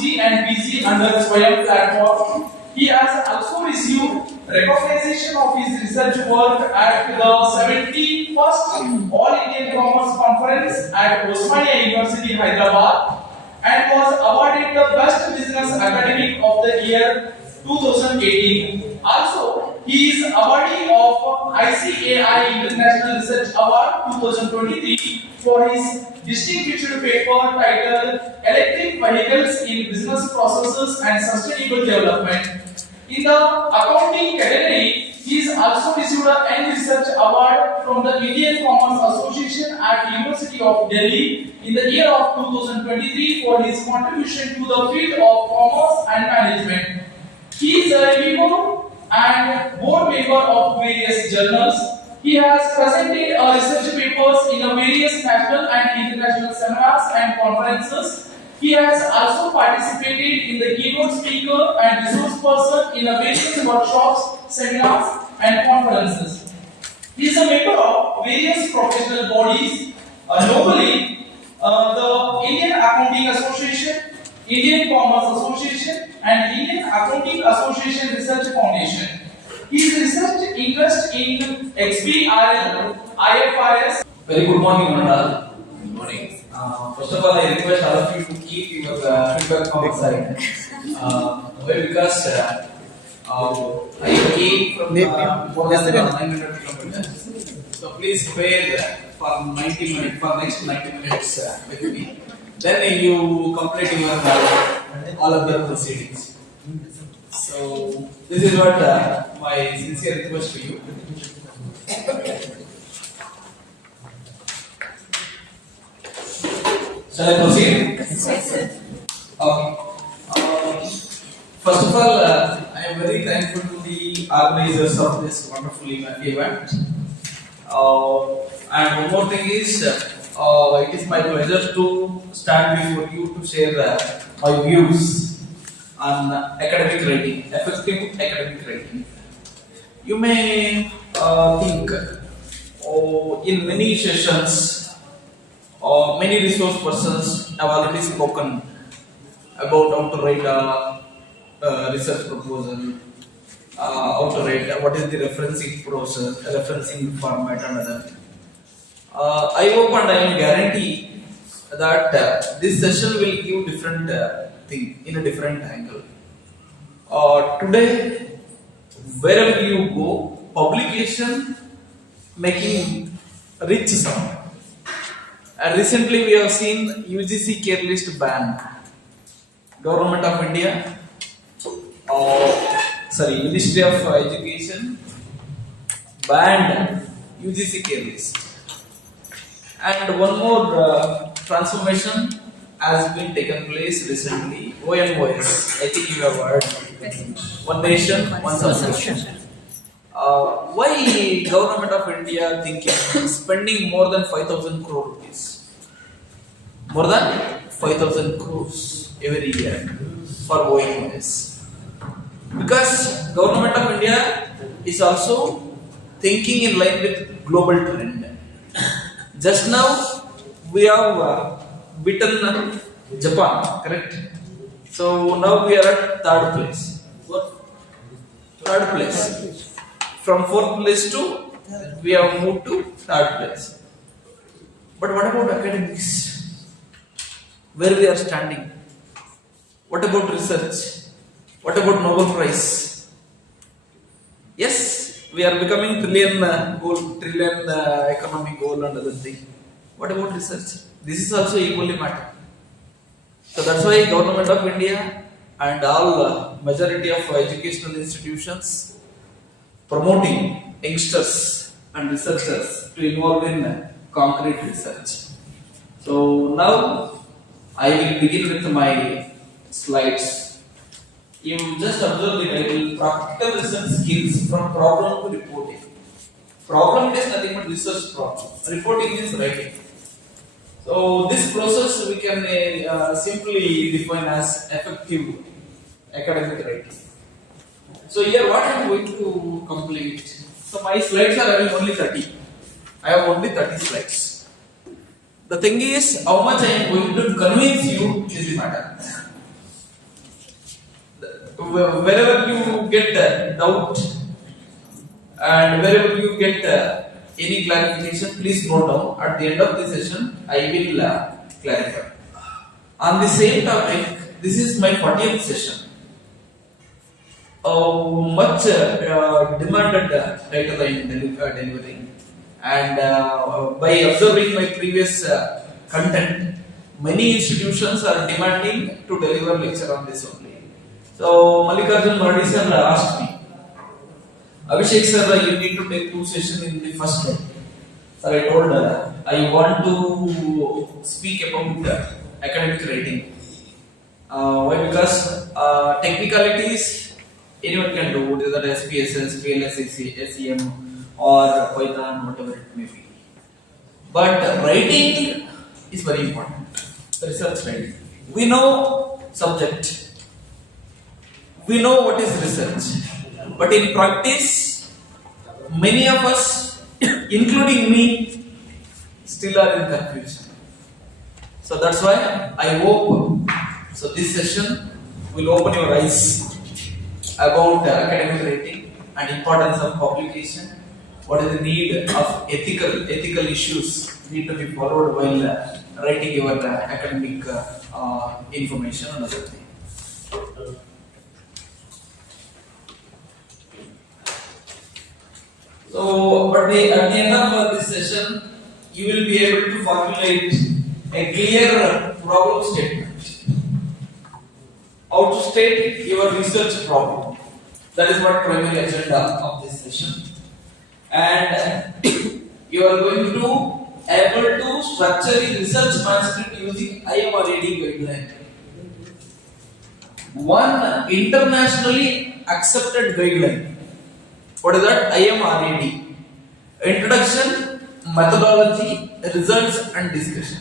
UG and PG under Swayam platform. He has also received recognition of his research work at the 71st All Indian Commerce Conference at Osmania University, Hyderabad, and was awarded the Best Business Academic of the Year 2018. Also, he is awardee of ICAI International Research Award 2023 for his distinguished paper titled Electric Vehicles in Business Processes and Sustainable Development. In the accounting category, he has also received an Young Research Award from the Indian Commerce Association at University of Delhi in the year of 2023 for his contribution to the field of commerce and management. He is a reviewer and board member of various journals. He has presented research papers in various national and international seminars and conferences. He has also participated in the keynote speaker and resource person in various workshops, seminars, and conferences. He is a member of various professional bodies, notably the Indian Accounting Association, Indian Commerce Association, and Indian Accounting Association Research Foundation. His research interest in XBRL, IFRS. Very good morning, Mandal. Good morning. First of all, I request all of you to keep your feedback on the side. Why? Because I came from more than 900 kilometers. So please spare for 90 minutes, for next 90 minutes with me. Then you complete your all of the proceedings. So this is what my sincere request to you. Shall I proceed? Yes. Okay. First of all, I am very thankful to the organizers of this wonderful event. And one more thing is, it is my pleasure to stand before you to share my views on academic writing, effective academic writing. You may think, in many sessions, many resource persons have already spoken about how to write a research proposal, how to write what is the referencing process, referencing format, and other. I hope and I will guarantee that this session will give different thing in a different angle. Today, wherever you go, publication making rich sound. And recently we have seen UGC care list ban. Government of India, Ministry of Education banned UGC care list. And one more transformation has been taken place recently. ONOS, I think you have heard. One nation, one subscription. Why Government of India thinking spending more than 5,000 crore rupees? More than 5,000 crores every year for ONOS. Because Government of India is also thinking in line with global trend. Just now we have beaten Japan, correct? So now we are at third place. What? Third place. From fourth place to we have moved to third place. But what about academics? Where we are standing? What about research? What about Nobel Prize? Yes, we are becoming trillion economic goal and other thing. What about research? This is also equally matter. So that's why Government of India and all majority of educational institutions promoting youngsters and researchers to involve in concrete research. So now I will begin with my slides. You just observe the title: Practical Research Skills from Problem to Reporting. Problem is nothing but research problem. Reporting is writing. So this process we can simply define as effective academic writing. So here what I am going to complete. So my slides are having only 30. I have only 30 slides. The thing is how much I am going to convince you is the matter. wherever you get doubt and wherever you get any clarification, please note down. At the end of the session, I will clarify. On the same topic, this is my 40th session. Much demanded title I am delivering, and by observing my previous content, many institutions are demanding to deliver lecture on this only. So Mallikarjun Mardi sir asked me, Abhishek sir, you need to take 2 sessions in the first day. So I told I want to speak about academic writing. Why? Because technicalities anyone can do, whether SPSS, PLS, SEM, or Python, whatever it may be. But writing is very important. Research writing. We know subject. We know what is research. But in practice, many of us, including me, still are in confusion. So that's why I hope this session will open your eyes about academic writing and importance of publication. What is the need of ethical issues need to be followed while writing your academic information and other things. So, at the end of this session, you will be able to formulate a clear problem statement. How to state your research problem. That is what primary agenda of this session. And you are going to able to structure a research manuscript using IMRAD guideline. One internationally accepted guideline. What is that? IMRAD. Introduction, methodology, results and discussion.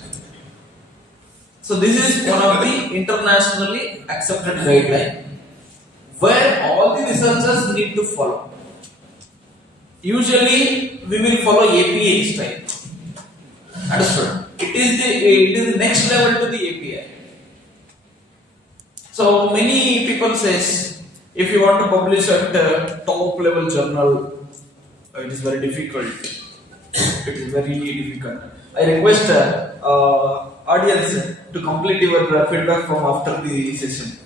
So this is one of the internationally accepted guideline where all the researchers need to follow. Usually we will follow APA style. Understood? It is the next level to the API. So many people says if you want to publish at top level journal, it is very difficult. It is very difficult. I request audience to complete your feedback from after the session.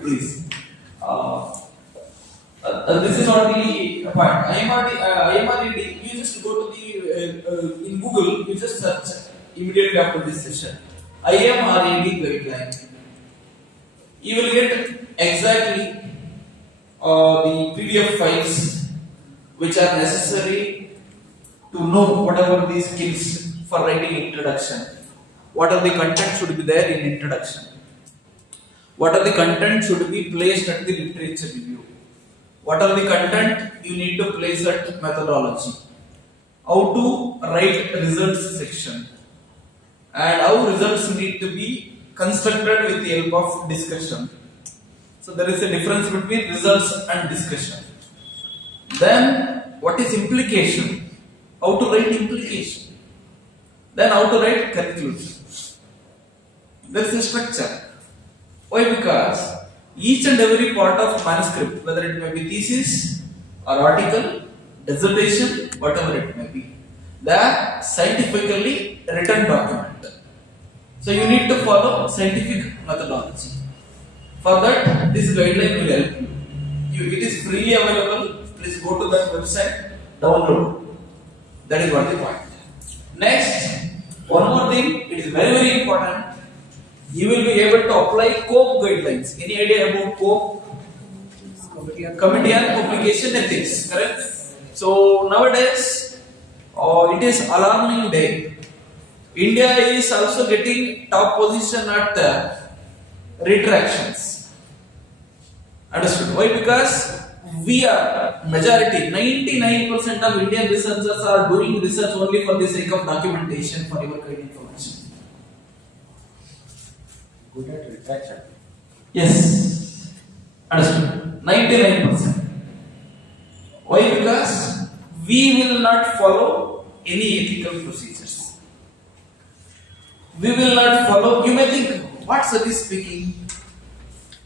Please. This is not the point. IMRAD, you just go to the in Google, you just search immediately after this session. IMRAD guideline. You will get exactly the PDF files which are necessary to know whatever the skills for writing introduction. What are the content should be there in introduction? What are the content should be placed at the literature review? What are the content you need to place at methodology? How to write results section? And how results need to be constructed with the help of discussion. So there is a difference between results and discussion. Then what is implication? How to write implication? Then how to write conclusion? There is a structure. Why? Because each and every part of manuscript, whether it may be thesis or article, dissertation, whatever it may be, they are scientifically written document. So you need to follow scientific methodology. For that, this guideline will help you. It is freely available. Please go to that website, download. That is what the point. Next, one more thing, it is very, very important. You will be able to apply COPE guidelines. Any idea about COPE? Committee on Publication Ethics, correct? So nowadays, it is alarming day. India is also getting top position at retractions. Understood? Why? Because we are majority, 99% of Indian researchers are doing research only for the sake of documentation for your kind information. Good at retraction. Yes. Understood? 99%. Why? Because we will not follow any ethical procedures. We will not follow. You may think, what sir is speaking?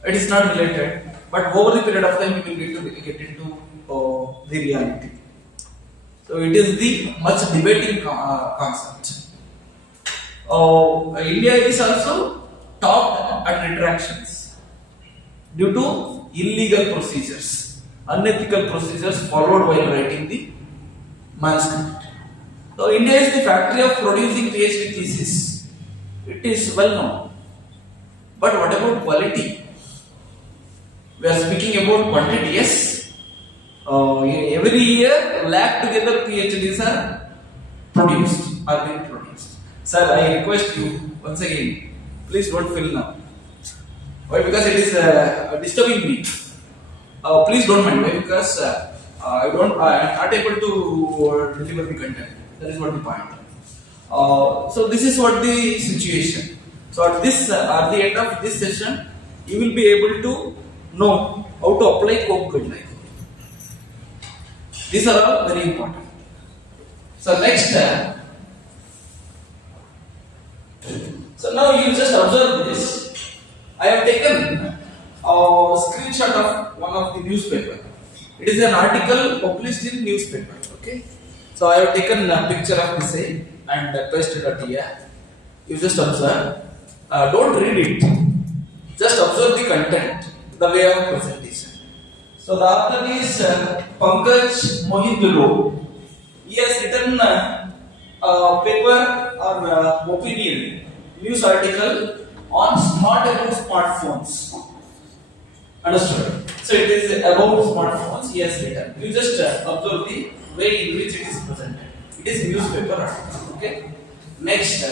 It is not related, but over the period of time we will get into the reality. So it is the much debating concept. India is also topped at retractions due to illegal procedures, unethical procedures followed while writing the manuscript. So India is the factory of producing PhD thesis. It is well known. But what about quality? We are speaking about quantity, yes. Every year, lab together PhDs are being produced. Sir, I request you once again, please don't fill now. Why? Because it is disturbing me. Please don't mind. Why? Because I am not able to deliver the content. That is what the point. So this is what the situation. So at the end of this session, you will be able to know how to apply COPE guideline. These are all very important. So next, so now you just observe this. I have taken a screenshot of one of the newspaper. It is an article published in newspaper. Okay. So I have taken a picture of the same and pasted it here. You just observe. Don't read it. Just observe the content, the way of presentation. So the author is Pankaj Mohindro. He has written a paper or opinion, news article on about smartphones. Understood? So it is about smartphones he has written. You just observe the way in which it is presented. It is newspaper article. Okay. Next.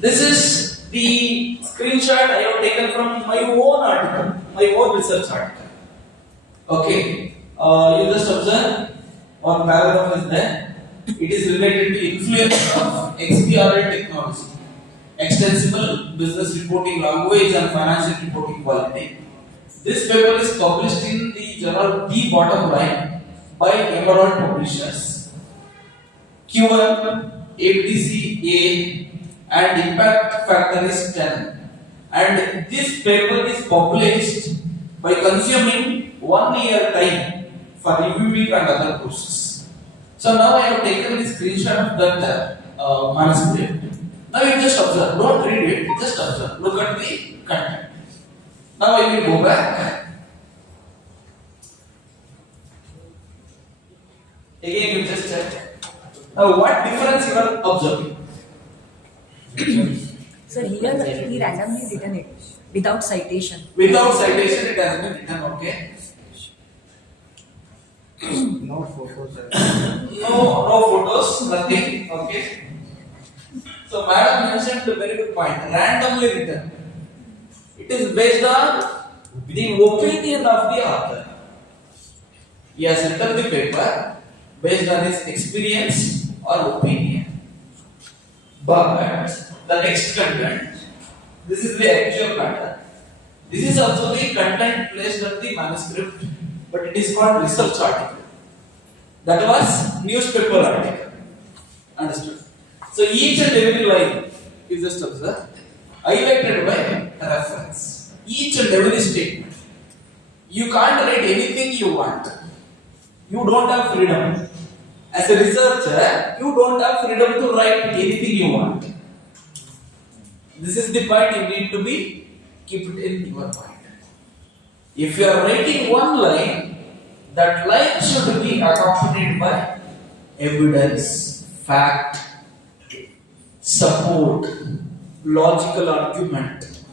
This is the screenshot I have taken from my own article, my own research article. Okay. You just observe one paragraph is there. It is related to influence of XBRL technology, extensible business reporting language and financial reporting quality. This paper is published in the journal The Bottom Line by Emerald Publishers. Q1, ABCA and impact factor is 10. And this paper is published by consuming 1 year time for reviewing and other process. So now I have taken the screenshot of that manuscript. Now you just observe, don't read it, just observe, look at the content. Now I will go back. Again you just check. Now what difference you are observing? Sir, here he randomly written it without citation. Without citation it has been written, okay? No photos. No photos, nothing, okay? So madam mentioned a very good point, randomly written. It is based on the opinion of the author. He has written the paper based on his experience or opinion. But the next content, this is the actual matter. This is also the content placed on the manuscript, but it is called research article. That was newspaper article. Understood? So each and every line is just observed, highlighted by reference. Each and every statement. You can't write anything you want. You don't have freedom. As a researcher, you don't have freedom to write anything you want. This is the point you need to keep it in your mind. If you are writing one line, that line should be accompanied by evidence, fact, support, logical argument.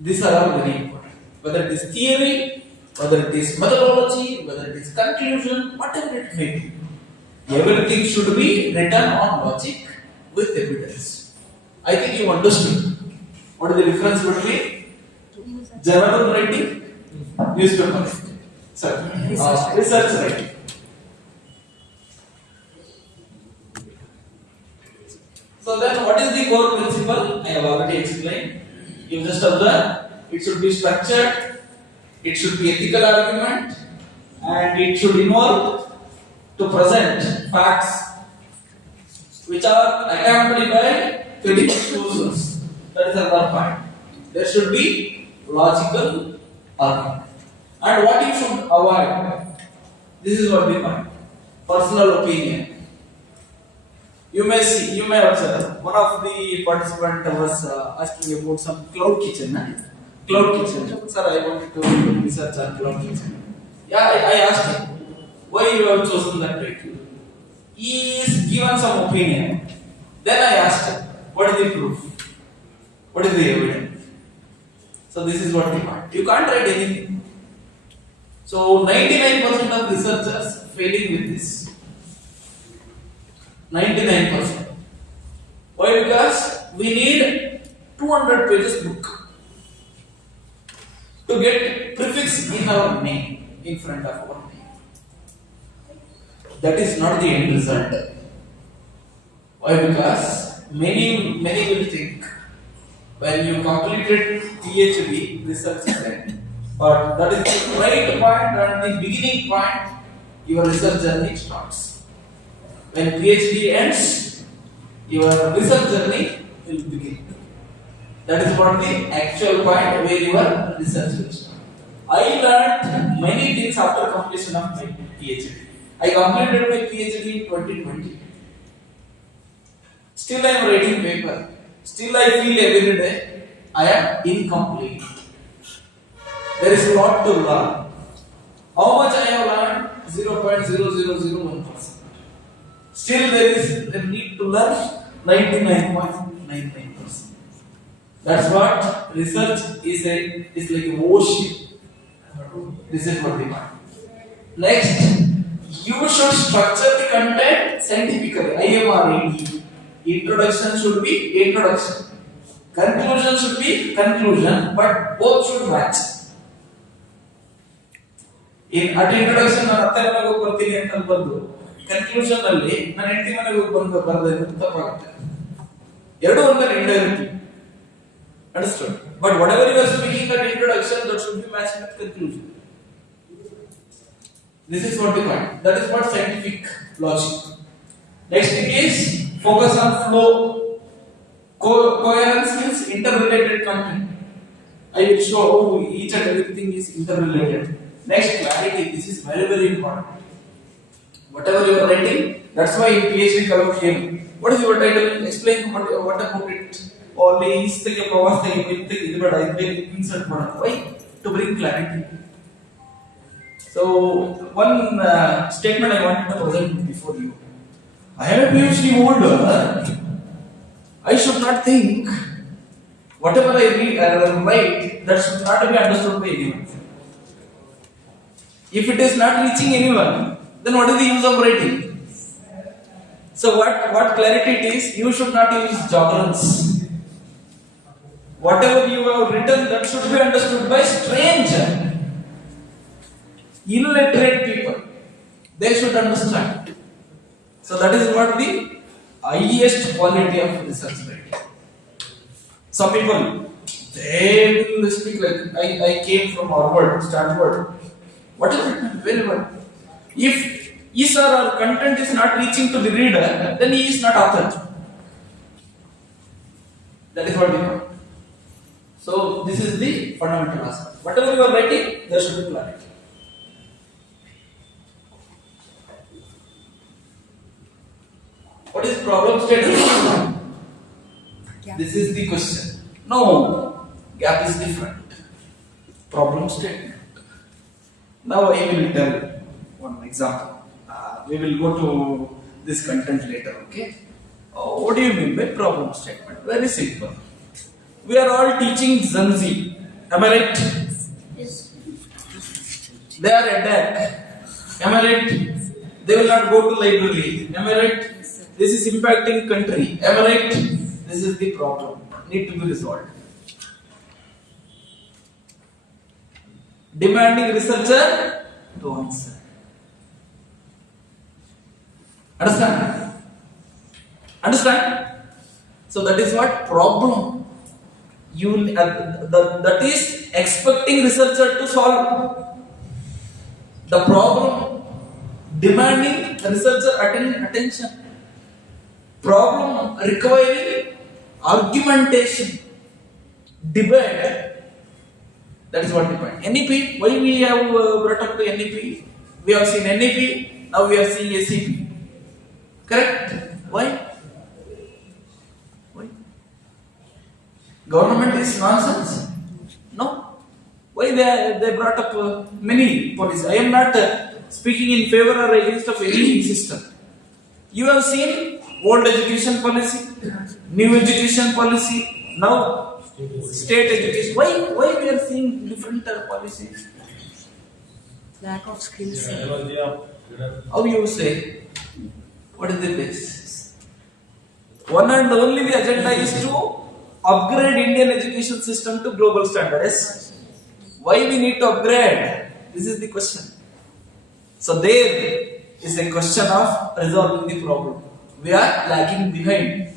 These are all very important. Whether it is theory, whether it is methodology, whether it is conclusion, whatever it may be. Everything should be written on logic with evidence. I think you understood. What is the difference between journal writing, newspaper writing? Research writing. So then what is the core principle? I have already explained. You just observe, it should be structured, it should be ethical argument, and it should involve to present facts which are accompanied by critical sources. That is another point. There should be logical argument. And what you should avoid, this is what we find. Personal opinion. You may see, you may observe, one of the participants was asking about some cloud kitchen. Cloud kitchen. Sir, I wanted to research on cloud kitchen. Yeah, I asked him, why you have chosen that title? He is given some opinion. Then I asked him, what is the proof? What is the evidence? So this is what we find. You can't write anything. So 99% of researchers failing with this. 99%. Why? Because we need 200 pages book to get prefix in our name, in front of our name. That is not the end result. Why? Because many will think when you completed PhD, research is end. But that is the right point and the beginning point, your research journey starts. When PhD ends, your research journey will begin. That is what the actual point where your research will start. I learned many things after completion of my PhD. I completed my PhD in 2020. Still I am writing paper. Still I feel every day I am incomplete. There is a lot to learn. How much I have learned? 0.0001%. Still there is a need to learn 99.99%. That's what research is like a ocean. This is what we want. Next, you should structure the content scientifically. IMRAD. Introduction should be introduction. Conclusion should be conclusion, but both should match. At introduction ನಾನು ಅತ್ತೆ ಮನೆಗೆ ಹೋಗಿ ಬರ್ತೀನಿ ಅಂತ ಬಂದು conclusion ಅಲ್ಲಿ ನಾನು ಹೆಂಡತಿ ಮನೆಗೆ ಹೋಗಿ ಬಂದು ಬರದೆ ತಪ್ಪಾಗುತ್ತೆ. ಎರಡು ಒಂದೇ indirectly. Understood? But whatever you are speaking at introduction, that should be matched with conclusion. This is what we find. That is what scientific logic. Next thing is focus on flow. Coherence means interrelated content. I will show how each and everything is interrelated. Next, clarity. This is very important. Whatever you are writing, that's why in PhD colloquium. What is your title? Explain what about it. Only isthige pravasthige mittige idbada insert ಮಾಡೋದು. Why? To bring clarity. So one statement I wanted to present before you. I am a PhD holder. I should not think whatever I write that should not be understood by anyone. If it is not reaching anyone, then what is the use of writing? So what clarity it is, you should not use jargons. Whatever you have written, that should be understood by stranger, illiterate people. They should understand. So that is what the highest quality of research writing. Some people, they will speak like, I came from Harvard, Stanford. What is it? Very well. If his or her content is not reaching to the reader, then he is not author. That is what we know. So this is the fundamental aspect. Whatever you are writing, there should be clarity. What is problem statement? Yeah. This is the question. No, gap is different. Problem statement. Now I will tell one example. We will go to this content later, okay? What do you mean by problem statement? Very simple. We are all teaching Zanzi. Am I right? Yes. They are attack. Am I right? They will not go to library. Am I right? Yes, sir. This is impacting country. Am I right? This is the problem. Need to be resolved. Demanding researcher to answer. Understand? Understand? So that is what problem. That is expecting researcher to solve the problem, demanding researcher attention. Problem requiring argumentation. debate. That is what the point. NEP, why we have brought up to NEP? We have seen NEP, now we are seeing ACP. Correct? Why? Why? Government is nonsense? No. Why they brought up many policies? I am not speaking in favor or against of any system. You have seen old education policy, new education policy, now state education. Why we are seeing different policies? Lack of skills. How you say? What is the basis? One and only the agenda is to upgrade Indian education system to global standards. Why we need to upgrade? This is the question. So there is a question of resolving the problem. We are lagging behind.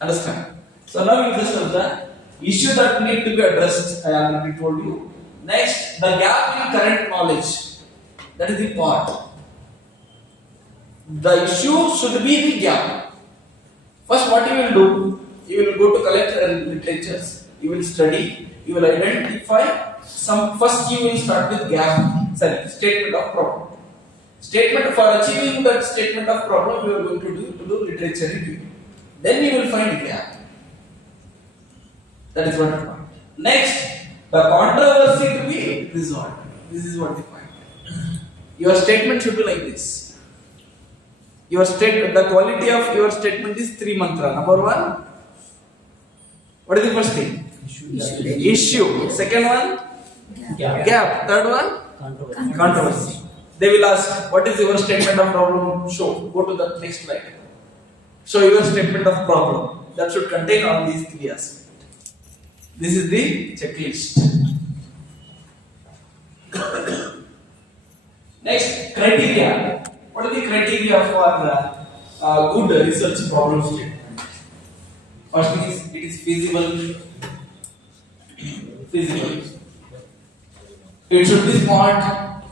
Understand? So now we discuss the issue that need to be addressed. I already told you. Next, the gap in current knowledge. That is the part. The issue should be the gap. First, what you will do? You will go to collect literatures. You will study. You will identify some. First, you will start with gap. Sorry, statement of problem. Statement for achieving that statement of problem, you are going to do literature review. Then you will find gap. That is what the point. Next, the controversy to be resolved. This is what the point. Your statement should be like this. Your statement, the quality of your statement is 3 mantra. Number 1, what is the first thing? Issue. Second one, gap. Third one, controversy. They will ask, what is your statement of problem? Show. Go to the next slide. Show your statement of problem. That should contain all these 3 aspects. This is the checklist. Next, criteria. What are the criteria for good research problem statement? First thing is, it is feasible. Feasible. It should be smart,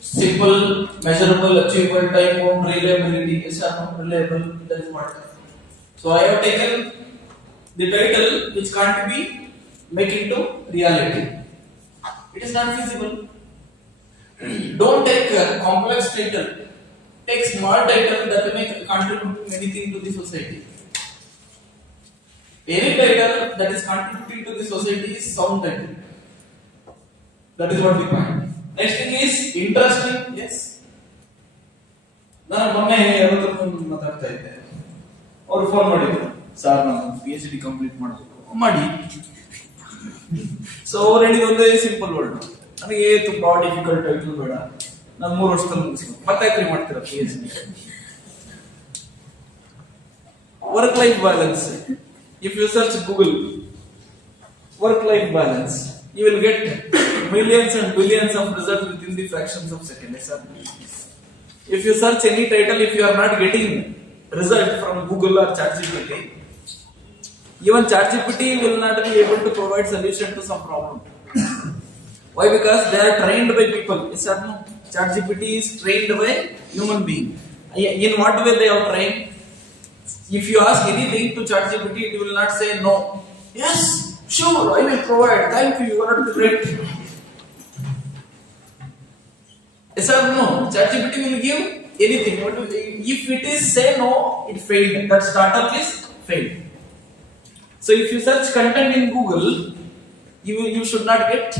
simple, measurable, achievable, time bound, reliability. Yes or no? Reliable. That is what. So I have taken the title which can't be made into reality. It is not feasible. Don't take a complex title. Take small title that may contribute anything to the society. Any title that is contributing to the society is sound title. That is what we find. Next thing is interesting. Yes. ನಾನು ಮೊನ್ನೆ ಯಾವತ್ತೂ ಮಾತಾಡ್ತಾ ಇದ್ದೆ. ಅವರು phone ಮಾಡಿದ್ರು, sir ನಾನು PhD complete ಮಾಡಬೇಕು ಮಾಡಿ. ಸೊ ಅವ್ರು ಹೇಳಿದ ಒಂದೇ ಸಿಂಪಲ್ ವರ್ಡ್, ನನಗೆ ತುಂಬಾ ಡಿಫಿಕಲ್ಟ್ ಟೈಟಲ್ ಬೇಡ, ನಾನು 3 ವರ್ಷದಲ್ಲಿ ಮುಗಿಸ್ಬೇಕು. ಮತ್ತೆ ಯಾಕೆ ಮಾಡ್ತೀರಾ PhD? Work life balance. If you search Google work life balance, you will get millions and billions of results within the fractions of seconds. If you search any title, if you are not getting result from Google or ChatGPT, even ChatGPT will not be able to provide solution to some problem. Why? Because they are trained by people. Yes or no? ChatGPT is trained by human being. In what way they are trained? If you ask anything to ChatGPT, it will not say no. Yes, sure, I will provide. Thank you, you are great. Yes or no? ChatGPT will give anything. If it is say no, it failed. That startup is failed. So if you search content in Google, you should not get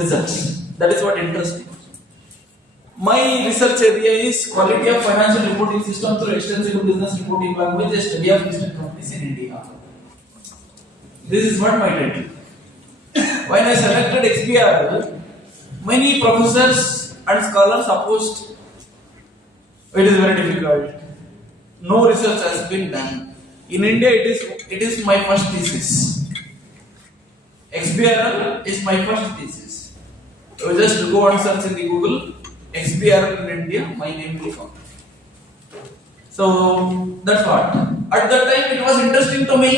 results. That is what interesting. My research area is quality of financial reporting system through extensible business reporting language, a study of listed companies in India. This is what my title. When I selected XBRL, many professors and scholars opposed. It is very difficult. No research has been done. In India, it is my first thesis. XBRL is my first thesis. So just go and search in the Google. XBRL in India, my name will come. So that's what. At that time, it was interesting to me.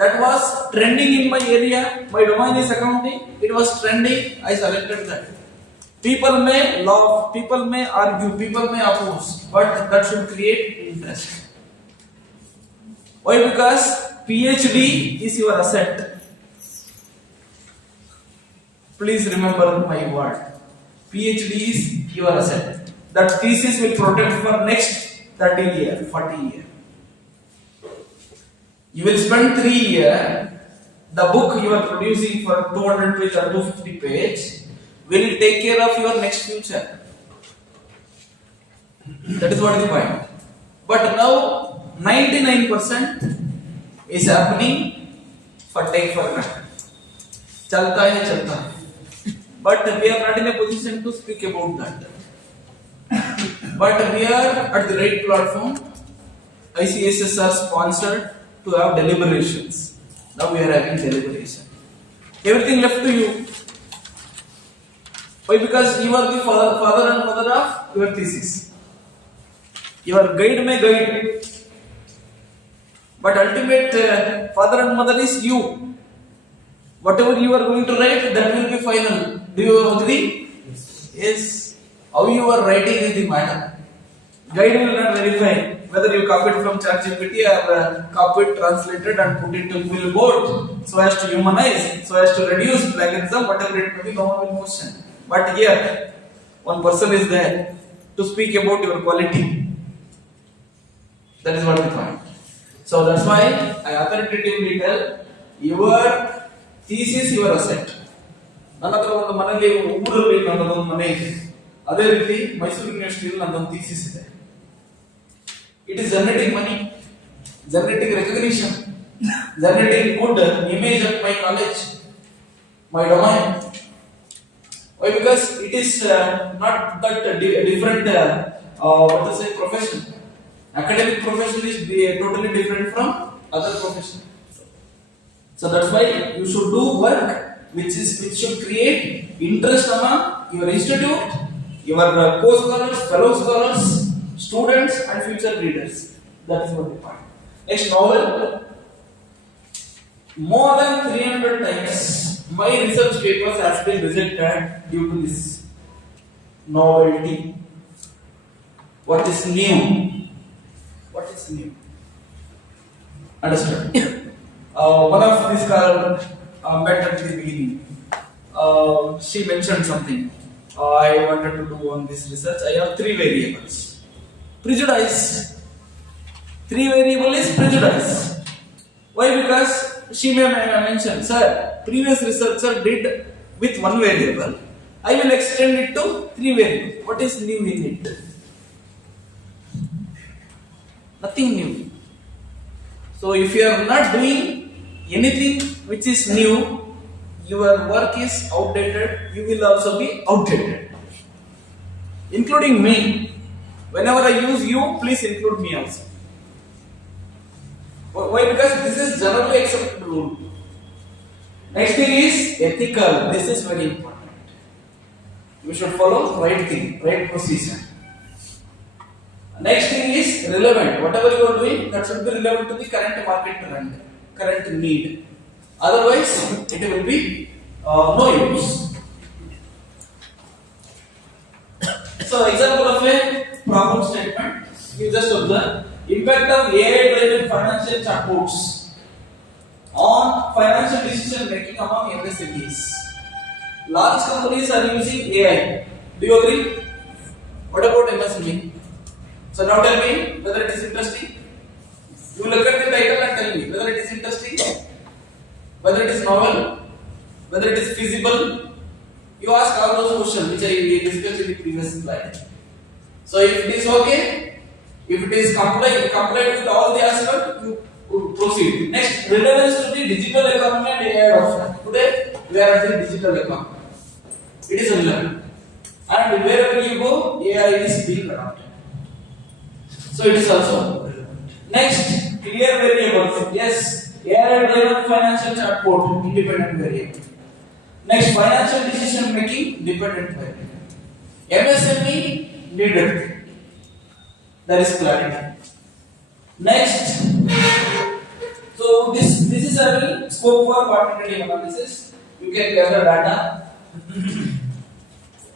That was trending in my area. My domain is accounting. It was trending. I selected that. People may love, people may argue, people may oppose, but that should create interest. Why? Because PhD is your asset. Please remember my word. PhD is your asset. That thesis will protect for next 30 years, 40 years. You will spend 3 years. The book you are producing for 200 page or 250 page will take care of your next future. That is what is the point. But now 99% is happening for take for granted. Chalta hai chalta hai. But we are not in a position to speak about that. But we are at the right platform. ICSS are sponsored to have deliberations. Now we are having deliberation. Everything left to you. Why? Because you are the father and mother of your thesis. Your guide may guide. But ultimate father and mother is you. Whatever you are going to write, that will be final. Do you agree? Yes. How you are writing is the matter. Guide will not verify whether you copied from ChatGPT or copied, translated and put it to billboard so as to humanize, so as to reduce plagiarism, whatever it may be, no one will question. But here, one person is there to speak about your quality. That is what we find. So that's why I authoritatively tell your thesis your asset. ನನ್ನ ಹತ್ರ ಒಂದು ಮನೆಯಲ್ಲಿ ಊರಲ್ಲಿ ನನ್ನದೊಂದು ಮನೆ ಇದೆ. ಅದೇ ರೀತಿ ಮೈಸೂರು ಯೂನಿವರ್ಸಿಟಿಯಲ್ಲಿ ನನ್ನದೊಂದು ಥೀಸಿಸ್ ಇದೆ. It is generating money, generating recognition, generating good image of my college, my domain. Why? Because it is not that different what to say profession. Academic profession is totally different from other profession. So that's why you should do work which should create interest among your institute, your co-scholars, fellow scholars, students and future readers. That is what we find. Next novel. More than 300 times my research papers has been rejected due to this novelty. What is new? What is new? Understood? One of these girls met at the beginning. She mentioned something. I wanted to do on this research. I have 3 variables. Prejudice. 3 variable is prejudice. Why? Because she may mention, sir, previous researcher did with 1 variable. I will extend it to 3 variables. What is new in it? Nothing new. So if you are not doing anything which is new, your work is outdated, you will also be outdated. Including me. Whenever I use you, please include me also. Why? Because this is generally accepted rule. Next thing is ethical. This is very important. You should follow right thing, right procedure. Next thing is relevant. Whatever you are doing, that should be relevant to the current market trend, current need. Otherwise, it will be no use. So, example of a problem statement. You just observe impact of AI-driven financial chatbots on financial decision making among MSMEs. Large companies are using AI. Do you agree? What about MSME? So now tell me whether it is interesting. You look at the title and tell me whether it is interesting, whether it is novel, whether it is feasible. You ask all those questions which I discussed in the previous slide. So if it is okay, if it is complied with all the aspects, you proceed. Next, relevance to the digital economy and AI adoption. Today we are at the digital economy. It is relevant, and wherever you go, AI is being adopted. So it is also relevant. Next, clear variables. Yes, AI-driven financial chatbot, independent variable. Next, financial decision making, dependent variable. MSME needed. There is clarity. Next, so this is a scope for quantitative analysis. You can gather data.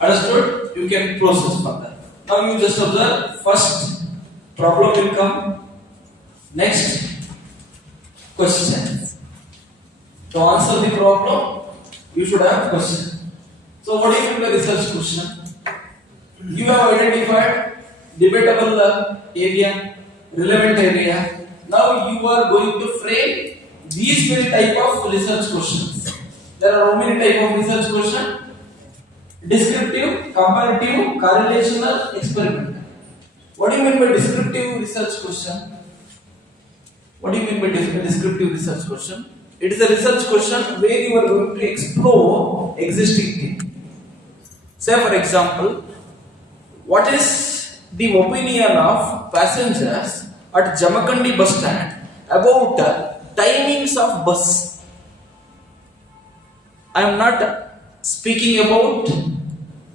Understood? You can process further. Now you just observe first. Problem will come. Next, question. To answer the problem, you should have question. So what do you mean by research question? You have identified debatable area, relevant area. Now you are going to frame these very type of research questions. There are how many type of research questions? Descriptive, comparative, correlational, experimental. What do you mean by descriptive research question? What do you mean by descriptive research question? It is a research question where you are going to explore existing thing. Say for example, what is the opinion of passengers at Jamakandi bus stand about timings of bus? I am not speaking about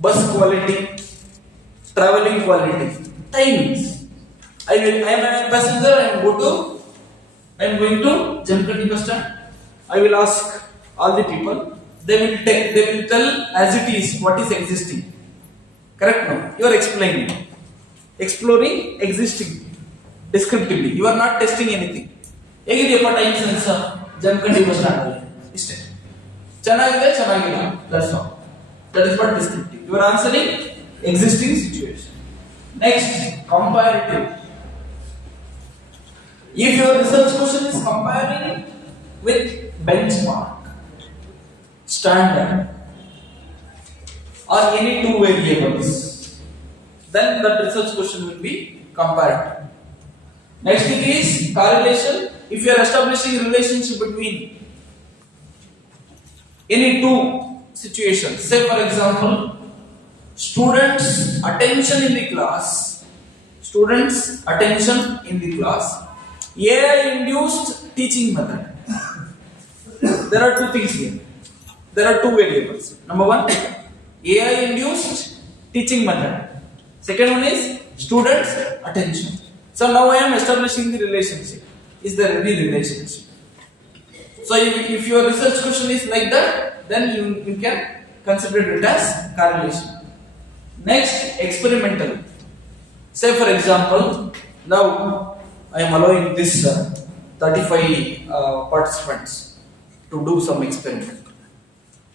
bus quality, traveling quality, timings. I am a passenger. I am going to Jamakandi bus stand. I will ask all the people. They will tell as it is what is existing. Correct? No? You are explaining, exploring existing descriptively. You are not testing anything. ಹೇಗಿದೆಯಪ್ಪ time sense Jamakhandi bus stand ಅಲ್ಲಿ ಇಷ್ಟೇ ಚೆನ್ನಾಗಿದೆ ಚೆನ್ನಾಗಿಲ್ಲ that's all that is what descriptive you are answering existing situation next comparative if your research question is comparing with benchmark standard or any two variables then that research question will be comparative. Next thing is correlation. If you are establishing a relationship between any two situations, say for example, students' attention in the class, AI-induced teaching method. There are two things here. There are two variables. Number one, AI-induced teaching method. Second one is students' attention. So now I am establishing the relationship. Is there any relationship? So if your research question is like that, then you can consider it as correlation. Next, experimental. Say for example, now I am allowing this 35 participants to do some experiment.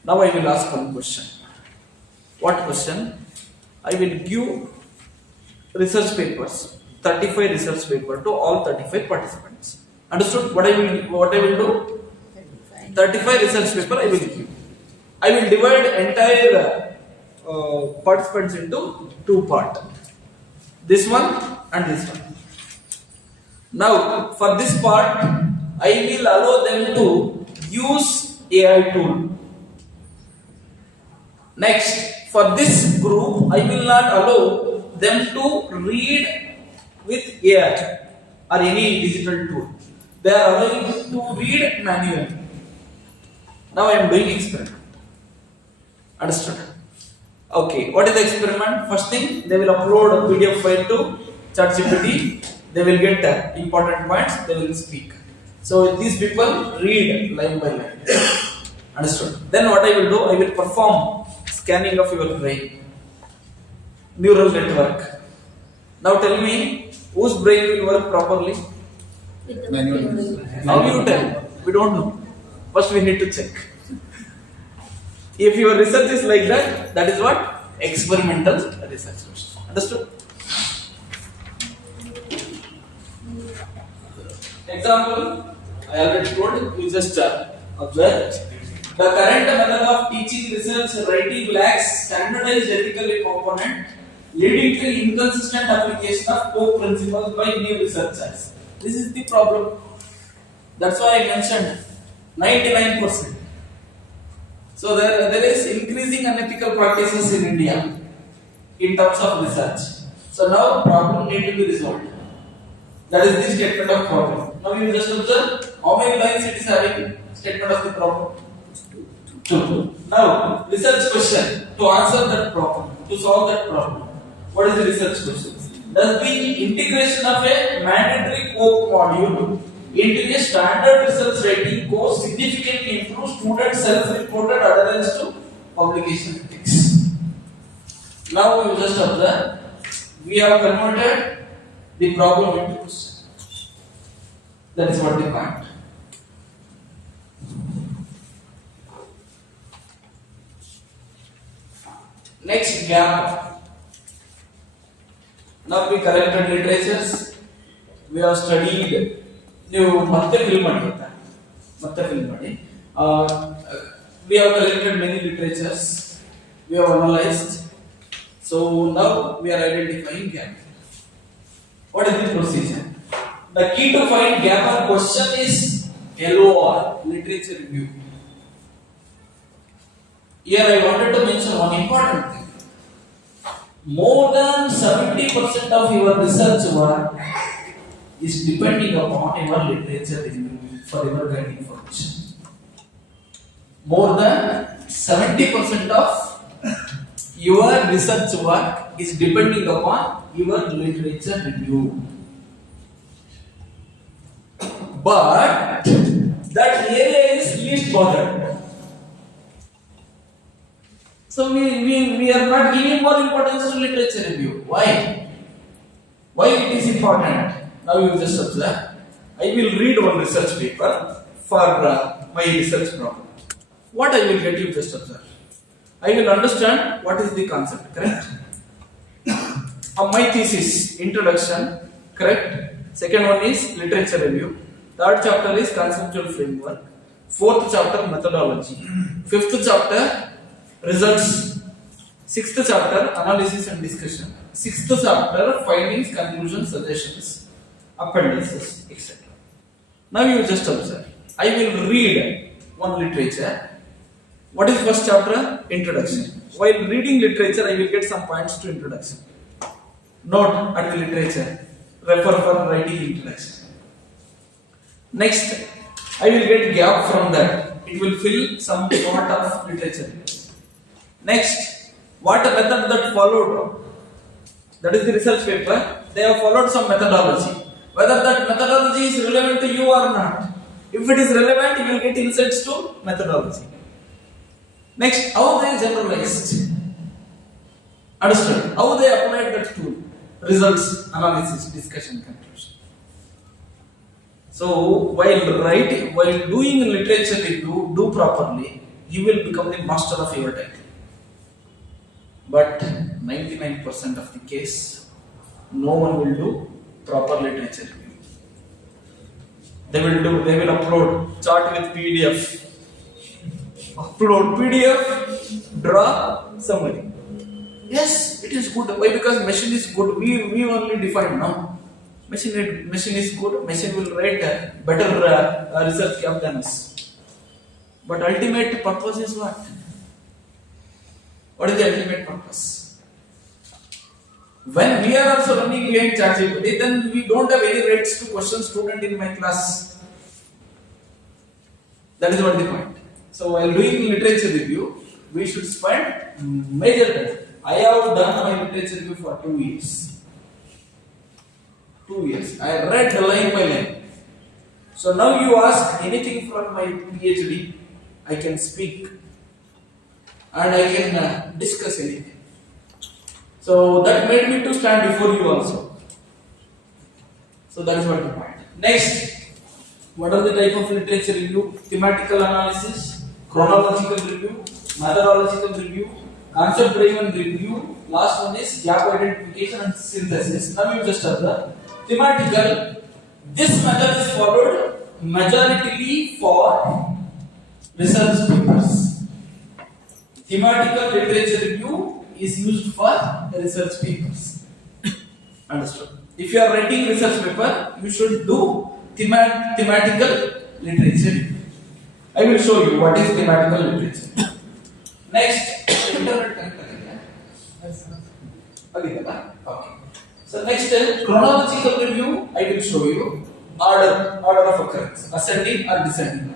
Now I will ask one question. What question? I will give research papers, 35 research paper to all 35 participants. Understood? What I will do? 35 research paper I will give. I will divide entire participants into two parts. This one and this one. Now, for this part, I will allow them to use AI tool. Next, for this group, I will not allow them to read with AI or any digital tool. They are allowing to read manually. Now I am doing experiment. Understood? Okay, what is the experiment? First thing, they will upload a PDF file to ChatGPT. They will get important points, they will speak. So these people read line by line. Understood? Then what I will do, I will perform scanning of your brain, neural network. Now tell me, whose brain will work properly? How you tell? We don't know. First we need to check. If your research is like that, that is what? Experimental research. Understood? Example, I already told you, just observe. The current method of teaching research writing lacks standardized ethical component, leading to inconsistent application of core principles by new researchers. This is the problem. That's why I mentioned 99%. So there is increasing unethical practices in India in terms of research. So now problem need to be resolved. That is the statement of problem. Now you just observe how many lines it is having. Statement of the problem. 2. Now research question to answer that problem, to solve that problem. What is the research question? Does the integration of a mandatory core module into a standard research writing course significantly improve students' self-reported adherence to publication ethics? Now you just observe. We have converted the problem into question. That is what the point. Next gap. Now we collected literatures. We have studied. ನೀವು ಮತ್ತೆ fill ಮಾಡಿ ಆಯ್ತಾ? ಮತ್ತೆ fill ಮಾಡಿ. We have collected many literatures. We have analyzed. So now we are identifying gap. What is the procedure? The key to find gap on question is LOR, literature review. Here I wanted to mention one important thing. More than 70% of your research work is depending upon your literature review for your guide information. More than 70% of your research work is depending upon your literature review. But that area is least bothered. So we are not giving more importance to literature review. Why? Why it is important? Now you just observe. I will read one research paper for my research problem. What I will get, you just observe. I will understand what is the concept, correct? My thesis, introduction, correct? Second one is literature review. Third chapter is conceptual framework. Fourth chapter, methodology. Fifth chapter, results. Sixth chapter, analysis and discussion. Sixth chapter, findings, conclusions, suggestions, appendices, etc. Now you just observe. I will read one literature. What is first chapter? Introduction. While reading literature, I will get some points to introduction. Note at the literature. Refer for writing introduction. Next, I will get gap from that. It will fill some part of literature. Next, what method that followed? That is the research paper. They have followed some methodology. Whether that methodology is relevant to you or not. If it is relevant, you will get insights to methodology. Next, how they generalized. Understood? How they applied that tool. Results, analysis, discussion, conclusion. So while doing literature review, do properly, you will become the master of your title. But 99% of the case, no one will do proper literature review. They will upload chart with PDF. Upload PDF, draw summary. Yes, it is good. Why? Because machine is good. We only define now. Machine is good. Machine will write better research cap than us. But ultimate purpose is what? What is the ultimate purpose? When we are also running behind ChatGPT, then we don't have any rights to question student in my class. That is what the point. So while doing literature review, we should spend major time. I have done my literature review for 2 years. 2 years. I read line by line. So now you ask anything from my PhD, I can speak and I can discuss anything. So that made me to stand before you also. So that is what the point. Next, what are the type of literature review? Thematical analysis, chronological review, methodological review, concept driven review. Last one is gap identification and synthesis. Now you just observe. Thematical. This method is followed majoritarily for research papers. Thematical literature review is used for research papers. Understood? If you are writing research paper, you should do thematical literature review. I will show you what is thematical literature. Next, internet okay. So next, chronological review. I will show you order of occurrence, ascending or descending.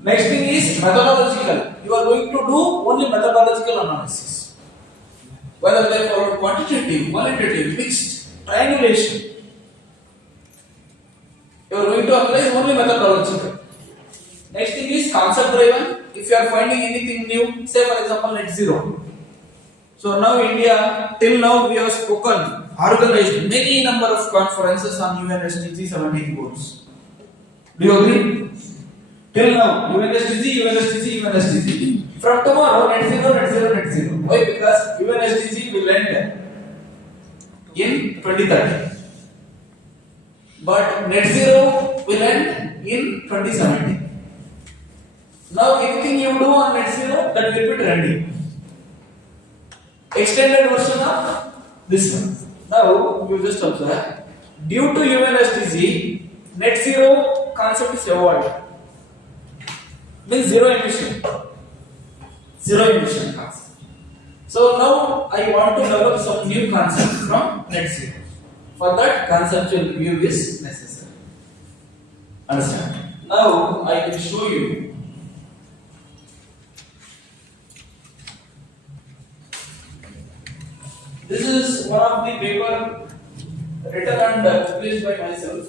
Next thing is methodological. You are going to do only methodological analysis. Whether they follow quantitative, qualitative, mixed, triangulation. You are going to apply only methodological. Next thing is concept driven. If you are finding anything new, say for example net zero. So now India, till now we have organized many number of conferences on UNSDG 17 goals. Do you agree? Till now, UNSDG. From tomorrow, net zero, net zero, net zero. Why? Because UN SDG will end in 2030. But net zero will end in 2070. Now, anything you do on net zero, that will be trendy. Extended version of this one. Now, you just observe. Due to UN SDG, net zero concept is evolved. Means zero emission. Zero emission concept. So now I want to develop some new concept from net zero. For that, conceptual review is necessary. Understand? Now I will show you. This is one of the paper written and published by myself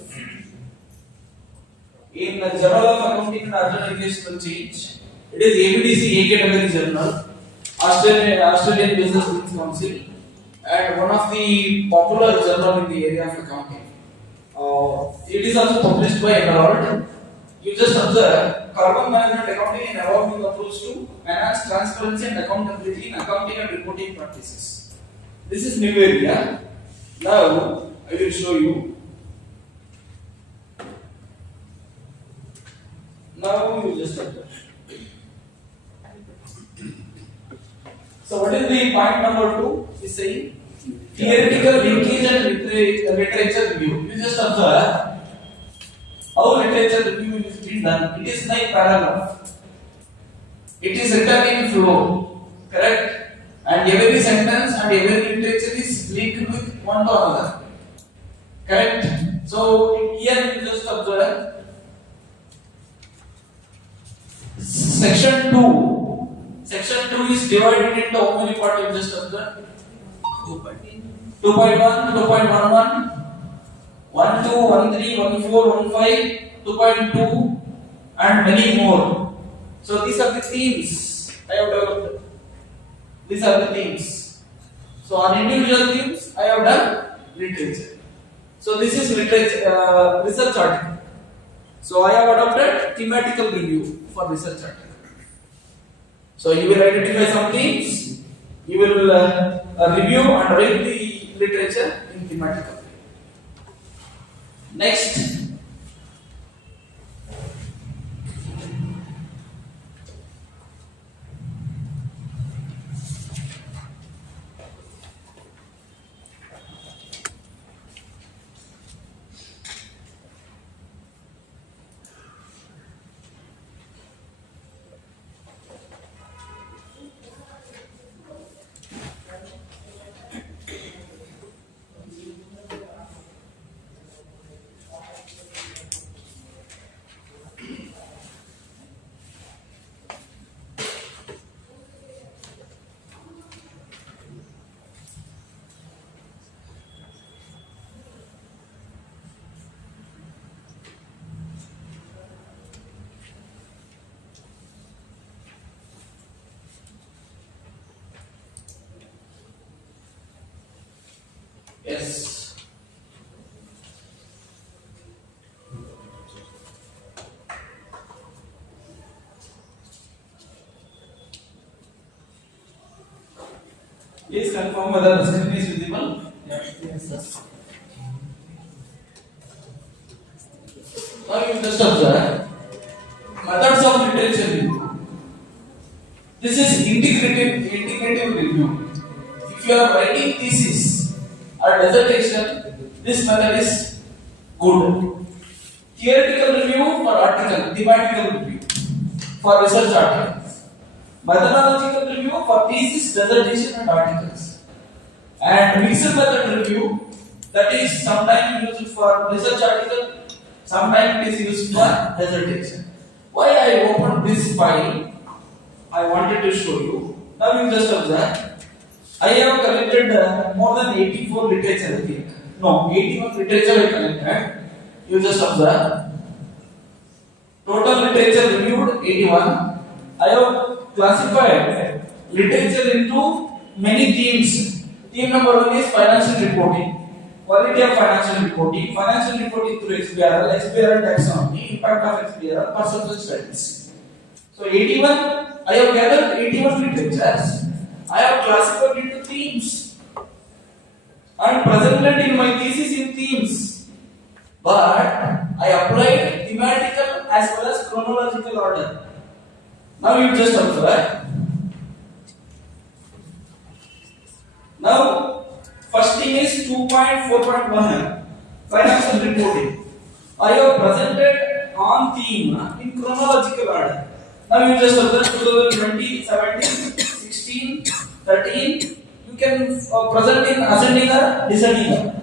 in the Journal of Accounting and Organizational Change. It is ABDC A category journal, Australian Business Council, and one of the popular journal in the area of accounting. It is also published by Emerald. You just observe carbon management accounting and evolving approach to enhance transparency and accountability in accounting and reporting practices. This is new area. Now I will show you. Now you just observe. So what is the point number 2? Is saying theoretical linkage and literature review. You just observe how literature review is being done. It is like paragraph. It is written in flow, correct? And every sentence and every literature is linked with one to another, correct? So here you just observe section 2. Section 2 is divided into how many parts you just observe? 2.1, 2.11, 12, 13, 14, 15, 2.2, and many more. So these are the themes I have developed. These are the themes. So on individual themes, I have done literature. So this is literature research article. So I have adopted thematical review for research article. So you will identify some themes, you will review and write the literature in thematical way. Next. Yes. Please confirm whether the screen is visible. Yes. Now you just observe methods of literature review. This is integrative review. If you are writing thesis or dissertation, this method is good. Theoretical review for article, thematical review for research articles. Methodological review for thesis, dissertation and articles. And mixed method review, that is sometimes used for research article, sometimes it is used for dissertation. Why I opened this file, I wanted to show you. Now you just observe. I have collected more than 84 literature, I think. No, 81 literature I collected. You just observe. Total literature reviewed 81. I have classified literature into many themes. Theme number 1 is financial reporting. Quality of financial reporting. Financial reporting through XBRL taxonomy, impact of XBRL, perception studies. So 81 I have gathered 81 literatures. I have classified into themes. I am presented in my thesis in themes. But I applied thematical as well as chronological order. Now you just observe. Now, first thing is 2.4.1 financial reporting. I have presented on theme in chronological order. Now you just observe 2020, 17, 16, 13. You can present in ascending or descending order.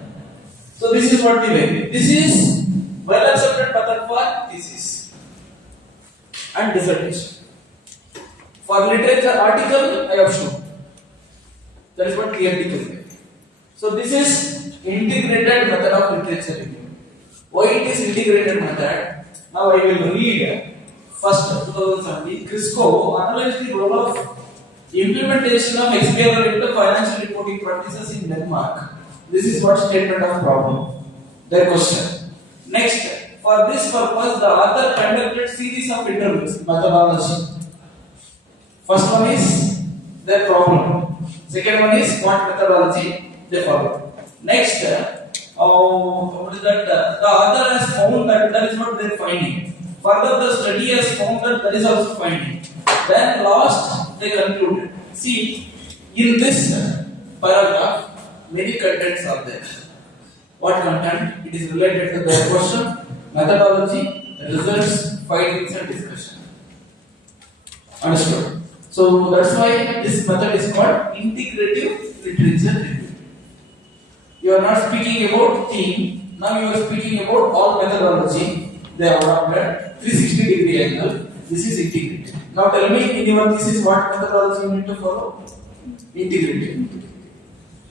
So this is what the way. This is well accepted method for thesis and dissertation. For literature article, I have shown. That is what theoretical way. So this is integrated method of literature review. Why it is integrated method? Now I will read first 2017. Crisco analyzed the role of implementation of XBRL into financial reporting practices in Denmark. This is what statement of problem. Their question. Next, for this purpose, the author conducted series of interviews. Methodology. First one is their problem. Second one is what methodology they follow. Next, what is that? The author has found that is not their finding. Further, the study has found that is also finding. Then last, they concluded. See, in this paragraph, many contents are there. What content? It is related to their question, methodology, results, findings, and discussion. Understood? So that's why this method is called integrative literature review. You are not speaking about theme, now you are speaking about all methodology. They have adopted 360-degree angle. This is integrative. Now tell me in your thesis what methodology you need to follow? Integrative.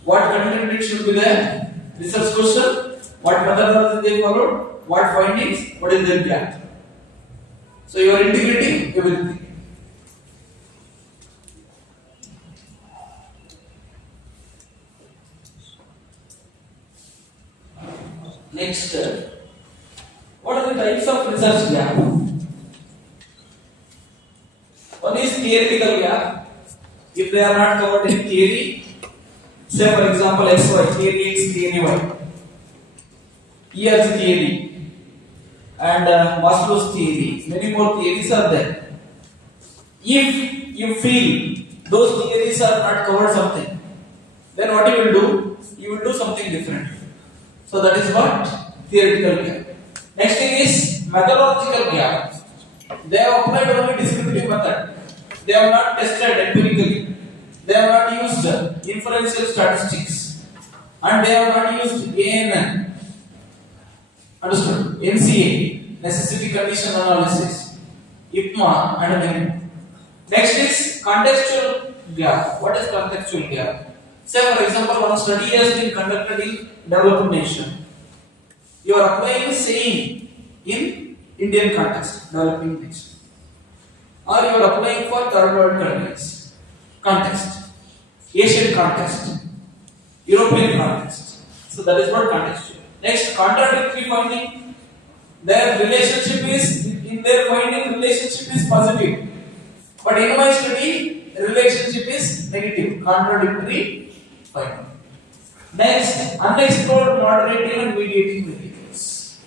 What content it should be there? Research question. What methodology they followed? What findings? What is their gap? So you are integrating everything. Next, what are the types of research gap? One is theoretical gap. If they are not covered in theory, say for example XY, theory X, theory Y, ERG theory, and Maslow's theory, many more theories are there. If you feel those theories are not covered something, then what you will do? You will do something different. So that is what theoretical gap. Next thing is methodological gap. They have applied only descriptive method. They have not tested empirically. They have not used inferential statistics, and they have not used ANN. Understood? NCA, necessity condition analysis, IPMA, and many more. Next is contextual gap. What is contextual gap? Say for example, one study has been conducted in developing nation. You are applying the same in Indian context, developing nation, or you are applying for third world countries context, Asian context, European context. So that is what contextual. Next, contradictory finding. Their relationship is in their finding relationship is positive, but in my study relationship is negative, contradictory. Fine. Next, unexplored moderating and mediating variables.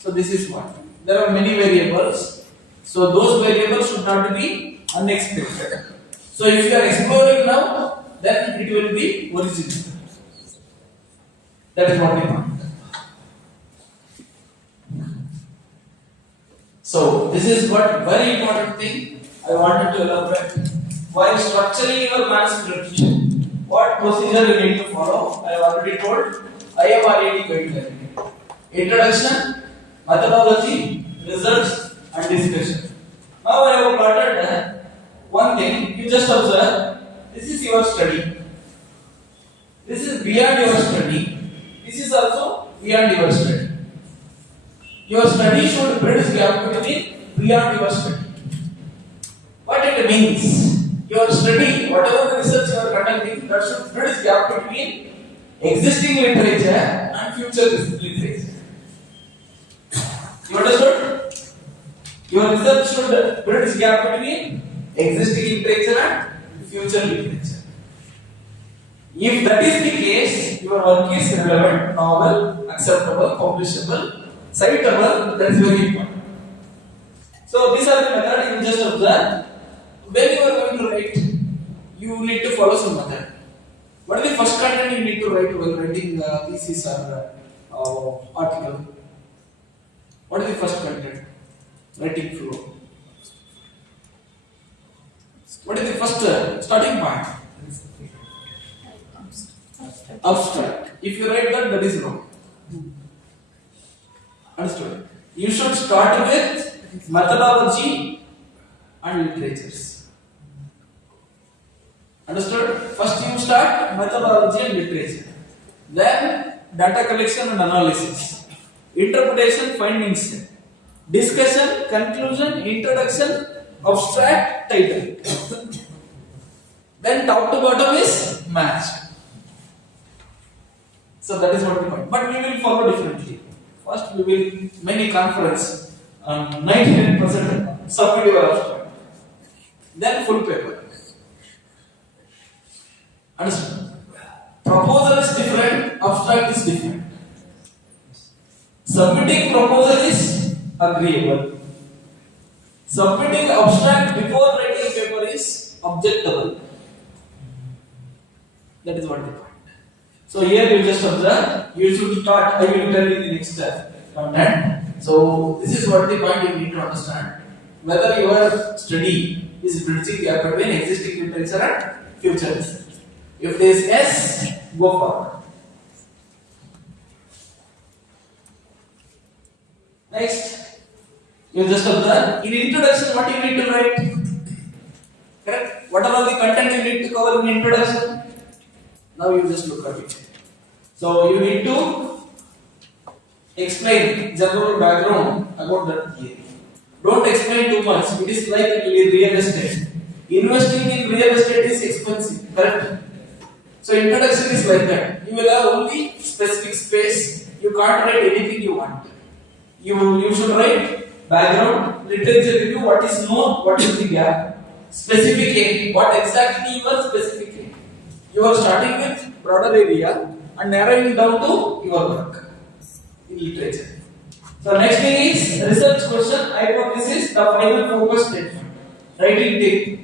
So this is one. There are many variables. So those variables should not be unexpected. So if you are exploring now, then it will be original. That is what we want. So this is what very important thing I wanted to elaborate. While structuring your manuscript, what procedure you need to follow? I have already told. IMRAD guideline. Introduction, methodology, results, and discussion. Now I have plotted one thing. You just observe. This is your study. This is beyond your study. This is also beyond your study. Your study should bridge gap between beyond your study. What it means? Your study, whatever the research you are conducting, that should bridge gap between existing literature and future literature. You understood? Your research should bridge gap between existing literature and future literature. If that is the case, your work is relevant, novel, acceptable, publishable, citable. That is very important. So these are the methods you just observe. When you are going to write, you need to follow some method. What is the first content you need to write while writing thesis or article? What is the first content? Writing flow. What is the first starting point? Abstract. If you write that, that is wrong. Understood? You should start with methodology and literatures. Understood? First you start methodology and literature. Then data collection and analysis. Interpretation, findings. Discussion, conclusion, introduction, abstract, title. Then top to bottom is match. So that is what we call. But we will follow differently. First we will many conference 99% submit your abstract. Then full paper. Understand? Proposal is different, abstract is different. Submitting proposal is agreeable. Submitting abstract before writing paper is objectable. That is what we call. So here you just observe, you should start, I will tell you the next content. So this is what the point you need to understand. Whether your study is bridging the gap between existing literature and future research. If there is yes, go forward. Next, you just observe, in introduction what you need to write? Correct? What are the content you need to cover in introduction? Now you just look at it. So you need to explain general background about that theory. Don't explain too much. It is like real estate. Investing in real estate is expensive. Correct? So introduction is like that. You will have only specific space. You can't write anything you want. You should write background, literature review, what is known, what is the gap, specific aim, what exactly you are specific aim. You are starting with broader area and narrowing down to your work in literature. So next thing is research question, hypothesis, the final focus statement. Writing tip.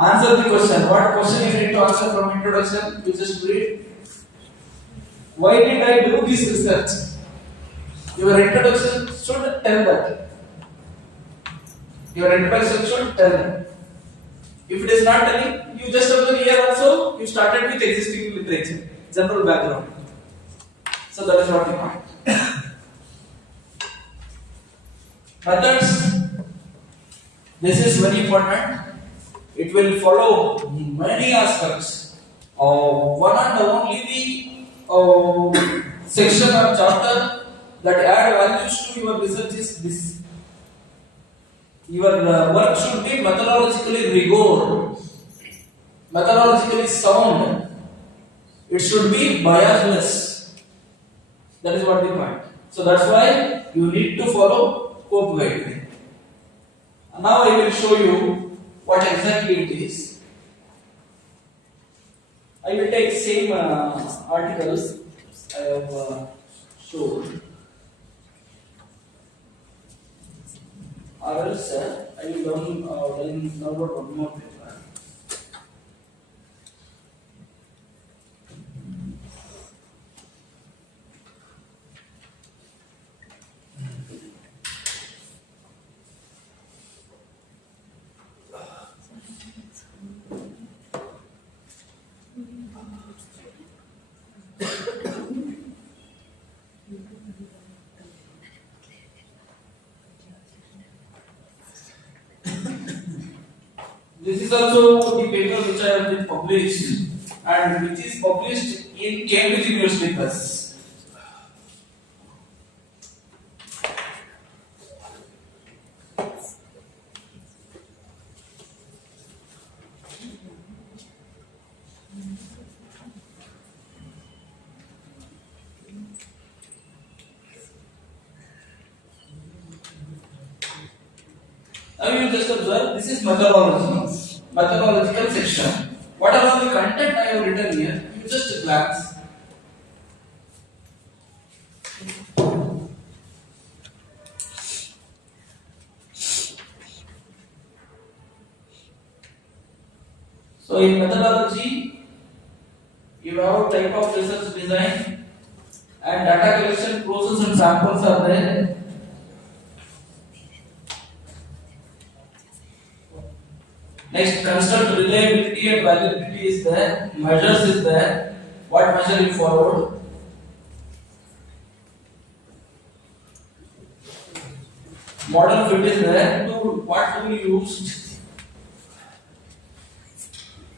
Answer the question. What question you need to answer from introduction? You just read. Why did I do this research? Your introduction should tell that. Your introduction should tell that. If it is not telling, you just have to here also, you started with existing literature, general background. So that is what we want. Methods. This is very important. It will follow many aspects. One and only the section or chapter that add values to your research is this. Your work should be methodologically rigorous, methodologically sound. It should be biasless. That is what we point. So that's why you need to follow Cope guideline. Now I will show you what exactly it is. I will take same articles I have shown. Or else I will download one more paper. This is also the paper which I have been published and which is published in Cambridge University Press. Now you just observe, this is methodology. methodological section. Whatever the content I have written here, you just glance. So in methodology, you have type of research design and data collection process and samples are there. Next, construct reliability and validity is there. Measures is there. What measure you followed? Model fit is there. What tool you used?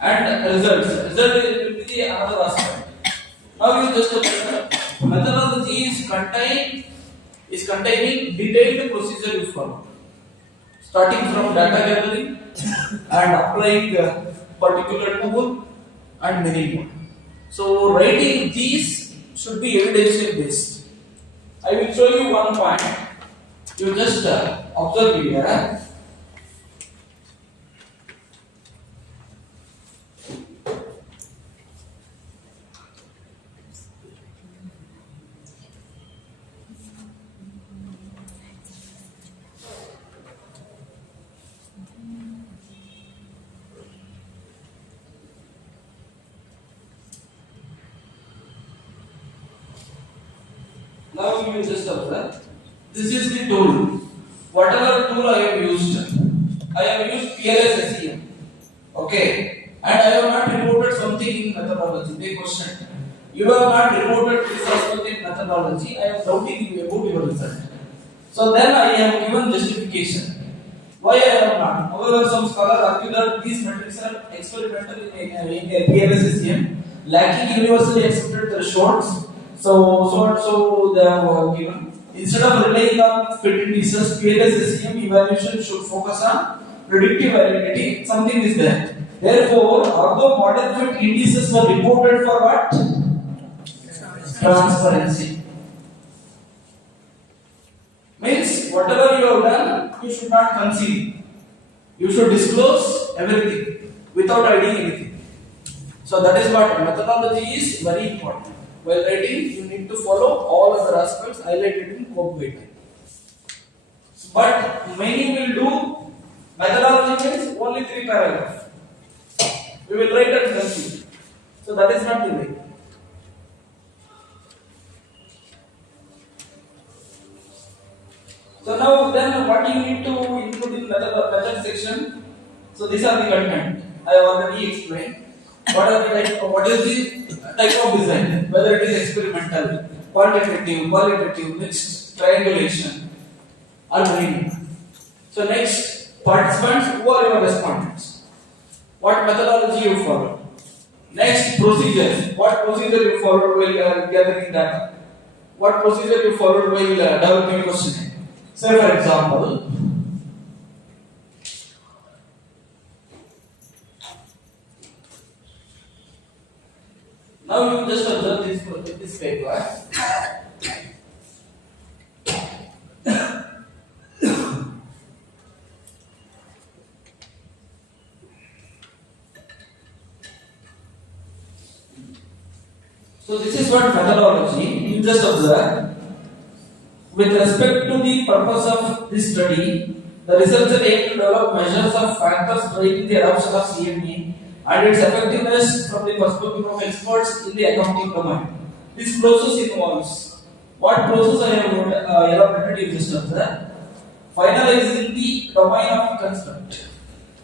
And results. Result will be the another aspect. Now you just methodology is containing detailed procedure you follow, starting from data gathering and applying a particular tool and many more. So writing these should be evidential based. I will show you one point. You just observe here. Now you just observe. This is the tool. Whatever tool I have used PLS SEM. Okay. And I have not reported something in methodology. They question. You have not reported this aspect in methodology. I am doubting you about your result. So then I have given justification. Why I have not? However, some scholars argue that these metrics are experimental in PLS SEM, lacking universally accepted thresholds. So they have given. Instead of relying on fit indices, PLS SEM evaluation should focus on predictive validity. Something is there. Therefore, although model fit indices were reported for what? Transparency. Means whatever you have done, you should not conceal. You should disclose everything without hiding anything. So that is what methodology is very important. While writing, you need to follow all other aspects highlighted in scope weighting. But many will do methodology means only 3 paragraphs. We will write and conclude. So that is not the way. So now then what you need to include in method section. So these are the content I have already explained. What is the type of design? Whether it is experimental, qualitative, mixed, triangulation, or many. So next, participants, who are your respondents? What methodology you follow? Next, procedures. What procedure you followed while gathering data? What procedure you followed while developing questioning? Say for example, now you just observe this paper. So this is what methodology. You just observe. With respect to the purpose of this study, the researcher aimed to develop measures of factors driving the adoption of CME and its effectiveness from the perspective of experts in the accounting domain. This process involves what process I have elaborated you just observe. Finalizing the domain of concept.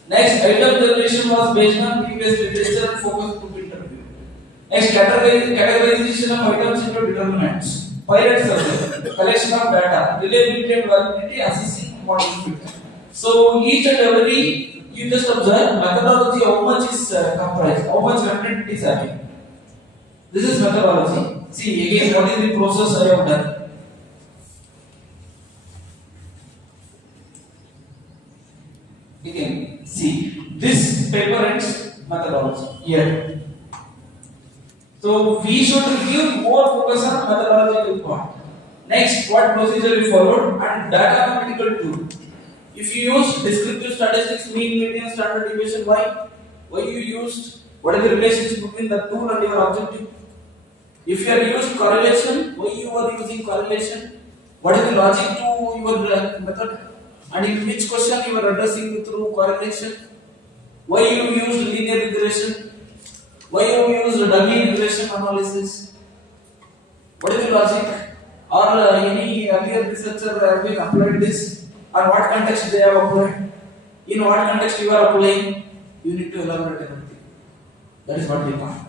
Next, item generation was based on previous literature and focus group interview. Next, categorization of items into determinants. Pilot survey, collection of data, reliability and validity, assessing model fit. So each and every you just observe methodology how much is comprised, how much content it is having. This is methodology. See again what is the process I have done. Again, see this paper ends methodology here. So we should give more focus on methodological part. Next, what procedure we followed and data analytical tool. If you use descriptive statistics, mean, median, standard deviation, why? Why you used? What is the relationship between the tool and your objective? If you are used correlation, why you are using correlation? What is the logic to your method? And in which question you are addressing through correlation? Why you use linear regression? Why you use dummy regression analysis? What is the logic? Or any earlier researcher have been applied this? Or what context they have applied? In what context you are applying? You need to elaborate everything. That is what we want.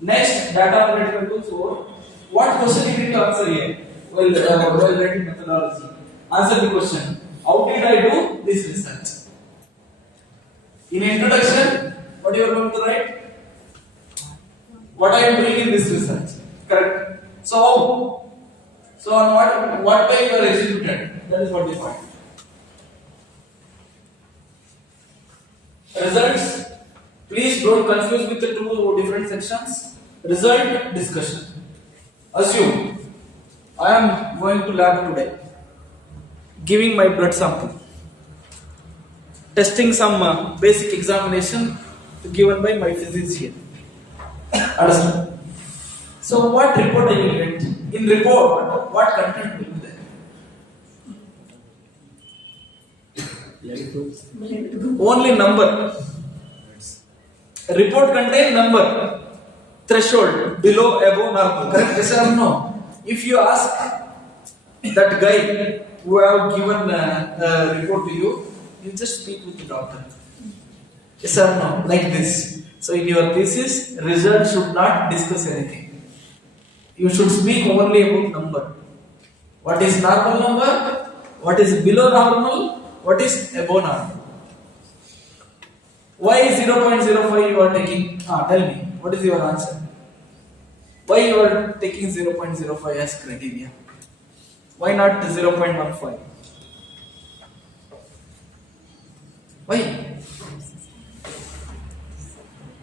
Next, data analytical tools. So, what question you need to answer here? Well, writing methodology. Answer the question. How did I do this research? In introduction, what you are going to write? What I am doing in this research. Correct. So on what way you are executed? That is what we find. Results. Please don't confuse with the two different sections. Result discussion. Assume I am going to lab today, giving my blood sample, testing some basic examination given by my physician. Understand? So what report I will get? In report, what content will be there? Only number. Report contain number. Threshold, below, above, normal. Correct? Yes or no? If you ask that guy who have given a report to you, you just speak with the doctor. Yes or no? Like this. So in your thesis, result should not discuss anything. You should speak only about number. What is normal number? What is below normal? What is above normal? Why 0.05 you are taking? Tell me, what is your answer? Why you are taking 0.05 as criteria? Why not 0.15? Why?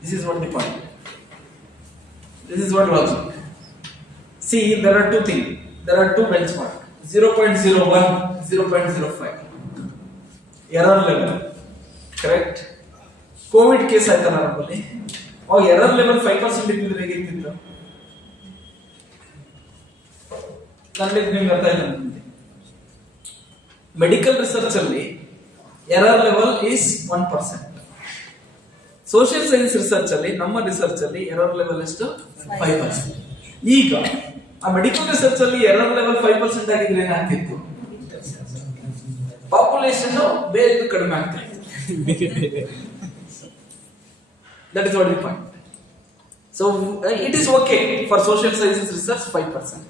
This is what the point. This is what logic. See, there are two things. There are two benchmarks. 0.01, 0.05. Error level. Correct? COVID case ಆಯ್ತಾ ನಮ್ಮಲ್ಲಿ ಅವಾಗ error level 5% ಇದ್ದಿದ್ರೆ ಹೇಗಿರ್ತಿದ್ರು ನನಗೆ ನಿಮ್ಗೆ ಅರ್ಥ ಆಯ್ತು ಅನ್ಕೊಂತೀನಿ medical research ಅಲ್ಲಿ error level is 1%. Social science research ಅಲ್ಲಿ ನಮ್ಮ ರಿಸರ್ಚ್ ಅಲ್ಲಿ ಎರರ್ ಲೆವೆಲ್ ಎಷ್ಟು 5%. ಈಗ ಆ ಮೆಡಿಕಲ್ ರಿಸರ್ಚ್ ಅಲ್ಲಿ ಎರರ್ ಲೆವೆಲ್ 5% ಆಗಿದ್ರೆ ಏನಾಗ್ತಿತ್ತು ಪಾಪ್ಯುಲೇಷನ್ ಬೇಗ ಕಡಿಮೆ ಆಗ್ತಾ ಇತ್ತು. That is what we find. So it is okay for social sciences research 5%.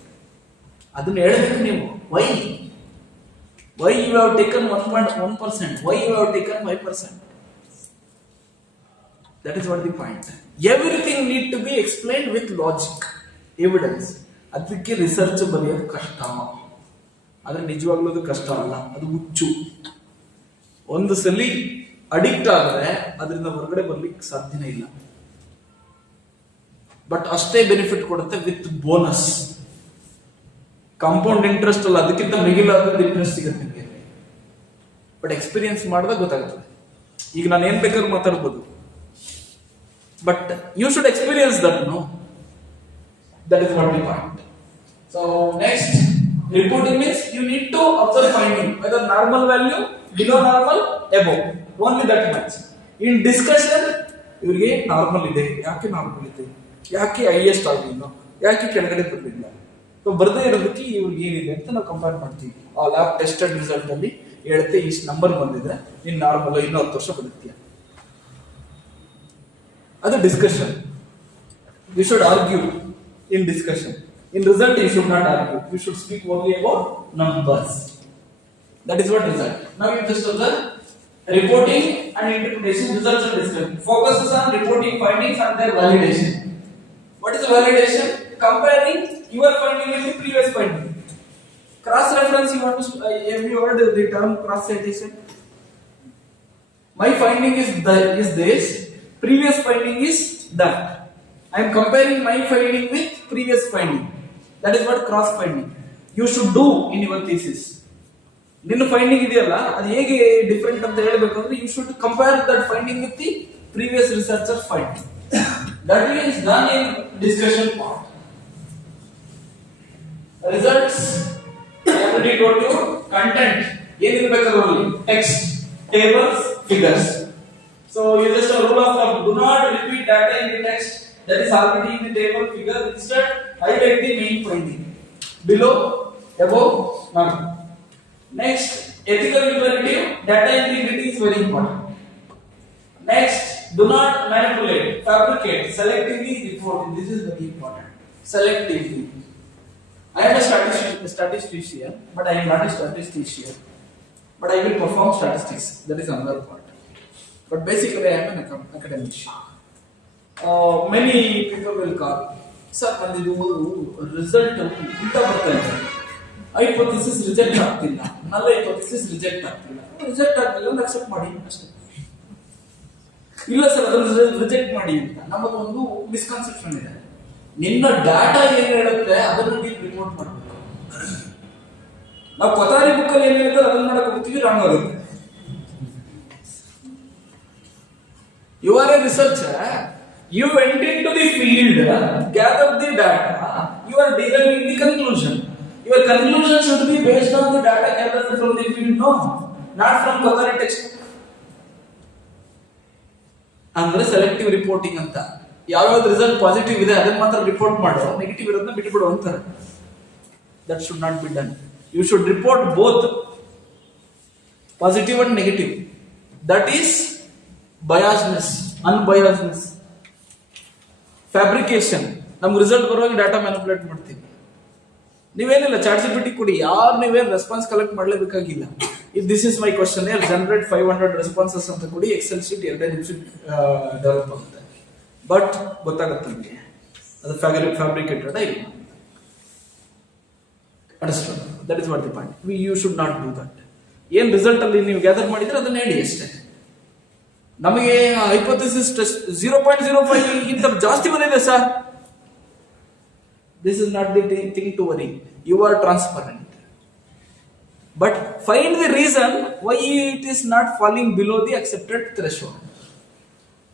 ಅದನ್ನ ಹೇಳಬೇಕು ನೀವು. Why? Why you have taken 1.1%? Why you have taken 5%? That is what the point. Everything need to be explained with logic, evidence. ಅದಕ್ಕೆ research ಬರೆಯೋದು ಕಷ್ಟ. ಆದ್ರೆ ನಿಜವಾಗ್ಲೂ ಅದು ಕಷ್ಟ ಅಲ್ಲ, ಅದು ಹುಚ್ಚು. ಒಂದು ಸಲಿ ಅಡಿಕ್ಟ್ ಆದರೆ ಅದರಿಂದ ಹೊರಗಡೆ ಬರ್ಲಿಕ್ಕೆ ಸಾಧ್ಯನೇ ಇಲ್ಲ. ಬಟ್ ಅಷ್ಟೇ ಬೆನಿಫಿಟ್ ಕೊಡುತ್ತೆ ವಿತ್ ಬೋನಸ್. ಕಾಂಪೌಂಡ್ ಇಂಟ್ರೆಸ್ಟ್ ಅಲ್ಲ, ಅದಕ್ಕಿಂತ ಮಿಗಿಲಾದ ಇಂಟ್ರೆಸ್ಟ್ ಸಿಗುತ್ತೆ ನಿಮಗೆ. ಬಟ್ ಎಕ್ಸ್ಪೀರಿಯನ್ಸ್ ಮಾಡಿದಾಗ ಗೊತ್ತಾಗ್ತದೆ. ಈಗ ನಾನು ಏನ್ ಬೇಕಾದ್ರೂ ಮಾತಾಡ್ಬೋದು, but you should experience that. No, that is what the point. So next, reporting means you need to observe finding whether normal value, below normal, above, only that much. In discussion ಇವರಿಗೆ normal ಇದೆ, ಯಾಕೆ normal ಇದೆ, ಯಾಕೆ highest ಆಗಲಿಲ್ಲ, ಯಾಕೆ ಕೆಳಗಡೆ ಬರಲಿಲ್ಲ, so ಬರದೇ ಇರೋದಕ್ಕೆ ಇವ್ರಿಗೆ ಏನಿದೆ ಅಂತ ನಾವು ಕಂಪೇರ್ ಮಾಡ್ತೀವಿ. ಆ ಲ್ಯಾಬ್ ಟೆಸ್ಟೆಡ್ ರಿಸಲ್ಟ್ ಅಲ್ಲಿ ಹೇಳುತ್ತೆ ಇಷ್ಟು ನಂಬರ್ ಬಂದಿದ್ರೆ ನೀನ್ ನಾರ್ಮಲ್ ಇನ್ನೂ 10 ವರ್ಷ ಬದುಕ್ತೀಯ. ಅದು discussion. You should argue in discussion. In result, you should not argue. You should speak only about numbers. That is what result. Now you just observe reporting and interpretation, results and discussion. Focuses on reporting findings and their validation. What is validation? Comparing your finding with the previous finding. Cross reference. You want to have you heard the term cross citation? My finding is this. Previous finding is that. I am comparing my finding with previous finding. That is what cross finding you should do in your thesis. ನಿನ್ನ finding ಇದೆಯಲ್ಲ ಅದು ಹೇಗೆ different ಅಂತ ಹೇಳಬೇಕಂದ್ರೆ you should compare that finding with the previous researcher finding. That is done in discussion part. Results, I already told you, content. ಏನಿರಬೇಕಲ್ಲಿ text, tables, figures. So you just a rule of thumb, do not repeat data in the text that is already in the table figure. Instead, highlight the main finding. Below, above, none. Next, ethical imperative, data integrity is very important. Next, do not manipulate, fabricate, selectively reporting. This is very important. Selectively. I am a statistician, but I am not a statistician. But I will perform statistics. That is another part. But basically, I am an academician. Many people will call, sir, nandidu result ulta barta ಇದೆ. Hypothesis reject ಆಗ್ತಿಲ್ಲ. null hypothesis reject ಆಗ್ತಿಲ್ಲ. Reject ಆಗ್ತಿಲ್ಲ ಅಂತ accept ಮಾಡಿ ಅಷ್ಟೇ. ಇಲ್ಲ sir ಅದನ್ನು reject ಮಾಡಿ ಅಂತ ನಮ್ಮದೊಂದು ಮಿಸ್ಕನ್ಸೆಪ್ಷನ್ ಇದೆ. ನಿನ್ನ ಡಾಟಾ ಏನ್ ಹೇಳುತ್ತೆ ಅದನ್ನು ನೀವು ರಿಪೋರ್ಟ್ ಮಾಡಬೇಕು. ನಾವು ಕೊತಾರಿ ಬುಕ್ ಅಲ್ಲಿ ಏನ್ ಹೇಳ್ತಾರೆ ಅದನ್ನ ಮಾಡಕ್ ಹೋಗ್ತೀವಿ, ರಾಂಗ್ ಆಗುತ್ತೆ. You are a researcher, you went into the field, gather the data, you are deriving the conclusion. Your conclusion should be based on the data gathered from the field, no not from Kothari text. ಅಂದ್ರೆ selective reporting ಅಂತ. ಯಾವ್ಯಾವ್ದು result positive ಇದೆ ಅದನ್ನ ಮಾತ್ರ report ಮಾಡು, negative ಇರೋದನ್ನ ಬಿಟ್ಬಿಡು ಅಂತಾರೆ. That should not be done. You should report both positive and negative. That is biasness, unbiasness. Fabrication, ನಮ್ಗೆ ರಿಸಲ್ಟ್ ಬರುವಾಗ ಡಾಟಾ ಮ್ಯಾನಿಪುಲೇಟ್ ಮಾಡ್ತೀವಿ. ನೀವೇನಿಲ್ಲ ಚಾಟ್ ಜಿಪಿಟಿ ಕೊಡಿ, ಯಾರು ನೀವೇನು ರೆಸ್ಪಾನ್ಸ್ ಕಲೆಕ್ಟ್ ಮಾಡಲೇಬೇಕಾಗಿಲ್ಲ. If this is my questionnaire, generate 500 responses ಅಂತ ಕೊಡಿ, ಎಕ್ಸೆಲ್ ಶೀಟ್ 2 ನಿಮಿಷ ಡೆವಲಪ್ ಆಗುತ್ತೆ. ಬಟ್ ಗೊತ್ತಾಗುತ್ತೆ ನಿಮಗೆ ಅದು ಫ್ಯಾಬ್ರಿಕೇಟೆಡ್ ಇಲ್ಲ. Understand? That is what the point. You should not do that. ಏನ್ ರಿಸಲ್ಟ್ ಅಲ್ಲಿ ನೀವು ಗ್ಯಾದರ್ ಮಾಡಿದ್ರೆ ಅದನ್ನ ಹೇಳಿ ಅಷ್ಟೇ. ನಮಗೆ ಹೈಪೋಥೆಸಿಸ್ 0.05 ಗಿಂತ ಜಾಸ್ತಿ ಬಂದಿದೆ sir, this is not the thing to worry. You are transparent. But find the reason why it is not falling below the accepted threshold.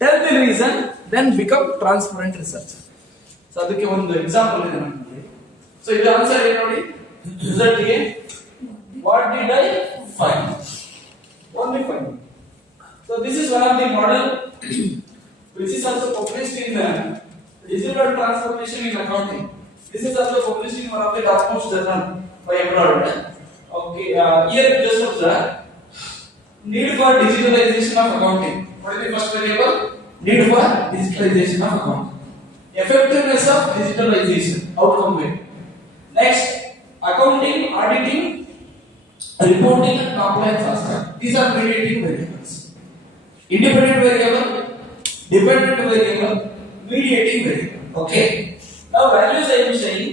Tell the reason, then become transparent researcher. So ಅದಕ್ಕೆ ಒಂದು example ಇದೆ ನೋಡಿ. So ಇದು answer ಏನು ನೋಡಿ, result ಗೆ what did I find? Only find. So this is one of the model which is also published in digital transformation in accounting. This is also published in one of the topmost journal by abroad. Okay, here just observe need for digitalization of accounting. What is the first variable? Need for digitalization of accounting. Effectiveness of digitalization, outcome way. Next, accounting, auditing, reporting and compliance aspect. These are mediating variables. Independent variable, dependent variable, mediating variable. Okay. Now values I am saying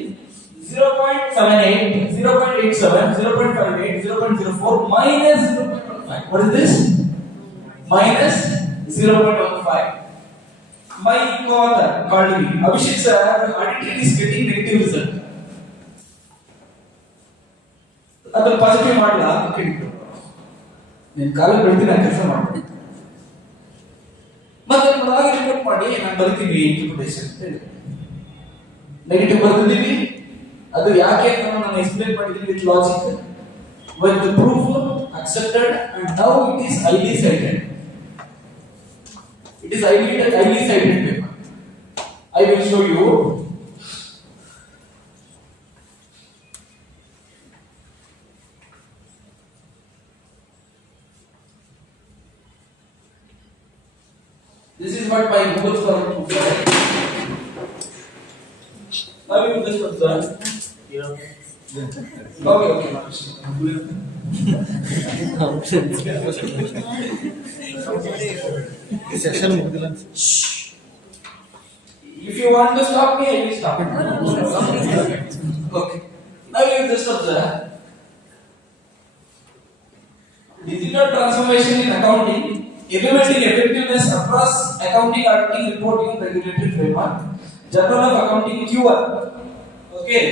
0.78, 0.87, 0.58, 0.04 minus 0.15. What is this? Minus 0.15. My co-author called me, Abhishek sir, auditing is getting negative result. ಅದರ positive ಮಾಡಲ್ಲ ಅಂತ ಕೇಳಿದ್ರು. ನೀನು ಕಾಲ ಬೆಳ್ತೀನಿ ಆ ಕೆಲಸ ಮಾಡ್ಬಿಡಿ. ಮತ್ತೆ ನನಗೆ ರಿಪೋರ್ಟ್ ಮಾಡಿ ನಾನು ಬರೀತೀನಿ ಇಂಟರ್ಪ್ರಿಟೇಷನ್ ಅಂತ ಹೇಳಿ ನೆಗೆಟಿವ್ ಬರ್ತಿದ್ದೀವಿ. ಅದು ಯಾಕೆ ಅಂತ ನಾನು ಎಕ್ಸ್ಪ್ಲೇನ್ ಮಾಡಿದ್ದೀನಿ with logic, with the proof accepted, and now it is highly cited. It is highly cited paper. I will show you. This is what my Google scholar put there. Now you just observe. Okay. Session ಮುಗಿದಿಲ್ಲ. If you want to stop me, I will stop. Okay. Now you just observe. Digital transformation in accounting, evaluating effectiveness across accounting, auditing, reporting, regulatory framework. Journal of Accounting QR. Okay.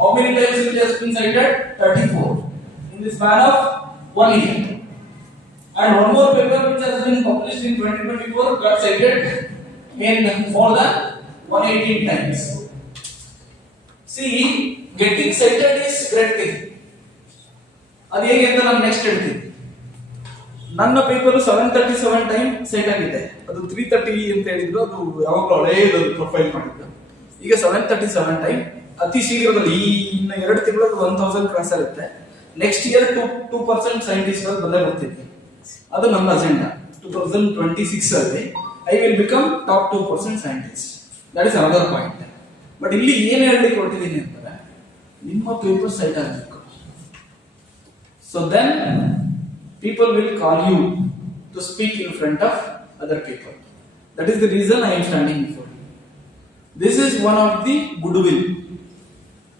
How many times it has been cited? 34. In the span of 1 year. And one more paper which has been published in 2024 got cited in more than 118 times. See, getting cited is great thing. ಅದು ಹೇಗೆ ಅಂತ ನಾನು next ಹೇಳ್ತೀನಿ. ನನ್ನ paper 737 time site ಆಗಿದೆ. ಅದು 330 ಅಂತ ಹೇಳಿದ್ರು, ಅದು ಯಾವಾಗಲೂ ಹಳೆಯದು ಪ್ರೊಫೈಲ್ ಮಾಡಿದ್ದು. ಈಗ 737 ಟೈಮ್ ಅತಿ ಶೀಘ್ರದಲ್ಲಿ ಇನ್ನ 2 ತಿಂಗಳಲ್ಲಿ 1000 ಕ್ರಾಸ್ ಆಗುತ್ತೆ. ನೆಕ್ಸ್ಟ್ ಇಯರ್ 2% ಸೈಂಟಿಸ್ಟ್ ಬಂದೇ ಬರ್ತೀನಿ. ಅದು ನನ್ನ ಅಜೆಂಡಾ. 2026 ಅಲ್ಲಿ I will become top 2% scientist. That is another point. But ಇಲ್ಲಿ ಏನು ಹೇಳಲಿಕ್ಕೆ ಹೊರಟಿದ್ದೀನಿ ಅಂತಂದ್ರೆ, ನಿಮ್ಮ ಪೇಪರ್ ಸೈಟ್ ಆಗಬೇಕು. So then people will call you to speak in front of other people. That is the reason I am standing before you. This is one of the goodwill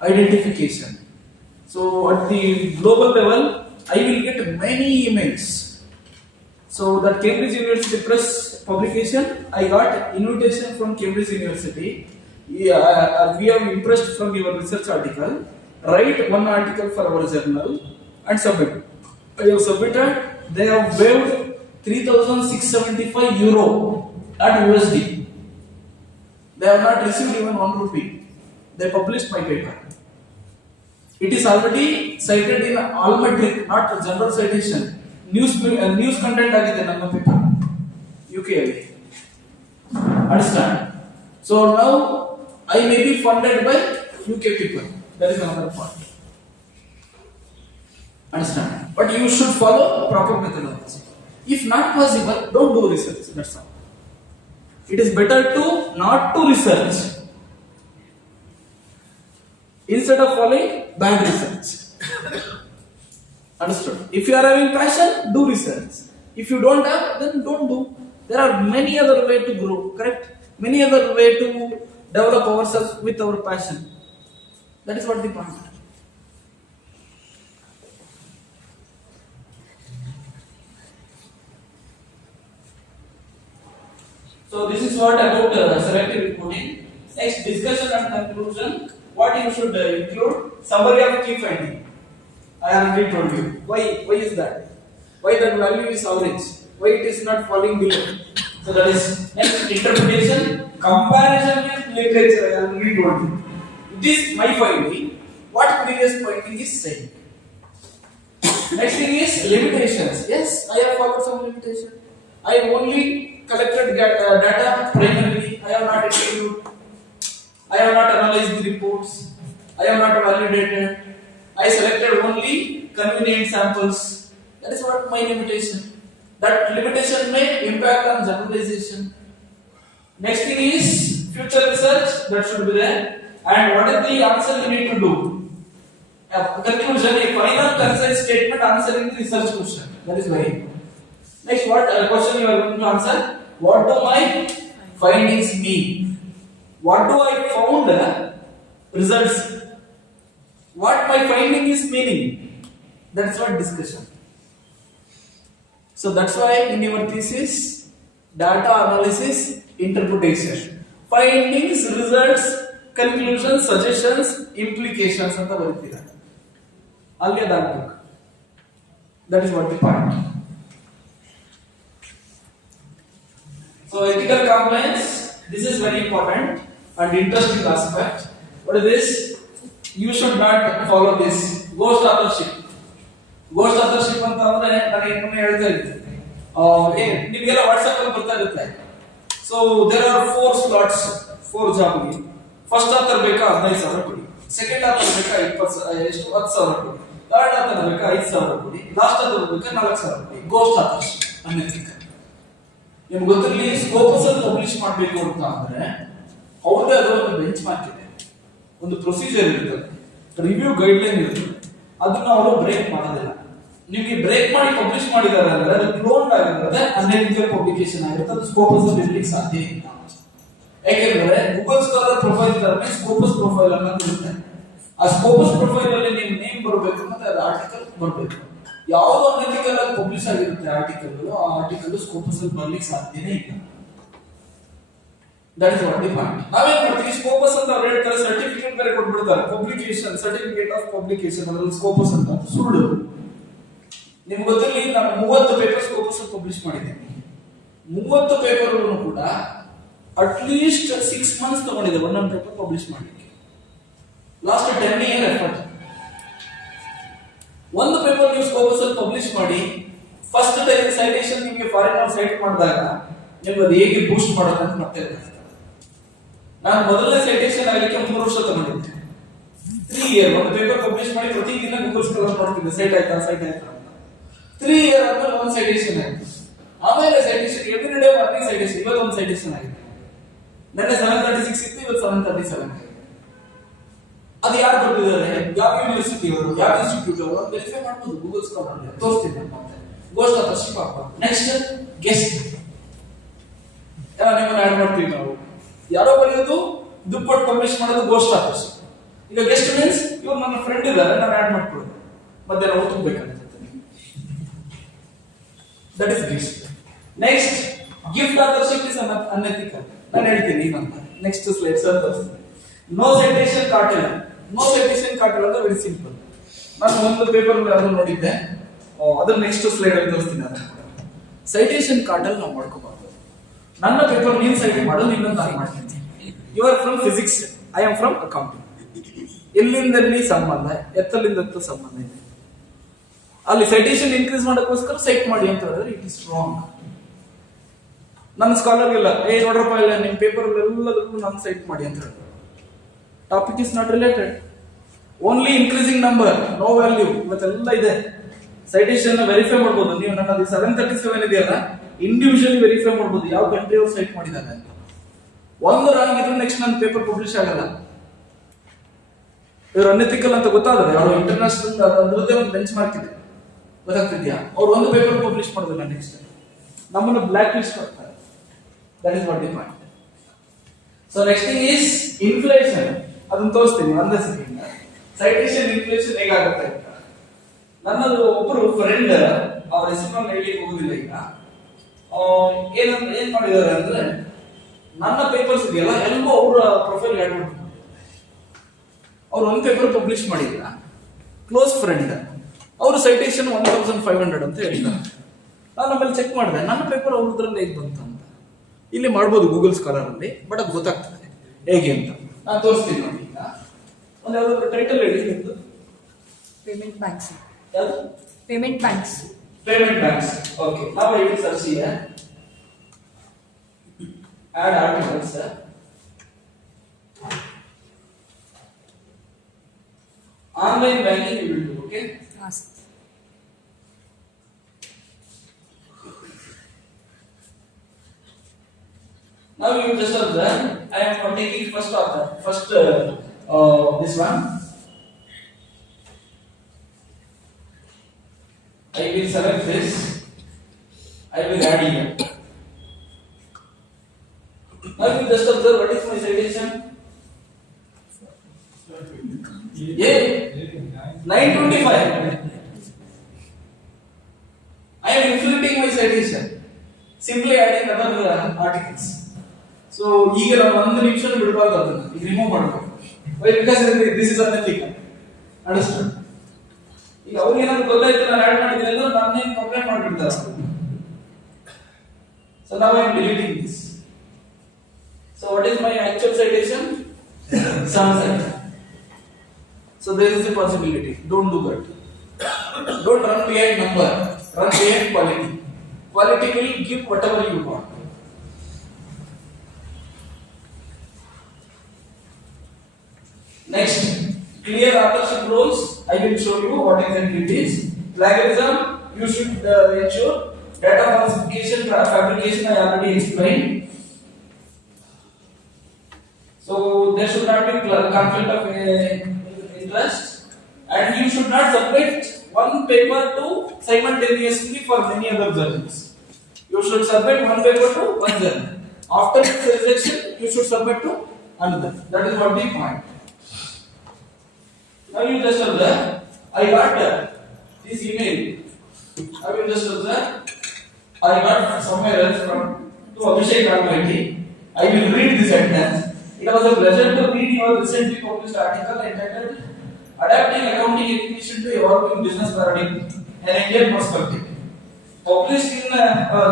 identification. So at the global level, I will get many emails. So that Cambridge University Press publication, I got invitation from Cambridge University. We are impressed from your research article. Write one article for our journal and submit. I have submitted. They have waived 3,675 euro at USD. They have not received even 1 rupee. They published my paper. It is already cited in almetric, not general citation. News content agide nanna paper. UK ali. Understand? So now I may be funded by UK people. That is another point. Understand? But you should follow proper methodology. If not possible, don't do research. That's all. It is better to not to research instead of following bad research. Understood? If you are having passion, do research. If you don't have, then don't do. There are many other way to grow. Correct? Many other way to develop ourselves with our passion. That is what the point. So this is what about selective reporting. Next, discussion and conclusion. What you should include? Summary of key finding. I already told you. Why is that? Why that value is average? Why it is not falling below? So that is next, interpretation. Comparison with literature. I already told you. It is my finding. What previous finding is saying. Next thing is limitations. Yes, I have followed some limitation. I only collected data primarily. I have not interviewed. I have not analyzed the reports. I have not validated. I selected only convenient samples. That is what my limitation. That limitation may impact on generalization. Next thing is future research. That should be there. And what is the answer you need to do? Conclusion, a final concise statement answering the research question. That is very important. Next, what question you are going to answer? What do my findings mean? What do I found? Results. What my finding is meaning? That's what discussion. So that's why in your thesis, data analysis, interpretation, findings, results, conclusions, suggestions, implications ಅಂತ ಬರೀತೀರಾ. ಅಲ್ಲಿಗೆ ಅದಾಗಬೇಕು. That is what the point. So ethical compliance, this is very important and interesting aspect. What is this? You should not follow this ghost authorship. Ghost authorship ಅಂತ ಅಂದ್ರೆ ನಾನು ಇನ್ನೊಮ್ಮೆ ಹೇಳ್ತಾ ಇದ್ದೆ. ನಿಮಗೆಲ್ಲ WhatsApp ಅಲ್ಲಿ ಬರ್ತಾ ಇರುತ್ತೆ. So there are 4 slots, 4 ಜಾಬ್ಗೆ. First author ಬೇಕಾ 15,000 ಕೊಡಿ. ಸೆಕೆಂಡ್ ಆಥರ್ ಬೇಕಾ 10,000 ಕೊಡಿ. ಥರ್ಡ್ ಆಥರ್ ಬೇಕಾ 5,000 ಕೊಡಿ. ಲಾಸ್ಟ್ ಆಥರ್ ಬೇಕಾ 4,000 ಕೊಡಿ. ಗೋಸ್ಟ್ ಆಥರ್ಶಿಪ್ ಅನ್ನೋದಕ್ಕೆ ನಿಮ್ಗೆ ಗೊತ್ತಿರಲಿ. ಸ್ಕೋಪಸ್ ಅಲ್ಲಿ ಪಬ್ಲಿಷ್ ಮಾಡಬೇಕು ಅಂತ ಅಂದ್ರೆ ಅವ್ರದೇ ಅದರ ಒಂದು ಬೆಂಚ್ ಮಾರ್ಕ್ ಇದೆ, ಒಂದು ಪ್ರೊಸೀಜರ್ ಇರ್ತದೆ, ರಿವ್ಯೂ ಗೈಡ್ ಲೈನ್ ಇರ್ತದೆ. ಅದನ್ನ ಅವರು ಬ್ರೇಕ್ ಮಾಡೋದಿಲ್ಲ. ನಿಮಗೆ ಬ್ರೇಕ್ ಮಾಡಿ ಪಬ್ಲಿಷ್ ಮಾಡಿದ್ದಾರೆ ಅಂದ್ರೆ ಅದು ಕ್ಲೋನ್ಡ್ ಆಗಿರುತ್ತೆ, ಅನ್ಎಥಿಕಲ್ ಪಬ್ಲಿಕೇಶನ್ ಆಗಿರುತ್ತೆ. ಅದು ಸ್ಕೋಪಸ್ ಅಲ್ಲಿ ಇರ್ಲಿಕ್ಕೆ ಸಾಧ್ಯ ಇಲ್ಲ. ಯಾಕೆಂದ್ರೆ ಗೂಗಲ್ ಸ್ಕಾಲರ್ ಪ್ರೊಫೈಲ್ ತರ ಸ್ಕೋಪಸ್ ಪ್ರೊಫೈಲ್ ಅನ್ನೋದು ಇರುತ್ತೆ. ಆ ಸ್ಕೋಪಸ್ ಪ್ರೊಫೈಲ್ ಅಲ್ಲಿ ನಿಮ್ಮ ನೇಮ್ ಬರಬೇಕು ಮತ್ತೆ ಅದು ಆರ್ಟಿಕಲ್ ಬರಬೇಕು. ಯಾವುದೋ ಅನ್ಎಥಿಕಲ್ ಆಗಿ ಪಬ್ಲಿಷ್ ಆಗಿರುತ್ತೆ ಆರ್ಟಿಕಲ್, ಆ ಆರ್ಟಿಕಲ್ ಸ್ಕೋಪಸ್ ಅಲ್ಲಿ ಬರ್ಲಿಕ್ಕೆ ಸಾಧ್ಯನೇ ಇಲ್ಲ. That is what the point. ನಾವೇನ್ ಮಾಡ್ತೀವಿ, ಸ್ಕೋಪಸ್ ಅಂತ ಅವ್ರು ಹೇಳ್ತಾರೆ, ಸರ್ಟಿಫಿಕೇಟ್ ಬೇರೆ ಕೊಟ್ಬಿಡ್ತಾರೆ, ಪಬ್ಲಿಕೇಶನ್ ಸರ್ಟಿಫಿಕೇಟ್ ಆಫ್ ಪಬ್ಲಿಕೇಶನ್ ಅದ್ರಲ್ಲಿ ಸ್ಕೋಪಸ್ ಅಂತ. ಸುಳ್ಳು. ನಿಮ್ಗೆ ಗೊತ್ತಿರಲಿ, ನಾನು 30 ಪೇಪರ್ಸ್ ಸ್ಕೋಪಸ್ ಪಬ್ಲಿಷ್ ಮಾಡಿದ್ದೀನಿ. 30 ಪೇಪರ್ಗಳನ್ನು ಕೂಡ ಅಟ್ಲೀಸ್ಟ್ 6 ಮಂತ್ಸ್ ತಗೊಂಡಿದೆ ಒಂದೊಂದು ಪೇಪರ್ ಪಬ್ಲಿಷ್ ಮಾಡಲಿಕ್ಕೆ. Last 10 year effort. ಒಂದು ಪೇಪರ್ ನೀವು ಸ್ಕೋಪಸ್ ಅಲ್ಲಿ ಪಬ್ಲಿಷ್ ಮಾಡಿ ಫಸ್ಟ್ ಟೈಮ್ ಸೈಟೇಷನ್ ನಿಮಗೆ ಫಾರಿನ್ ಅವ್ರು ಸೈಟ್ ಮಾಡಿದಾಗ ನಿಮ್ಗೆ ಅದು ಹೇಗೆ ಬೂಸ್ಟ್ ಮಾಡೋದು ಅಂತ ಮತ್ತೆ ಗೊತ್ತಾಗ್ತದೆ. ನಾನು ಮೊದಲನೇ ಸೈಟೇಷನ್ ಆಗಲಿಕ್ಕೆ 3 ವರ್ಷ ತಗೊಂಡಿದ್ದೆ. 3 ಇಯರ್ ಒಂದು ಪೇಪರ್ ಪಬ್ಲಿಷ್ ಮಾಡಿ ಪ್ರತಿದಿನ ಗೂಗಲ್ ಸ್ಕಾಲರ್ ನೋಡ್ತಿದ್ದೆ ಸೈಟ್ ಆಯ್ತಾ ಅಂತ. 3 ಇಯರ್ ಆದ್ಮೇಲೆ ಒಂದು ಸೈಟೇಷನ್ ಆಯ್ತು. ಆಮೇಲೆ citation every day morning citation. ಇವತ್ತು ಒಂದು ಸೈಟೇಷನ್ ಆಗಿದೆ. ನೆನ್ನೆ 736 ಇತ್ತು, ಇವತ್ತು 737 ಆಗಿದೆ. ಅದು ಯಾರು ಕೊಟ್ಟಿದ್ದಾರೆ, ಯಾವ ಯೂನಿವರ್ಸಿಟಿ ಅವರು, ಯಾವ ಇನ್ಸ್ಟಿಟ್ಯೂಟ್ ಅವರು ವೆರಿಫೈ ಮಾಡಬಹುದು ಗೂಗಲ್ ಸ್ಕಾಲರ್ ಅಲ್ಲಿ ತೋರಿಸ್ತೀನಿ. ಮತ್ತೆ ಗೋಸ್ಟ್ ಆಫ್ ಶಿಪಾಪ. ನೆಕ್ಸ್ಟ್ ಗೆಸ್ಟ್ ನಿಮ್ಮನ್ನ ಆಡ್ ಮಾಡ್ತೀವಿ ನಾವು. ಯಾರೋ ಬರೆಯೋದು ದುಡ್ಡು ಕೊಟ್ಟು ಪಬ್ಲಿಷ್ ಮಾಡೋದು ಗೋಸ್ಟ್ ಆಫ್. ಈಗ ಗೆಸ್ಟ್ ಮೀನ್ಸ್ ಇವ್ರು ನನ್ನ ಫ್ರೆಂಡ್ ಇದ್ದಾರೆ, ನಾನು ಆಡ್ ಮಾಡ್ಕೊಳ್ಳೋದು. ಮಧ್ಯಾಹ್ನ ಊಟ ಬೇಕಂತ. That is guest. Next gift authorship is unethical. ನಾನು ಹೇಳ್ತೀನಿ ಏನಂತ ನೆಕ್ಸ್ಟ್ ಸ್ಲೈಡ್ ಸರ್ ತೋರಿಸ್ತೀನಿ. No citation cartel. No citation cartel ಅಂದ್ರೆ ವೆರಿ ಸಿಂಪಲ್. ನಾನು ಒಂದು ಪೇಪರ್ ಅದನ್ನು ನೋಡಿದ್ದೆ, ಅದನ್ನ ನೆಕ್ಸ್ಟ್ ಸ್ಲೈಡ್ ಅಲ್ಲಿ ತೋರಿಸ್ತೀನಿ. ಅದನ್ನ ಸೈಟೇಷನ್ ಕಾರ್ಟೆಲ್ ನಾವು ಮಾಡ್ಕೋಬಾರ್ದು. ನನ್ನ ಪೇಪರ್ ನೀನ್ ಸೈಟ್ ಮಾಡೋದು, ಇನ್ನೊಂದು ನಾನು ಮಾಡ್ತೀನಿ. You are from physics, I am from accounting. ಎಲ್ಲಿಂದಲ್ಲಿ ಸಂಬಂಧ, ಎತ್ತಲಿಂದ ಸಂಬಂಧ ಇದೆ. ಅಲ್ಲಿ ಸೈಟೇಷನ್ ಇನ್ಕ್ರೀಸ್ ಮಾಡೋಕ್ಕೋಸ್ಕರ ಸೈಟ್ ಮಾಡಿ ಅಂತ ಹೇಳಿದ್ರೆ ಇಟ್ ಇಸ್ ರಾಂಗ್. ನನ್ನ ಸ್ಕಾಲರ್ ಇಲ್ಲ, ನೋಡ್ರಪ್ಪ ಇಲ್ಲ ನಿಮ್ಮ ಪೇಪರ್ ಎಲ್ಲದಕ್ಕೂ ನಾನು ಸೈಟ್ ಮಾಡಿ ಅಂತ ಹೇಳಿದ್ರು. Topic is not related. Only increasing number, no value. ಇವತ್ತೆಲ್ಲ ಇದೆ. ಸೈಟೇಷನ್ ವೆರಿಫೈ ಮಾಡ್ಬೋದು ನೀವು. ನನ್ನದು 737 ಇದೆಯಲ್ಲ, ಇಂಡಿವಿಜುವಲಿ ವೆರಿಫೈ ಮಾಡ್ಬೋದು ಯಾವ ಕಂಟ್ರಿ ಅವ್ರು ಸೈಟ್ ಮಾಡಿದ್ದಾರೆ ಅಂತ. ಒಂದು ರಾಂಗ್ ಇದ್ರೆ ನೆಕ್ಸ್ಟ್ ನನ್ನ ಪೇಪರ್ ಪಬ್ಲಿಷ್ ಆಗಲ್ಲ. ಇವರು ಅನ್ಎಥಿಕಲ್ ಅಂತ ಗೊತ್ತಾದ್ರೆ ಅವರು ಇಂಟರ್ನ್ಯಾಷನಲ್ ಅದರದ್ದೇ ಒಂದು ಬೆಂಚ್ ಮಾರ್ಕ್ ಇದೆ, ಗೊತ್ತಾಗ್ತಿದ್ಯಾ? ಅವ್ರು ಒಂದು ಪೇಪರ್ ಪಬ್ಲಿಷ್ ಮಾಡೋದಿಲ್ಲ, ನೆಕ್ಸ್ಟ್ ನಮ್ಮನ್ನು ಬ್ಲಾಕ್ ಲಿಸ್ಟ್ ಮಾಡ್ತಾರೆ. That is what the point. So next thing is inflation. ಅದನ್ನ ತೋರಿಸ್ತೀನಿ ಒಂದೇ ಸೆಕೆಂಡ್. ಸೈಟೇಷನ್ ಇನ್ಫ್ಲೇಷನ್ ಹೇಗಾಗುತ್ತೆ ಅಂತ. ನನ್ನದು ಒಬ್ಬರು ಫ್ರೆಂಡ್, ಅವ್ರ ಹೆಸರನ್ನು ಹೇಳಿ ಹೋಗುದಿಲ್ಲ ಈಗ, ಏನ್ ಮಾಡಿದ್ದಾರೆ ಅಂದ್ರೆ ನನ್ನ ಪೇಪರ್ಸ್ ಇದೆಯಲ್ಲ ಎಲ್ಲವೂ ಅವರ ಪ್ರೊಫೈಲ್ ಆಡ್ ಮಾಡ್ತಾರೆ. ಅವ್ರು ಒಂದು ಪೇಪರ್ ಪಬ್ಲಿಷ್ ಮಾಡಿಲ್ಲ, ಕ್ಲೋಸ್ ಫ್ರೆಂಡ್. ಅವರು ಸೈಟೇಷನ್ 1500 ಅಂತ ಹೇಳಿದ್ದಾರೆ. ನಾನು ಆಮೇಲೆ ಚೆಕ್ ಮಾಡಿದೆ, ನನ್ನ ಪೇಪರ್ ಅವ್ರದ್ರಲ್ಲಿ ಹೇಗೆ ಬಂತು ಅಂತ. ಇಲ್ಲಿ ಮಾಡ್ಬೋದು ಗೂಗಲ್ ಸ್ಕಾಲರ್ ಅಲ್ಲಿ, ಬಟ್ ಅದು ಗೊತ್ತಾಗ್ತದೆ ಹೇಗೆ ಅಂತ. ನಾನು ತೋರಿಸ್ತೀನಿ ನೋಡಿ. ಈಗ ಒಂದು ಯಾವ್ದಾದ್ರು ಟೈಟಲ್ ಹೇಳಿ ನಿಮ್ದು. Payment banks. ಯಾವುದು? Payment banks. Payment banks. Okay. Now I will search here. Add articles. Online banking you will do. Okay. Yes. Now you just observe. I am taking first author. First this one. I will select this. I will add here. Now you just observe what is my citation. Yeah, 925. I am inflating my citation. Simply adding other articles. So ಈಗ ನಾವು 1 ನಿಮಿಷ ಬಿಡಬಾರ್ದು, ಅದನ್ನ ಈಗ remove ಮಾಡಬೇಕು. Why? Because this is unethical. Understand? ಈಗ ಅವ್ರಿಗೆ ಏನಾದ್ರು ಗೊತ್ತಾಯ್ತು ನಾನು ಆಡ್ ಮಾಡಿದ್ದೀನಿ ಅಂದ್ರೆ ನಾನೇ ಕಂಪ್ಲೇಂಟ್ ಮಾಡಿಬಿಡ್ತಾರೆ. So now I am deleting this. So what is my actual citation? Some citation. So there is a possibility. Don't do that. Don't run behind number. Run behind quality. Quality will give whatever you want. Next, clear authorship rules. I will show you what exactly it is. Plagiarism, you should ensure. Data falsification, fabrication, I already explained. So there should not be conflict of interest, and you should not submit one paper to simultaneously for many other journals. You should submit one paper to one journal. After its rejection, you should submit to another. That is what the point. Now you just observe. I got this email. I will just observe. I got somewhere else from to Abhishek Almighty. I will read this sentence. It was a pleasure to read your recently published article entitled "Adapting Accounting Education to Evolving Business Paradigm." an Indian perspective. Published in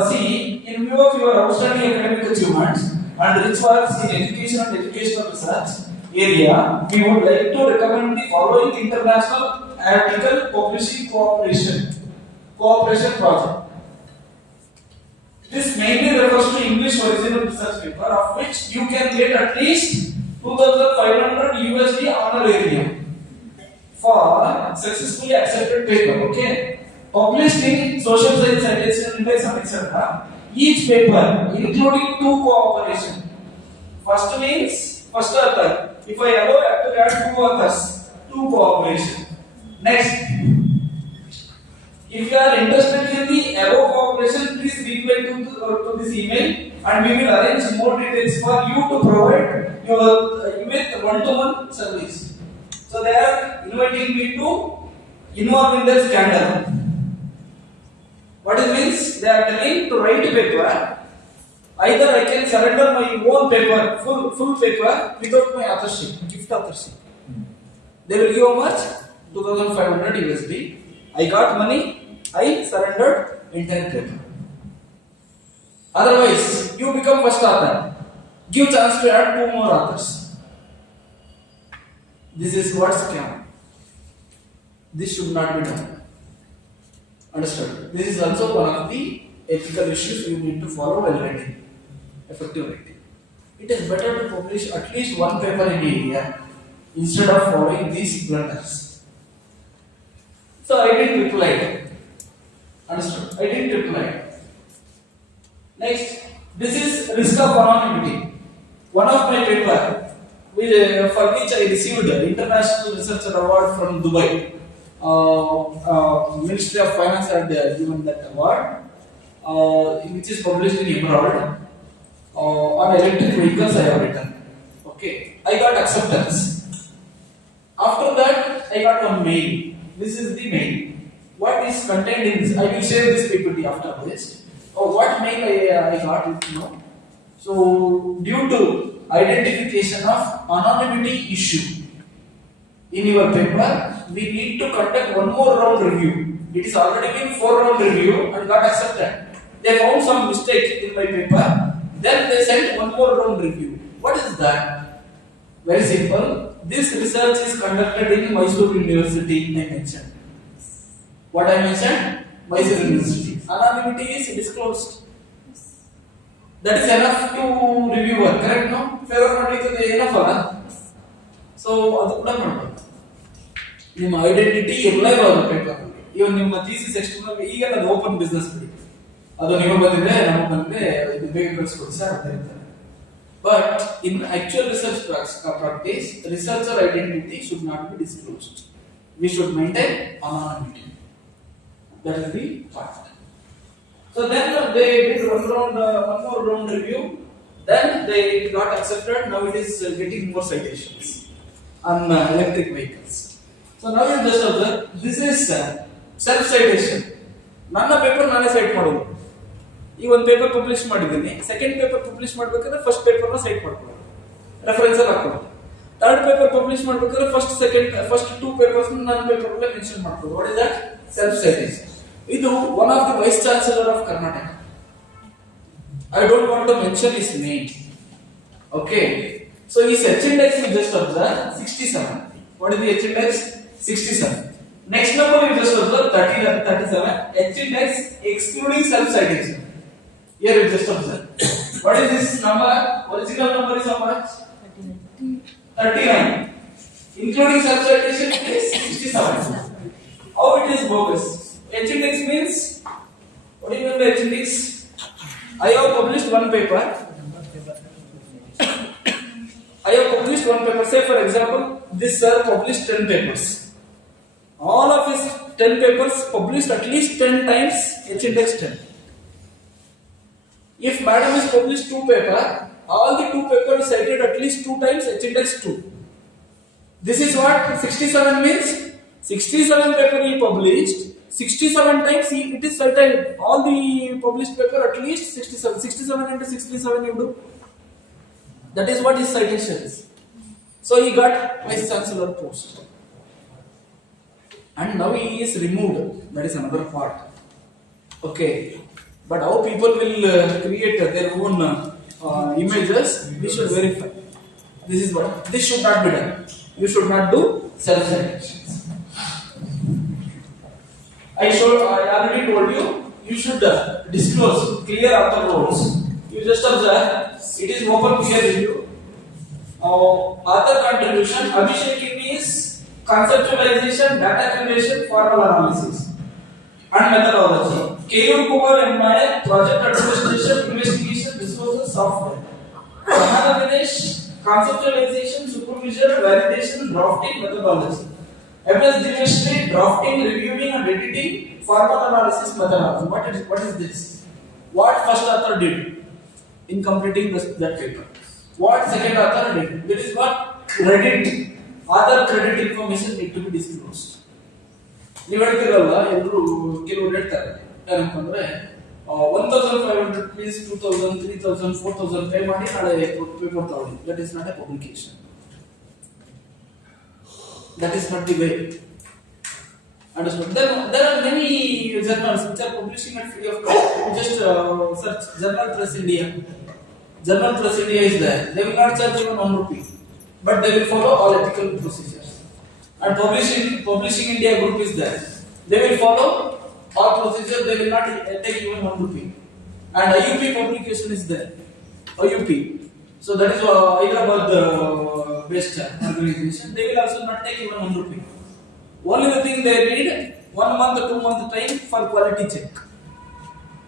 see, in view of your outstanding academic achievements and rich works in education and educational research area, we would like to recommend the following international article publishing cooperation project. This mainly refers to English original research paper, of which you can get at least 2,500 USD honorarium for successfully accepted paper. Okay, published in Social Science Citation Index and etc. Each paper including two cooperation. First means first author. If I allow to add two authors, two cooperation. Next, if you are interested in the above cooperation, please reply to this email, and we will arrange more details for you to provide you with one-to-one service. So they are inviting me to involve in their scandal. What it means? They are telling to write a paper. Either I can surrender my own paper, full paper, without my authorship, gift authorship. They will give how much? 2,500 USD. I got money. I surrendered entire paper. Otherwise, you become first author. Give chance to add two more authors. This is what scam. This should not be done. Understood? This is also one of the ethical issues you need to follow while writing. Effective writing. It is better to publish at least one paper in a year instead of following these blunders. So I didn't reply. Understood? I didn't reply. Next, this is risk of anonymity. One of my paper, for which I received International Researcher Award from Dubai. Ministry of Finance had given that award, which is published in abroad. On electric vehicles, I have written. Okay, I got acceptance. After that, I got one mail. This is the mail. What is contained in this? I will share this PPT after this. What mail I got, you know. So, due to identification of anonymity issue in your paper, we need to conduct one more round review. It is already been 4-round review and got accepted. They found some mistake in my paper. Then they sent one more round review. What is that? Very simple. This research is conducted in Mysore University. I mentioned. What I mentioned? Mysore University. Anonymity is disclosed. That is enough to reviewer, correct? No? Favor madlikade enough alla. So adu kuda madbadu. ನಿಮ್ಮ identity ಎಲ್ಲರೂ paper ಇವನ್ ನಿಮ್ಮ thesis external ಈಗ ಅದು open business ಬಿಡಿ ಅದು ನಿಮಗೆ ಬಂದಿದೆ ನಮಗೆ ಬಂದಿದೆ ಇದು ಬೇಗ ಕಳಿಸ್ಕೊಡಿ ಸರ್ ಅಂತ ಹೇಳ್ತಾರೆ. But in actual research practice researcher identity should not B disclosed. We should maintain anonymity. That is the fact. So then they did one more round review. Then they got accepted. Now it is getting more citations on electric vehicles. So now you just observe, this is self-citation. ನನ್ನ paper ನಾನೇ site ಮಾಡೋದು. ಈ ಒಂದು paper publish ಮಾಡಿದ್ದೀನಿ, second paper publish ಮಾಡಬೇಕಾದ್ರೆ first ಪೇಪರ್ನ site ಮಾಡ್ಕೊಳ್ಳೋದು, reference ಅಲ್ಲಿ ಹಾಕೊಳ್ಳೋದು. ಥರ್ಡ್ ಪೇಪರ್ ಪಬ್ಲಿಷ್ ಮಾಡಬೇಕಾದ್ರೆ ಫಸ್ಟ್ 2 ಪೇಪರ್ಸ್ ನನ್ನ ಪೇಪರ್ ಅಲ್ಲೇ ಮೆನ್ಷನ್ ಮಾಡ್ಕೊಳ್ಳೋದು. What is that? self-citation. ಇದು one of the vice chancellor of Karnataka. I don't want to mention his name. Okay. So his H index you just observe 67. What is the H index? 67. Next number you just observe 37. H index excluding self-citation. Here you just observe. What is this number? Original number is how much? 39. Including self-citation is 67. How it is bogus? H index means, what do you mean by H index? I have published one paper. Say for example, this sir published 10 papers. All of his 10 papers published at least 10 times H index 10. If madam has published 2 papers, all the 2 papers cited at least 2 times H index 2. This is what 67 means. 67 paper he published. 67 times it is cited. All the published paper at least 67. 67 into 67 you do. That is what his citation is. So he got vice chancellor post. and now he is removed. That is another part. Okay, but how people will create their own images, we should verify. This is what this should not be done. You should not do self-citations. I already told you. You should disclose clear author roles. You just observe. It is open peer review. Author contribution. Abhishek is conceptualization, data curation, formal analysis, and methodology. KU Kumar and my project administration, investigation, resources, software. Rahana Dinesh, conceptualization, supervision, validation, drafting, methodology. MS Dinesh, drafting, reviewing, and editing, formal analysis, methodology. What is this? What first author did in completing that paper? What second author did? That is what credit. Other credit information need to be disclosed. ನೀವು ಹೇಳ್ತಿರಲ್ಲ ಎಲ್ಲರೂ ಕೆಲವರು ಹೇಳ್ತಾರೆ ಏನಂತಂದ್ರೆ 1500 rupees 2000 3000 4000 pay ಮಾಡಿ ನಾಳೆ paper ತಗೊಳ್ಳಿ. That is not a publication. That is not the way. Understood? There are many journals which are publishing at free of cost. You just search Journal Press India. Journal Press India is there. They will not charge even 1 rupee, but they will follow all ethical procedures. And Publishing India group is there. They will follow all procedures. They will not take even 1 rupee. And IUP publication is there. IUP. So that is Hyderabad based organization. They will also not take even 1 rupee. Only the thing they need 1 month or 2 month time for quality check.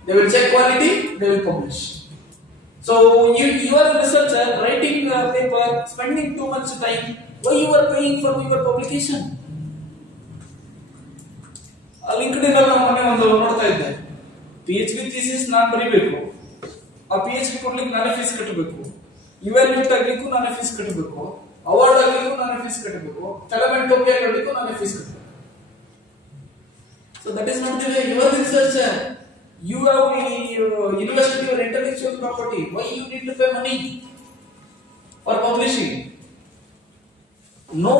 They will check quality. They will publish. So you are a researcher writing a paper, spending too much time. Why you are paying for your publication? LinkedIn ಅಲ್ಲಿ ಮೊನ್ನೆ ಒಂದು ನೋಡ್ತಾ ಇದ್ದೆ. PhD thesis ನಾನು ಬರೀಬೇಕು. ಆ PhD ಕೊಡ್ಲಿಕ್ಕೆ ನಾನೇ ಫೀಸ್ ಕಟ್ಟಬೇಕು. ಇವ್ಯಾಲ್ಯೂಟ್ ಆಗಲಿಕ್ಕೂ ನಾನೇ ಫೀಸ್ ಕಟ್ಟಬೇಕು. ಅವಾರ್ಡ್ ಆಗಲಿಕ್ಕೂ ನಾನೇ ಫೀಸ್ ಕಟ್ಟಬೇಕು. ಫಿಲಮೆಂಟ್ ಟೋಪಿಯಾ ಕಟ್ಟಲಿಕ್ಕೂ ನಾನೇ ಫೀಸ್ ಕಟ್ಟಬೇಕು. So that is not the way. You are a researcher. You have invested your intellectual property. Why you need to pay money for publishing? No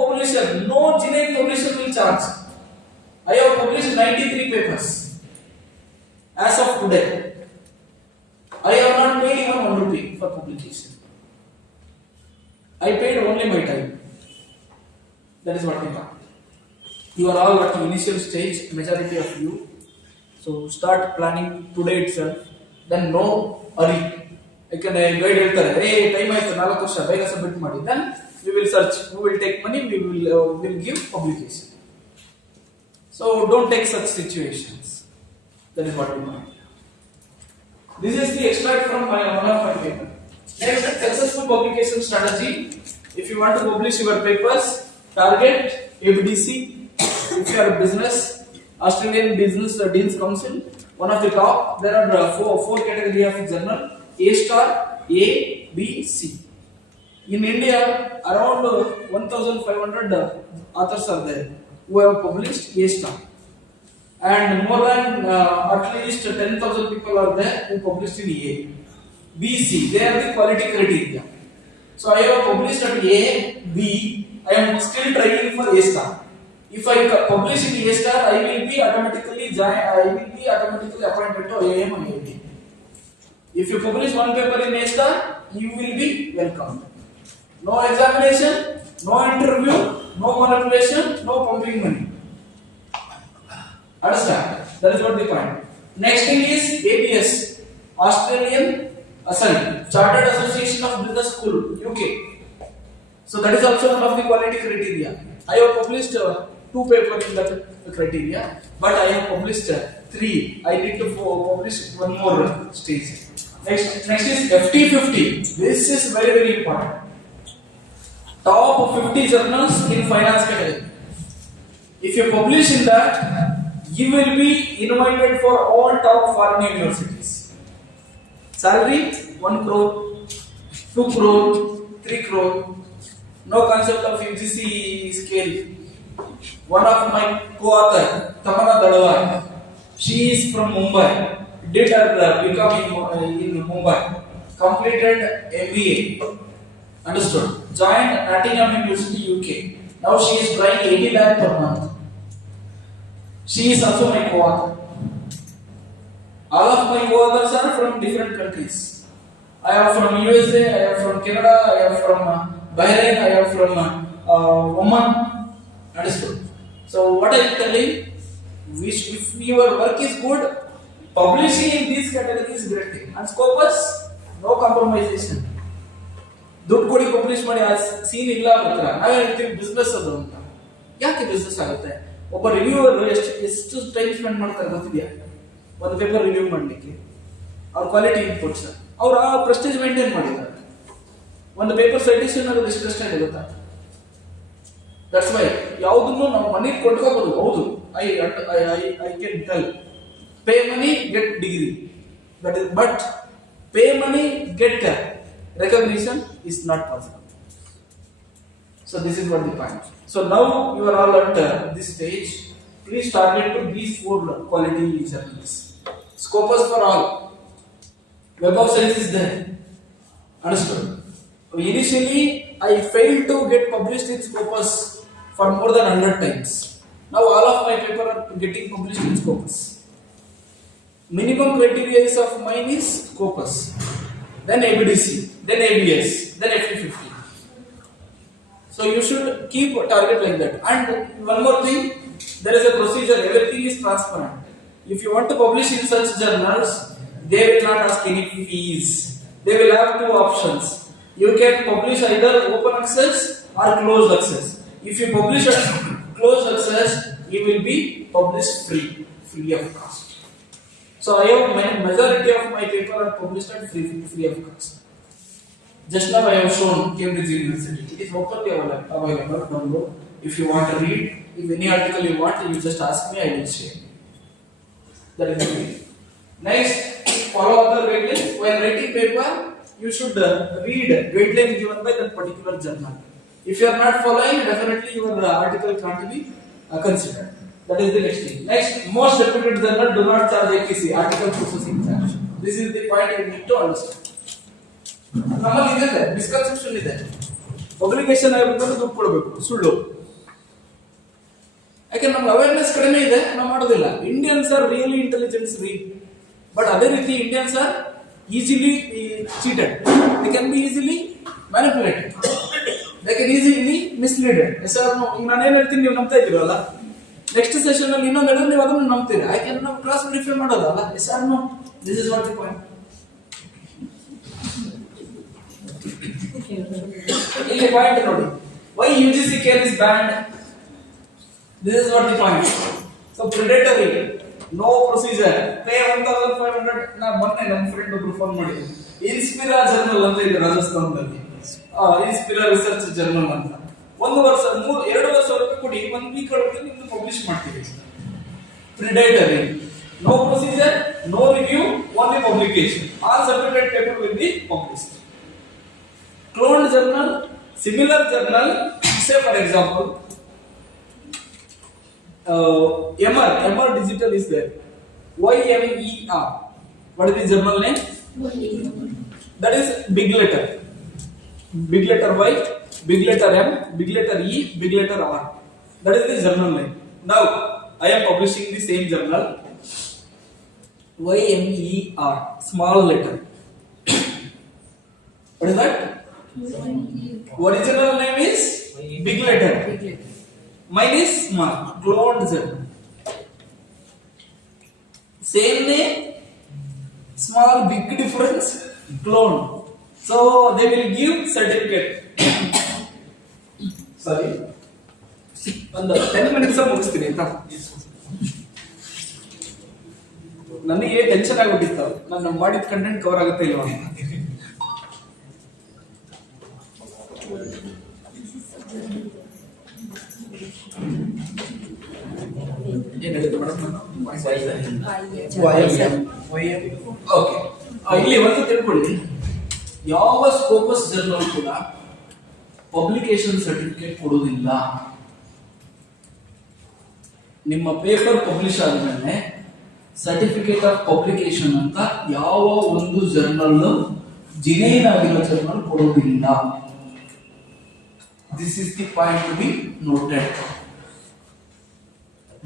publisher, no genuine publisher will charge. I have published 93 papers as of today. I have not paid even 1 rupee for publication. I paid only my time. That is what we thought. You are all at the initial stage, majority of you. So start planning today itself. Then no hurry. I can guide ಹೇಳ್ತಾರೆ hey time ಆಯ್ತು 4 ವರ್ಷ ಬೇಗ submit ಮಾಡಿ. Then we will search, we will take money, we will give publication. So don't take such situations. That is what we want. This is the extract from one of my paper. Next, successful publication strategy. If you want to publish your papers, target ABDC. If you are a business, Australian Business Deans Council, one of the top. There are four categories of journal: A star, A, B, C. In India, around 1,500 authors are there who have published A star, and more than at least 10,000 people are there who published in A, B, C. They are the quality criteria. So I have published at A, B. I am still trying for A star. If I publish in A star, I will be automatically appointed to AM and AD. If you publish one paper in A star, you will be welcomed. No examination, no interview, no manipulation, no pumping money. Understand? That is what the point. Next thing is ABS, Chartered Association of Business School, UK. So that is also one of the quality criteria. I have published 2 papers in that criteria, but I have published 3. I need to publish one more stage. Next is FT50. This is very, very important. Top 50 journals in finance category. If you publish in that, you will be invited for all top foreign universities. Salary 1 crore, 2 crore, 3 crore. No concept of UGC scale. One of my co-author, Tamana Dadawar, she is from Mumbai, did her BCom in Mumbai, completed MBA. Understood? Joined Nottingham University, UK. Now she is drawing 80 lakh per month. She is also my co-author. All of my co-authors are from different countries. I am from USA, I am from Canada, I am from Bahrain, I am from Oman. Understood? So what I am telling, if your work is good, publishing in these categories is great thing. And Scopus, no compromisation. ದುಡ್ಡು ಕೊಡಿ publish ಮಾಡಿ ಆ scene ಇಲ್ಲ ಮಾತ್ರ ನಾವೇ ಹೇಳ್ತೀವಿ business ಅದು ಅಂತ. ಯಾಕೆ ಬಿಸ್ನೆಸ್ ಆಗುತ್ತೆ? ಒಬ್ಬ ರಿವ್ಯೂವರ್ ಎಷ್ಟು ಟೈಮ್ ಸ್ಪೆಂಡ್ ಮಾಡ್ತಾರೆ ಗೊತ್ತಿದೆಯಾ? ಒಂದು ಪೇಪರ್ ರಿವ್ಯೂ ಮಾಡಲಿಕ್ಕೆ ಅವ್ರ ಕ್ವಾಲಿಟಿ ಇನ್ಪುಟ್ಸ್ ಅವ್ರು ಆ ಪ್ರೆಸ್ಟೇಜ್ ಮೇಂಟೈನ್ ಮಾಡಿದ್ದಾರೆ. ಒಂದು ಪೇಪರ್ ಸೈಟೇಷನ್ ಆಗೋದು ಎಷ್ಟು ಕಷ್ಟ ಇದೆ ಗೊತ್ತಾ? ದಟ್ಸ್ ವೈ ಯಾವುದನ್ನು ನಾವು ಮನೆಗೆ ಕೊಂಡ್ಕೋಬಹುದು. ಹೌದು, I can tell pay money get degree, but pay money get recognition is not possible. So this is what the point. So now you are all at this stage. Please target to these 4 quality journals. Scopus for all. Web of Science is there. Understood? Initially, I failed to get published in Scopus for more than 100 times. Now all of my papers are getting published in Scopus. Minimum criteria of mine is Scopus. Then ABDC, then ABS, then FT50. So you should keep a target like that. And one more thing, there is a procedure, everything is transparent. If you want to publish in such journals, they will not ask any fees. They will have 2 options. You can publish either open access or closed access. If you publish at closed access, you will be published free of cost. So I have majority of my paper are published at free of cost. Just now I have shown Cambridge University. It is openly available. Download. If you want to read, if any article you want, you just ask me. I will share. That is it. Next, follow other guidelines. While writing paper, you should read guidelines given by that particular journal. If you are not following, definitely your article can't be considered. That is the next thing. Next, most reputed journal do not charge APC, article processing charge. This is the point you need to understand. ನಮ್ಮಲ್ಲಿ ಇದೆ misconception ಇದೆ. Publication ಆಗಬೇಕು ದುಡ್ಡು ಕೊಡಬೇಕು, ಸುಳ್ಳು. ಯಾಕೆ ನಮ್ಗೆ awareness ಕಡಿಮೆ ಇದೆ, ನಾವು ಮಾಡೋದಿಲ್ಲ. Indians are really intelligence read, but ಅದೇ ರೀತಿ Indians are easily cheated. They can be easily manipulated, they can easily misleaded. Sir ಈಗ ನಾನೇನು ಹೇಳ್ತೀನಿ ನೀವು ನಂಬ್ತಾ ಇದ್ದೀರಲ್ಲ, ನೆಕ್ಸ್ಟ್ ಸೆಷನ್ ಅಲ್ಲಿ ಇನ್ನೊಂದು ಹೇಳಿದ್ರೆ ನೀವು ಅದನ್ನು ನಂಬ್ತೀರಿ. ಯಾಕೆ ನಾವು ಕ್ಲಾಸ್ ವೆರಿಫೈ ಮಾಡೋದಲ್ಲ. Yes or no? This is what the point. ಇಲ್ಲಿ ಪಾಯಿಂಟ್ ನೋಡಿ, why UGC care is banned. This is what the point. So predatory, no procedure, pay 1500. ನಾನು ಮೊನ್ನೆ ನಮ್ಮ ಫ್ರೆಂಡ್ ಒಬ್ರು ಫೋನ್ ಮಾಡಿದ್ರು, ಇನ್ಸ್ಪಿರಾ ಜರ್ನಲ್ ಅಂತ ಇದೆ ರಾಜಸ್ಥಾನದಲ್ಲಿ, ಇನ್ಸ್ಪಿರಾ ರಿಸರ್ಚ್ ಜರ್ನಲ್ ಅಂತ. 1 ವರ್ಷ 2 ವರ್ಷವರೆಗೂ ಕೊಡಿ, 1 ವೀಕ್ ಒಳಗೆ ನಿಮ್ದು ಪಬ್ಲಿಷ್ ಮಾಡ್ತೀವಿ. Predatory, no procedure, no review, only publication. All submitted paper will be published. Cloned journal, similar journal, say for example, MR digital is there. YMER. What is the journal name? That is big letter. Big letter Y, big letter M, big letter E, big letter R. That is the journal name. Now, I am publishing the same journal. YMER, small letter. What is that? Original name is big letter. Mine is small. Cloned journal. Same name, small, big difference. Clone. So they will give certificate. Sorry. ಒಂದು 10 minutes ಮುಗಿಸ್ತೀನಿ ಆಯ್ತಾ? ನನಗೆ tension ಆಗಿಬಿಟ್ಟಿತ್ತು, ನಾನು ಮಾಡಿದ content cover ಆಗುತ್ತೆ ಇಲ್ವಾ. ಏನು ಹೇಳಿದ್ರು ಮೇಡಮ್? ಓಕೆ, ಇಲ್ಲಿ ಒಂದು ತಿಳ್ಕೊಳ್ಳಿ, ಯಾವ ಸ್ಕೋಪಸ್ ಜರ್ನಲ್ ಕೂಡ ಪಬ್ಲಿಕೇಶನ್ ಸರ್ಟಿಫಿಕೇಟ್ ಕೊಡೋದಿಲ್ಲ. ನಿಮ್ಮ ಪೇಪರ್ ಪಬ್ಲಿಷ್ ಆದ್ಮೇಲೆ ಸರ್ಟಿಫಿಕೇಟ್ ಆಫ್ ಪಬ್ಲಿಕೇಶನ್ ಅಂತ ಯಾವ ಒಂದು ಜರ್ನಲ್ ಜಿನೇನ್ ಆಗಿರೋ ಜರ್ನಲ್ ಕೊಡೋದಿಲ್ಲ. This is the point to be noted.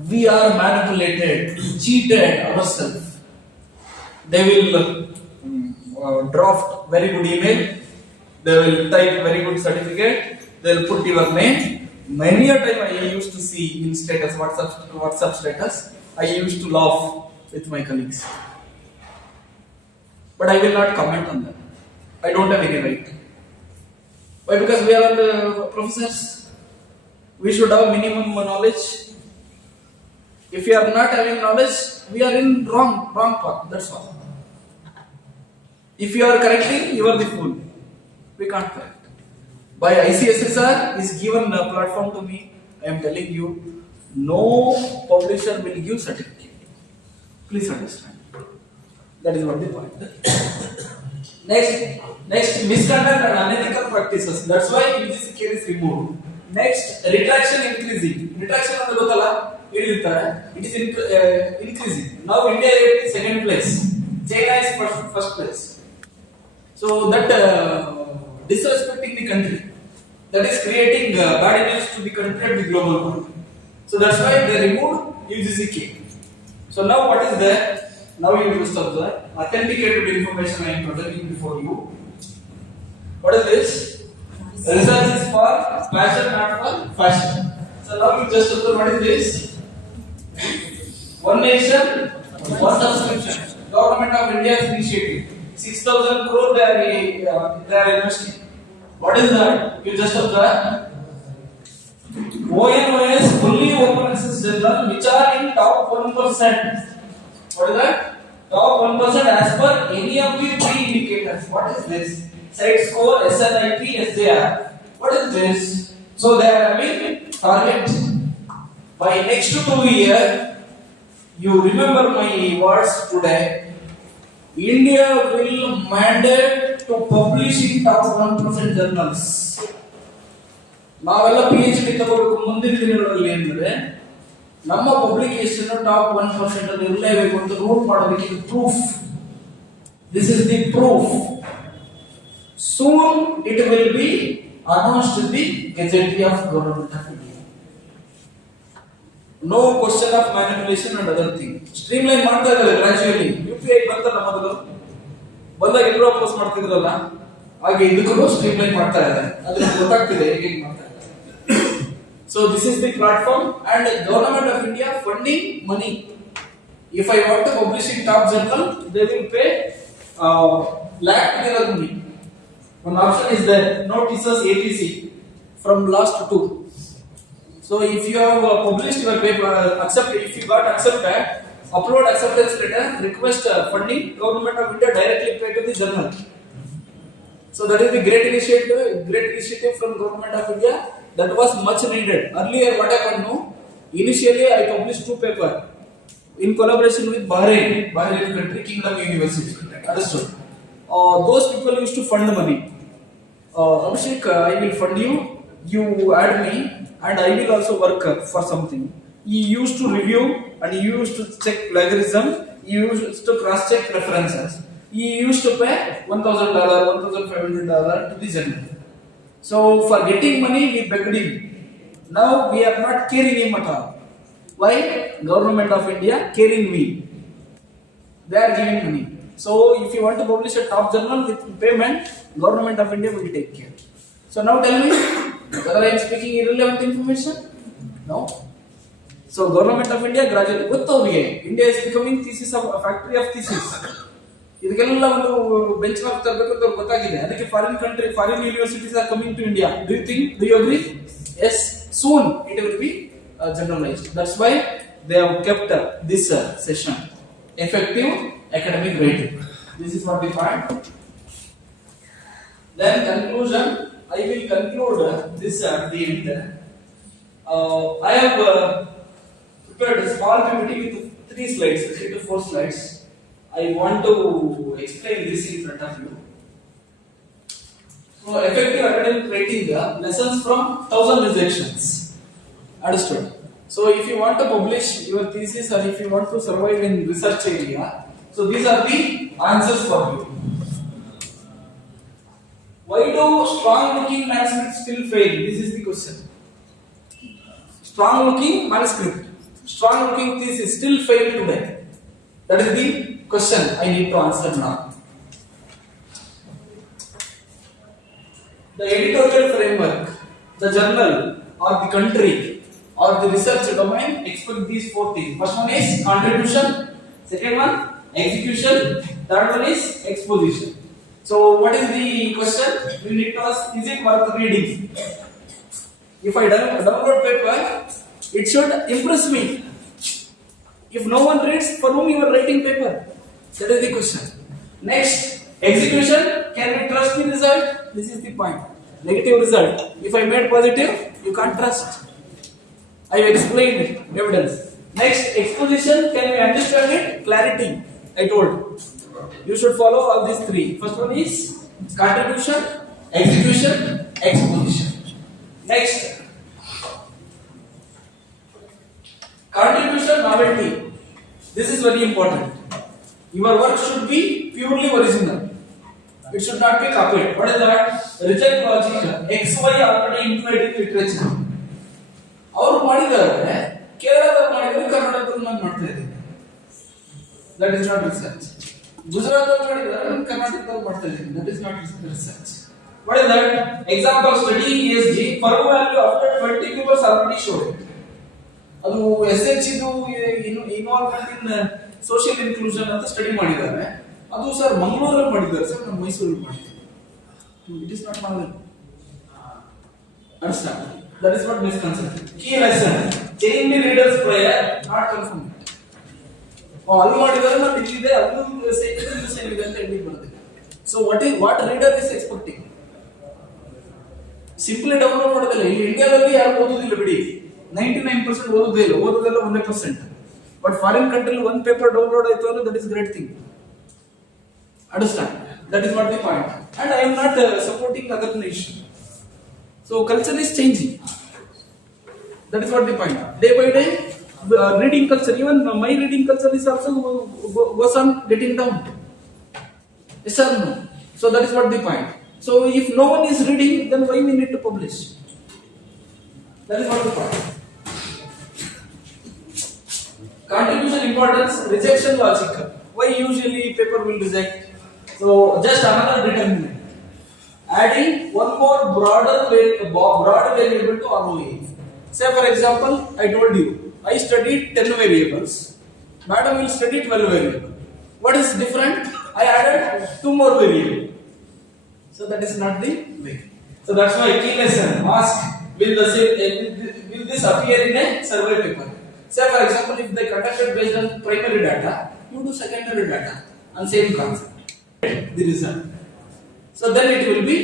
we are manipulated, cheated ourselves. They will draft very good email, they will type very good certificate, they will put your name. Many a time I used to see in status, WhatsApp status, I used to laugh with my colleagues. But I will not comment on that. I don't have any right. Why? Because we are the professors. We should have minimum knowledge. If you are not having knowledge, we are in wrong path. That's all. If you are correcting, you are the fool. We can't correct. By ICSSR is given a platform to me. I am telling you, no publisher will give certificate. Please understand. That is what the point. Next, misconduct and unethical practices. That's why UGC is removed. Next, retraction increasing. Retraction on the locala, it is increasing. Now India is second place. China is first place. So that disrespecting the country, that is creating bad image to the country at the global market. So that's why they removed UGCK. So now what is there? Now you must observe authenticated information I am presenting before you. What is this? Research is for passion, not for fashion. So now you just observe what is this? One nation, one subscription. Government of India's initiative. 6,000 crore they are investing. What is that? You just observe. ONOS fully open access journal which are in top 1%. What is that? Top 1% as per any of the three indicators. What is this? Site score, SNIP, SJR. What is this? So they are having target. By next 2 years, you remember my words today. India will mandate to publish in top 1% journals. ನಾವೆಲ್ಲ PhD ತಗೋಬೇಕು ಮುಂದಿನ ದಿನಗಳಲ್ಲಿ ಅಂದ್ರೆ ನಮ್ಮ publication top 1% ಅಲ್ಲಿ ಇರಲೇಬೇಕು ಅಂತ rule ಮಾಡೋದಕ್ಕೆ ಇದು proof. This is the proof. Soon it will be announced in the gazetteer of government of India. No question of manipulation and other thing. Streamline ಮಾಡ್ತಾ ಇದ್ದಾರೆ ಗ್ರಾಜುಯಲಿ. UPI ಬಂತಲ್ಲ ಮೊದಲು ಬಂದಾಗ ಎಲ್ಲರೂ ಅಪೋಸ್ ಮಾಡ್ತಿದ್ರಲ್ಲ, ಹಾಗೆ ಇದಕ್ಕೂ ಸ್ಟ್ರೀಮ್ಲೈನ್ ಮಾಡ್ತಾ ಇದ್ದಾರೆ. ಅದು ನಮ್ಗೆ ಗೊತ್ತಾಗ್ತಿದೆ ಹೇಗೆ ಮಾಡ್ತಾ ಇದ್ದಾರೆ. So this is the platform and government of India funding money. If I want to publish in top journal, they will pay lakh to the money. One option is there, notices ATC from last 2. So if you have published your paper, if you got accepted, upload acceptance letter, request funding, government of India directly pay to the journal. So that is the great initiative from government of India. That was much needed. Earlier, what happened? No, initially I published 2 papers in collaboration with Bahrain country, Kingdom University. Understood? Those people used to fund money. Abhishek, I will fund you. You add me, and I will also work for something. He used to review and he used to check plagiarism. He used to cross-check references. He used to pay $1,000, $1,500 to the journal. So for getting money, we begged him. Now we are not caring him at all. Why? Government of India caring me. They are giving money. So if you want to publish a top journal with payment, government of India will take care. So now tell me whether I am speaking irrelevant information? No. So government of India gradually, India is becoming a factory of thesis. ಇದಕ್ಕೆಲ್ಲ ಒಂದು bench mark ತರಬೇಕು ಅಂತ ಗೊತ್ತಾಗಿದೆ. ಅದಕ್ಕೆ foreign universities are coming to India. Do you agree? Yes, soon it will be generalized. That's why they have kept this session effective academic rating. This is what we find. Then conclusion, I will conclude this at the end. I have prepared a small PPT with 3 to 4 slides. I want to explain this in front of you. So, effective academic rating, lessons from 1000 rejections. Understood? So, if you want to publish your thesis or if you want to survive in research area, so these are the answers for you. Why do strong-looking manuscripts still fail? This is the question. Strong-looking manuscript strong looking thesis still failed today? That is the question I need to answer now. The editorial framework, the journal or the country or the research domain expect these four things. First one is contribution, second one execution, third one is exposition. So what is the question? We need to ask, is it worth reading? If I download paper, it should impress me. If no one reads, for whom you are writing paper? That is the question. Next, execution, can we trust the result? This is the point. Negative result. If I made positive, you can't trust. I have explained evidence. Next, exposition, can we understand it? Clarity, I told. You should follow all these three. First one is contribution, execution, exposition. Next, contribution novelty. This is very important. Your work should be purely original. It should not be copied. What is that? Reject logic. XY already included in literature. ಅವರು ಮಾಡಿದ್ದಾರೆ ಕೇರಳದಲ್ಲಿ ಮಾಡಿದ್ರು ಕರ್ನಾಟಕದಲ್ಲಿ ನಾನು ಮಾಡ್ತಾ ಇದ್ದೀನಿ. That is not research. ಗುಜರಾತಲ್ಲಿ ಮಾಡಿದ್ದಾರೆ ನಾನು ಕರ್ನಾಟಕದಲ್ಲಿ ಮಾಡ್ತಾ ಇದ್ದೀನಿ. That is not research. What is that? Example study ESG for value after 20 papers already showed. ಅದು SH ಇದು ಇನ್ವಾಲ್ವ್ಮೆಂಟ್ ಇನ್ ಸೋಶಿಯಲ್ ಇನ್ಕ್ಲೂಷನ್ ಅಂತ ಸ್ಟಡಿ ಮಾಡಿದ್ದಾರೆ. ಅದು ಸರ್ ಮಂಗಳೂರಲ್ಲಿ ಮಾಡಿದ್ದಾರೆ ಸರ್, ನಾನು ಮೈಸೂರಲ್ಲಿ ಮಾಡಿದ್ದೀನಿ. It is not novel. Understand? That is what misconception. Key lesson: change the reader's prayer, not confirm it. ಅಲ್ಲಿ ಮಾಡಿದ್ದಾರೆ ನಾನು ಇಲ್ಲಿದೆ ಅದು ಸೇಮ್ ಇದೆ ಅಂತ ಹೇಳಿ ಬರುತ್ತೆ. So what reader is expecting? Simply download ಮಾಡೋದಿಲ್ಲ. ಇಲ್ಲಿ ಇಂಡಿಯಾದಲ್ಲಿ ಯಾರು ಓದೋದಿಲ್ಲ ಬಿಡಿ, 99% ಓದೋದಿಲ್ಲ, ಓದೋದೆಲ್ಲ 1%. ಬಟ್ ಫಾರಿನ್ ಕಂಟ್ರಿಲಿ ಒಂದು ಪೇಪರ್ ಡೌನ್ಲೋಡ್ ಆಯ್ತು ಅಂದ್ರೆ that is great thing. Understand? That is what the point. And I am not supporting other nation. So culture is changing. That is what the point. Day by day, reading culture, even my reading culture is also goes on getting down. Yes or no? So that is what the point. So if no one is reading, then why we need to publish? That is what the point. Contribution importance, rejection logic. Why usually paper will reject? So just another determinant. Adding one more broad variable to ROE. Say for example, I told you, I studied 10 variables. Madam will study 12 variables. What is different? I added 2 more variables. So that is not the way. So that's why key lesson, ask, will this appear in a survey paper? Say for example, if they conducted based on primary data, you do secondary data on same concept. The result. So then it will be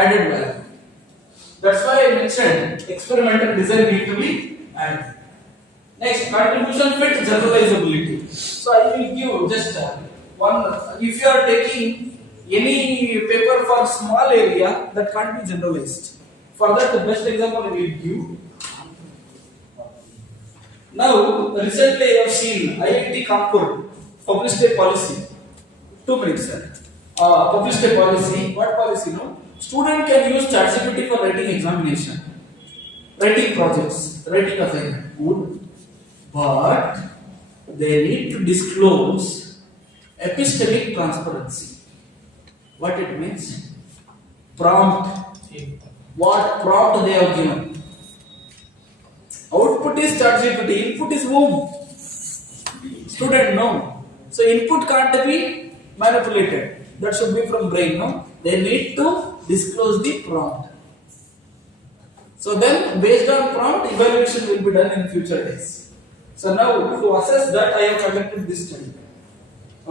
added value. That's why I mentioned experimental design need to be added. Next, contribution fit generalizability. So I will give just one. If you are taking any paper for small area, that can't be generalized. For that, the best example I will give. Now, recently I have seen IIT Kanpur published a policy. 2 minutes, sir. Published a policy. What policy? No, student can use ChatGPT for writing examination, writing projects, writing assignment. Good, but they need to disclose epistemic transparency. What it means? Prompt. What prompt they have given? Output is ChatGPT. Input is whom? Student. No. So input can't be manipulated. That should be from brain, no? They need to disclose the prompt. So then, based on prompt, evaluation will be done in future days. So now, to assess that, I have conducted this study.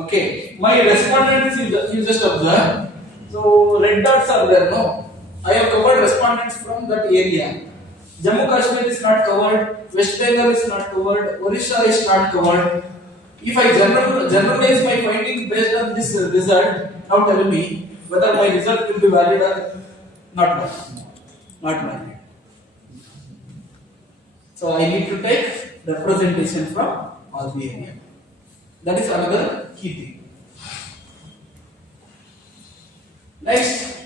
Okay, my respondents you just observe. So red dots are there, no? I have covered respondents from that area. Jammu Kashmir is not covered. West Bengal is not covered. Orissa is not covered. If I generalize my findings based on this result, now tell me whether my result will be valid or not valid. Not valid. So I need to take representation from all the area. That is another key thing. Next,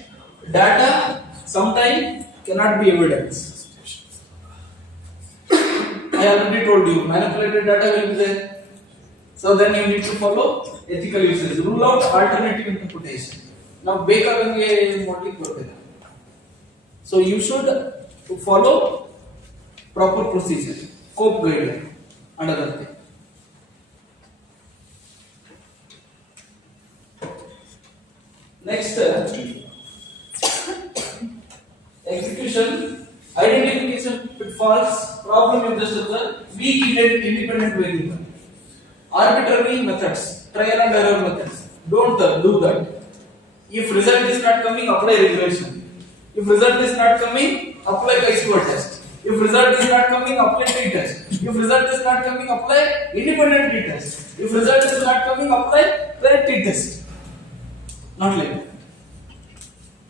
data sometimes cannot be evidence. I already told you, manipulated integrated data will be there. So then you need to follow ethical usage. Rule out alternative interpretation. Now ಬೇಕಾದಂಗೆ ಮಾಡ್ಲಿಕ್ಕೆ ಬರ್ತಿದೆ. So you should follow proper procedure. COPE guideline. Another thing. Next, execution, identification pitfalls, problem is just the weak independent variable. Arbitrary methods, trial and error methods. Don't do that. If result is not coming, apply regression. If result is not coming, apply chi-square test. If result is not coming, apply t-test. If result is not coming, apply independent t-test. If result is not coming, apply direct t-test. Not like that.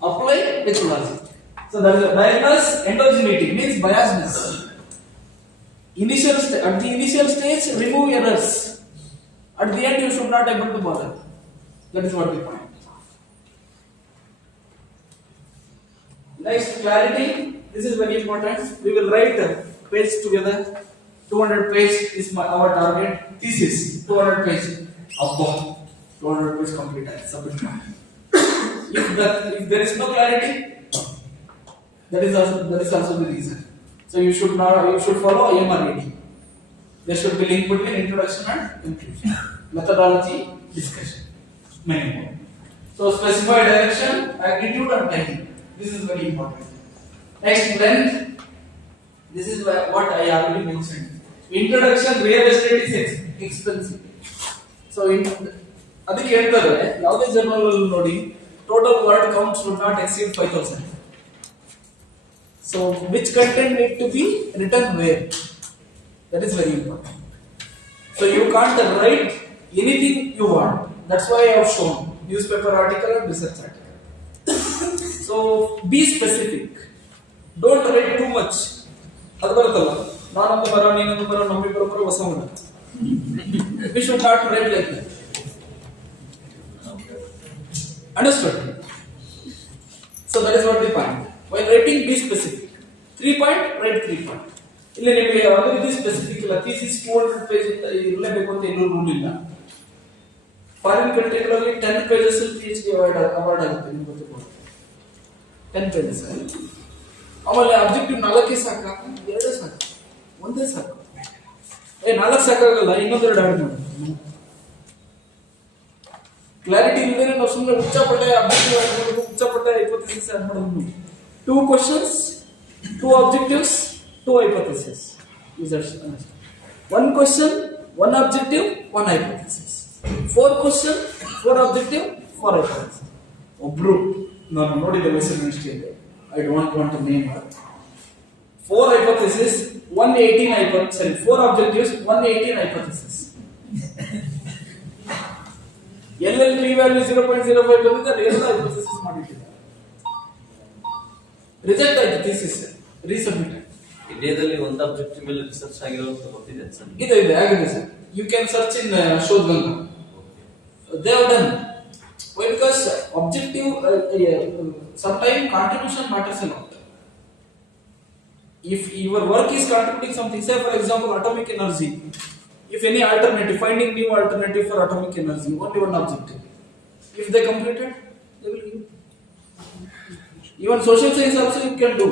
Apply methodology. So that is a diagnosis endogeneity means biasness. At the initial stage, remove errors. At the end, you should not able to bother. That is what we point. Next, clarity. This is very important. We will write a page together. 200 page is our target. Thesis 200 page. Abba 200 page complete. Submit. If there is no clarity, that is also the reason. So you should follow IMRAD. There should be link between introduction and conclusion. Methodology, discussion. Many more. So specify direction, magnitude and timing. This is very important. Next, length. This is what I already mentioned. Introduction, real estate is expensive. So ಅದಕ್ಕೆ ಹೇಳ್ತಾರೆ ಯಾವುದೇ journal ಅಲ್ಲಿ ನೋಡಿ total word count should not exceed 5,000. So which content need to be written where? That is very important. So you can't write anything you want. That's why I have shown newspaper article and research article. So be specific. Don't write too much. ಅದು ಬರುತ್ತಲ್ಲ ನಾನೊಂದು ಬರ ನೀನೊಂದು ಬರ ನಮ್ಮಿಬ್ಬರು ಬರೋ ಹೊಸ ಒಂದು. We should not write like that. Understood? So that is what the point. While writing, be specific. 3 point, write 3 point. ಇಲ್ಲಿ ನಿಮಗೆ ಯಾವುದೇ ರೀತಿ ಸ್ಪೆಸಿಫಿಕ್ ಇಲ್ಲ. ಥೀಸಿಸ್ 200 ಪೇಜ್ ಇರಲೇಬೇಕು ಅಂತ ಎಲ್ಲೂ ರೂಲ್ ಇಲ್ಲ. ಫಾರಿನ್ ಕಂಟ್ರಿಗಳಲ್ಲಿ 10 pages ಅಲ್ಲಿ PhD ಅವಾರ್ಡ್ ಆಗುತ್ತೆ ನಿಮಗೆ ಗೊತ್ತಿರಬಹುದು. 10 pages ಅಲ್ಲಿ. ಆಮೇಲೆ ಆಬ್ಜೆಕ್ಟಿವ್ 4 ಸಾಕು, 2 ಸಾಕು, 1 ಸಾಕು. 4 ಸಾಕಾಗಲ್ಲ, ಇನ್ನೊಂದು 2 ಆಡ್ ಮಾಡಿ. ಕ್ಲಾರಿಟಿ ಇಲ್ಲದೆ ನಾವು ಸುಮ್ಮನೆ ಉಚ್ಚಾಪಟ್ಟೆ ಆಬ್ಜೆಕ್ಟಿವ್ ಆಡ್ ಮಾಡೋದು, ಉಚ್ಚಾಪಟ್ಟೆ ಹೈಪೋಥೆಸಿಸ್ ಆಡ್ ಮಾಡೋದು. 2 questions, 2 objectives, 2 hypotheses. One question, 1 objective, 1 hypothesis. 4 question, 4 objective, 4 hypothesis. ಒಬ್ರು ನಾನು ನೋಡಿದ ಮೆಸೇಜ್ ಇಷ್ಟೇ. I don't want to name her. 4 hypothesis, 118 hypothesis. Sorry, 4 objectives, 118 hypothesis. LL p value 0.05 ಬಂದಿದೆ, ಎಲ್ಲ hypothesis ಮಾಡಿಟ್ಟಿದ್ದಾರೆ. ರಿಜೆಕ್ಟ್ ಆಯ್ತು ಥೀಸಿಸ್, ರೀಸಬ್ಮಿಟ್. ಇಂಡಿಯಾದಲ್ಲಿ ಒಂದು ಆಬ್ಜೆಕ್ಟ್ ಮೇಲೆ ರಿಸರ್ಚ್ ಆಗಿರೋದು ಗೊತ್ತಿದೆ ಸರ್? ಇದೆ ಆಗಿದೆ sir. You can search in Shodhganga. They have done. Why? Because objective sometimes contribution matters a lot. If your work is contributing something, say for example atomic energy, if any alternative, finding new alternative for atomic energy, only one objective. If they completed, they will give. Even social science also you can do,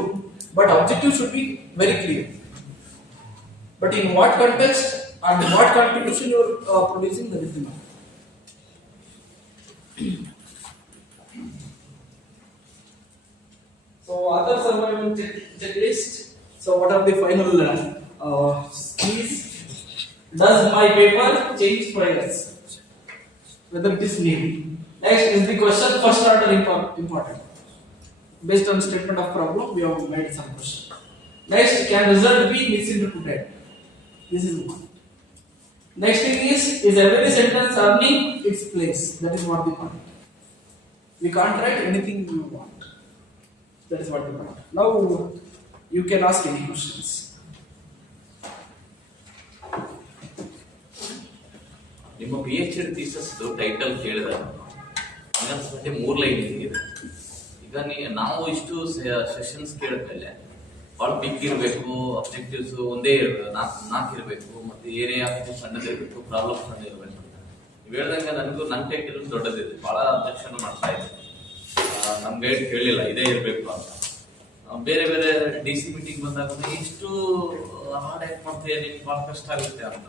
but objective should be very clear. But in what context and what contribution you are producing, that is the matter. So other survival checklist. So what are the final keys? Does my paper change price? Whether it is needed. Next is the question, first order important. Based on statement of problem, we have made some question. Next, can result be misinterpreted? This is one. Next thing is every sentence earning its place? That is what the point. We can't write anything we want. That is what the point. Now you can ask any questions. ನಿಮ್ಮ PhD thesis title ಕೇಳಿದಾಗ ಇನ್ನೊಂದ್ಸತಿ 3 line ಇದೆ. ಈಗ ನಾವು ಇಷ್ಟು sessions ಕೇಳಿದ್ಮೇಲೆ ಭಾಳ big ಇರಬೇಕು, objectives ಒಂದೇ ನಾಲ್ಕು ಇರಬೇಕು, ಮತ್ತೆ ಏರಿಯಾ ಸಣ್ಣದಿರಬೇಕು, ಪ್ರಾಬ್ಲಮ್ ಸಣ್ಣ ಇರಬೇಕು ಅಂತ ನೀವು ಹೇಳ್ದಂಗೆ ನನಗೂ ನನ್ನ ಟೈಟಲ್ ದೊಡ್ಡದಿದೆ, ಭಾಳ ಅಬ್ಜೆಕ್ಷನ್ ಮಾಡ್ತಾ ಇದ್ದೆ. ನಮ್ಮ ಗೈಡ್ ಕೇಳಲಿಲ್ಲ ಇದೇ ಇರಬೇಕು ಅಂತ. ಬೇರೆ ಬೇರೆ ಡಿ ಸಿ ಮೀಟಿಂಗ್ ಬಂದಾಗ ಇಷ್ಟು ಹಾರ್ಡ್ ಆಕ್ಟ್ ಮಾಡ್ತೀಯ, ನಿಮ್ಗೆ ಭಾಳ ಕಷ್ಟ ಆಗುತ್ತೆ ಅಂತ.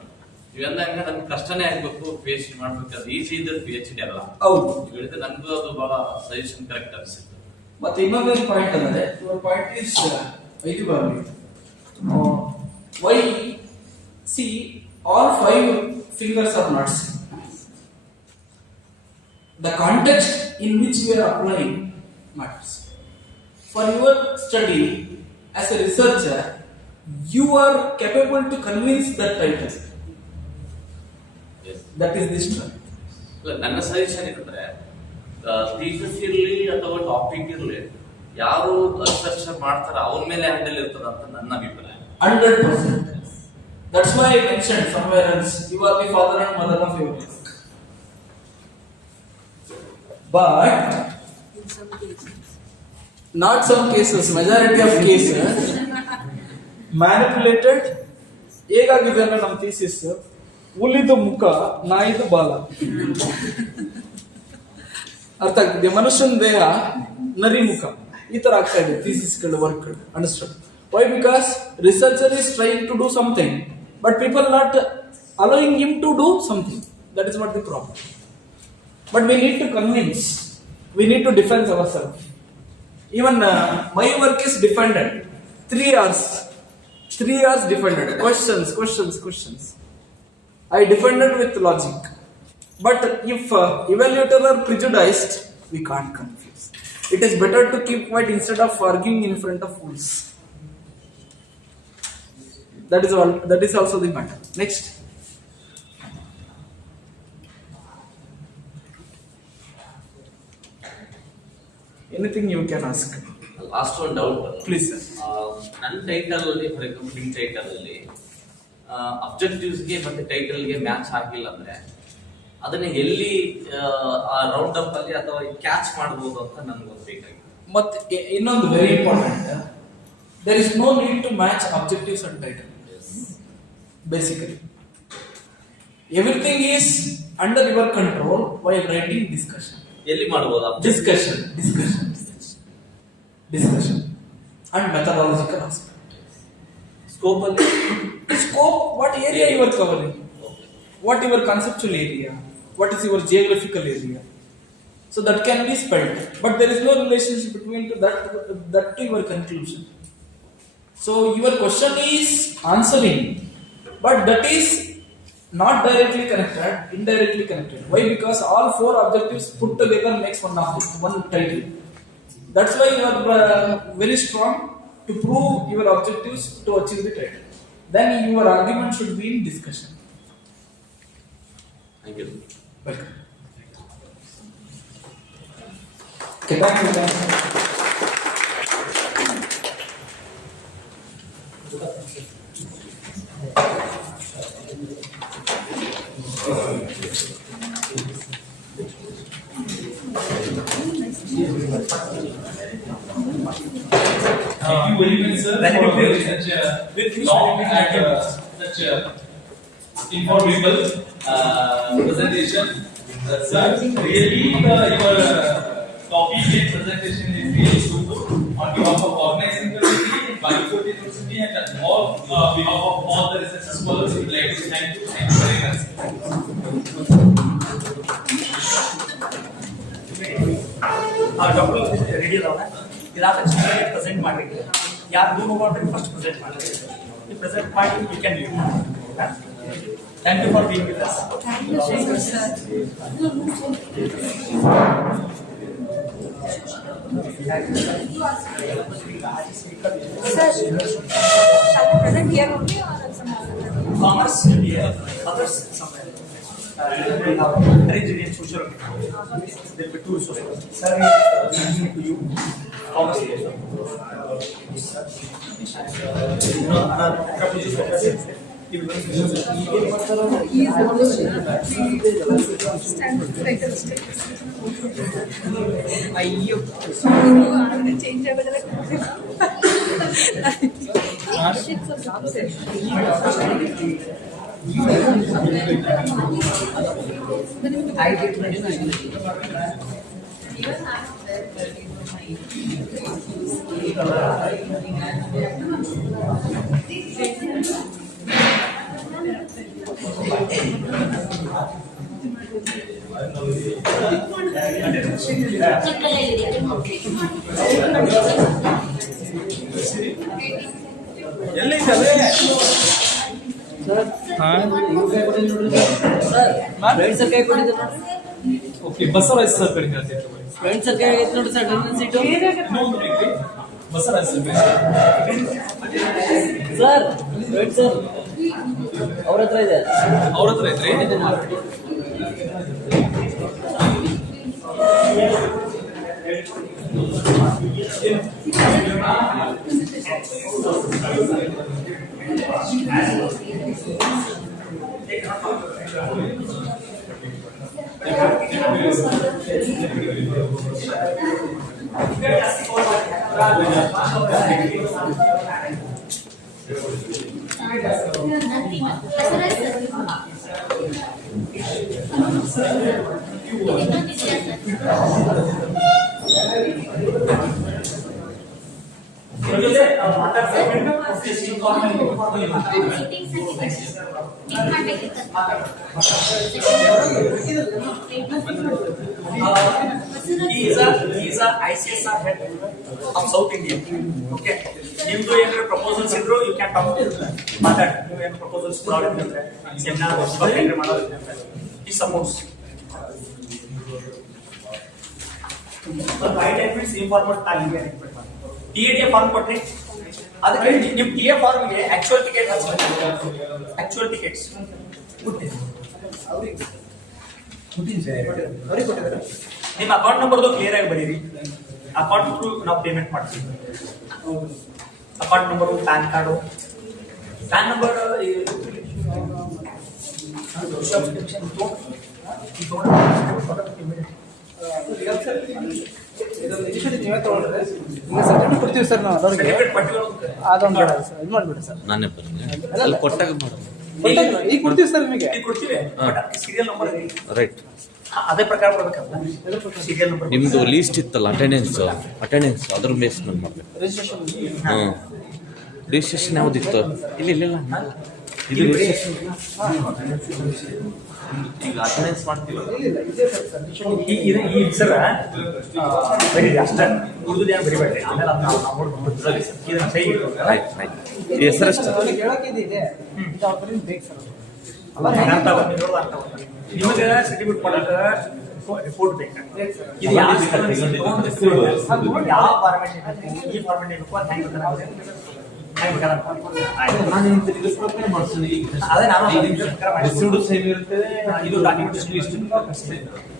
ಇವೆಂದಂಗ ನನ್ಗೆ ಕಷ್ಟನೇ ಆಗ್ಬೇಕು, ಪಿ ಎಚ್ ಡಿ ಮಾಡ್ಬೇಕು, ಅದು ಈಸಿ ಇದ್ದರೆ ಪಿ ಎಚ್ ಡಿ ಅಲ್ಲ. ಹೌದು, ಹೇಳಿದ್ರೆ ನನಗೂ ಅದು ಬಹಳ ಸಜೆಷನ್ ಕರೆಕ್ಟ್ ಅನಿಸುತ್ತೆ. ಮತ್ತೆ ಇನ್ನೊಂದು ಪಾಯಿಂಟ್ ಅಂದರೆ ಯುವರ್ ಪಾಯಿಂಟ್ ಇಸ್ ಇದು ಬರಲಿ. Why see all 5 fingers are not same. The context in which you are applying matters. For your study as a researcher, you are capable to convince that title. Yes. That is the strength. ನನ್ನ suggestion ಏನಂದ್ರೆ thesis ಇರಲಿ ಅಥವಾ topic ಇರಲಿ, ಯಾರು research ಮಾಡ್ತಾರ ಅವ್ರ ಮೇಲೆ handle ಇರ್ತದ ಅಂತ ನನ್ನ ಅಭಿಪ್ರಾಯ. 100%. That's why I mentioned somewhere else, you are the father and mother of your work. But In some cases. not some cases, majority of cases manipulated. ಹೇಗಾಗಿದೆ ಅಂದ್ರೆ ನಮ್ಮ ಥೀಸಿಸ್ ಹುಲಿದು ಮುಖ ನಾಯಿದು ಬಾಲ ಅರ್ಥ ಆಗ್ತಿದೆ. ಮನುಷ್ಯನ ದೇಹ ನರಿ ಮುಖ, ಈ ತರ ಆಗ್ತಾ ಇದೆ ಥೀಸಿಸ್ಗಳು, work. Understood? Why? Because researcher is trying to do something but people not allowing him to do something. That is not the problem. But we need to convince, we need to defend ourselves. Even my work is defended. 3 hours defended. Questions. I defended with logic. But if evaluators are prejudiced, we can't confuse. It is better to keep quiet instead of arguing in front of fools. That is all. That is also the matter. Next. Anything you can ask. Last ಒಂದು doubt Please, sir. ನನ್ನ title ಅಲ್ಲಿ, for example ನಿಮ್ಮ title ಅಲ್ಲಿ ಅಬ್ಜೆಕ್ಟಿವ್ಸ್ಗೆ ಮತ್ತೆ ಟೈಟಲ್ಗೆ match ಆಗಿಲ್ಲ ಅಂದ್ರೆ ಅದನ್ನ ಎಲ್ಲಿ ಆ ರೌಂಡ್ ಅಪ್ ಅಲ್ಲಿ ಅಥವಾ ಕ್ಯಾಚ್ ಮಾಡಬಹುದು ಅಂತ ನನ್ಗೊಂದು ಬೇಕಾಗಿದೆ. ಮತ್ತೆ ಇನ್ನೊಂದು very important, there is no need to match objectives and title. Basically everything is under your control while writing discussion. ಎಲ್ಲಿ ಮಾಡಬಹುದು? Discussion and methodological aspect. Scope, what area you are covering, what your conceptual area, what is your geographical area, so that can be spelled, but there is no relationship between that to your conclusion. So your question is answering, but that is not directly connected, indirectly connected. Why? Because all 4 objectives put together makes one title. That's why you are very strong to prove your objectives to achieve the title. Then your argument should be in discussion. Thank you. Welcome. Okay, thank you. Thank you very much, sir, for such a long and such a informative presentation. Sir, really your topic and presentation is really good on behalf of organizing committee, Bagalkot University, and all behalf of all the research scholars. We would like to thank you very much. Doctor ready ಅದಾವ ಇದಾದ ತಕ್ಷಣ present ಮಾಡಬೇಕು. ಯಾರು ದೂರ ಹೋಗ್ಬಾರ್ದು, first present ಮಾಡಬೇಕು. ಈ present ಮಾಡಿ you can leave. Thank you for being with us. Thank you so much, sir. Sir, shall we present here only or some other? Commerce, others somewhere. We have arranged in social. There will be 2 social. Sir, giving to you commerce. ಅಯ್ಯೋ, change ಆಗೋದಲ್ಲ. Okay Basavaraj sir ಕಡೆಗೆ friends ಕೈ ಆಗೈತೆ ನೋಡಿ sir ನನ್ನ seat Basavaraj sir sir wait sir ಅವ್ರ ಹತ್ರ ಇದೆ ಅವ್ರ ಹತ್ರ ಐತ್ರಿ He is a ICSR head of South India. Okay. Nimdu ಏನಾರ ಪ್ರಪೋಸಲ್ಸ್ ಇದ್ರು ಯು ಕ್ಯಾನ್ ಟಾಕ್ ಮಾತಾಡಿ ನೀವು ಏನು ಪ್ರಪೋಸಲ್ಸ್ ಮಾಡೋದಿದ್ರೆ ಸೆಮಿನಾರ್ ಅಟೆಂಡ್ ಮಾಡೋದಿದ್ರೆ ಈ ಸಪೋರ್ಟ್ಸ್ ರೈಟ್ ಎಫರ್ಟ್ಸ್ ಇನ್ಫಾರ್ಮಲ್ ತಾಲಿಗೆ ಎಕ್ಸ್ಪೆಕ್ಟ್ ಮಾಡಿ ಟಿಎಡಿಎ ಫಾರ್ಮ್ ಕೊಟ್ರಿ ಅದಕ್ಕೆ ನಿಮ್ಮ ಟಿಎ ಫಾರ್ಮ್ ಗೆ ಆಕ್ಚುಯಲ್ ಟಿಕೆಟ್ ಹಚ್ಚಬೇಕು ಆಕ್ಚುಯಲ್ ಟಿಕೆಟ್ಸ್ ನಿಮ್ಮ ಅಕೌಂಟ್ ನಂಬರ್ದು ಕ್ಲಿಯರ್ ಆಗಿ ಬರೀರಿ ಅಕೌಂಟ್ ಥ್ರೂ ನಾವು ಪೇಮೆಂಟ್ ಮಾಡ್ತೀವಿ account number PAN card PAN number ಕೊಡ್ತೀವಿ ಸರ್ ನಾವು ಅದೊಂದು ಇದು ಮಾಡ್ಬಿಡಿ ಸರ್ ನಾನೇ ಬರ್ತೀನಿ ಕೊಟ್ಟಾಗ ಈಗ ಕೊಡ್ತೀವಿ ಸರ್ ನಿಮಗೆ ಕೊಡ್ತೀವಿ ಸೀರಿಯಲ್ ನಂಬರ್ ರೈಟ್ ಅದೇ ಪ್ರಕಾರ ಕೊಡ್ಬೇಕಂತ ಸೀರಿಯಲ್ ನಂಬರ್ ನಿಮ್ದು ಲೀಸ್ಟ್ ಇತ್ತಲ್ಲ ಅಟೆಂಡೆನ್ಸ್ ಅದ್ರ ಬೇಸ್ ಮೇಲೆ ಮಾಡ್ಬೇಕು ಹ್ಞೂ ರಿಜಿಸ್ಟ್ರೇಷನ್ ಯಾವ್ದಿತ್ತು ಇಲ್ಲ ಇದು ರಿಜಿಸ್ಟ್ರೇಷನ್ ಈಗ ಅಟೆಂಡೆನ್ಸ್ ಮಾಡ್ತೀವಿ ಈ ಸರ್ ಬರೀ ಅಷ್ಟೇ ಉಳಿದು ಏನು ಬರಿಬೇಡ್ರಿ ಆಮೇಲೆ ಅದನ್ನ ಸಹಿ ಹೆಸರಷ್ಟು ನಿಮಗೆ ಸರ್ಟಿಫಿಕೇಟ್ ಕೊಡಕ್ಕೆ ರಿಪೋರ್ಟ್ ಬೇಕು ಇದು ಯಾವ ಫಾರ್ಮೆಟ್ ಈ ಫಾರ್ಮೆಟ್ ಬೇಕು ಅಂತ ಅದೇ ನಾನು ಇದು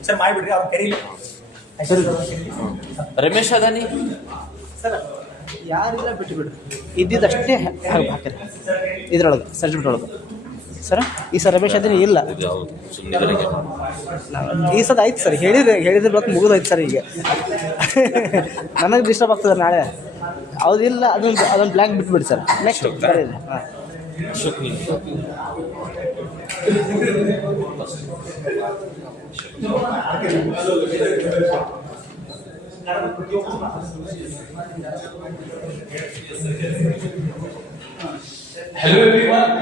ಸರ್ ಮಾಡಿಬಿಡ್ರಿ ಅವ್ರು ಕರೀಲಿ ರಮೇಶ್ ಅದಾನಿ ಸರ್ ಯಾರಿಲ್ಲ ಬಿಟ್ಟು ಬಿಡ್ರಿ ಇದ್ದಿದ್ದಷ್ಟೇ ಹಾಕಿರಿ ಇದ್ರೊಳಗೆ ಸರ್ಟಿಫಿಕೇಟ್ ಒಳಗೆ ಸರ್ ಈ ಸರ್ ರಮೇಶ್ ಅದನ್ನ ಇಲ್ಲ ಈ ಸದ ಆಯ್ತು ಸರ್ ಹೇಳಿದ್ರೆ ಬಟ್ ಮುಗಿದೋಯ್ತು ಸರ್ ಈಗ ನನಗೆ ಡಿಸ್ಟರ್ಬ್ ಆಗ್ತದೆ ನಾಳೆ ಯಾವುದಿಲ್ಲ ಅದೊಂದು ಬ್ಲ್ಯಾಂಕ್ ಬಿಟ್ಬಿಡಿ ಸರ್ ನೆಕ್ಸ್ಟ್ ಬರೀ ಹಾಂ Hello everyone.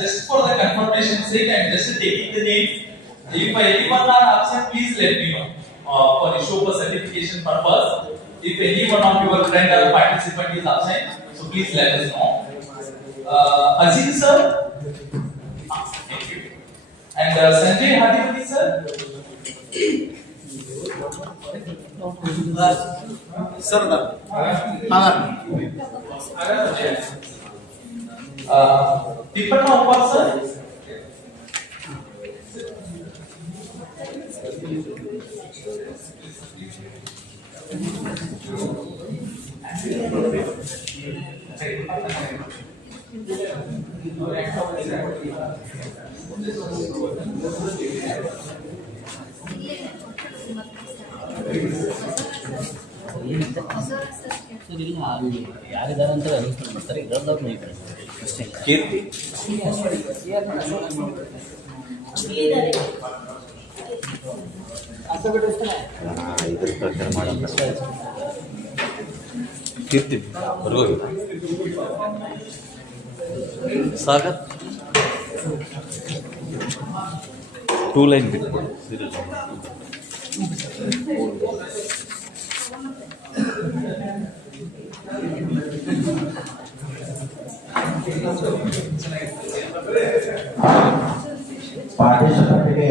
Just for the confirmation's sake, I'm just taking the names. If anyone are absent, please let me know. For the show for certification purpose. If any one of your friend or participant is absent, so please let us know. Azim sir. Thank you. And Sanjay Hadipati sir. Sir Tippana Uppal sir. Sir ಇಲ್ಲ ಯಾರಿದ್ದಾರೆ ಅಂತ announcement ಮಾಡ್ತಾರೆ ಇರೋದವ್ರು ನೋಡ್ತಾರೆ ಅಷ್ಟೇ. ಕೀರ್ತಿ ಇದ್ರ ಪ್ರಚಾರ ಮಾಡಲ್ಲ. ಕೀರ್ತಿ ಹೊರಗೋಗಿ Sagar 2 line ಬಿಟ್ಟು ಸೀರಿಯಲ್ ಪಾಠಶಾಲೆಗೆ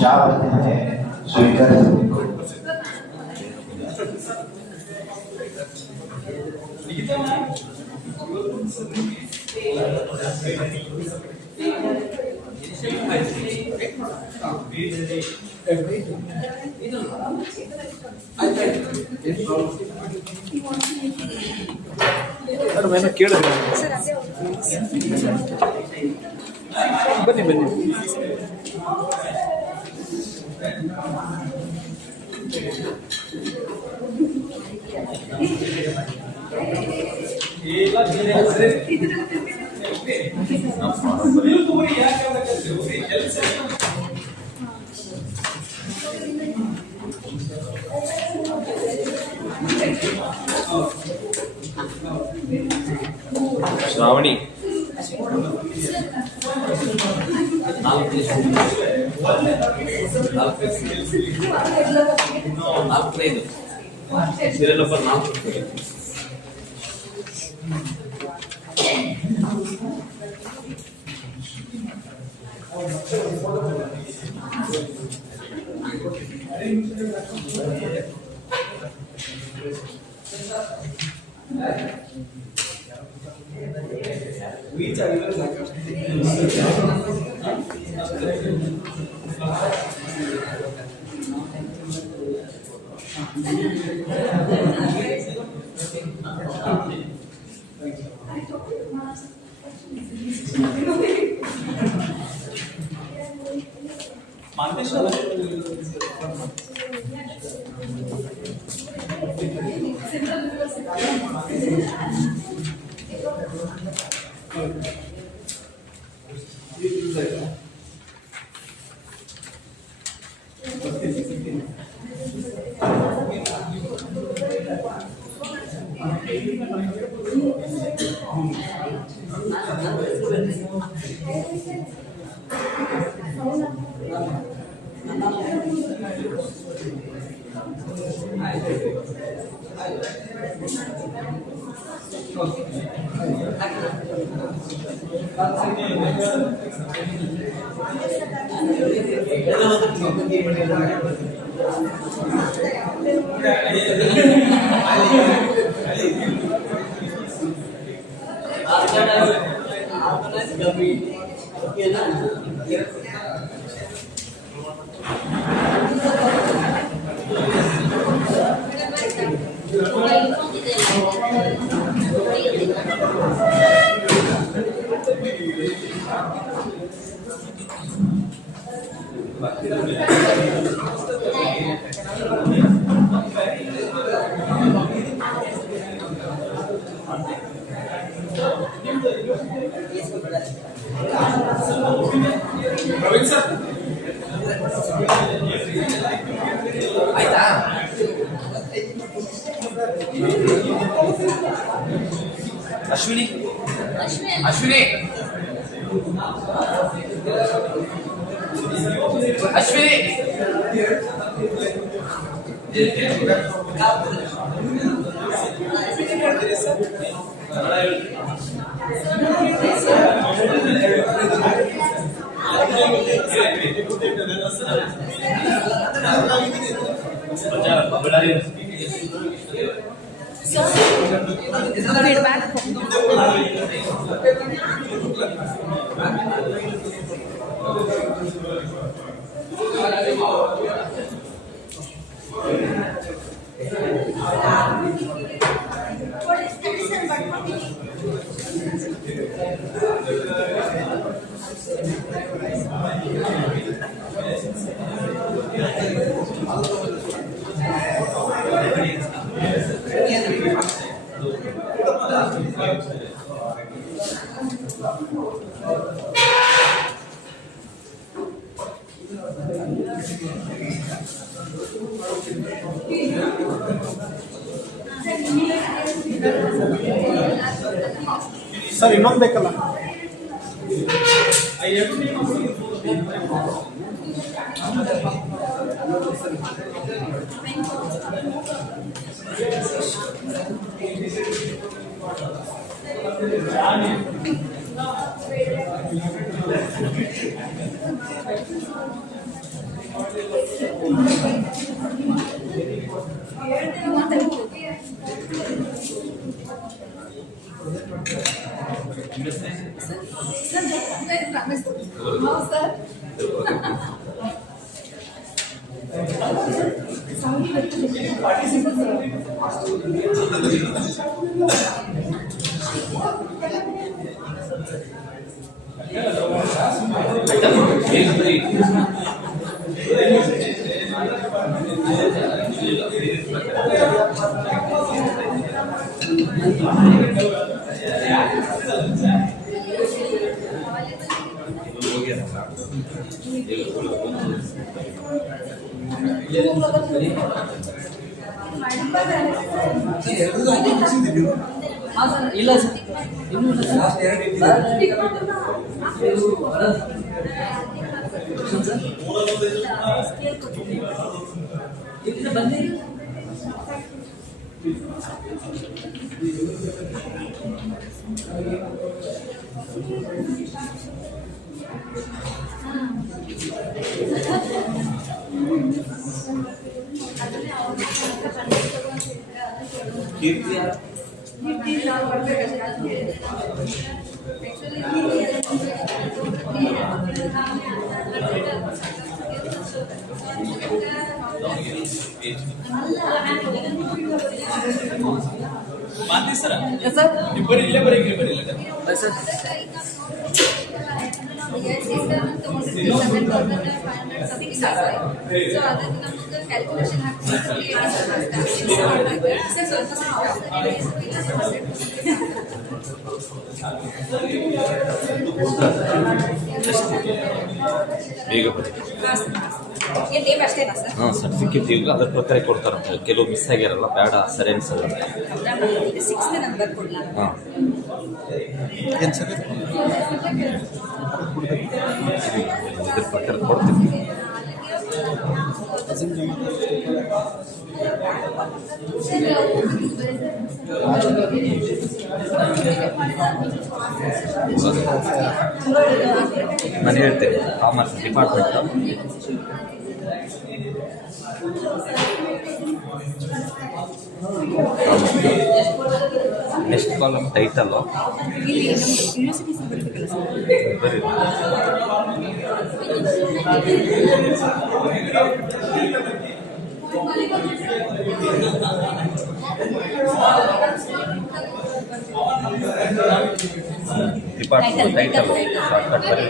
ಚಾ ಬರ್ತಿದೆ ಸ್ವೀಕರಿಸಬೇಕು. ಕೇಳಿದ್ರೆ ಬನ್ನಿ ಬನ್ನಿ. ಶ್ರಾವಣಿ ನಾಲ್ಕೈದು ಸೀರಿಯಲ್ ನಂಬರ್ 4. ಆಯ್ತಾ? ಅಶ್ವಿನಿ ಅಶ್ವಿನಿ ಅಶ್ವಿನಿ ಸರ್ ಇನ್ನೊಂದು ಬೇಕಲ್ಲ. ಇಲ್ಲ ಸರ್, ಬನ್ನಿ. ಮಾಂತಿ ಸರ್ ಸರ್ ಇಬ್ಬರು ಇಲ್ಲೇ ಬರೀ ಬರೀಲ್ಲ ಸರ್ ಕ್ಯಾಲ್ಕುಲೇಷನ್ ಬೇಗ ಬರೀ. ನೇಮ್ ಅಷ್ಟೇನಾ ಸರ್? ಹಾಂ ಸರ್ಟಿಫಿಕೇಟ್ ಈಗ ಅದ್ರ ಪ್ರಕಾರ ಕೊಡ್ತಾರಂತೆ. ಕೆಲವು ಮಿಸ್ ಆಗ್ಯಾರಲ್ಲ, ಬೇಡ ಸರಿ ಅನ್ಸಲ್ಲ. ಸಿಕ್ಸ್ತ್ ನಂಬರ್ ಕೊಡ್ಲಾ? ಹಾಂ ಏನು ಸರ್ ಇದ್ರ ಪ್ರಕಾರ ಕೊಡ್ತೀನಿ. ನಾನು ಹೇಳ್ತೇನೆ commerce department. Next column title ಇಲ್ಲಿ ನಮ್ಮ ಯೂನಿವರ್ಸಿಟೀಸ್ ಬರಬೇಕಲ್ಲ ಸರ್? ಬರೀ ಡಿಪಾರ್ಟ್ಮೆಂಟ್ ಟೈಟಲ್ ಶಾರ್ಟ್ಕಟ್ ಬರೀ.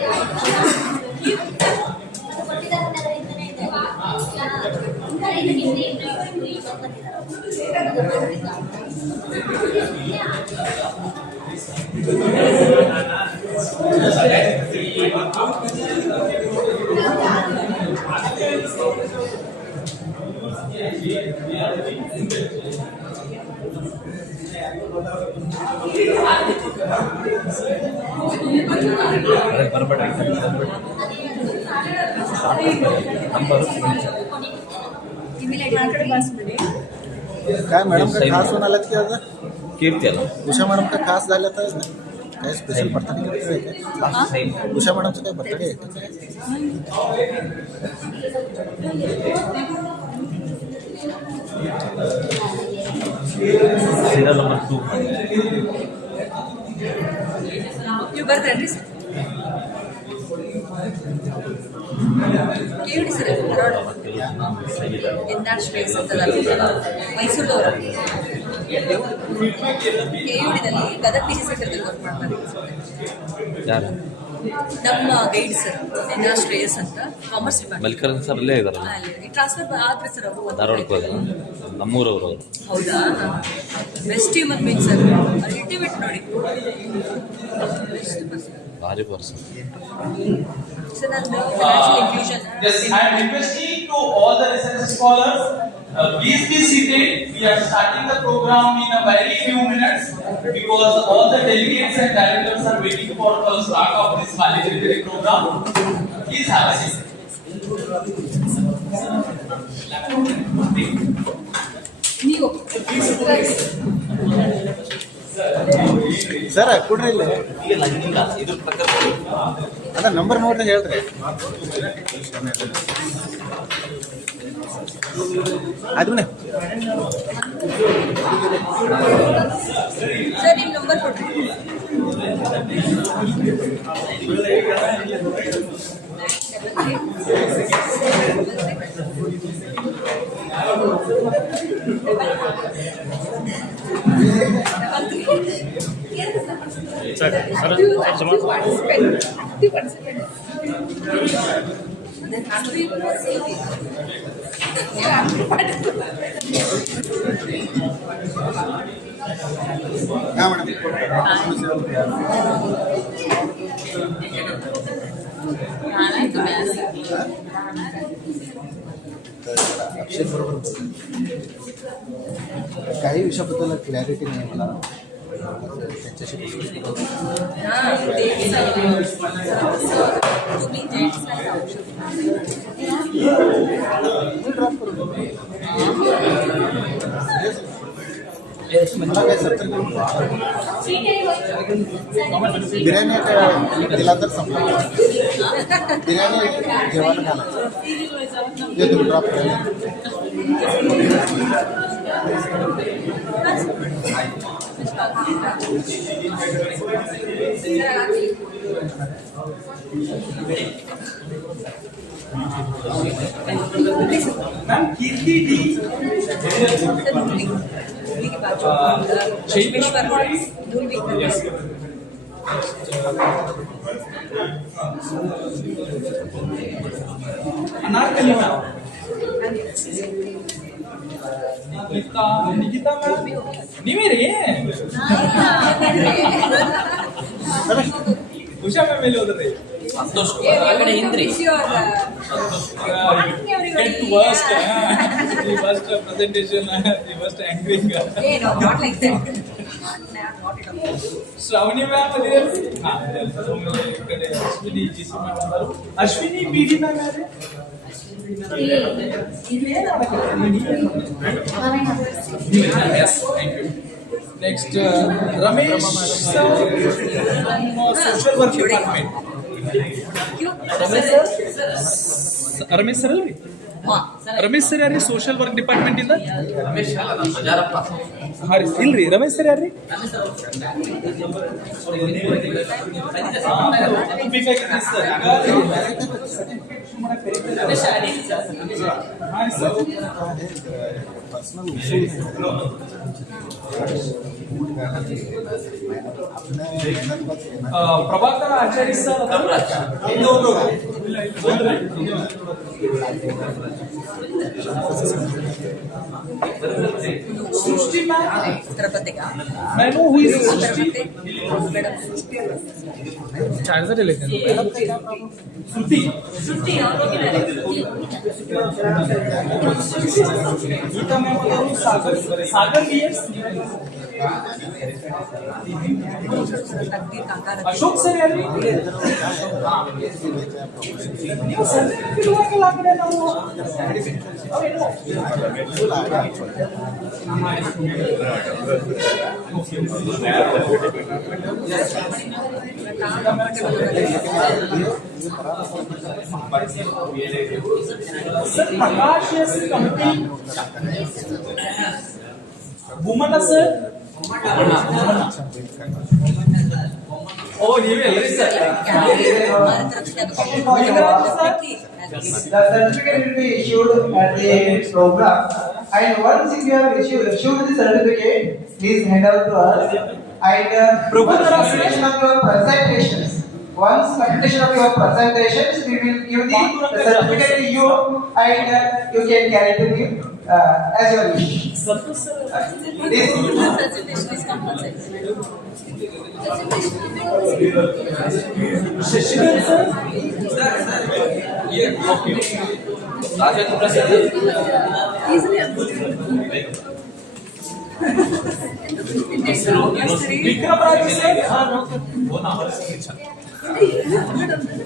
बरबड़ नंबर काय मॅडम का खास होऊन आलात की आता कीर्ती आला उषा मॅडम का खास झालं तर काय स्पेशल बर्थडे आहे का? उषा मॅडमचं काय बर्थडे आहे का? Serial number 2 You got the address? KUD sir, Ennar space ಅಂತದಲ್ಲ ಮೈಸೂರದವರು KUD ದಲ್ಲಿ ಗದಗ PG ಸೆಂಟರ್ ವರ್ಕ್ ಮಾಡ್ತಾರೆ. ಯಾರು ನಮ್ಮ ಗೈಡ್ ಸರ್ ಎನ್ ಶ್ರೇಯಸ್ ಅಂತ ಕಾಮರ್ಸ್ ಡಿಪಾರ್ಟ್ಮೆಂಟ್. ಮಲ್ಲಿಕಾರ್ಜುನ್ ಸರ್ ಅಲ್ಲೇ ಇದಾರಲ್ಲ, ಟ್ರಾನ್ಸ್ಫರ್ ಆದ್ರೆ ಸರ್ ಅವರು ಧಾರವಾಡಕ್ಕೆ ಹೋದ ನಮ್ಮೂರವರು ಅವರು. ಹೌದಾ? Best human being sir, ultimate ನೋಡಿ. ಭಾರಿ ಪರ್ಸನ್. ಸರ್ ನಂದು financial inclusion. Yes, I am requesting to all the research scholars, please be seated. We are starting the program in a very few minutes because all the delegates and directors are waiting for the start of this valedictory program. Please have a seat. ನೀವು sir ಕೊಡ್ರಿ ಇಲ್ಲಿ ಇದ್ರ ಪ್ರಕಾರ ಅದ number ನೋಡ್ರಿ ಹೇಳ್ರಿ. ಆಯ್ತು ಬನ್ನಿ. ಸರ್ ನಿಮ್ಮ ನಂಬರ್ ಕೊಡ್ರಿ. अक्षर बरोबर काही विषयाबद्दल क्लॅरिटी नाही मला त्यांच्याशी तुम्ही जेंट्सला जाऊ शकता. मला काय सत्तर बिर्याणी दिला तर संपला. बिर्याणी जेवण घालायचं जे तुम्ही ड्रॉप केलं. Ma'am, Kirti D. Yes. Anarkali ma'am. Nikita ma'am. ನೀವೇ ರೀ ಉಷಾ ಮ್ಯಾಮ್ ಎಲ್ಲಿ ಹೋದ್ರಿ? ಸಂತೋಷ್ ಆ ಕಡೆ ಹಿಂದ್ರಿ. Get worst, the worst presentation, the worst angering. Not like that. Shravani ma'am ಅದೇ ಕಡೆ ಅಶ್ವಿನಿ ಜಿ ಸಿ ಮ್ಯಾಮ್ ಅವರು. ಅಶ್ವಿನಿ ಬಿ ಡಿ ಮ್ಯಾಮ್ ಯಾರು? Yes, thank you. Next, Ramesh sir from social work department. Ramesh sir ಅಲ್ರಿ? ರಮೇಶ್ ಸರ್ ಯಾರ್ರಿ ಸೋಷಿಯಲ್ ವರ್ಕ್ ಡಿಪಾರ್ಟ್ಮೆಂಟ್ ಇಂದ? ಹಾ ರೀ, ಇಲ್ರಿ ರಮೇಶ್ ಸರ್ ಯಾರ್ರಿ? ಪ್ರಭಾಕರ ಆಚಾರ್ಯ ಸರ್ सृष्टि मैम मैं नो हुई सृष्टि चार्जर लेते हैं Shruti Geeta ma'am Sagar Sagar BS Ashok sir यार ನೀವು ಸರ್ಟಿಫಿಕೇಟ್ ಹೋಗಲ್ಲ ಕಡೆ ನಾವು sir Prakash S company Bummanna sir ಓ ನೀವೇ ಅಲ್ರಿ sir The certificate will be issued at the program, and once you have issued the certificate, please hand out to us. And presentation of your presentations Once completion of your presentations, we will give the certificate to you, and you can carry to the as your wish. Presentation is compulsory. Rajendra Prasad. Easily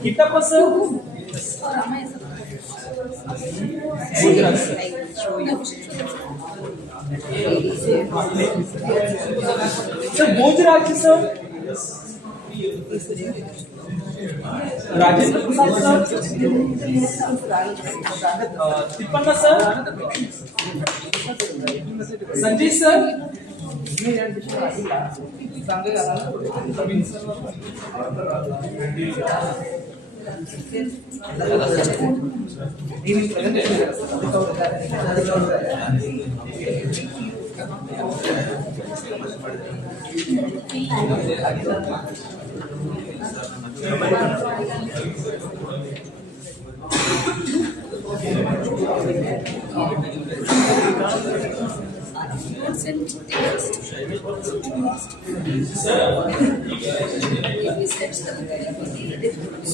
Kitappa sir. Sir, Bojraj sir. Rajendra Prasad sir. Tippanna sir. Sanjay sir.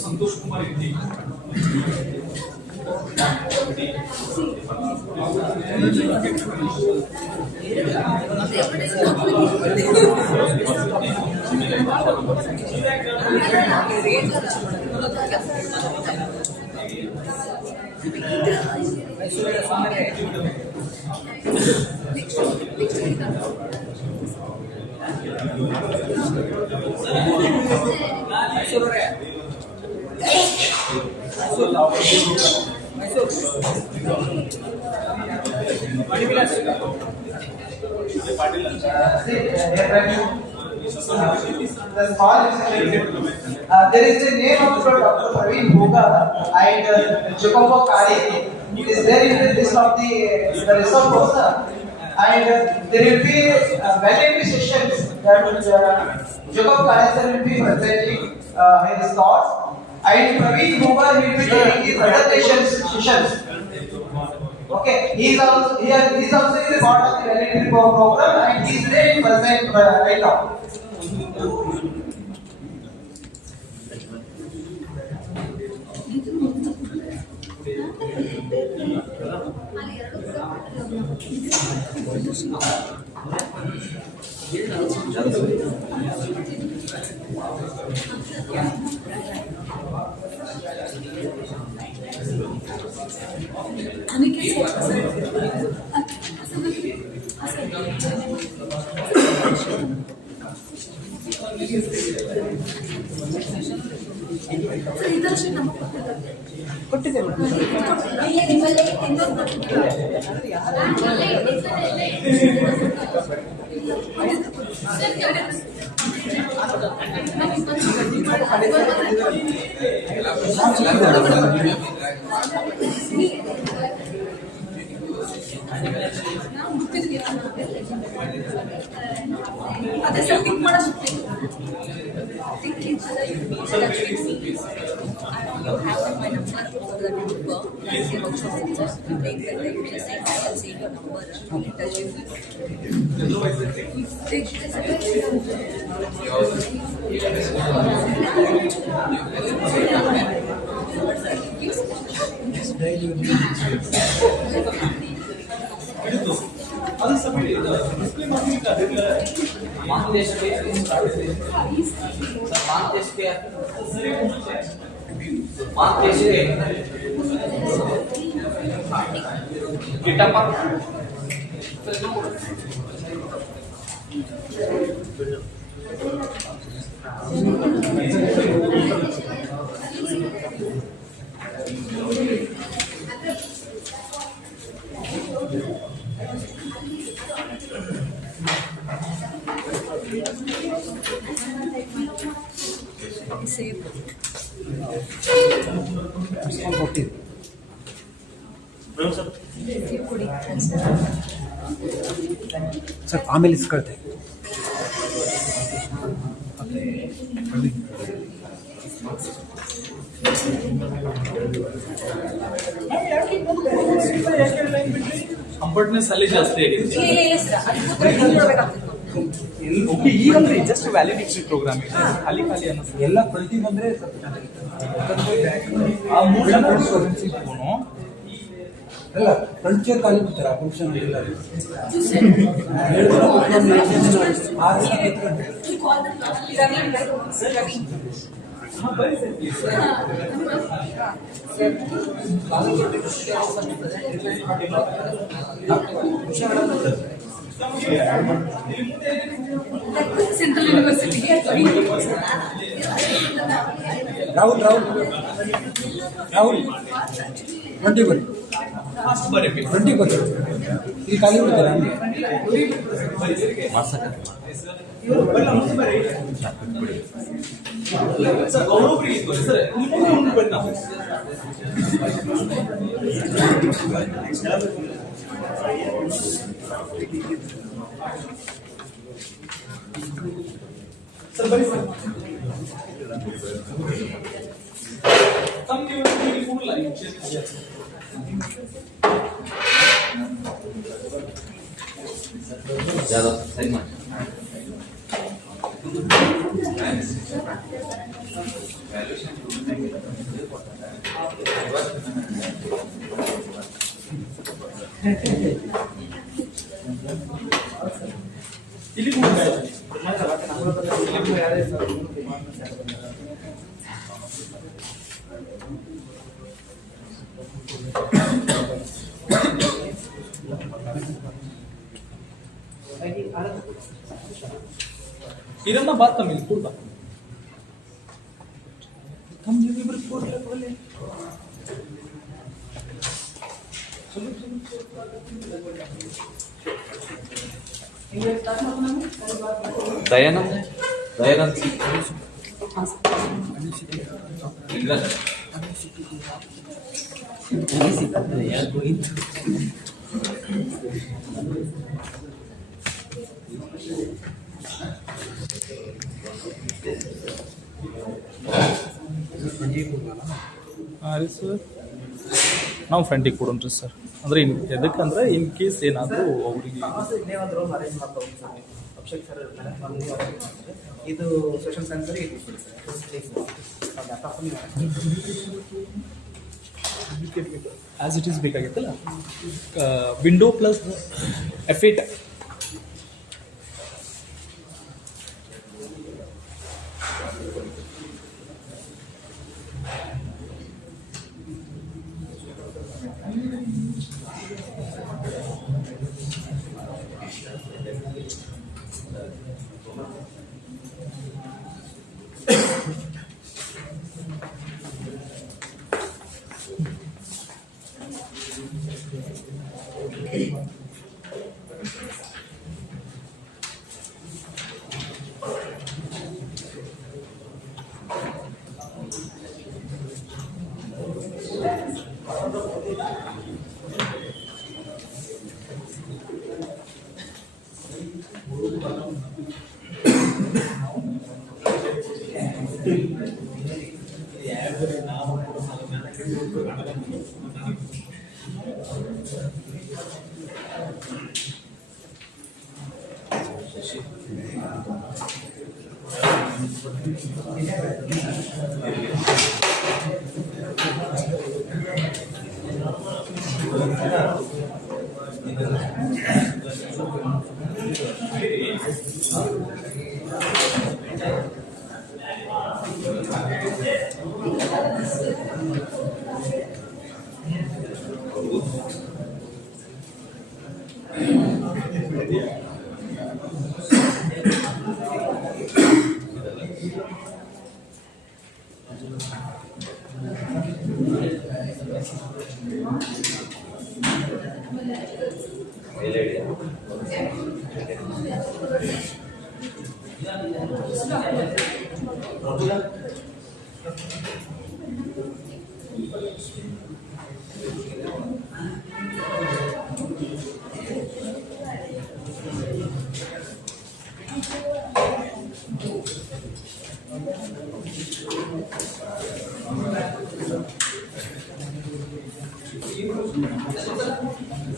Santosh Kumar ಇದ್ದಿ The small there is a name of Dr. Praveen Bhoga and Jacobo Kari. It is there in the list of the resource person. And there will be valuable sessions that Jacob Kari will be presenting his thoughts. And Praveen Bhoga will be taking the presentation sessions. Okay, he is also a part of the validity program and he is ready to present right now. Sir ಆಮೇಲೆ ಇಸ್ಕೊಳ್ತೆ comfortness ಅಲ್ಲಿ ಜಾಸ್ತಿ ಆಗಿದೆ. ಇಲ್ಲ ಇಲ್ಲ sir ಅದು ಕೂತ್ರೆ ಹಿಂಗ್ ನೋಡ್ಬೇಕಾಗ್ತಿತ್ತು. Okay ಈಗಂದ್ರೆ just validation program ಇದೆ ಖಾಲಿ ಖಾಲಿ ಅನ್ನಿಸ್ತದೆ. ಎಲ್ಲ ಕಲ್ತಿ ಬಂದ್ರೆ ಸ್ವಲ್ಪ ಚೆನ್ನಾಗಿತ್ತು. ಆ 3 ಜನ ಸ್ಟೂಡೆಂಟ್ಸ್ ಅಲ್ಲ ಕಲ್ಚರ್ ಖಾಲಿ ಬಿಡ್ತಾರೆ ಆಪರೇಷನ್ ಇಲ್ಲ ಸೆಂಟ್ರಲ್ ಯೂನಿವರ್ಸಿಟಿ ರಾಹುಲ್ 20 ಬನ್ನಿ 20 ಬನ್ನಿ ಇಲ್ಲಿ ಖಾಲಿ ಬಿಡ್ತಾರೆ ಸರ್ ಗೌರವ್ರಿಗೆ ಸರ್ ಸರ್ ಬನ್ನಿ ಸರ್ ತಮಗೆ ಫುಲ್ ಲೈಫ್ ज़्यादा सही में ಇಲ್ಲಿ इरन्ना बात तमिल पूर्वा हम जब भी रिपोर्ट बोले दयानंद ಸರ್ ನಾವು ಫ್ರೆಂಡಿಗೆ ಕೊಡೋಣ್ರಿ ಸರ್ ಅಂದ್ರೆ ಎದಕ್ಕಂದ್ರೆ ಇನ್ ಕೇಸ್ ಏನಾದರೂ ಅವರಿಗೆ ಇನ್ನೇನಾದರೂ ಅರೇಂಜ್ ಮಾಡ್ತಾರೆ ಸರ್ ಅಭಿಷೇಕ್ ಸರ್ ಇದು social science as it is ಬೇಕಾಗಿತ್ತಲ್ಲ ವಿಂಡೋ ಪ್ಲಸ್ F8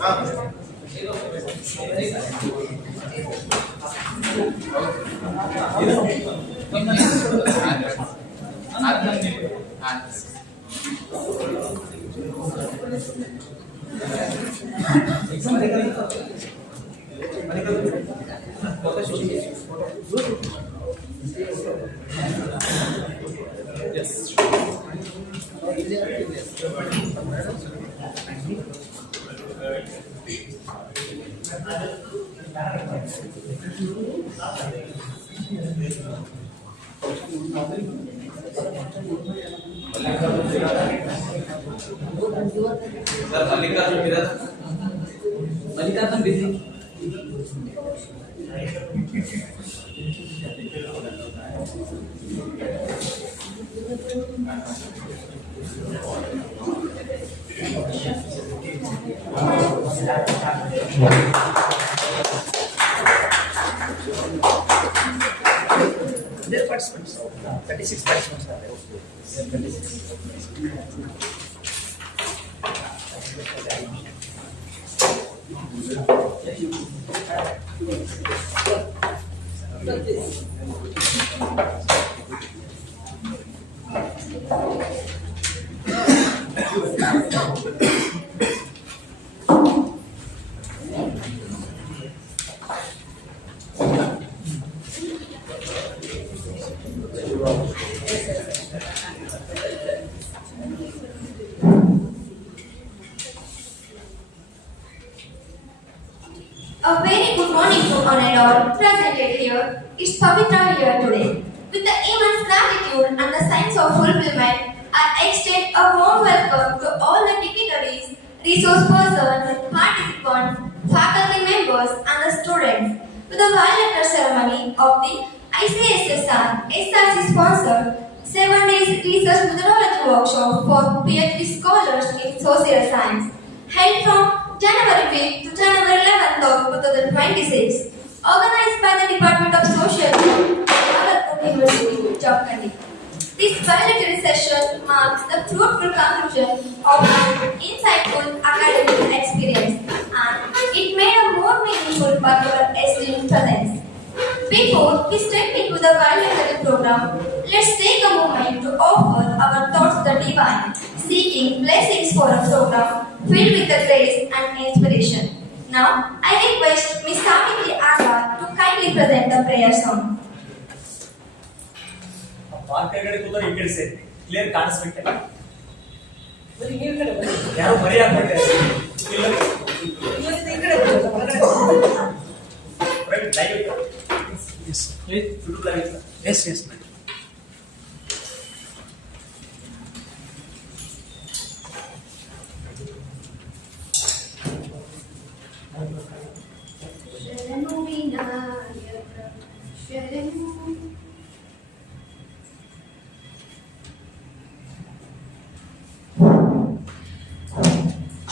हाँ ಮಲ್ಲಿಕಾರ್ಜುನ್ ಬಿಸಿ. There are participants. 36 participants are there. 36. A very good morning to all and all presented here. It's Pavitra here today. With the immense gratitude and the sense of fulfillment, I extend a warm welcome to all the dignitaries, resource persons, participants, faculty members, and the students to the bilateral ceremony of the ICSSR SRC sponsored 7 days research methodology workshop for PhD scholars in social science, held from January 5th to January 11th of 2026, organized by the Department of Social Work, Bagalkot University Social. This bilateral session marks the fruitful conclusion of an insightful academic experience, and it made a more meaningful part of our esteemed presence. Before we step into the bilateral program, let's take a moment to offer our thoughts to the divine, seeking blessings for a program filled with the grace and inspiration. Now, I request Ms. Savitri Azad to kindly present the prayer song. ಕೆಳಗಡೆ ಕೂತರೆ ಈ ಕಡೆ ಸೇರಿ clear ಕಾಣಿಸ್ಬೇಕಲ್ಲ ಯಾರು ಬರೀ ಹಾಕೊಂಡೆ S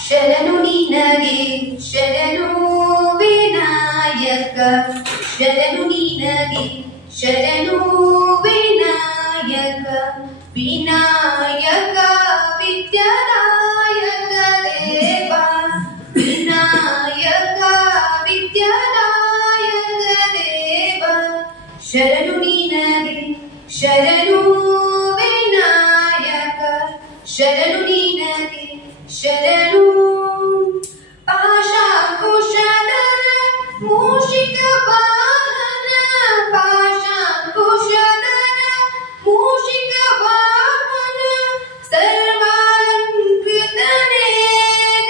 ಶರಣು ನಿನಗೆ ಶರಣು ವಿನಾಯಕ ಶರಣು ನಿನಗೆ ಶರಣು ವಿನಾಯಕ ವಿನಾಯಕ ವಿದ್ಯಾದಾಯಕ ದೇವ ವಿನಾಯಕ ವಿದ್ಯಾದಾಯಕ ದೇವ ಶರಣು ನಿನಗೆ ಶರಣು ವಿನಾಯಕ ಶರಣು ನಿನಗೆ ಶರಣು ಪಾಶಾಂಕುಶಧರ ಮೂಷಿಕ ವಾಹನ ಪಾಶಾಂಕುಶಧರ ಮೂಷಿಕ ವಾಹನ ಸರ್ವಾಲಂಕೃತನೇ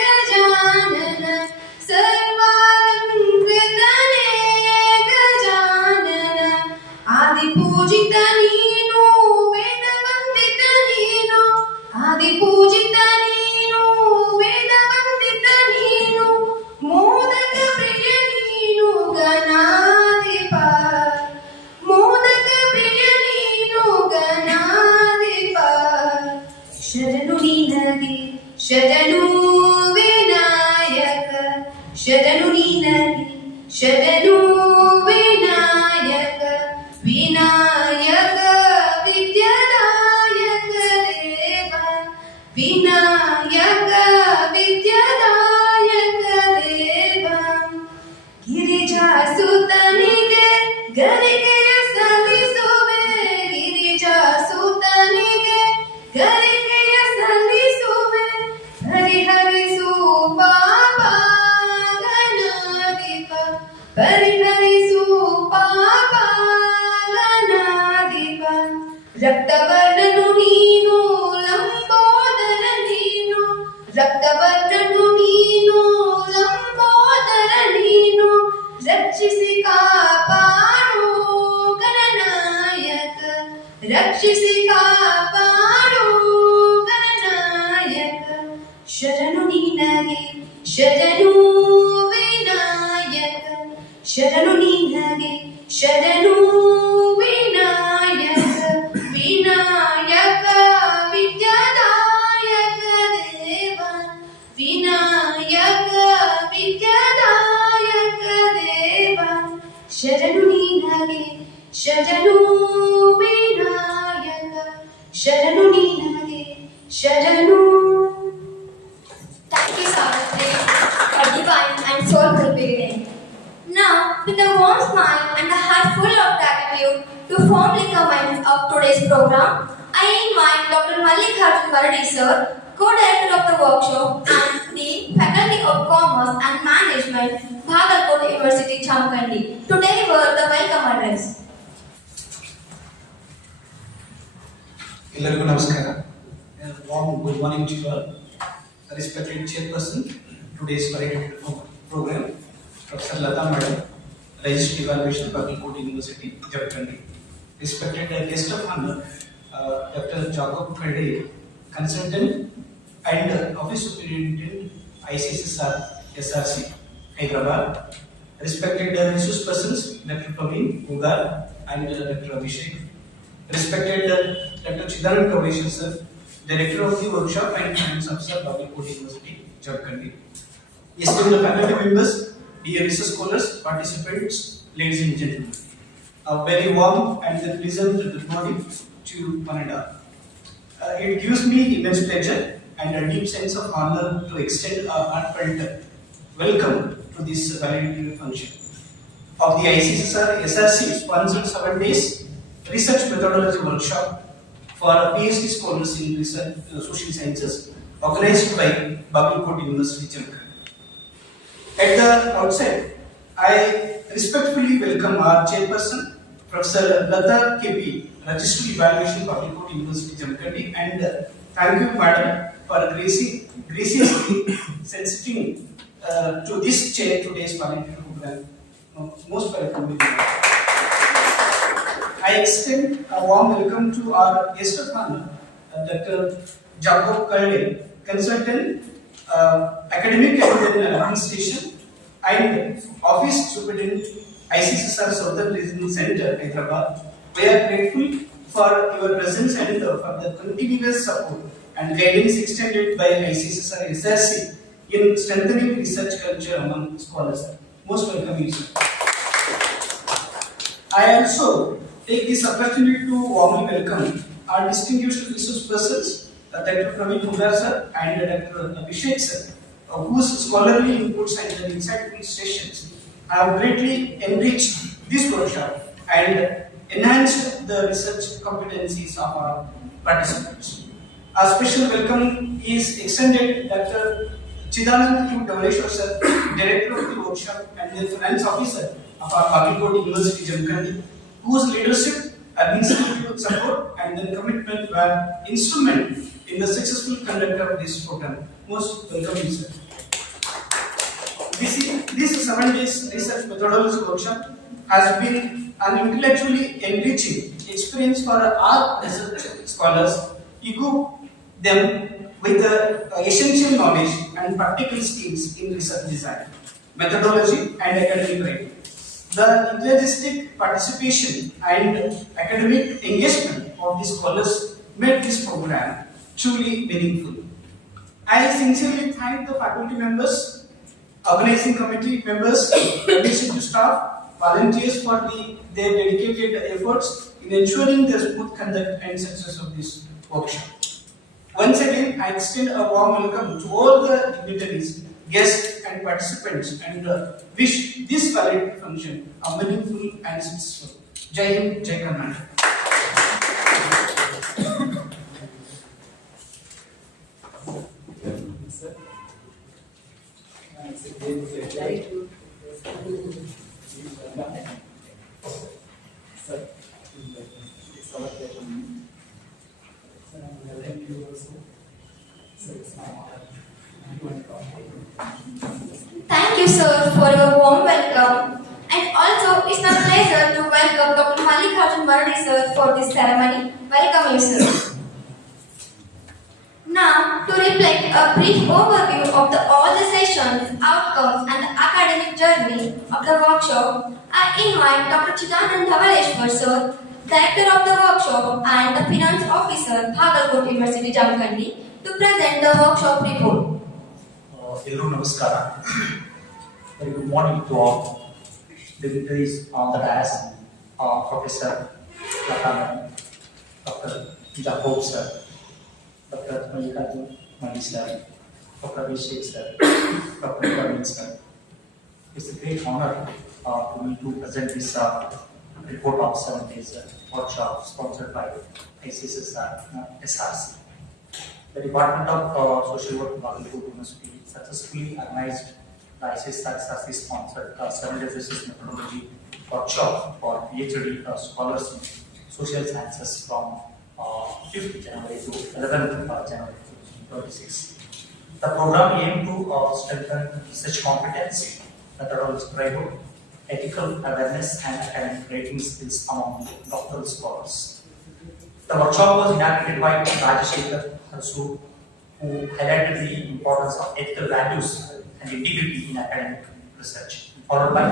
ಗಜಾನನ ಸರ್ವಾಲಂಕೃತನೇ ಗಜಾನನ ಆದಿಪೂಜಿತ ನೀನು ವೇದವಂದಿತ ನೀನು ಆದಿಪೂಜಿತ ನೀನು ವೇದವಂದಿತ ನೀನು ಮೋದಕ ಪ್ರಿಯ ನೀನು ಗಣಾಧಿಪ ಮೋದಕ ಪ್ರಿಯ ನೀನು ಗಣಾಧಿಪ ಶರಣು ನಿನಗೆ ಶರಣು ವಿನಾಯಕ ಶರಣು ನಿನಗೆ ಶರಣು ವಿನಾಯಕ ವಿನಾಯಕ ವಿದ್ಯಾದಾಯಕ ದೇವ ವಿನಾಯಕ ವಿದ್ಯಾದಾಯಕ ದೇವ ರಕ್ತವರ್ಣನು ನೀನು ಲಂಬೋದರ ನೀನು ರಕ್ತವರ್ಣನು ನೀನು ಲಂಬೋದರ ನೀನು ರಕ್ಷಿಸಿ ಕಾಪಾಡು ಗಣನಾಯಕ ರಕ್ಷಿಸಿ ಕಾಪಾಡು ಗಣನಾಯಕ ಶರಣು ನಿನಗೆ ಶರಣು ವಿನಾಯಕ ಶರಣು ನಿನಗೆ ಶರಣು ವಿನಾಯಕ ವಿನಾಯಕ ವಿದ್ಯಾದಾಯಕ ದೇವ ವಿನಾಯಕ ವಿದ್ಯಾದಾಯಕ ದೇವ ಶರಣು ನಿನಗೆ ಶರಣು ವಿನಾಯಕ ಶರಣು ನಿನಗೆ ಶರಣು. Thank you, Savitri, for divine and soulful beginning. Now, with a warm smile and a heart full of gratitude to formally commence of today's program, I invite Dr. Mallikarjun Varadi sir, co-director of the workshop and the Faculty of Commerce and Management, Bagalkot University Chamkandi, to deliver the welcome address. ಎಲ್ಲರಿಗೂ ನಮಸ್ಕಾರ. Warm good morning to you all. Respected chairperson, today's program, Professor Lata Madam, Registered Evaluation, Bagalkot University, Jharkhand. Respected guest of honor, Dr. Jacob Khade, Consultant and Office Superintendent, ICSR, SRC, Hyderabad. Respected resource persons, Dr. Praveen Ugar and Dr. Abhishek. Respected Dr. Chidaran Kaveshan sir, Director of the Workshop and Finance Officer, Bagalkot University, Jharkhand. Esteemed faculty members, dear research scholars, participants, ladies and gentlemen, a very warm and pleasant good morning to one and all. It gives me immense pleasure and a deep sense of honor to extend a heartfelt welcome to this valedictory function of the ICSR SRC sponsored 7 days research methodology workshop for PhD scholars in research, social sciences, organized by Bagalkot University, Jharkhand. At the outset, I respectfully welcome our chairperson, Professor Lata KP, Registered Evaluation, Bagalkot University, Jharkhand, and thank you, madam, for graciously sensiting to this chair today's parliamentary program. Most welcome. I extend a warm welcome to our guest of honor, Dr. Jacob Khade, Consultant, Academic and Administration, and Office Superintendent, ICSR Southern Regional Center, Hyderabad. We are grateful for your presence and for the continuous support and guidance extended by ICSR SRC in strengthening research culture among scholars. Most welcome, you, sir. I also take this opportunity to warmly welcome our distinguished resource persons, Dr. Praveen Ugar sir and Dr. Abhishek sir, whose scholarly inputs and insightful sessions have greatly enriched this workshop and enhanced the research competencies of our participants. A special welcome is extended Dr. Chidanand Kaveshwar sir, Director of the workshop and the Finance Officer of our Bagalkot University, Jharkhand, whose leadership, administrative support, and their commitment were instrumental in the successful conduct of this program. Most welcome, sir. This 7 days research methodology workshop has been an intellectually enriching experience for our research scholars, equip them with the essential knowledge and practical skills in research design, methodology, and academic writing. The enthusiastic participation and academic engagement of the scholars made this program truly meaningful. I sincerely thank the faculty members, organizing committee members, administrative staff, volunteers for their dedicated efforts in ensuring the smooth conduct and success of this workshop. Once again, I extend a warm welcome to all the dignitaries, guests, and participants, and wish this valedictory function a meaningful and successful. Jai Hind, Jai Karnataka. you, sir, for your warm welcome. And also, it's my pleasure to welcome Dr. Mallikarjun Mardi, sir, for this ceremony. Welcome you, sir. Now, to reflect a brief overview of all the sessions, outcomes, and the academic journey of the workshop, I invite Dr. Chidanand Dhavaleshwar, sir, Director of the workshop and the Finance Officer, Bagalkot University Jamkhandi, to present the workshop report. Hello, namaskara. Very good morning to all. Dignitaries on the dais, Professor Lata Madam, Dr. Jacob sir, Dr. Mallikarjun Mardi sir, Dr. Abhishek sir, Dr. Praveen sir. It's a great honor to me to present this report of 7 days workshop sponsored by SRC. The Department of Social Work, Bagalkot University successfully organized the SRC sponsored 7 days research methodology workshop for PhD scholars in social sciences from 5th January to 11th January 2026. The program aimed to strengthen research competence, methodological framework, ethical awareness, and academic rating skills among doctoral scholars. The workshop was inaugurated by Rajashekar Harsu, who highlighted the importance of ethical values and integrity in academic research, followed by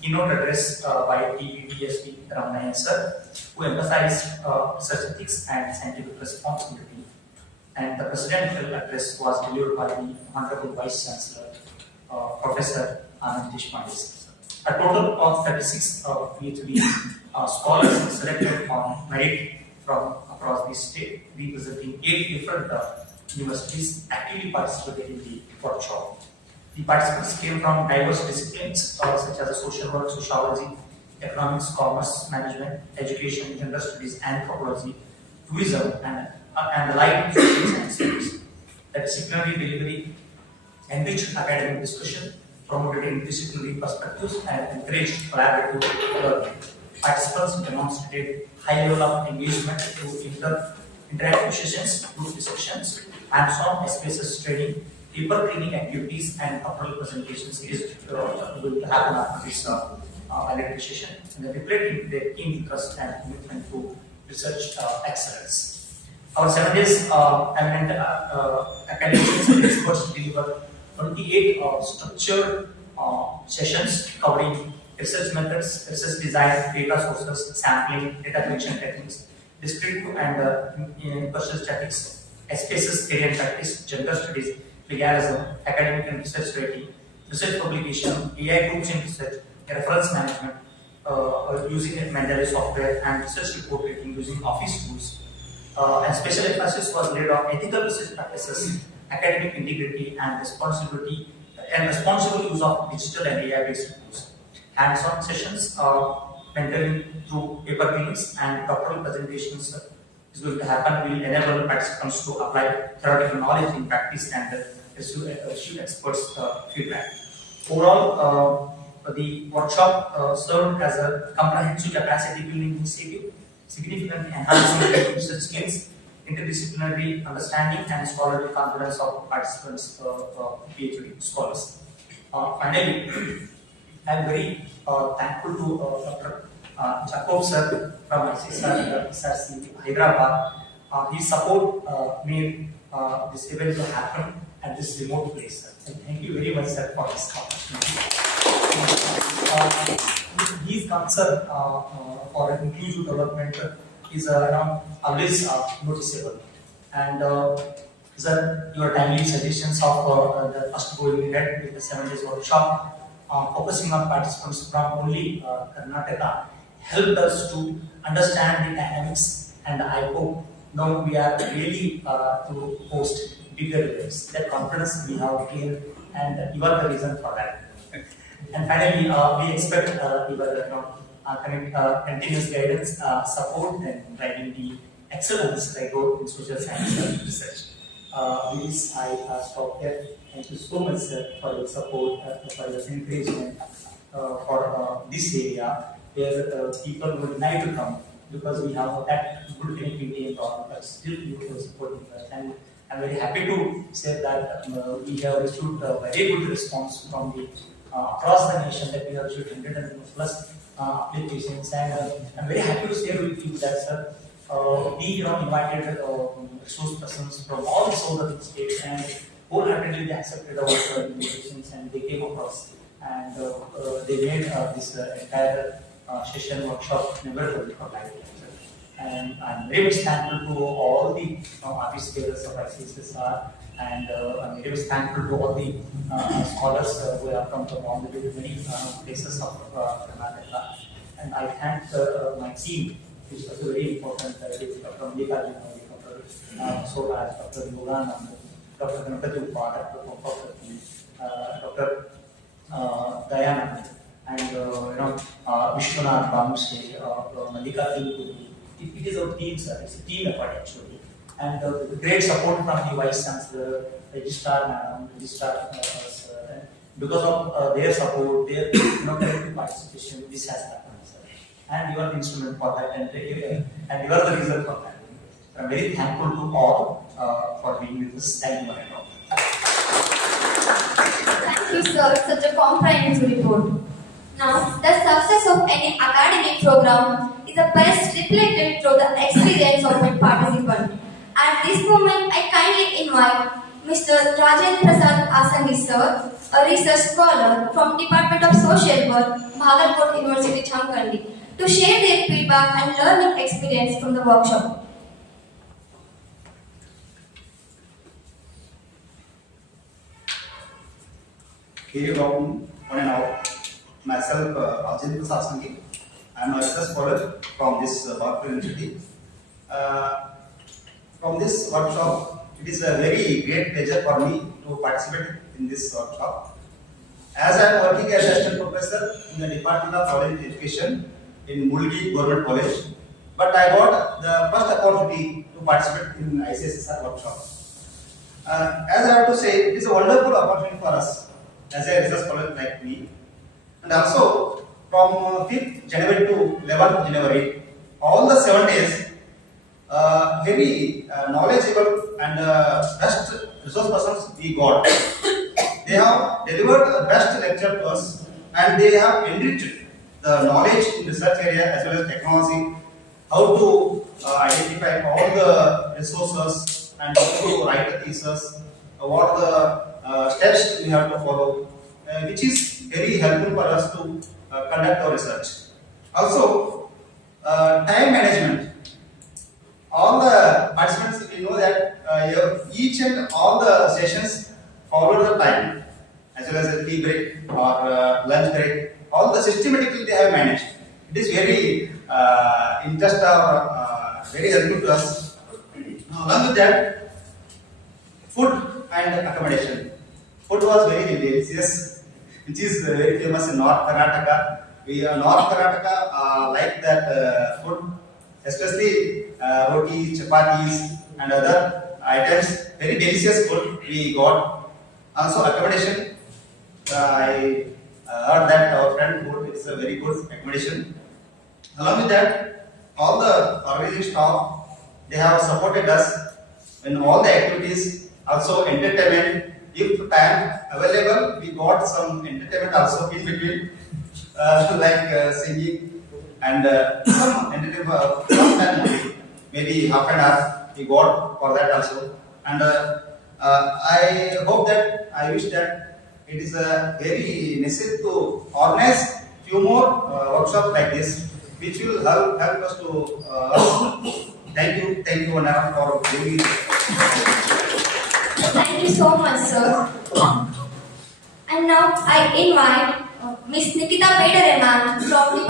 keynote address by DPDSP Ramanayan sir, who emphasized research ethics and scientific responsibility. And the presidential address was delivered by the Honorable Vice Chancellor, Professor Anand Deshpande. A total of 36 PhD scholars selected on merit from across the state, representing 8 different universities actively participated in the workshop. The participants came from diverse disciplines such as social work, sociology, economics, commerce, management, education, gender studies, anthropology, tourism, and allied social sciences. The disciplinary delivery enriched academic discussion, promoted interdisciplinary perspectives, and encouraged collaborative learning. Participants demonstrated high level of engagement through interactive sessions, group discussions, hands-on spaces training, paper cleaning activities, and oral presentations is going to happen after this validation session, and reflecting their keen interest and commitment to research excellence. Our 7 days eminent academics and experts deliver 28 structured sessions covering research methods, research design, data sources, sampling, data collection techniques, descriptive and impartial statistics, spaces, theory and practice, gender studies, legalism, academic and research writing, research publication, AI tools in research, reference management using Mendeley software, and research report writing using Office tools. And special emphasis was laid on ethical research practices, academic integrity, and responsible use of digital and AI-based tools. Hands-on sessions, mentoring through paper clinics, and doctoral presentations is going to happen. Will enable participants to apply theoretical knowledge in practice and receive experts' feedback. Overall, the workshop served as a comprehensive capacity building initiative, significantly enhancing research skills, interdisciplinary understanding, and scholarly confidence of participants, PhD scholars. Finally, I am very thankful to Dr. Jacob sir from SRC Hyderabad. His support made this event to happen at this remote place. And thank you very much, sir, for this opportunity. His concern for inclusive development is always noticeable. And sir, your timely suggestions of the first going ahead with the 7 days workshop, focusing on participants from only Karnataka, helped us to understand the dynamics, and I hope now we are really to host bigger events. That confidence we have gained, and you are the reason for that. And finally, we expect your continuous guidance, support, and driving the excellence like growth in social science and research. With this, I stop here. Thank you so much, sir, for your support, for your encouragement for this area where people would like to come because we have that good connectivity and all, but still you are supporting us. And I'm very happy to say that we have received a very good response from the across the nation that we have issued 100 plus applications, and I'm very happy to share with you that, sir, we invited resource persons from all the southern states, and wholeheartedly they accepted our invitations, and they came across, and they made this entire session workshop memorable for life. And I'm very much thankful to all the artist bearers of ICSSR, and I'm very much thankful to all the scholars who have come from all the many places of Karnataka. And I thank my team, which was very important, Dr. Malika, Dr. Soras, Dr. Yogan, Dr. Ganapati Upa, Dr. Diana, and Vishwanath Bamushe, Malika Tinku. It is our team, sir. It's a team effort actually, and great support from the Vice Chancellor, Registrar Madam, Registrar sir. Because of their support, their collective participation, this has happened, sir. And you are the instrument for that, and you are the reason for that. I'm very thankful to all for being with us. Thank you very much. Thank you, sir. Such a comprehensive report. Now, the success of any academic program is the best reflected through the experience of its participant. At this moment, I kindly invite Mr. Rajan Prasad Asangi, sir, a research scholar from Department of Social Work, Bagalkot University Chamkandi, to share their feedback and learning experience from the workshop. Here one and all. Myself, Rajan Prasad Asangi. I am a research scholar from this Bagalkot University. From this workshop, it is a very great pleasure for me to participate in this workshop. As I am working as assistant professor in the Department of College Education in Mulgi Government College, but I got the first opportunity to participate in ICSSR workshop. As I have to say, it is a wonderful opportunity for us as a research scholar like me. And also, from 5th January to 11th January, all the 7 days, very knowledgeable and best resource persons we got. They have delivered the best lecture to us, and they have enriched the knowledge in research area as well as technology, how to identify all the resources and how to write a thesis, what are the steps we have to follow, which is very helpful for us to conduct our research. Also, time management. All the participants, we know that each and all the sessions follow the time, as well as a tea break or lunch break. All the systematically they have managed. It is very interesting or very helpful to us. Along with that, food and accommodation. Food was very delicious, which is very famous in North Karnataka. North Karnataka like that food, especially roti, chapatis, and other items. Very delicious food we got. Also accommodation. I heard that our friend food is a very good accommodation. Along with that, all the organizing staff, they have supported us in all the activities. Also entertainment. If time available, we got some entertainment also in between, like singing and some entertainment from time only. Maybe half an hour we got for that also. And I hope that, I wish that it is very necessary to organize few more workshops like this, which will help us to. Thank you, Anna, for giving me. Thank you so much, sir. And now I invite Miss Nikita Pedare ma'am from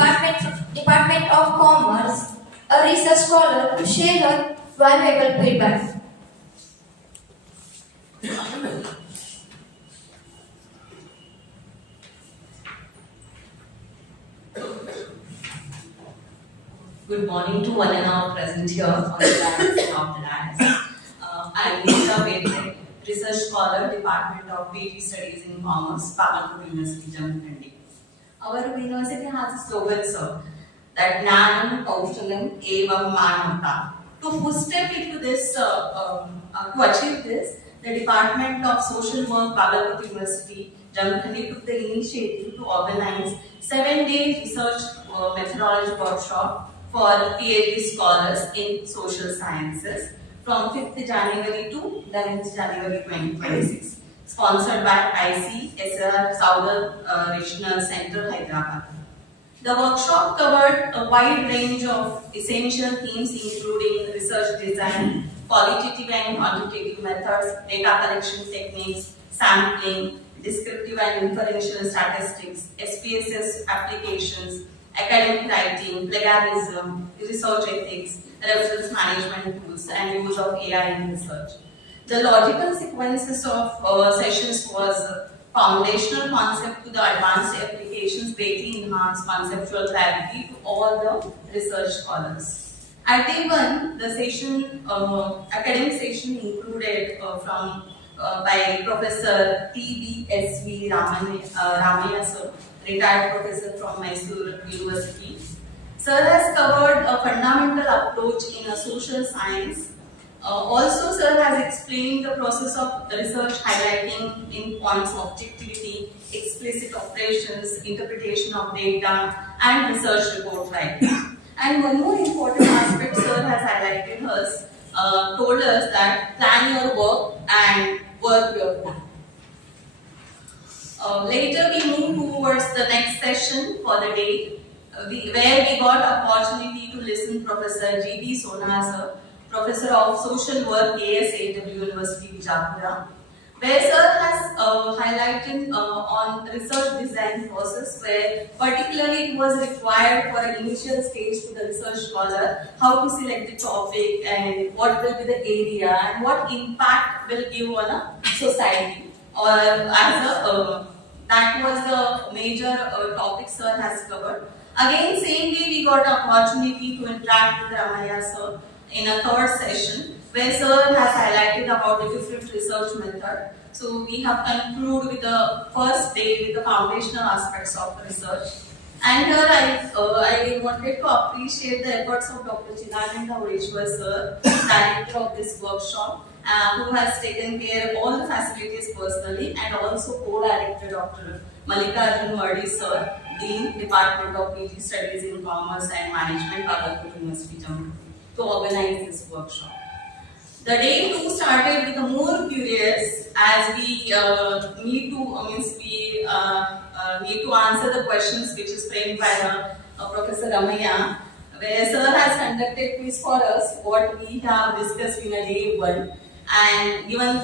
Department of Commerce, a research scholar, to share her valuable feedback. Good morning to one and all present here on the dais of the dais. I am Nikita Pedare, research scholar, Department of PhD Studies in Commerce, Bagalkot University, Jammu. Our university has a slogan, sir, that Jnanam Kaushalam Evam Manavata. To footstep into this, to achieve this, the Department of Social Work, Bagalkot University, Jamkhandi took the initiative to organize 7-day research methodology workshop for PhD scholars in social sciences from 5th January to 11th January 2026, sponsored by ICSR Southern Regional Center, Hyderabad. The workshop covered a wide range of essential themes including research design, qualitative and quantitative methods, data collection techniques, sampling, descriptive and inferential statistics, SPSS applications, academic writing, plagiarism, research ethics, reference management tools, and use of AI in research. The logical sequences of sessions was foundational concept to the advanced applications greatly enhance conceptual clarity to all the research scholars. At day 1, the session, academic session included by Professor T.B.S.V. Ramaya sir, retired professor from Mysore University. Sir has covered a fundamental approach in a social science. Also, sir has explained the process of research, highlighting in points of objectivity, explicit operations, interpretation of data, and research report writing. And one more important aspect sir has highlighted us, told us that plan your work and work your plan. Later we move towards the next session for the day, where we got opportunity to listen Professor G.B. Sona sir, Professor of Social Work, ASAW University, Vijayapura, where sir has highlighted on research design process, where particularly it was required for an initial stage to the research scholar how to select the topic and what will be the area and what impact will give on a society, or as a that was the major topic sir has covered. Again, same day we got opportunity to interact with Ramaya sir in a third session, where sir has highlighted about the different research method. So we have concluded with the first day with the foundational aspects of the research. And here I wanted to appreciate the efforts of Dr. Chinananda Ureshwar sir, director of this workshop, who has taken care of all the facilities personally, and also co-director Dr. Mallikarjun Mardi sir, Dean, Department of PG Studies in Commerce and Management, Bagalkot University, Jammu, to organize this workshop. The day 2 started with a more curious, as we need to answer the questions which is framed by the Professor Ramaya, where sir has conducted quiz for us what we have discussed in a day 1, and given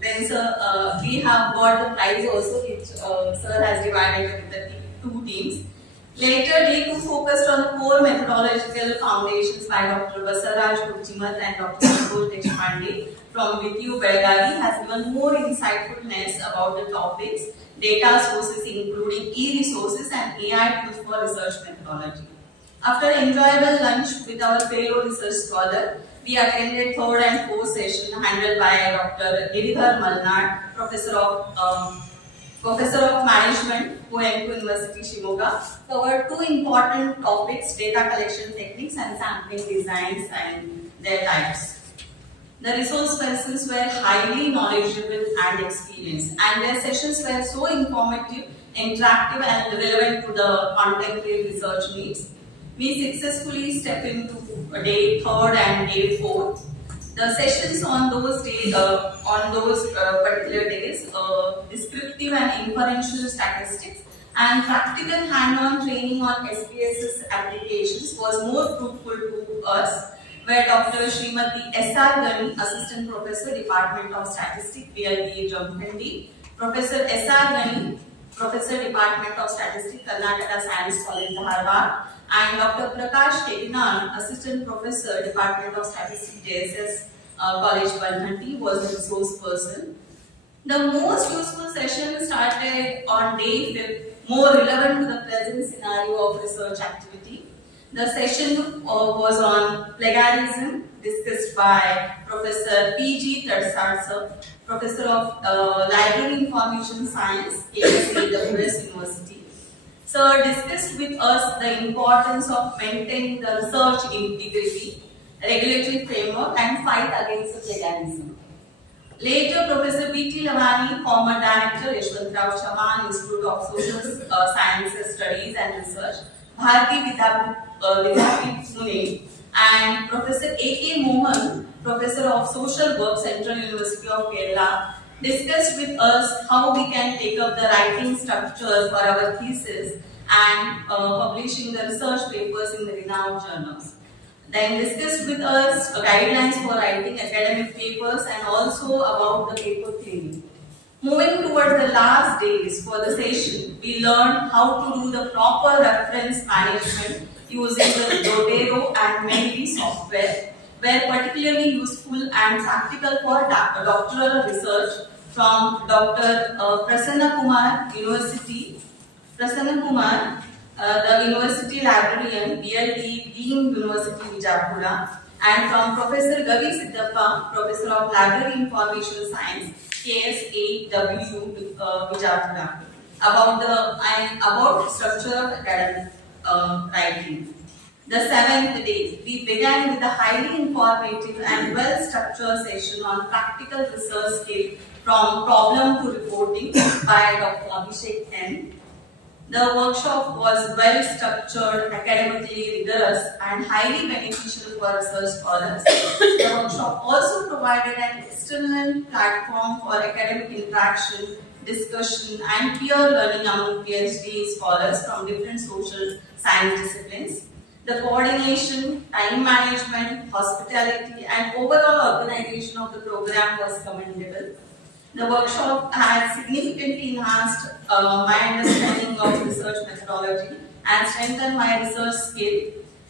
then sir we have got the prize also, which sir has divided with the 2 teams. Later, day 2 focused on the core methodological foundations by Dr. Basaraj Kurchimat and Dr. Santosh Deshpande from VTU Belgavi has given more insightfulness about the topics, data sources including e-resources and AI tools for research methodology. After enjoyable lunch with our fellow research scholar, we attended 3rd and 4th session handled by Dr. Giridhar Malnad, Professor of Management, OMK University, Shimoga, covered 2 important topics, data collection techniques and sampling designs and their types. The resource persons were highly knowledgeable and experienced, and their sessions were so informative, interactive and relevant to the contemporary research needs. We successfully stepped into day 3rd and day 4th. The sessions on those particular days, descriptive and inferential statistics and practical hand-on training on SPSS applications was more fruitful to us, where Dr. Srimati S.R. Gani, Assistant Professor, Department of Statistics, BLB, Jamkhandi, Professor S.R. Gani, Professor, Department of Statistics, Karnataka Science College, Dharwad, and Dr. Prakash Keginan, Assistant Professor, Department of Statistics, JSS College, Balhanti, was the resource person. The most useful session started on day 5th, more relevant to the present scenario of research activity. The session was on plagiarism, discussed by Professor P.G. Tarsar, Professor of Library Information Science, ASAW University. Sir discussed with us the importance of maintaining the research integrity, regulatory framework and fight against the plagiarism. Later, Professor P.T. Lavani, former Director, Yashwantrao Chaman, Institute of Social Sciences Studies and Research, Bharati Vidyapith Pune, and Professor A.K. Mohan, Professor of Social Work, Central University of Kerala, discussed with us how we can take up the writing structure for our thesis and publishing the research papers in the renowned journals. Then discussed with us guidelines for writing academic papers and also about the paper cleaning. Moving towards the last days for the session, we learned how to do the proper reference management using the Dotero and Mendy software, were particularly useful and practical for doctoral research from Dr. Prasanna Kumar, the University Librarian, BLD, Dean University Vijayapura, and from Professor Gavi Siddhappa, Professor of Library Information Science, KSAW Vijayapura, about structure of academic writing. The 7th day, we began with a highly informative and well-structured session on practical research skill from problem to reporting by Dr. Abhishek N. The workshop was well-structured, academically rigorous, and highly beneficial for research scholars. The workshop also provided an external platform for academic interaction, discussion, and peer learning among PhD scholars from different social science disciplines. The coordination, time management, hospitality, and overall organization of the program was commendable. The workshop has significantly enhanced my understanding of research methodology and strengthened my research skill.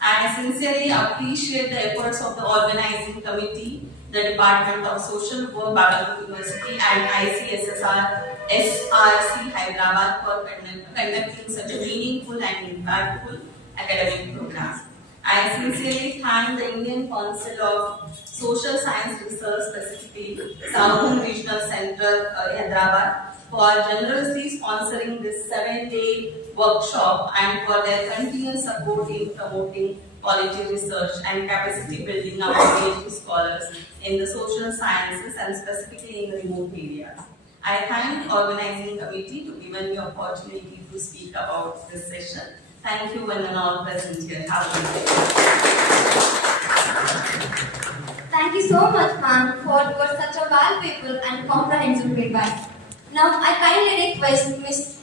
I sincerely appreciate the efforts of the organizing committee, the Department of Social Work, Bagalkot University, and ICSSR SRC Hyderabad for conducting such a meaningful and impactful academic program. I sincerely thank the Indian Council of Social Science Research, specifically Southern Regional Center, Hyderabad, for generously sponsoring this 7-day workshop and for their continuous support in promoting quality research and capacity building among PhD scholars in the social sciences and specifically in the remote areas. I thank the organizing committee to give me the opportunity to speak about this session. Thank you and all present here. Have a good day. Thank you so much, ma'am, for such a valuable and comprehensive feedback. Now, I kindly request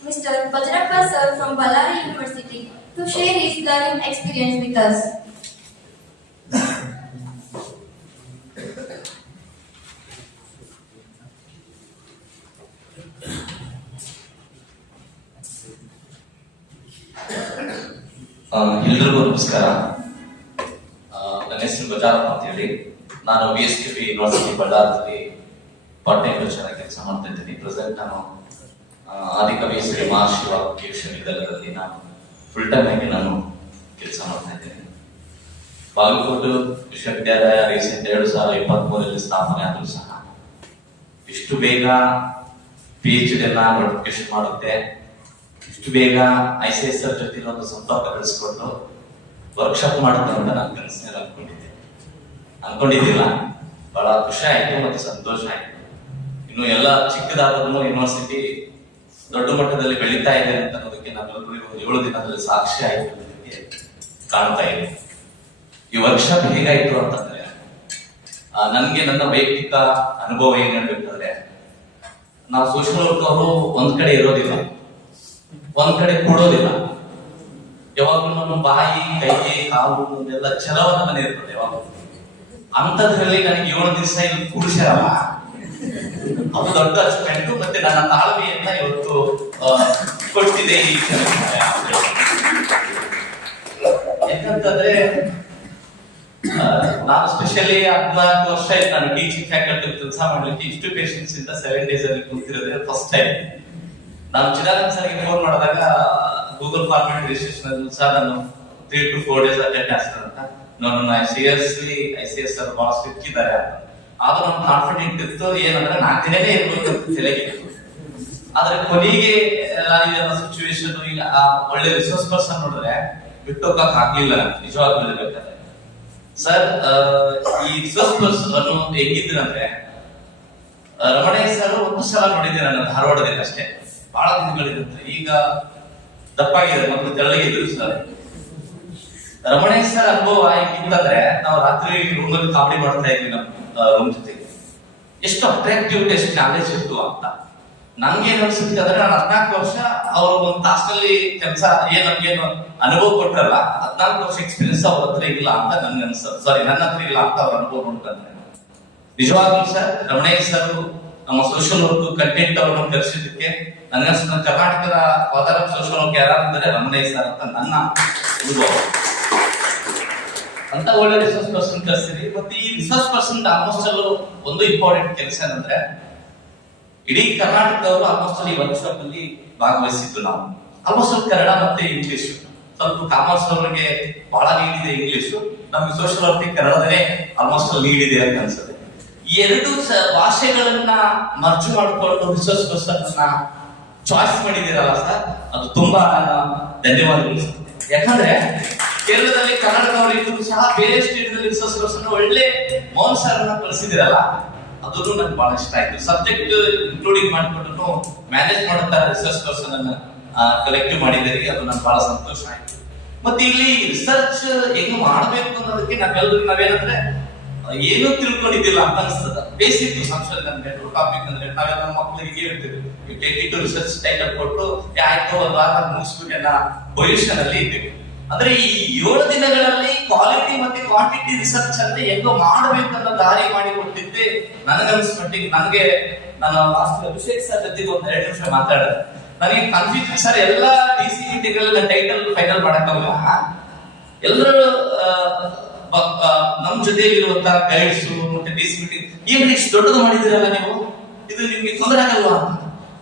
Mr. Bajrappa sir from Ballari University to share his learning experience with us. ಎಲ್ಲರಿಗೂ ನಮಸ್ಕಾರ. ನನ್ನ ಹೆಸರು ಬಜಾರಪ್ಪ ಅಂತ ಹೇಳಿ, ನಾನು BSKU university ಬಳ್ಳಾರಿಯಲ್ಲಿ part time lecture ಆಗಿ ಕೆಲಸ ಮಾಡ್ತಾ ಇದ್ದೀನಿ. ಪ್ರೆಸೆಂಟ್ ನಾನು ಆದಿಕವಿ ಶ್ರೀ ಮಹಾಶಿವ ವಿಶ್ವವಿದ್ಯಾಲಯದಲ್ಲಿ ನಾನು ಫುಲ್ ಟೈಮ್ ಆಗಿ ನಾನು ಕೆಲಸ ಮಾಡ್ತಾ ಇದ್ದೀನಿ. ಬಾಗಲಕೋಟೆ ವಿಶ್ವವಿದ್ಯಾಲಯ ರೀಸೆಂಟ್ 2023 ಸ್ಥಾಪನೆ ಆದರೂ ಸಹ ಇಷ್ಟು ಬೇಗ PhD ನೋಟಿಫಿಕೇಶನ್ ಮಾಡುತ್ತೆ, ಇಷ್ಟು ಬೇಗ ICSR ಜೊತೆ ಒಂದು ಸಂಪರ್ಕ ಬೆಳೆಸ್ಕೊಂಡು ವರ್ಕ್ಶಾಪ್ ಮಾಡುತ್ತೆ ಅಂತ ನಾನು ಕನಸಿನಲ್ಲಿ ಅನ್ಕೊಂಡಿದ್ದಿಲ್ಲ. ಬಹಳ ಖುಷಿ ಆಯ್ತು ಮತ್ತು ಸಂತೋಷ ಆಯ್ತು. ಇನ್ನು ಎಲ್ಲ ಚಿಕ್ಕದಾದ್ರೂ ಯೂನಿವರ್ಸಿಟಿ ದೊಡ್ಡ ಮಟ್ಟದಲ್ಲಿ ಬೆಳೀತಾ ಇದೆ ಅಂತ ಅನ್ನೋದಕ್ಕೆ ನಾವೆಲ್ಲರೂ 7 ದಿನದಲ್ಲಿ ಸಾಕ್ಷಿ ಆಯ್ತು ಅನ್ನೋದಕ್ಕೆ ಕಾಣ್ತಾ ಇದೆ. ಈ ವರ್ಕ್ಶಾಪ್ ಹೇಗಾಯ್ತು ಅಂತಂದ್ರೆ, ನನ್ಗೆ ನನ್ನ ವೈಯಕ್ತಿಕ ಅನುಭವ ಏನ್ ಹೇಳ್ಬೇಕಂದ್ರೆ, ನಾವು ಸೋಷಿಯಲ್ ವರ್ಕ್ ಅವರು ಒಂದ್ ಕಡೆ ಇರೋದಿಲ್ಲ, ಒಂದ್ ಕಡೆ ಕೊಡೋದಿಲ್ಲ. ಯಾವಾಗ್ಲೂ ನಮ್ಮ ಬಾಯಿ, ಕೈಗೆ, ಕಾಲು ಎಲ್ಲ ಚಲವನ ಮನೆ ಇರ್ತದೆ ಯಾವಾಗಲೂ. ಅಂತದ್ರಲ್ಲಿ ನನಗೆ 7 ದಿವಸ ಇಲ್ಲಿ ಕೂಡಿಸ್ಯಾರಲ್ಲ, ಅದು ದೊಡ್ಡ ಅಚೀವ್ಮೆಂಟ್. ಮತ್ತೆ ನನ್ನ ತಾಳ್ಮೆಯನ್ನ ಇವತ್ತು ಕೊಟ್ಟಿದೆ ಈ ಯಾಕಂತಂದ್ರೆ, ನಾನು ಸ್ಪೆಷಲಿ 14 ವರ್ಷ ಆಯ್ತು ನಾನು ಟೀಚಿಂಗ್ ಫ್ಯಾಕಲ್ಟಿ ಕೆಲಸ ಮಾಡ್ಲಿಕ್ಕೆ. ಇಷ್ಟು ಪೇಷನ್ಸ್ ಇಂದ 7 ಡೇಸ್ ಅಲ್ಲಿ ಕೂತಿರೋದೇ ಫಸ್ಟ್ ಟೈಮ್. ನಾನು ಚಿದಾನಂದ್ ಸರ್ಗೆ ಫೋನ್ ಮಾಡಿದಾಗ ಗೂಗಲ್ ಫಾರ್ಮೆಟ್ ರಿಜಿಸ್ಟ್ರೇಷನ್ ಸಹ ನಾನು 3 to 4 days ಅಟೆಂಡ್ ಆಗ್ತಾರೆ ಅಂತ. ನಾನು ಸೀರಿಯಸ್ಲಿ ICSR ಬಹಳ ಸ್ಟ್ರಿಕ್ಟ್ ಇದ್ದಾರೆ ಅಂತ. ಆದ್ರೂ ನಾನು ಕಾನ್ಫಿಡೆಂಟ್ ಇತ್ತು, ಏನಂದ್ರೆ 4 ದಿನನೇ ಇರ್ಬೇಕು ಅಂತ ತಲೆಗಿತ್ತು. ಆದ್ರೆ ಕೊನೆಗೆ ಸಿಚುವೇಶನ್, ಈಗ ಒಳ್ಳೆ ರಿಸೋರ್ಸ್ ಪರ್ಸನ್ ನೋಡಿದ್ರೆ ಬಿಟ್ಟು ಹೋಗಕ್ ಆಗ್ಲಿಲ್ಲ. ನಿಜವಾಗ್ಲೂ ಹೇಳ್ಬೇಕಾದ್ರೆ ಸರ್, ಈ ರಿಸೋರ್ಸ್ ಪರ್ಸನ್ ಹೇಗಿದ್ರಂದ್ರೆ, ರಮಣಯ್ಯ ಸರ್ ಒಂದು ಸಲ ನೋಡಿದ್ದೆ ನಾನು ಧಾರವಾಡದಲ್ಲಿ ಅಷ್ಟೇ, ಬಹಳ ದಿನಗಳಿರುತ್ತೆ. ಈಗ ದಪ್ಪಾಗಿದ್ದಾರೆ, ಮೊದಲು ತೆಳ್ಳಗಿದ್ರು ಸರ್. ರಮಣಯ್ಯ ಸರ್ ಅನುಭವ ಹೇಗಿತ್ತಂದ್ರೆ, ನಾವು ರಾತ್ರಿ ರೂಮಲ್ಲಿ ಕಾಮಿಡಿ ಮಾಡ್ತಾ ಇದ್ವಿ ನಮ್ಮ ರೂಮ್ ಜೊತೆಗೆ. ಎಷ್ಟು ಅಟ್ರಾಕ್ಟಿವಿಟಿ, ಎಷ್ಟು ನಾಲೆಜ್ ಇತ್ತು ಅಂತ ನಂಗೆ ಏನ್ ಅನ್ಸುತ್ತೆ ಅಂದ್ರೆ, ನಾನು 14 ವರ್ಷ ಅವರು ಒಂದು ತಾಸಿನಲ್ಲಿ ಕೆಲಸ ಏನು ಅನುಭವ ಕೊಟ್ರಲ್ಲ, 14 ವರ್ಷ ಎಕ್ಸ್ಪೀರಿಯನ್ಸ್ ಅವ್ರ ಹತ್ರ ಇಲ್ಲ ಅಂತ ನನ್ಗೆ ಅನ್ಸುತ್ತೆ. ಸಾರಿ, ನನ್ನ ಹತ್ರ ಇಲ್ಲ ಅಂತ ಅವ್ರ ಅನುಭವ ನೋಡ್ತಾರೆ. ನಿಜವಾಗ್ಲೂ ಸರ್, ರಮಣಯ್ಯ ಸರ್ ನಮ್ಮ ಸೋಷಿಯಲ್ ವರ್ಕ್ ಕಂಟೆಂಟ್ ಅವ್ರನ್ನ ಕಲಿಸಿದ್ದಕ್ಕೆ ನನಗನ್ಸುತ್ತೆ ಕರ್ನಾಟಕದ ಫಾದರ್ ಆಫ್ ಸೋಷಿಯಲ್ ವರ್ಕ್ ಯಾರಾಗಿದ್ದಾರೆ ರಮಣಯ್ಯ ಸರ್ ಅಂತ ನನ್ನ ಅನುಭವ. ಅಂತ ಒಳ್ಳೆ ರಿಸರ್ಚ್ ಪರ್ಸನ್ ಕಲಿಸ್ತೀವಿ. ಮತ್ತೆ ಈ ರಿಸರ್ಚ್ ಪರ್ಸನ್ ಆಲ್ಮೋಸ್ಟ್ ಅಲ್ಲೂ ಒಂದು ಇಂಪಾರ್ಟೆಂಟ್ ಕೆಲಸ ಏನಂದ್ರೆ, ಇಡೀ ಕರ್ನಾಟಕದವರು ಆಲ್ಮೋಸ್ಟ್ ಅಲ್ಲಿ ವರ್ಕ್ಶಾಪ್ ಅಲ್ಲಿ ಭಾಗವಹಿಸಿದ್ದು. ನಾವು ಆಲ್ಮೋಸ್ಟ್ ಅಲ್ಲಿ ಕನ್ನಡ ಮತ್ತೆ ಇಂಗ್ಲಿಷ್, ಸ್ವಲ್ಪ ಕಾಮರ್ಸ್ ಅವರಿಗೆ ಬಹಳ ಲೀಡ್ ಇದೆ ಇಂಗ್ಲಿಷ್, ನಮ್ಗೆ ಸೋಷಿಯಲ್ ವರ್ಕ್ ಕನ್ನಡದಲ್ಲೇ ಆಲ್ಮೋಸ್ಟ್ ಅಲ್ಲಿ ಲೀಡ್ ಇದೆ ಅಂತ ಅನ್ಸುತ್ತೆ. ಈ ಎರಡು ಭಾಷೆಗಳನ್ನ ಮರ್ಜು ಮಾಡಿಕೊಂಡು ರಿಸರ್ಚ್ ಪರ್ಸನ್ ಚಾಯ್ಸ್ ಮಾಡಿದಿರಲ್ಲ ಸರ್, ಅದು ತುಂಬಾ ಧನ್ಯವಾದಗಳು. ಯಾಕಂದ್ರೆ ಕೇರಳದಲ್ಲಿ ಕನ್ನಡದವರಿಗೂ ಸಹ ಬೇರೆ ಸ್ಟೇಟ್ ನಲ್ಲಿ ರಿಸರ್ಚ್ ಪರ್ಸನ್ ಒಳ್ಳೆ ಮೋಹನ್ ಸರ್ ಅನ್ನ ಕಳಿಸಿದಿರಲ್ಲ, ಅದನ್ನು ನನ್ಗೆ ಬಹಳ ಇಷ್ಟ ಆಯ್ತು. ಸಬ್ಜೆಕ್ಟ್ ಇನ್ಕ್ಲೂಡಿಂಗ್ ಮಾಡಿಕೊಂಡು ಮ್ಯಾನೇಜ್ ಮಾಡುತ್ತಾ ರಿಸರ್ಚ್ ಪರ್ಸನ್ ಅನ್ನ ಕಲೆಕ್ಟಿವ್ ಮಾಡಿದರೆ ಅದು ನನ್ಗೆ ಬಹಳ ಸಂತೋಷ ಆಯ್ತು. ಮತ್ತೆ ಇಲ್ಲಿ ರಿಸರ್ಚ್ ಹೆಂಗ್ ಮಾಡ್ಬೇಕು ಅನ್ನೋದಕ್ಕೆ ನಾವೇನಂದ್ರೆ ಏನೂ ತಿಳ್ಕೊಂಡಿದ್ದಿಲ್ಲ ಅಂತ ಅನಿಸ್ತದ. ಬೇಸಿಕ್ ಸಂಶೋಧನೆ ಟಾಪಿಕ್ ಅಂದ್ರೆ ನಾವೆಲ್ಲ ನಮ್ಮ ಮಕ್ಕಳಿಗೆ ಹೇಳ್ತೀವಿ, ರಿಸರ್ಚ್ ಟೈಟಲ್ ಕೊಟ್ಟು ಆಯ್ತು ಒಂದು ವಾರ ಮುಗಿಸ್ಬಿಟ್ಟು ಪೊಸಿಷನ್ ಅಲ್ಲಿ ಇದ್ದೀವಿ. ಅಂದ್ರೆ ಈ 7 ದಿನಗಳಲ್ಲಿ ಕ್ವಾಲಿಟಿ ಮತ್ತೆ ಕ್ವಾಂಟಿಟಿ ರಿಸರ್ಚ್ ಅಂದ್ರೆ ಹೆಂಗೋ ಮಾಡ್ಬೇಕನ್ನೋ ದಾರಿ ಮಾಡಿ ಕೊಟ್ಟಿದ್ದೆ ನನಗನ್ಸ್ಮಟ್ಟಿಗೆ. ನನಗೆ ನಾನು ಅಭಿಷೇಕ್ ಸರ್ ಜೊತೆಗೆ ಒಂದ್ 2 ನಿಮಿಷ ಮಾತಾಡಿದೆ. ನನಗೆ ಕನ್ಫ್ಯೂಷನ್ ಸರ್, ಎಲ್ಲ ಡಿಸಿ ಮೀಟಿಂಗ್ ಟೈಟಲ್ ಫೈನಲ್ ಮಾಡಕ್ಕಾಗಲ್ಲ. ಎಲ್ಲರೂ ನಮ್ ಜೊತೆಯಲ್ಲಿರುವಂತಹ ಗೈಡ್ಸ್ ಮತ್ತೆ ಡಿಸಿ ಮೀಟಿಂಗ್ ಏನ್ ಇಷ್ಟು ದೊಡ್ಡದು ಮಾಡಿದಿರಲ್ಲ ನೀವು, ಇದು ನಿಮ್ಗೆ ತೊಂದರೆ ಆಗಲ್ವಾ ಅಂತ.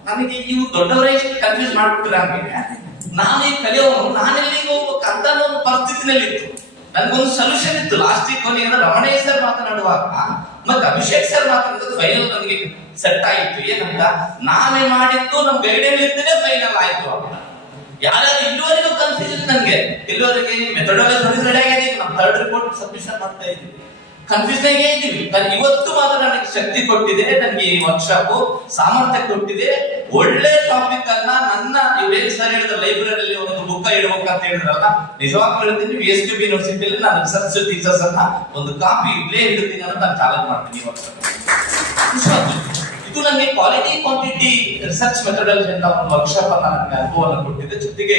ನನಗೆ ಇವು ದೊಡ್ಡವರೇ ಇಷ್ಟು ಕನ್ಫ್ಯೂಸ್ ಮಾಡ್ಬಿಟ್ರೆ ನಮಗೆ, ನಾನೇ ಕಲಿಯೋನು, ನಾನೆಲ್ಲಿಗೆ ಹೋಗ್ಬೇಕು ಅಂತ ಒಂದು ಪರಿಸ್ಥಿತಿನಲ್ಲಿ ಇತ್ತು. ನನ್ಗೊಂದು ಸೊಲ್ಯೂಷನ್ ಇತ್ತು. ಲಾಸ್ಟ್ ವೀಕ್ ಕೊನೆಯಿಂದ ರಮಣಯ್ಯ ಸರ್ ಮಾತನಾಡುವಾಗ ಮತ್ತೆ ಅಭಿಷೇಕ್ ಸರ್ ಮಾತನಾಡಿದ ಫೈನಲ್ ನನಗೆ ಸೆಟ್ ಆಯಿತು. ಏನಂತ, ನಾನೇ ಮಾಡಿದ್ದು ನಮ್ ಗೈಡೆಯಲ್ಲಿ ಇರ್ತೇನೆ ಫೈನಲ್ ಆಯ್ತು. ಯಾರ್ಯಾರು ಇಲ್ಲಿವರೆಗೂ ಕನ್ಫ್ಯೂಷನ್ ನನ್ಗೆ, ಇಲ್ಲಿವರೆಗೆ ಮೆಥಡಾಲಜಿ ರೆಡಿ ಆಗಿದೆ, ನಮ್ಮ 3rd ರಿಪೋರ್ಟ್ ಸಬ್ಮಿಷನ್ ಮಾಡ್ತಾ ಇದ್ವಿ, ಕನ್ಫ್ಯೂಸ್ ಆಗೇ ಇದ್ದೀವಿ. ಇವತ್ತು ಮಾತ್ರ ನನಗೆ ಶಕ್ತಿ ಕೊಟ್ಟಿದೆ, ನನಗೆ ಈ ವರ್ಕ್ಶಾಪ್ ಸಾಮರ್ಥ್ಯ ಕೊಟ್ಟಿದೆ. ಒಳ್ಳೆ ಟಾಪಿಕ್ ಅನ್ನ ನನ್ನ ಇವ್ರೇನ್ ಸರ್ ಹೇಳಿದ ಲೈಬ್ರರಿಯಲ್ಲಿ ಒಂದು ಬುಕ್ ಇಡಬೇಕು ಅಂತ ಹೇಳಿದ್ರಲ್ಲ, ನಿಜವಾಗ್ಲೂ ಹೇಳ್ತೀನಿ, BGKU ಯೂನಿವರ್ಸಿಟಿಯಲ್ಲಿ ನಾನು ರಿಸರ್ಚ್ ಥೀಸಸ್ ಅನ್ನ ಒಂದು ಕಾಪಿ ಇಲ್ಲೇ ಇಡ್ತೀನಿ ಅಂತ ನಾನು ಚಾಲೆಂಜ್ ಮಾಡ್ತೀನಿ. ಇದು ನನಗೆ ಕ್ವಾಲಿಟಿ ಕ್ವಾಂಟಿಟಿ ರಿಸರ್ಚ್ ಮೆಥಡಾಲಜಿ ಅಂತ ಒಂದು ವರ್ಕ್ಶಾಪ್ ಅನ್ನ ನನಗೆ ಅನುಭವವನ್ನು ಕೊಟ್ಟಿದೆ. ಜೊತೆಗೆ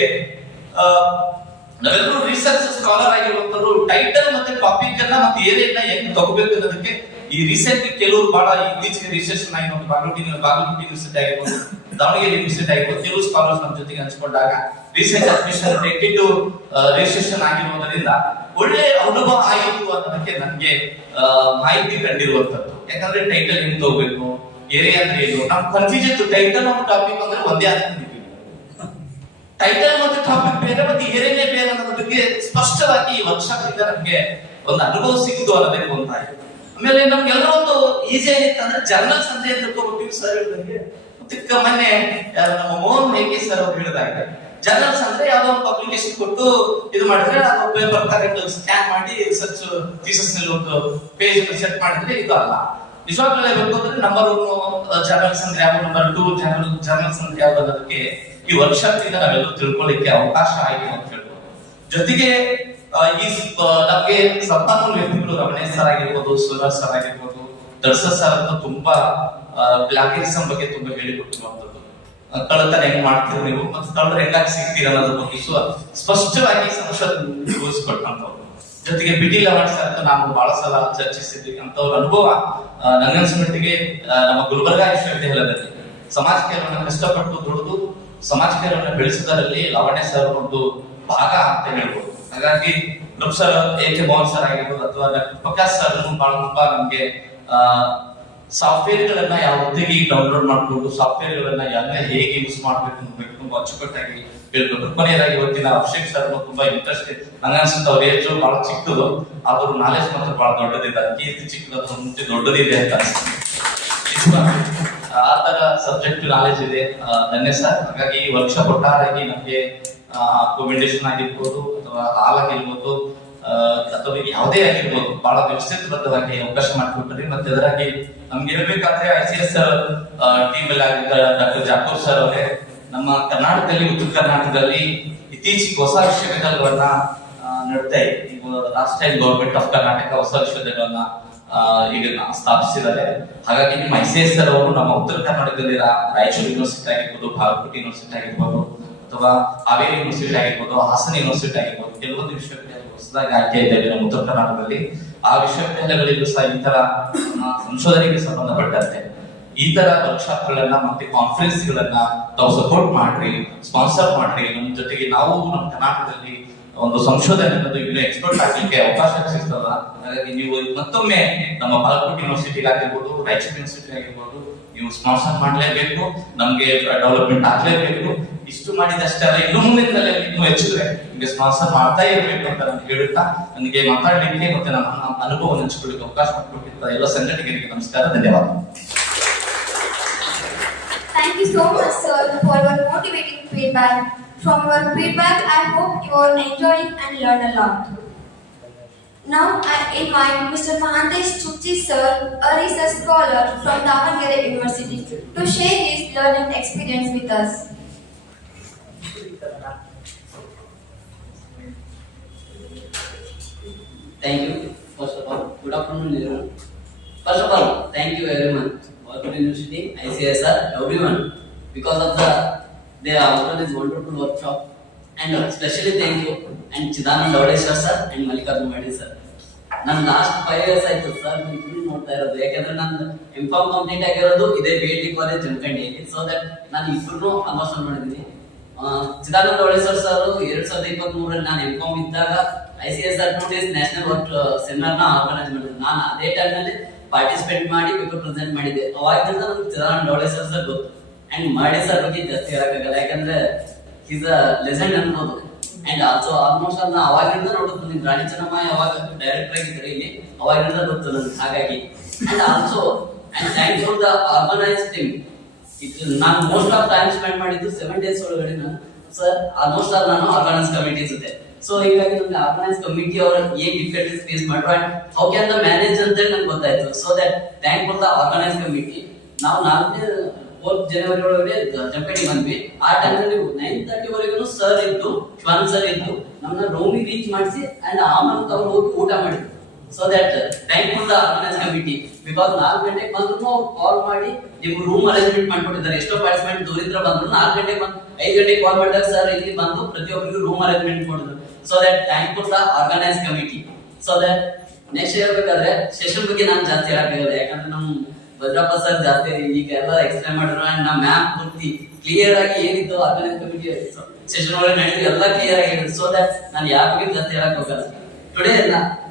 ನಾವೆಲ್ಲರೂ ರಿಸರ್ಚ್ ಸ್ಕಾಲರ್ ಆಗಿರುವಂತರು ಟೈಟಲ್ ಮತ್ತೆ ಟಾಪಿಕ್ ಅನ್ನ ಮತ್ತೆ ಏರಿಯಾನ ಹೆಂಗ್ ತಗೋಬೇಕು ಅನ್ನೋದಕ್ಕೆ ಈ ರೀಸೆಂಟ್ ಕೆಲವರು ಬಹಳ ಇತ್ತೀಚೆಗೆ ರಿಸರ್ಚ್ ಆಗಿರೋದು ಬಾಗಲಕೋಟೆ ಯೂನಿವರ್ಸಿಟಿ ಆಗಿರ್ಬೋದು, ದಾವಣಗೆರೆ ಯೂನಿವರ್ಸಿಟಿ ಆಗಿರ್ಬೋದು, ಕೆಲವು ಸ್ಕಾಲರ್ಸ್ ನಮ್ಮ ಜೊತೆಗೆ ಹಂಚ್ಕೊಂಡಾಗ ರೀಸೆಂಟ್ ಅಡ್ಮಿಷನ್ ಟೆಕ್ನಿಟಿವ್ ರಿಜಿಸ್ಟ್ರೇಷನ್ ಆಗಿರುವುದರಿಂದ ಒಳ್ಳೆ ಅನುಭವ ಆಗಿತ್ತು ಅನ್ನೋದಕ್ಕೆ ನನಗೆ ಮಾಹಿತಿ ಕಂಡಿರುವಂತದ್ದು. ಯಾಕಂದ್ರೆ ಟೈಟಲ್ ಹೆಂಗ್ ತಗೋಬೇಕು, ಏರಿಯಾ ಅಂದ್ರೆ ಏನು, ನಮ್ ಕನ್ಫ್ಯೂಸ್ ಇತ್ತು. ಟೈಟಲ್ ಮತ್ತು ಟಾಪಿಕ್ ಅಂದ್ರೆ ಒಂದೇ ಆಗ್ತದೆ, ಟೈಟಲ್ ಮತ್ತು ಟಾಪಿಕ್ ಬೇರೆ ಮತ್ತೆ ಏರಿಯಾನೇ ಬೇರೆ ಅನ್ನೋದಕ್ಕೆ ಸ್ಪಷ್ಟವಾಗಿ ಈ ವರ್ಕ್ಶಾಪ್ ಇಂದ ನಮ್ಗೆ ಒಂದು ಅನುಭವ ಸಿಕ್ತು ಅನ್ನೋದಕ್ಕೆ ಗೊತ್ತಾಯ್ತು. ಆಮೇಲೆ ನಮ್ಗೆಲ್ಲರೂ ಒಂದು ಈಸಿ ಆಗಿತ್ತು ಅಂದ್ರೆ ಜರ್ನಲ್ಸ್ ಅಂದ್ರೆ ತಿಳ್ಕೊಬಿಟ್ಟಿವಿ ಸರ್ ಹೇಳಿದಂಗೆ. ಮತ್ತೆ ಮೊನ್ನೆ ನಮ್ಮ ಮೋಹನ್ ಮೇಕೆ ಸರ್ ಅವ್ರು ಹೇಳಿದಾಗ ಜರ್ನಲ್ಸ್ ಅಂದ್ರೆ ಯಾವ್ದೋ ಒಂದು ಪಬ್ಲಿಕೇಶನ್ ಕೊಟ್ಟು ಇದು ಮಾಡಿದ್ರೆ ಅದು ಪೇಪರ್ ತಗೊಂಡು ಸ್ಕ್ಯಾನ್ ಮಾಡಿ ರಿಸರ್ಚ್ ಥೀಸಸ್ ನಲ್ಲಿ ಒಂದು ಪೇಜ್ ಸೆಟ್ ಮಾಡಿದ್ರೆ ಇದು ಅಲ್ಲ. ನಿಜವಾಗ್ಲೂ ಹೇಳ್ಬೇಕು ಅಂದ್ರೆ ನಂಬರ್ 1 ಜರ್ನಲ್ಸ್ ಅಂದ್ರೆ ಯಾವ್ದು, ನಂಬರ್ 2 ಜರ್ನಲ್ಸ್ ಅಂದ್ರೆ ಯಾವ್ದು ಅನ್ನೋದಕ್ಕೆ ಈ ವರ್ಕ್ಶಾಪ್ ಇಂದ ನಾವೆಲ್ಲರೂ ತಿಳ್ಕೊಳ್ಳಿಕ್ಕೆ ಅವಕಾಶ ಆಯ್ತು ಅಂತ ಹೇಳ್ಬೋದು. ಜೊತೆಗೆ ಈ ನಮ್ಗೆ ಸಂಪನ್ಮೂಲ ವ್ಯಕ್ತಿಗಳು ರಮಣೇಶ್ ಸರ್ ಆಗಿರ್ಬೋದು, ಸುಧಾ ಸರ್ ಆಗಿರ್ಬೋದು, ದರ್ಶನ್ ಸರ್ ಅಂತ ತುಂಬಾ ಪ್ಲಾಗಿರಿಸಂ ಬಗ್ಗೆ ತುಂಬಾ ಹೇಳಿಕೊಟ್ಟಿರುವಂತದ್ದು. ಕಳ್ಳತನ ಹೆಂಗ್ ಮಾಡ್ತೀರಿ ನೀವು ಮತ್ತೆ ಕಳ್ಳರು ಹೆಂಗಾಗಿ ಸಿಗ್ತೀರ ಅನ್ನೋದ್ರ ಬಗ್ಗೆ ಸ್ಪಷ್ಟವಾಗಿ ಸಂಶೋಧನೆ ತೋರಿಸ್ಕೊಟ್ಟಂತವ್ರು. ಜೊತೆಗೆ ಬಿಟಿ ಲವಣ್ ಸರ್ ಅಂತ ನಾವು ಬಹಳ ಸಲ ಚರ್ಚಿಸಿದ್ವಿ. ಅಂತವ್ರ ಅನುಭವ ನನಗನ್ಸಿಮಟ್ಟಿಗೆ ನಮ್ಮ ಗುಲ್ಬರ್ಗಾ ವಿಶ್ವವಿದ್ಯಾಲಯದಲ್ಲಿ ಸಮಾಜ ಕಾರ್ಯವನ್ನು ಕಷ್ಟಪಟ್ಟು ದುಡಿದು ಸಮಾಜ ಕಾರ್ಯವನ್ನು ಬೆಳೆಸುವುದರಲ್ಲಿ ಲವಣ್ಯ ಸರ್ ಒಂದು ಭಾಗ ಅಂತ ಹೇಳ್ಬೋದು. ಹಾಗಾಗಿ ಪ್ರೊಫೆಸರ್ AK ಮೋಹನ್ ಸರ್ ಆಗಿರ್ಬೋದು ಅಥವಾ ಪ್ರಕಾಶ್ ಸರ್ ಬಹಳ ತುಂಬಾ ನಮ್ಗೆ ಸಾಫ್ಟ್ವೇರ್ ಗಳನ್ನ ಯಾವ ಹೊತ್ತಿಗೆ ಡೌನ್ಲೋಡ್ ಮಾಡ್ಕೊಂಡು ಸಾಫ್ಟ್ವೇರ್ ಗಳನ್ನ ಹೇಗೆ ಯೂಸ್ ಮಾಡ್ಬೇಕು ಅನ್ನೋದಕ್ಕೆ ತುಂಬಾ ಅಚ್ಚುಕಟ್ಟಾಗಿ ಹೇಳ್ಕೊಟ್ರು. ಕೊನೆಯದಾಗಿ ಇವತ್ತಿನ ಅಭಿಷೇಕ್ ಸರ್ ತುಂಬಾ ಇಂಟ್ರೆಸ್ಟ್, ನಂಗನ್ಸುತ್ತೆ ಅವ್ರ ಏಜ್ ಬಹಳ ಚಿಕ್ಕದು, ಆದ್ರೂ ನಾಲೆಜ್ ಮಾತ್ರ ಬಹಳ ದೊಡ್ಡದಿದೆ. ಕೀರ್ತಿ ಚಿಕ್ಕದ ಮುಂಚೆ ದೊಡ್ಡದಿದೆ ಅಂತ ಅನ್ಸುತ್ತೆ. ಆ ತರ ಸಬ್ಜೆಕ್ಟ್ ನಾಲೆಜ್ ಇದೆ. ಧನ್ಯ ಸರ್. ಹಾಗಾಗಿ ಈ ವರ್ಕ್ಶಾಪ್ ಒಟ್ಟಾರೆಯಾಗಿ ನಮ್ಗೆ ಅಕೊಮೆಂಡೇಶನ್ ಆಗಿರ್ಬೋದು ಅಥವಾ ಹಾಲ್ ಆಗಿರ್ಬೋದು, ಅಥವಾ ಯಾವುದೇ ಆಗಿರ್ಬೋದು ಬಹಳ ವ್ಯವಸ್ಥಿತಬದ್ಧವಾಗಿ ಅವಕಾಶ ಮಾಡಿಕೊಟ್ರಿ. ಮತ್ತೆ ಅದರಾಗಿ ನಮ್ಗೆ ಹೇಳ್ಬೇಕಾದ್ರೆ ICS ಟೀಮ್ ಅಲ್ಲಿ ಡಾಕ್ಟರ್ ಜಾಕೂರ್ ಸರ್ ಅವರೇ ನಮ್ಮ ಕರ್ನಾಟಕದಲ್ಲಿ, ಉತ್ತರ ಕರ್ನಾಟಕದಲ್ಲಿ ಇತ್ತೀಚೆಗೆ ಹೊಸ ವಿಶ್ವವಿದ್ಯಾಲಯಗಳನ್ನ ನಡ್ತಾ ಇದೆ. ಈಗ last time government of Karnataka ಹೊಸ ವಿಶ್ವವಿದ್ಯಾಲಯಗಳನ್ನ ಈಗ ಸ್ಥಾಪಿಸಿದ್ದಾರೆ. ಹಾಗಾಗಿ ನಿಮ್ಮ ICS ಸರ್ ಅವರು ನಮ್ಮ ಉತ್ತರ ಕರ್ನಾಟಕದಲ್ಲಿ ರಾಯಚೂರು ಯೂನಿವರ್ಸಿಟಿ ಆಗಿರ್ಬೋದು, ಬಾಗಲಕೋಟೆ ಯೂನಿವರ್ಸಿಟಿ ಆಗಿರ್ಬೋದು, ಅಥವಾ ಹಾವೇರಿ ಯೂನಿವರ್ಸಿಟಿ ಆಗಿರ್ಬೋದು, ಹಾಸನ ಯೂನಿವರ್ಸಿಟಿ ಆಗಿರ್ಬೋದು, ಕೆಲವೊಂದು ವಿಶ್ವವಿದ್ಯಾಲಯಗಳು ಹೊಸದಾಗಿ ಆಯ್ಕೆ ಇದ್ದಾವೆ ನಮ್ಮ ಉತ್ತರ ಕರ್ನಾಟಕದಲ್ಲಿ. ಆ ವಿಶ್ವವಿದ್ಯಾಲಯಗಳಿಗೂ ಸಹ ಈ ತರ ಸಂಶೋಧನೆಗೆ ಸಂಬಂಧಪಟ್ಟಂತೆ ಈ ತರ ವರ್ಕ್ಶಾಪ್ ಗಳನ್ನ ಮತ್ತೆ ಕಾನ್ಫರೆನ್ಸ್ ಗಳನ್ನ ತಾವು ಸಪೋರ್ಟ್ ಮಾಡ್ರಿ, ಸ್ಪಾನ್ಸರ್ ಮಾಡ್ರಿ. ನಮ್ಮ ಜೊತೆಗೆ ನಾವು ನಮ್ಮ ಕರ್ನಾಟಕದಲ್ಲಿ ಒಂದು ಸಂಶೋಧನೆ ಅನ್ನೋದು ಇನ್ನೂ ಎಕ್ಸ್ಪರ್ಟ್ ಆಗ್ಲಿಕ್ಕೆ ಅವಕಾಶ ಸಿಗ್ತದ. ಹಾಗಾಗಿ ನೀವು ಮತ್ತೊಮ್ಮೆ ನಮ್ಮ ಬಾಗಲಕೋಟೆ ಯೂನಿವರ್ಸಿಟಿ ಆಗಿರ್ಬೋದು, ರಾಯಚೂರು ಯೂನಿವರ್ಸಿಟಿ ಆಗಿರ್ಬೋದು, ನೀವು ಸ್ಪಾನ್ಸರ್ ಮಾಡ್ಲೇಬೇಕು, ನಮ್ಗೆ ಡೆವಲಪ್ಮೆಂಟ್ ಆಗ್ಲೇಬೇಕು. ಇಷ್ಟು ಮಾಡಿದಷ್ಟೇ ಅಲ್ಲ, ಇನ್ನು ಮುಂದಿನ ದಿನಗಳಲ್ಲಿ ಇನ್ನೂ ಹೆಚ್ಚಿದ್ರೆ ನಿಮಗೆ ಸ್ಪಾನ್ಸರ್ ಮಾಡ್ತಾ ಇರಬೇಕು ಅಂತ ನಾನು ಹೇಳುತ್ತಾ, ನನಗೆ ಮಾತಾಡ್ಲಿಕ್ಕೆ ಮತ್ತೆ ನನ್ನ ಅನುಭವ ಹಂಚಿಕೊಳ್ಳಿಕ್ಕೆ ಅವಕಾಶ ಮಾಡಿಕೊಟ್ಟಿದ್ದ ಎಲ್ಲ ಸಂಘಟಕರಿಗೆ ನಮಸ್ಕಾರ, ಧನ್ಯವಾದ. Thank you so much, sir, for your motivating feedback. From your feedback, I hope you are enjoying and learn a lot. Now, I invite Mr. Mahantesh Chukchi, sir, a research scholar from Bagalkot University, to share his learning experience with us. Thank you. First of all, good afternoon, everyone. First of all, thank you everyone. Bagalkot University, ICSR, everyone, because of they have organized this wonderful workshop, and especially thank you and Chidanand Daudeshwar sir and Mallikarjun Madi sir. ನಾನು last 5 years ಆಯ್ತು sir ನೀವು ನೋಡ್ತಾ ಇರೋದು. ಯಾಕಂದ್ರೆ ನಾನು M.Com complete ಆಗಿರೋದು ಇದೇ BIT college ಜಮಖಂಡಿಯಲ್ಲಿ. So that ನಾನು ಇಬ್ಬರು ಆಲ್ಮೋಸ್ಟ್ ಮಾಡಿದ್ದೀನಿ. ಚಿದಾನಂದ ಒಳೇಶ್ವರ್ ಸರ್ 2023 ನಾನು M.Com ಇದ್ದಾಗ ICSR 2 days national work seminar ನ ಆರ್ಗನೈಸ್ ಮಾಡಿದ್ರು. ನಾನು ಅದೇ ಟೈಮ್ ನಲ್ಲಿ ಪಾರ್ಟಿಸಿಪೇಟ್ ಮಾಡಿ ಪೇಪರ್ ಪ್ರೆಸೆಂಟ್ ಮಾಡಿದ್ದೆ. ಅವಾಗಿಂದ ನನಗೆ ಚಿದಾನಂದ ಒಳೇಶ್ವರ್ ಸರ್ ಗೊತ್ತು. ಅಂಡ್ ಮಾಡಿ ಸರ್ ಬಗ್ಗೆ ಜಾಸ್ತಿ ಹೇಳಕ್ಕಾಗಲ್ಲ, ಯಾಕಂದ್ರೆ ಈಸ್ ಅ ಲೆಜೆಂಡ್ ಅನ್ಬೋದು. ಅಂಡ್ ಆಲ್ಸೋ ಆಲ್ಮೋಸ್ಟ್ ಅದನ್ನ ಅವಾಗಿಂದ ನೋಡೋದು ಬಂದಿದ್ದು. ರಾಣಿ ಚೆನ್ನಮ್ಮ ಯಾವಾಗ ಡೈರೆಕ್ಟರ್ ಆಗಿದ್ರು ಇಲ್ಲಿ, ಅವಾಗಿಂದ ಗೊತ್ತು ನನಗೆ. ಹಾಗಾಗಿ and also and thanks for the organise team. ನಾನು ಮೋಸ್ಟ್ ಆಫ್ ಟೈಮ್ ಸ್ಪೆಂಡ್ ಮಾಡಿದ್ದು 7 days ಒಳಗಡೆ ನಾನು ಸರ್ ಆಲ್ಮೋಸ್ಟ್ ಆಲ್ ನಾನು ಆರ್ಗನೈಸ್ ಕಮಿಟಿ ಜೊತೆ. ಸೊ ಹೀಗಾಗಿ ನಮ್ಗೆ ಆರ್ಗನೈಸ್ ಕಮಿಟಿ ಅವರು ಏನ್ ಡಿಫಿಕಲ್ಟೀಸ್ ಫೇಸ್ ಮಾಡ್ರು and how can the manage ಅಂತ ನಂಗೆ ಗೊತ್ತಾಯ್ತು. So that thank for the organise committee. ನಾವು 4 ಜನವರಿ ಒಳಗಡೆ ಜಮಖಂಡಿ ಬಂದ್ವಿ. ಆ ಟೈಮ್ ನಲ್ಲಿ 9:30 ವರೆಗೂ ಸರ್ ಇದ್ದು, ಶ್ವಾನ್ ಸರ್ ಇದ್ದು, ನಮ್ಮನ್ನ ರೂಮಿಗೆ ರೀಚ್ ಮಾಡಿಸಿ ಅಂಡ್ ಆಮೇಲೆ ಅವ್ರು ಹೋಗಿ ಊಟ ಮಾಡಿದ್ರು. So that thank for the organise committee. Because 4 ಗಂಟೆಗೆ ಬಂದ್ರು ಅವ್ರು ಕಾಲ್ ಮಾಡಿ ನಿಮ್ಗೆ ರೂಮ್ ಅರೇಂಜ್ಮೆಂಟ್ ಮಾಡ್ಕೊಟ್ಟಿದ್ದಾರೆ. ಎಷ್ಟೋ ಪಾರ್ಟಿಸಿಪೆಂಟ್ ದೂರಿಂದ ಬಂದ್ರು 4 ಗಂಟೆಗೆ 5 ಗಂಟೆಗೆ ಕಾಲ್ ಮಾಡಿದಾಗ ಸರ್ ಇಲ್ಲಿ ಬಂದು ಪ್ರತಿಯೊಬ್ಬರಿಗೂ ರೂಮ್ ಅರೇಂಜ್ಮೆಂಟ್ ಮಾಡಿದ್ರು. So that thank for the organise committee. So that next ಹೇಳ್ಬೇಕಾದ್ರೆ ಸೆಷನ್ ಬಗ್ಗೆ ನಾನು ಜಾಸ್ತಿ ಹೇಳಕ್ಕಾಗಲ್ಲ, ಯಾಕಂದ್ರೆ ನಮ್ ಭದ್ರಪ್ಪ ಸರ್ ಜಾಸ್ತಿ ಈಗ ಎಲ್ಲ ಎಕ್ಸ್ಪ್ಲೈನ್ ಮಾಡಿದ್ರು. ಅಂಡ್ ನಮ್ಮ ಮ್ಯಾಮ್ ಪೂರ್ತಿ ಕ್ಲಿಯರ್ ಆಗಿ ಏನಿತ್ತು ಆರ್ಗನೈಸ್ ಕಮಿಟಿ ಸೆಷನ್ ಒಳಗೆ ನಡೆದು ಎಲ್ಲ ಕ್ಲಿಯರ್ ಆಗಿದೆ. ಸೊ ದಟ್ ನಾನು ಯಾರ ಬಗ್ಗೆ ಜಾಸ್ತಿ ಹೇಳಕ್ ಹೋಗಲ್ಲ. Today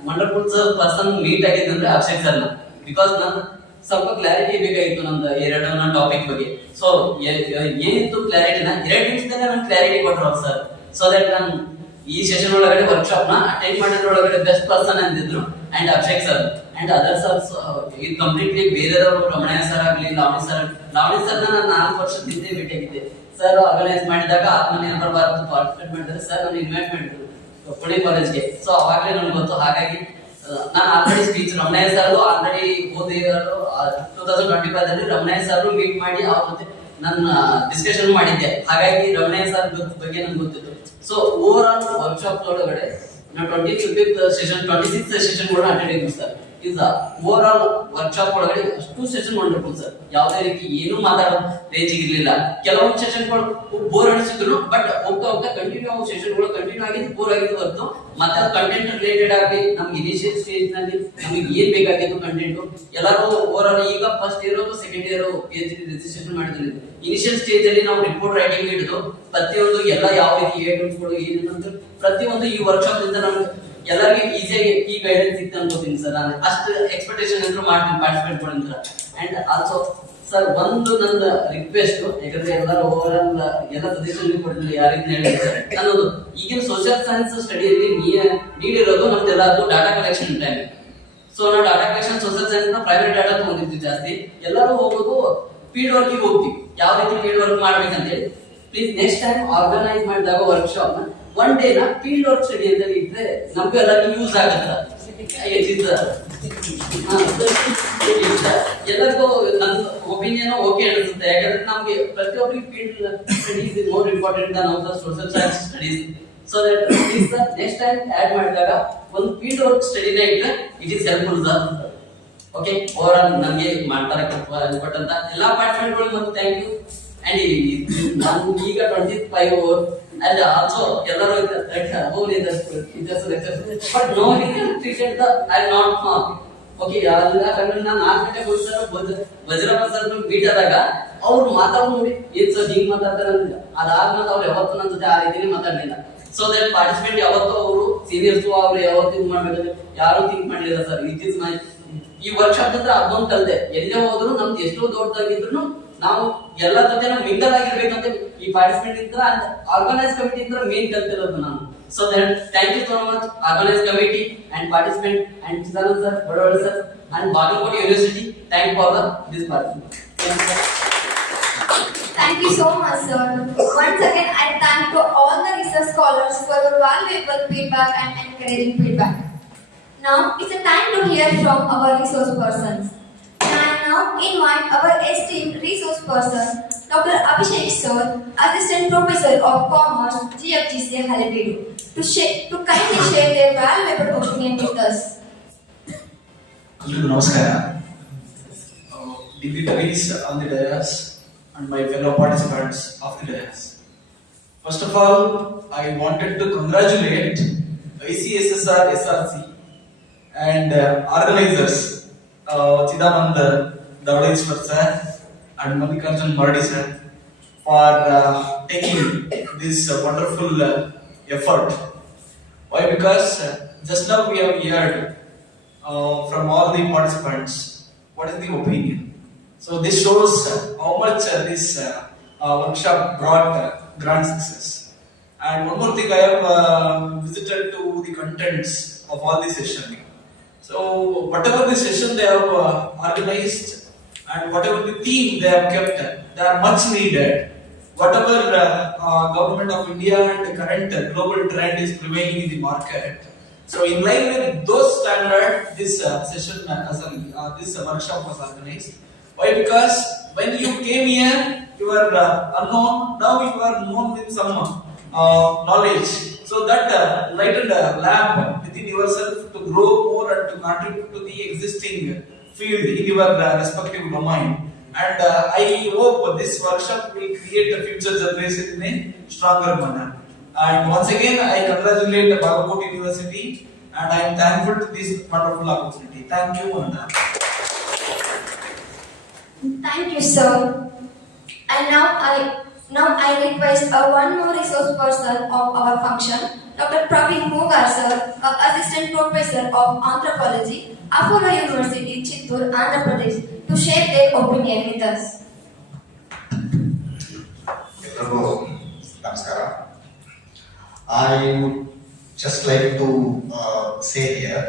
wonderful sir person meet ಆಗಿದ್ದಂದ್ರೆ ಅಭಿಷೇಕ್ ಸರ್ನ. ಬಿಕಾಸ್ ನಾನು ಸ್ವಲ್ಪ ಕ್ಲಾರಿಟಿ ಬೇಕಾಗಿತ್ತು ನಮ್ದು ಎರಡು ಟಾಪಿಕ್ ಬಗ್ಗೆ. ಸೊ ಏನಿತ್ತು ಕ್ಲಾರಿಟಿನ 2 ನಿಮಿಷದಲ್ಲೇ ನಾನು ಕ್ಲಾರಿಟಿ ಕೊಟ್ಟರು ಸರ್. ಸೊ ದಟ್ ನಾನು ಈ ಸೆಷನ್ ಒಳಗಡೆ ವರ್ಕ್ಶಾಪ್ ನ ಅಟೆಂಡ್ ಮಾಡಿದ್ರೊಳಗಡೆ ಬೆಸ್ಟ್ ಪರ್ಸನ್ ಅಂದಿದ್ರು and Abhishek sir and other sirs ಇದು ಕಂಪ್ಲೀಟ್ಲಿ ಬೇರೆದವರು. ರಮಣಯ್ಯ ಸರ್ ಆಗ್ಲಿ, ಲಾವಣಿ ಸರ್ ನಾನು 4 ವರ್ಷದಿಂದ ಭೇಟಿಯಾಗಿದ್ದೆ. ಸರ್ ಆರ್ಗನೈಸ್ ಮಾಡಿದಾಗ ಆತ್ಮನಿರ್ಭರ ಭಾರತ ಪಾರ್ಟಿಸಿಪೇಟ್ ಮಾಡಿದ್ರೆ ಸರ್ ನಾನು ಇನ್ವೈಟ್ ಮಾಡಿದ್ರು ಪುಣೆ ಕಾಲೇಜ್ಗೆ. ಸೊ ಅವಾಗಲೇ ನನ್ಗೆ ಗೊತ್ತು. ಹಾಗಾಗಿ ನಾನು already speech Ramanaiah sir already ಓದಿರೋರು 2025 ರಮಣಯ್ಯ ಸರ್ ಮೀಟ್ ಮಾಡಿ ಅವ್ರ ಜೊತೆ ನನ್ನ ಡಿಸ್ಕಷನ್ ಮಾಡಿದ್ದೆ. ಹಾಗಾಗಿ ರಮಣಯ್ಯ ಸರ್ ಬಗ್ಗೆ ನನ್ಗೆ ಗೊತ್ತಿತ್ತು. ಸೊ ಓವರ್ ಆಲ್ ವರ್ಕ್ಶಾಪ್ ಒಳಗಡೆ ನಾವು 25th ಸೆಷನ್ 26th ಸೆಷನ್ ಕೂಡ ಅಟೆಂಡ್ ಆಗಿದ್ವಿ sir. Is over all workshop ಒಳಗಡೆ ಅಷ್ಟು ಸೆಷನ್ ವಂಡರ್ಫುಲ್ ಸರ್. ಯಾವುದೇ ರೀತಿ ಏನು ಮಾತಾಡೋ ರೇಂಜ್ ಇರ್ಲಿಲ್ಲ. ಕೆಲವೊಂದು ಸೆಷನ್ಗಳು ಬೋರ್ ಅನಿಸಿದ್ರು, ಬಟ್ ಹೋಗ್ತಾ ಕಂಟಿನ್ಯೂ ಸೆಷನ್ಗಳು ಕಂಟಿನ್ಯೂ ಆಗಿದ್ದು ಬೋರ್ ಆಗಿದ್ದು ಹೊರತು ಮತ್ತೆ ಕಂಟೆಂಟ್ ರಿಲೇಟೆಡ್ ಆಗಿ ನಮ್ಗೆ ಇನಿಷಿಯಲ್ ಸ್ಟೇಜ್ ನಲ್ಲಿ ನಮಗೆ ಏನ್ ಬೇಕಾಗಿತ್ತು ಕಂಟೆಂಟ್ ಎಲ್ಲರೂ ಓವರ್ ಆಲ್ ಈಗ first year second year PhD registration ಮಾಡಿದ್ರು. ಇನಿಷಿಯಲ್ ಸ್ಟೇಜ್ ಅಲ್ಲಿ ನಾವು ರಿಪೋರ್ಟ್ ರೈಟಿಂಗ್ ಹಿಡಿದು ಪ್ರತಿಯೊಂದು ಎಲ್ಲ ಯಾವ ರೀತಿ ಏಟಮ್ಸ್ಗಳು ಏನೇನಂತ ಪ್ರತಿಯೊಂದು ಈ ವರ್ಕ್ಶಾಪ್ ಇಂದ ನಮ್ಗೆ ಎಲ್ಲರಿಗೆ ಈಸಿಯಾಗಿ ಈ ಗೈಡೆನ್ಸ್ ಸಿಕ್ತ ಅನ್ಕೋತೀನಿ ಸರ್. ನಾನು ಅಷ್ಟು ಎಕ್ಸ್ಪೆಕ್ಟೇಷನ್ ಅಂತೂ ಮಾಡ್ತೀನಿ ಪಾರ್ಟಿಸಿಪೇಟ್ ಮಾಡಿದ್ರೆ. ಅಂಡ್ ಆಲ್ಸೋ ಸರ್ ಒಂದು ನನ್ನ ರಿಕ್ವೆಸ್ಟ್, ಯಾಕಂದ್ರೆ ಎಲ್ಲರೂ ಓವರ್ ಆಲ್ ಎಲ್ಲ ಸಜೆಷನ್ ಕೊಟ್ಟಿಲ್ಲ ಯಾವ ರೀತಿ ಹೇಳಿದ್ದಾರೆ ಅನ್ನೋದು. ಈಗಿನ ಸೋಷಿಯಲ್ ಸೈನ್ಸ್ ಸ್ಟಡಿಯಲ್ಲಿ ನೀಡಿರೋದು ನಮ್ದೆಲ್ಲ ಡಾಟಾ ಕಲೆಕ್ಷನ್ ಟೈಮ್. ಸೊ ನಾವು ಡಾಟಾ ಕಲೆಕ್ಷನ್ ಸೋಷಿಯಲ್ ಸೈನ್ಸ್ ನ ಪ್ರೈವೇಟ್ ಡಾಟಾ ತಗೊಂಡಿದ್ವಿ ಜಾಸ್ತಿ. ಎಲ್ಲರೂ ಹೋಗೋದು ಫೀಲ್ಡ್ ವರ್ಕ್ ಹೋಗ್ತೀವಿ. ಯಾವ ರೀತಿ ಫೀಲ್ಡ್ ವರ್ಕ್ ಮಾಡ್ಬೇಕಂತೇಳಿ ಪ್ಲೀಸ್ ನೆಕ್ಸ್ಟ್ ಟೈಮ್ ಆರ್ಗನೈಸ್ ಮಾಡಿದಾಗ ವರ್ಕ್ಶಾಪ್ ಒನ್ ಡೇ ನ ಫೀಲ್ಡ್ ವರ್ಕ್ ಸ್ಟಡಿ ಅಂತ ಇಟ್ರೆ ನಮಗೂ ಎಲ್ಲರಿಗೂ ಯೂಸ್ ಆಗತ್ತ. ಎಲ್ಲರಿಗೂ ನನ್ನ ಒಪಿನಿಯನ್ ಓಕೆ ಅನಿಸುತ್ತೆ. ಯಾಕಂದ್ರೆ ನಮ್ಗೆ ಪ್ರತಿಯೊಬ್ಬರಿಗೆ field studies is more important than out social science studies. So that please sir next time add ಮಾಡಿದಾಗ ಒಂದು ಫೀಲ್ಡ್ ವರ್ಕ್ ಸ್ಟಡಿನ ಇಟ್ರೆ it is helpful sir. Okay, over all ನನಗೆ ಮಾತಾಡಕ್ಕೆ ಕೊಟ್ಟಂತ ಎಲ್ಲಾ ಪಾರ್ಟಿಸಿಪೆಂಟ್ಗಳು ಮತ್ತು ಥ್ಯಾಂಕ್ ಯು. ಅಂಡ್ ನಾನು ಈಗ 25 and also ಎಲ್ಲರೂ but no treated the I not harm. Okay, ಯಾಕಂದ್ರೆ ನಾನು 4 ಗಂಟೆ ವಜ್ರಪ್ಪ ಸರ್ ಮೀಟ್ ಆದಾಗ ಅವ್ರು ಮಾತಾಡೋದು ನೋಡಿ ಏನ್ ಸರ್ ಹಿಂಗ್ ಮಾತಾಡ್ತಾರೆ ಅಂತ. ಅದಾದ್ಮೇಲೆ ಅವ್ರು ಯಾವತ್ತೂ ನನ್ನ ಜೊತೆ ಆ ರೀತಿನೇ ಮಾತಾಡಲಿಲ್ಲ. ಸೊ ದಟ್ ಪಾರ್ಟಿಸಿಪೆಂಟ್ ಯಾವತ್ತೂ ಅವರು ಸೀನಿಯರ್ಸ್ ಅವ್ರು ಯಾವತ್ತು ಇದು ಮಾಡ್ಬೇಕಂದ್ರೆ ಯಾರು ಥಿಂಕ್ ಮಾಡಲಿಲ್ಲ ಸರ್. ಇಟ್ ಇಸ್ ಮೈ ಈ ವರ್ಕ್ಶಾಪ್ ಅಂದ್ರೆ ಅದೊಂದು ಕಲ್ದೆ. ಎಲ್ಲೇ ಹೋದ್ರು ನಮ್ದು ಎಷ್ಟೋ ದೊಡ್ಡದಾಗಿದ್ರು ನಾವು ಎಲ್ಲ ಜೊತೆ ಮಿಂಗಲ್ ಆಗಿರ್ಬೇಕಂತ ಈ ಪಾರ್ಟಿಸಿಪೆಂಟ್ ಇದ್ರ ಅಂಡ್ ಆರ್ಗನೈಸ್ ಕಮಿಟಿ ಇದ್ರ ಮೇನ್ ಕಲ್ತಿರೋದು ನಾನು. So that thank you so much organise committee and participant and Chidanand sir, Badavala sir and Bagalkot university. Thank for this participant. Thank you so much, sir. Once again, I thank to all the research scholars for your valuable feedback and encouraging feedback. Now, it's a time to hear from our resource persons. I now invite our esteemed resource person, Dr. Abhishek Sir, Assistant Professor of Commerce, GFGC Halibedu, to kindly share their valuable opinion with us. Namaskar. Dignitaries on the dais and my fellow participants of the dais. First of all, I wanted to congratulate ICSSR SRC and organizers Chidanand Davadeshwar sir and Mallikarjun Mardi sir for taking this wonderful effort. Why? Because just now we have heard from all the participants what is the opinion. So this shows how much this workshop brought grand success. And one more thing, I have visited to the contents of all the session. So whatever the session they have organized and whatever the theme they have kept, they are much needed. Whatever government of India and the current global trend is prevailing in the market. So in line with those standards, this session, this workshop was organized. Why? Because when you came here, you were unknown. Now you are known with some knowledge. So that lightened lamp within yourself to grow more and to contribute to the existing field in your respective domain. And I hope this workshop will create a future generation in a stronger manner. And once again, I congratulate the Bagalkot University and I am thankful to this wonderful opportunity. Thank you, Ananda. Thank you, sir. And now I request one more resource person of our function, Dr. Praveen Mugar sir, Assistant Professor of Anthropology, Apollo University, Chittoor, Andhra Pradesh, to share their opinion with us. Hello, Namaskara. I would just like to say here,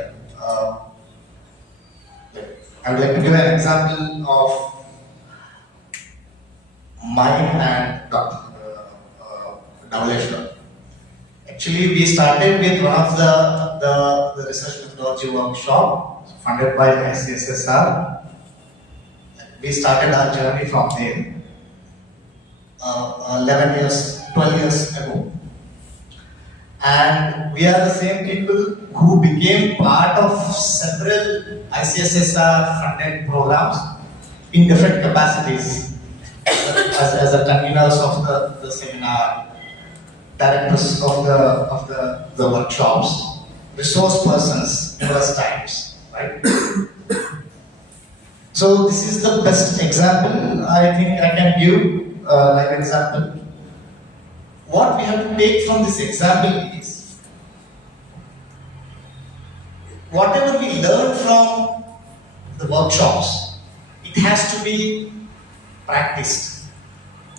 I would like to give an example of mine and Dr. Davaleshwar. Actually, we started with one of the research methodology workshop funded by ICSSR. We started our journey from there 11 years, 12 years ago. And we are the same people who became part of several ICSSR funded programs in different capacities. As a conveners of the seminar, directors of the workshops, resource persons in those times, right? So this is the best example I think I can give, like example. What we have to take from this example is, whatever we learn from the workshops, it has to be practiced.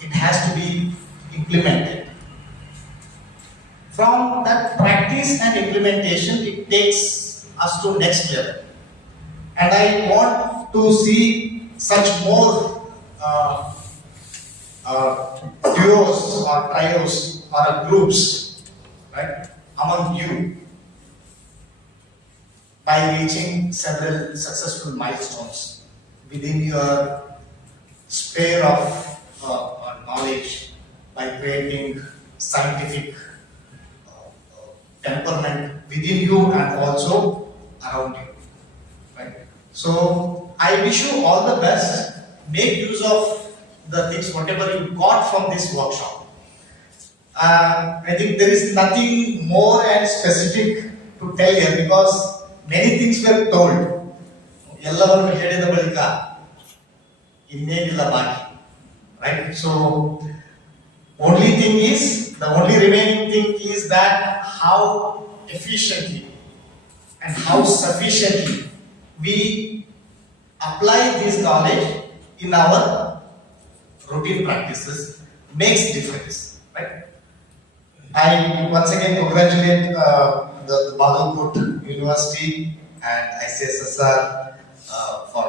It has to be implemented. From that practice and implementation, it takes us to next level. And I want to see such more duos or trios or groups, right, among you by reaching several successful milestones within your sphere of knowledge by creating scientific temperament within you and also around you, right? So I wish you all the best. Make use of the things whatever you got from this workshop. I think there is nothing more and specific to tell here because many things were told. ಎಲ್ಲವನ್ನು ಹೇಳಿದ ಬಳಿಕ ಇನ್ನೇನಿಲ್ಲ ಬಾಕಿ, right? So only thing is, the only remaining thing is that how efficiently and how sufficiently we apply this knowledge in our routine practices makes difference, right? I once again congratulate the Bagalkot University and ICSSR for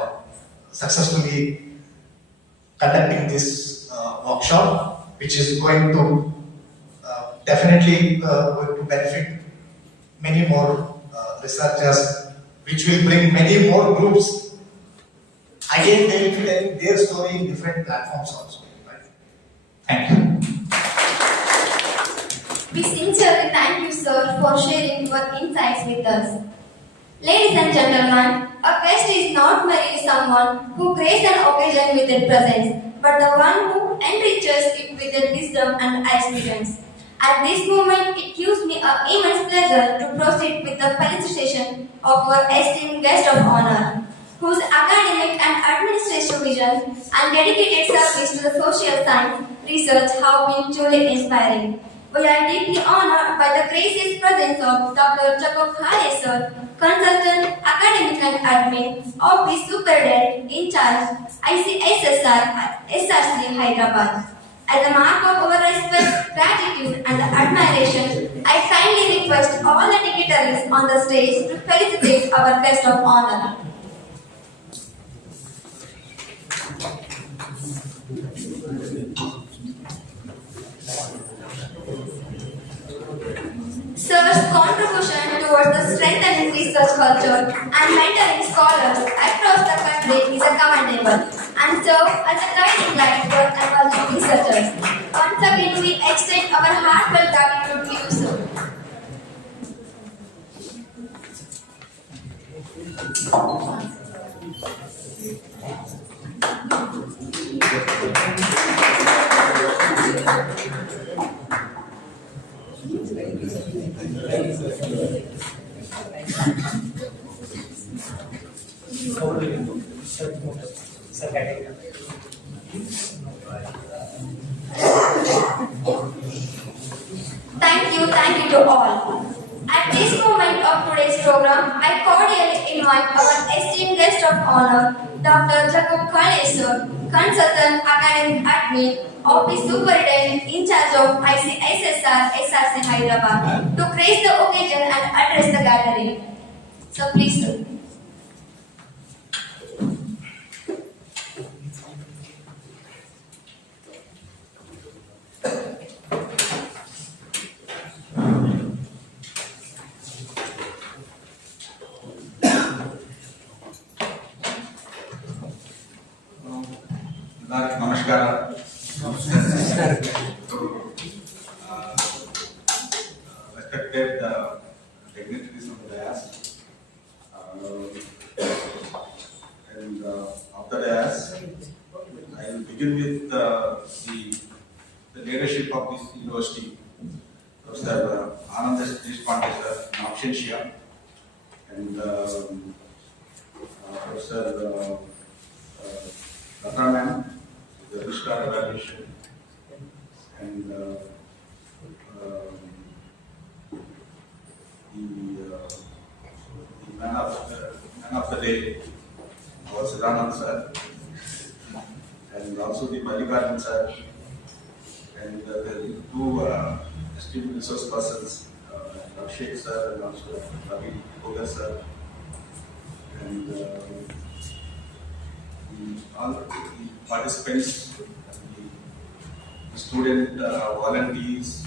successfully conducting this workshop, which is going to definitely going to benefit many more researchers, which will bring many more groups. Again, they will be telling their story in different platforms also. Right? Thank you. We sincerely thank you, sir, for sharing your insights with us. Ladies and gentlemen, a guest is not merely someone who graced an occasion with their presence, but the one who enriches it with their wisdom and experience. At this moment, it gives me an immense pleasure to proceed with the felicitation of our esteemed guest of honor, whose academic and administrative vision and dedicated service to the social science research have been truly inspiring. We are deeply honored by the gracious presence of Dr. Jacob Khare sir, Consultant, Academic and Admin, Office Superintendent in charge, ICSSR, SRC Hyderabad. As a mark of our respect, gratitude and admiration, I kindly request all the dignitaries on the stage to felicitate our guest of honor. Sir's contribution towards the strengthening research culture and mentoring scholars across the country is commendable and serve as a guiding light for emerging researchers. Once again, we extend our heartfelt gratitude to you, sir. Thank you to all. At this moment of today's program, I cordially invite our esteemed guest of honor, Dr. Jacob Khare sir, Consultant, Academic Admin, Office Superintendent in charge of ICSSR, SRC Hyderabad, to grace the occasion and address the gathering. So please, sir. Namaskar. Respected dignitaries of the dais, and of the dais, I will begin with the leadership of this university. Professor Anand Deshpande sir, in absentia, and Professor Lata ma'am, the registrar evaluation, and the man of the day, our Siddhanand sir, and also the Malikarjun sir, and the two esteemed resource persons, Abhishek sir and also Ravi Kogar sir, and all the participants, the student volunteers,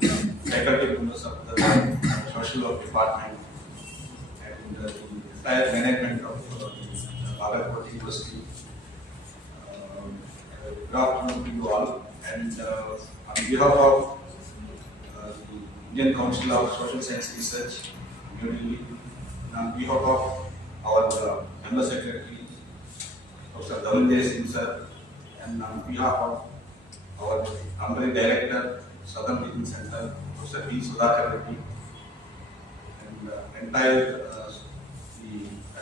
the faculty members of the social work department, and the entire management of the Bagalkot University. Good afternoon to you all. And on behalf of the Indian Council of Social Science Research, New Delhi, and on behalf of our Member Secretary, Professor Davindra Singh sir, and on behalf of our Honorary Director, Southern Region Center, Professor B. Sudhakar Reddy, and entire the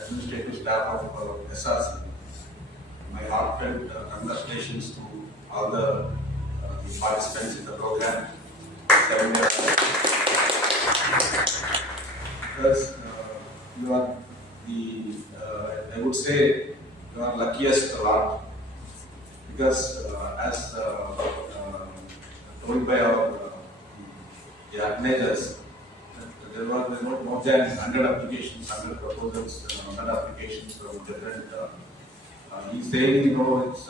administrative staff of SRC. My heartfelt congratulations to all the participants in the program. Because you are I would say, you are luckiest a lot. Because as told by our the organizers, there were more than 100 applications, 100 proposals, 100 applications from different. He's saying, it's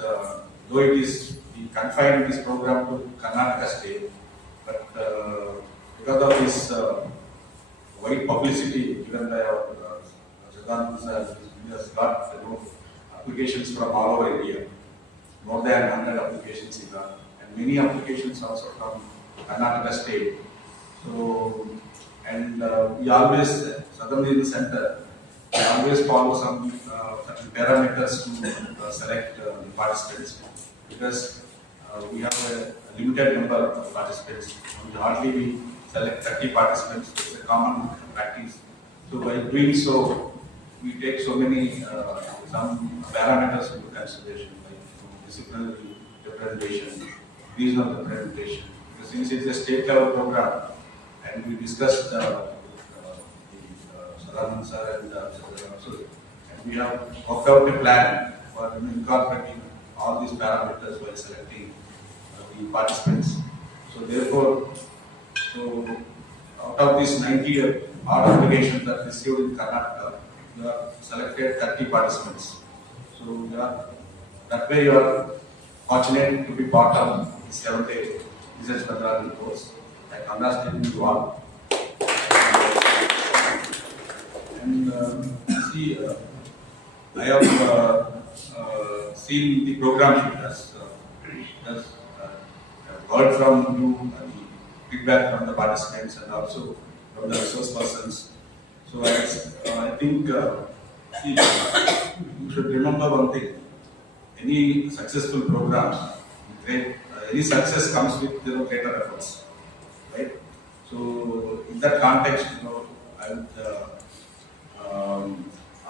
though it is he confined this program to Karnataka state, but because of this wide publicity given by our Jadam sir, he has got applications from all over India. More than 100 applications he got, and many applications also from Karnataka state. So, and we always, Southern Region Center, we always follow some certain parameters to select the participants, because we have a limited number of participants. Hardly we select 30 participants. It's a common practice. So by doing so, we take so many some parameters into consideration, like disciplinary representation, regional representation. Because since it's a state level program, and we discussed Saranand sir and we have worked out a plan for incorporating all these parameters while selecting the participants. So therefore, out of these 90 odd applications that received in Karnataka, we have selected 30 participants. So that way you are fortunate to be part of the 7th day research methodology course. I congratulate you all. And see, I have seen the program sheet as heard from you, the feedback from the participants and also from the resource persons. So I think see, you should remember one thing: any successful programs, any success comes with greater efforts, right? So in that context, I would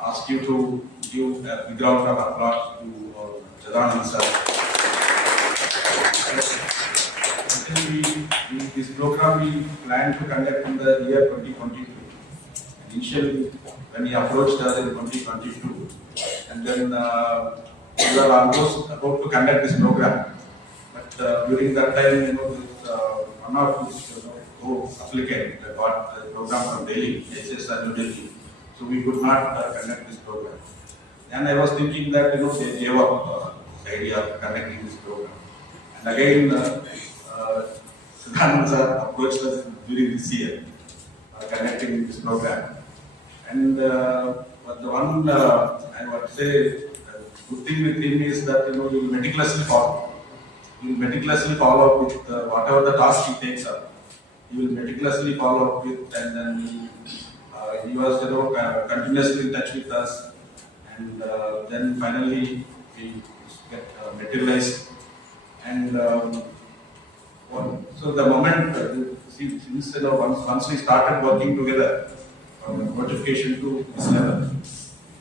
ask you to give a big round of applause to Jadan sir. This program we plan to conduct in the year 2022. Initially, when he approached us in 2022, and then we were almost about to conduct this program. But during that time, one or two applicant got the program from Delhi, HSR New Delhi. So we could not conduct this program. And I was thinking that they gave up the idea of conducting this program. And again, Siddhanand sir approached us during this year, conducting this program. And but the one I would say good thing with him is that you will meticulously follow. You will meticulously follow up with whatever the task he takes up. You will meticulously follow up with, and then he was continuously in touch with us, and then finally we get materialized. And so the moment since once we started working together, from notification to this level,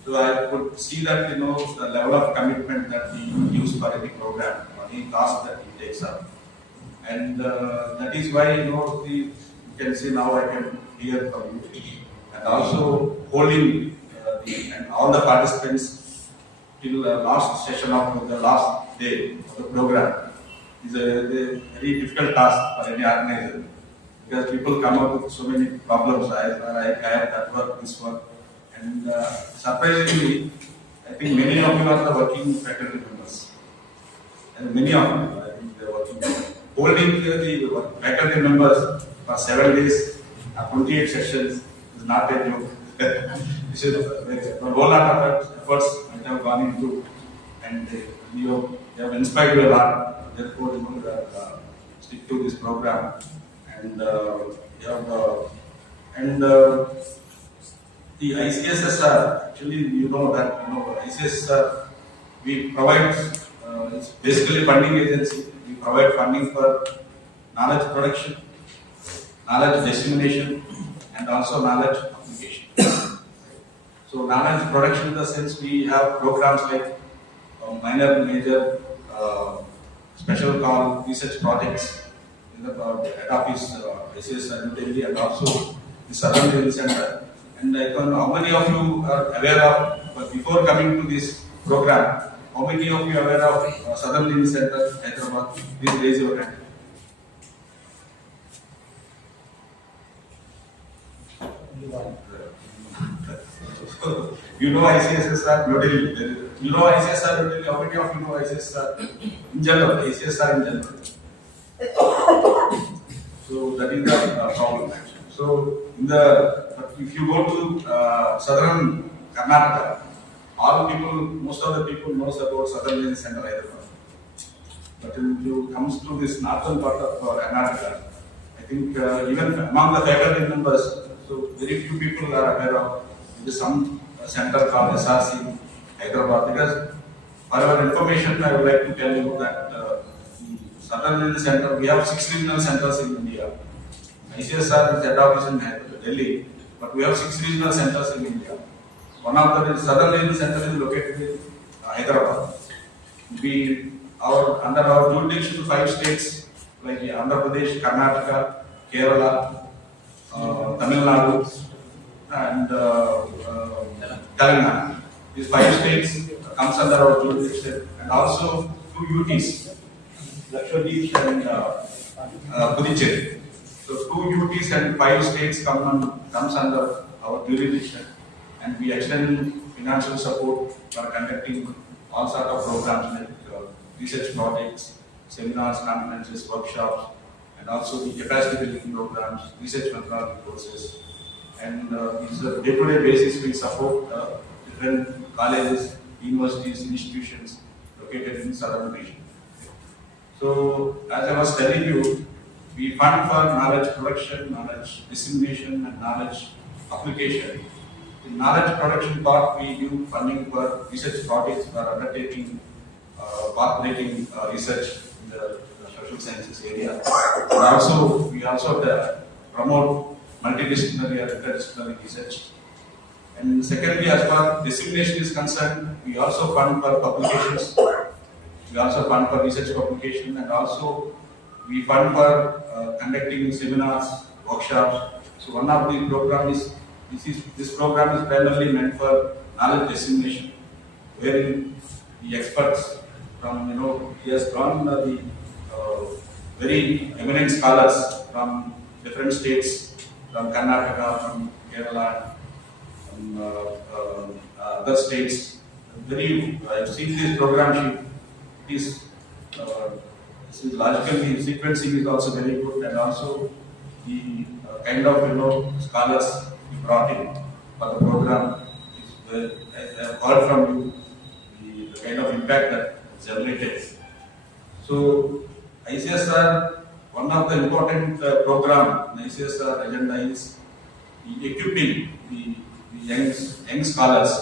so I could see that the level of commitment that he gives for any program or any task that he takes up, and that is why you can see now I can hear from you, and also holding and all the participants till the last session of the last day of the program is a very difficult task for any organizer, because people come up with so many problems. I have that work, this work, and surprisingly, I think many of you are the working faculty members, and many of you, I think holding the faculty members for 7 days, 28 sessions is not a joke. This is a whole lot of efforts that have gone into, and you have inspired you a lot. Therefore, stick to this program, and the ICSSR, actually, ICSSR, we provide, it's basically funding agency. We provide funding for knowledge production, knowledge dissemination, and also knowledge application. So knowledge production in the sense we have programs like minor, major, special call research projects in the head office, ICSSR New Delhi, and also the Southern Region Center. And I don't know how many of you are aware of, but before coming to this program, how many of you are aware of Southern Region Center, Hyderabad? Please raise your hand. You know ICSSR New Delhi. You know ICSSR New Delhi. How many of you know ICSSR in general? ICSSR in general. So that is the problem. So if you go to southern Karnataka, most of the people knows about Southern Region Center Hyderabad. But if you comes to this northern part of Karnataka, I think even among the faculty members, so very few people are aware of some center called SRC in Hyderabad. Because for your information, I would like to tell you that Southern Region Center, we have 6 regional centers in India. ICSR is head office in Delhi, but we have 6 regional centers in India. One of the Southern Region Center is located in Hyderabad. Under our jurisdiction, 5 states like Andhra Pradesh, Karnataka, Kerala, Tamil Nadu, and Telangana. These 5 states comes under our jurisdiction, and also 2 UTs, Lakshadweep and Puducherry. So 2 UTs and 5 states comes under our jurisdiction, and we extend financial support for conducting all sorts of programs like research projects, seminars, conferences, workshops, and also the capacity building programs, research methodology courses. And it's a day-to-day basis we support different colleges, universities, institutions located in southern region. So as I was telling you, we fund for knowledge production, knowledge dissemination, and knowledge application. The knowledge production part, we do funding for research projects for undertaking path-breaking research in the social sciences area. And we also promote multidisciplinary or interdisciplinary research. And secondly, as far as dissemination is concerned, we also fund for publications. We also fund for research publication, and also we fund for conducting seminars, workshops. So one of the program is this program is primarily meant for knowledge dissemination, wherein the experts from he has drawn the very eminent scholars from different states, from Karnataka, from Kerala, from other states. I've seen this program sheet. This is logically sequencing is also very good, and also the kind of scholars you brought in for the program is I have heard from you the kind of impact that is generated. So ICSR, one of the important program in ICSR agenda is equipping the young scholars,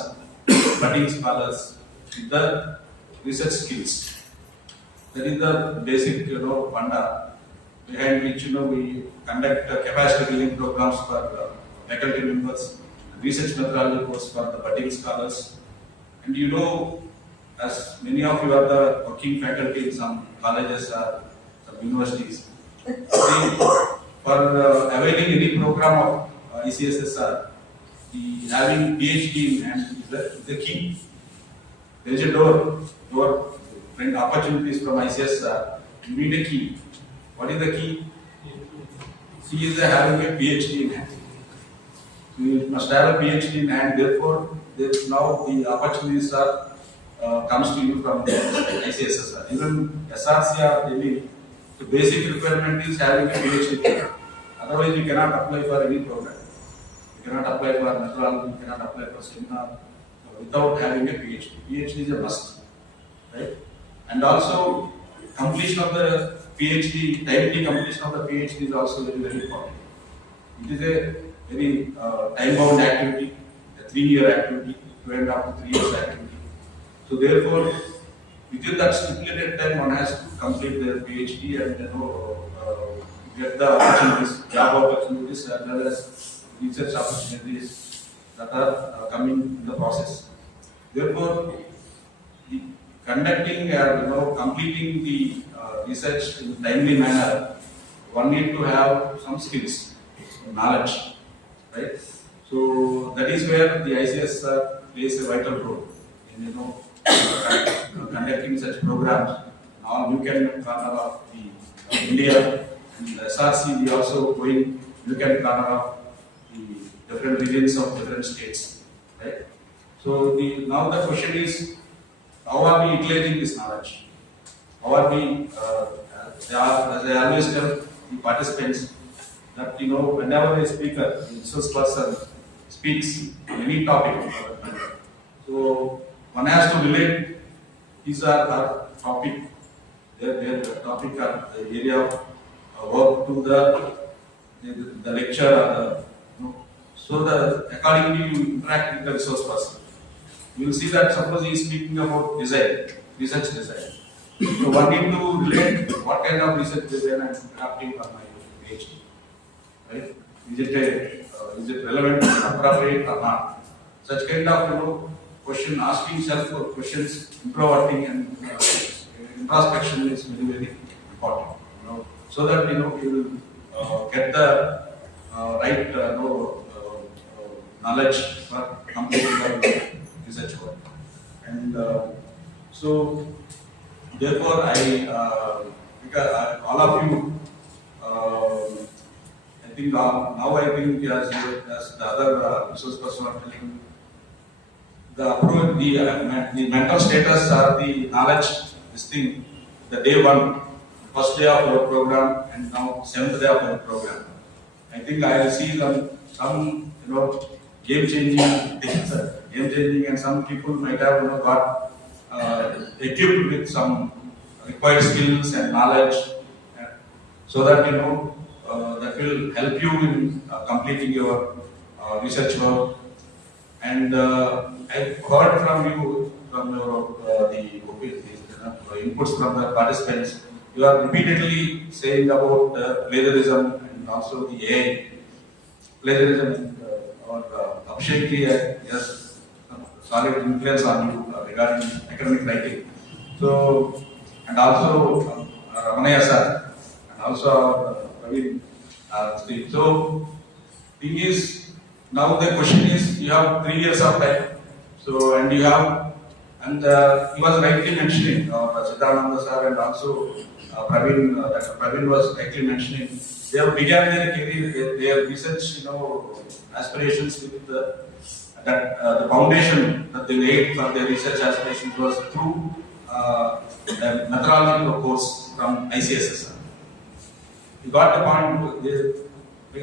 budding scholars with the research skills. That is the basic, funda behind which, we conduct capacity building programs for faculty members, research methodology course for the budding scholars. And as many of you are the working faculty in some colleges or some universities, for availing any program of ICSSR, having PhD in hand is the key. There is a door and opportunities from ICSR. You need a key. What is the key? C is having a PhD in hand. You must have a PhD in hand. Therefore, now the opportunities comes to you from ICSSR. Even SRC or Delhi, The basic requirement is having a PhD. Otherwise, you cannot apply for any program. You cannot apply for methodology, you cannot apply for seminar without having a PhD. PhD is a must, right? And also, completion of the PhD, timely completion of the PhD is also very, very important. It is a very time-bound activity, a 3-year activity, 2.5 to 3 years activity. So therefore, within that stipulated time, one has to complete their PhD and get the opportunities, job opportunities, as well as research opportunities that are coming in the process. Therefore, conducting completing the research in a timely manner, one need to have some skills, knowledge, right? So that is where the ICS plays a vital role in conducting such programs. Now you can corner of the India and SRC. We also going you can corner of the different regions of different states, right? So now the question is, how are we utilizing this knowledge? How are we? As I always tell the participants that whenever a speaker, a resource person speaks on any topic, so one has to relate his or her topic, their topic or the area of work to the lecture or so accordingly you interact with the resource person. You will see that suppose he is speaking about design, research design. So one need to relate what kind of research design I am crafting for my PhD, right? Is it relevant, appropriate or not? Such kind of question, asking self questions, introverting and introspection is very, very important. So that you will get the right knowledge for completing the research work. And so therefore because all of you, I think now I think as the other resource person are telling, the mental status or the knowledge, this thing, the day one, first day of our program and now 7th day of our program. I think I will see some game-changing things, game-changing, and some people might have got equipped with some required skills and knowledge, so that that will help you in completing your research work. And I've heard from you, from your the inputs from the participants. You are repeatedly saying about plagiarism and also the AI plagiarism. Abhishek has solid influence on you regarding academic writing. So, and also Ramanaya sir, and also Praveen. So, thing is, now the question is, you have 3 years of time. So, and you have, and he was rightly mentioning, Siddhananda sir and also Praveen, Dr. Praveen was rightly mentioning, they have began their career, their research, aspirations with the foundation that they laid for their research aspirations was through a methodological course from ICSSR. You got the point. He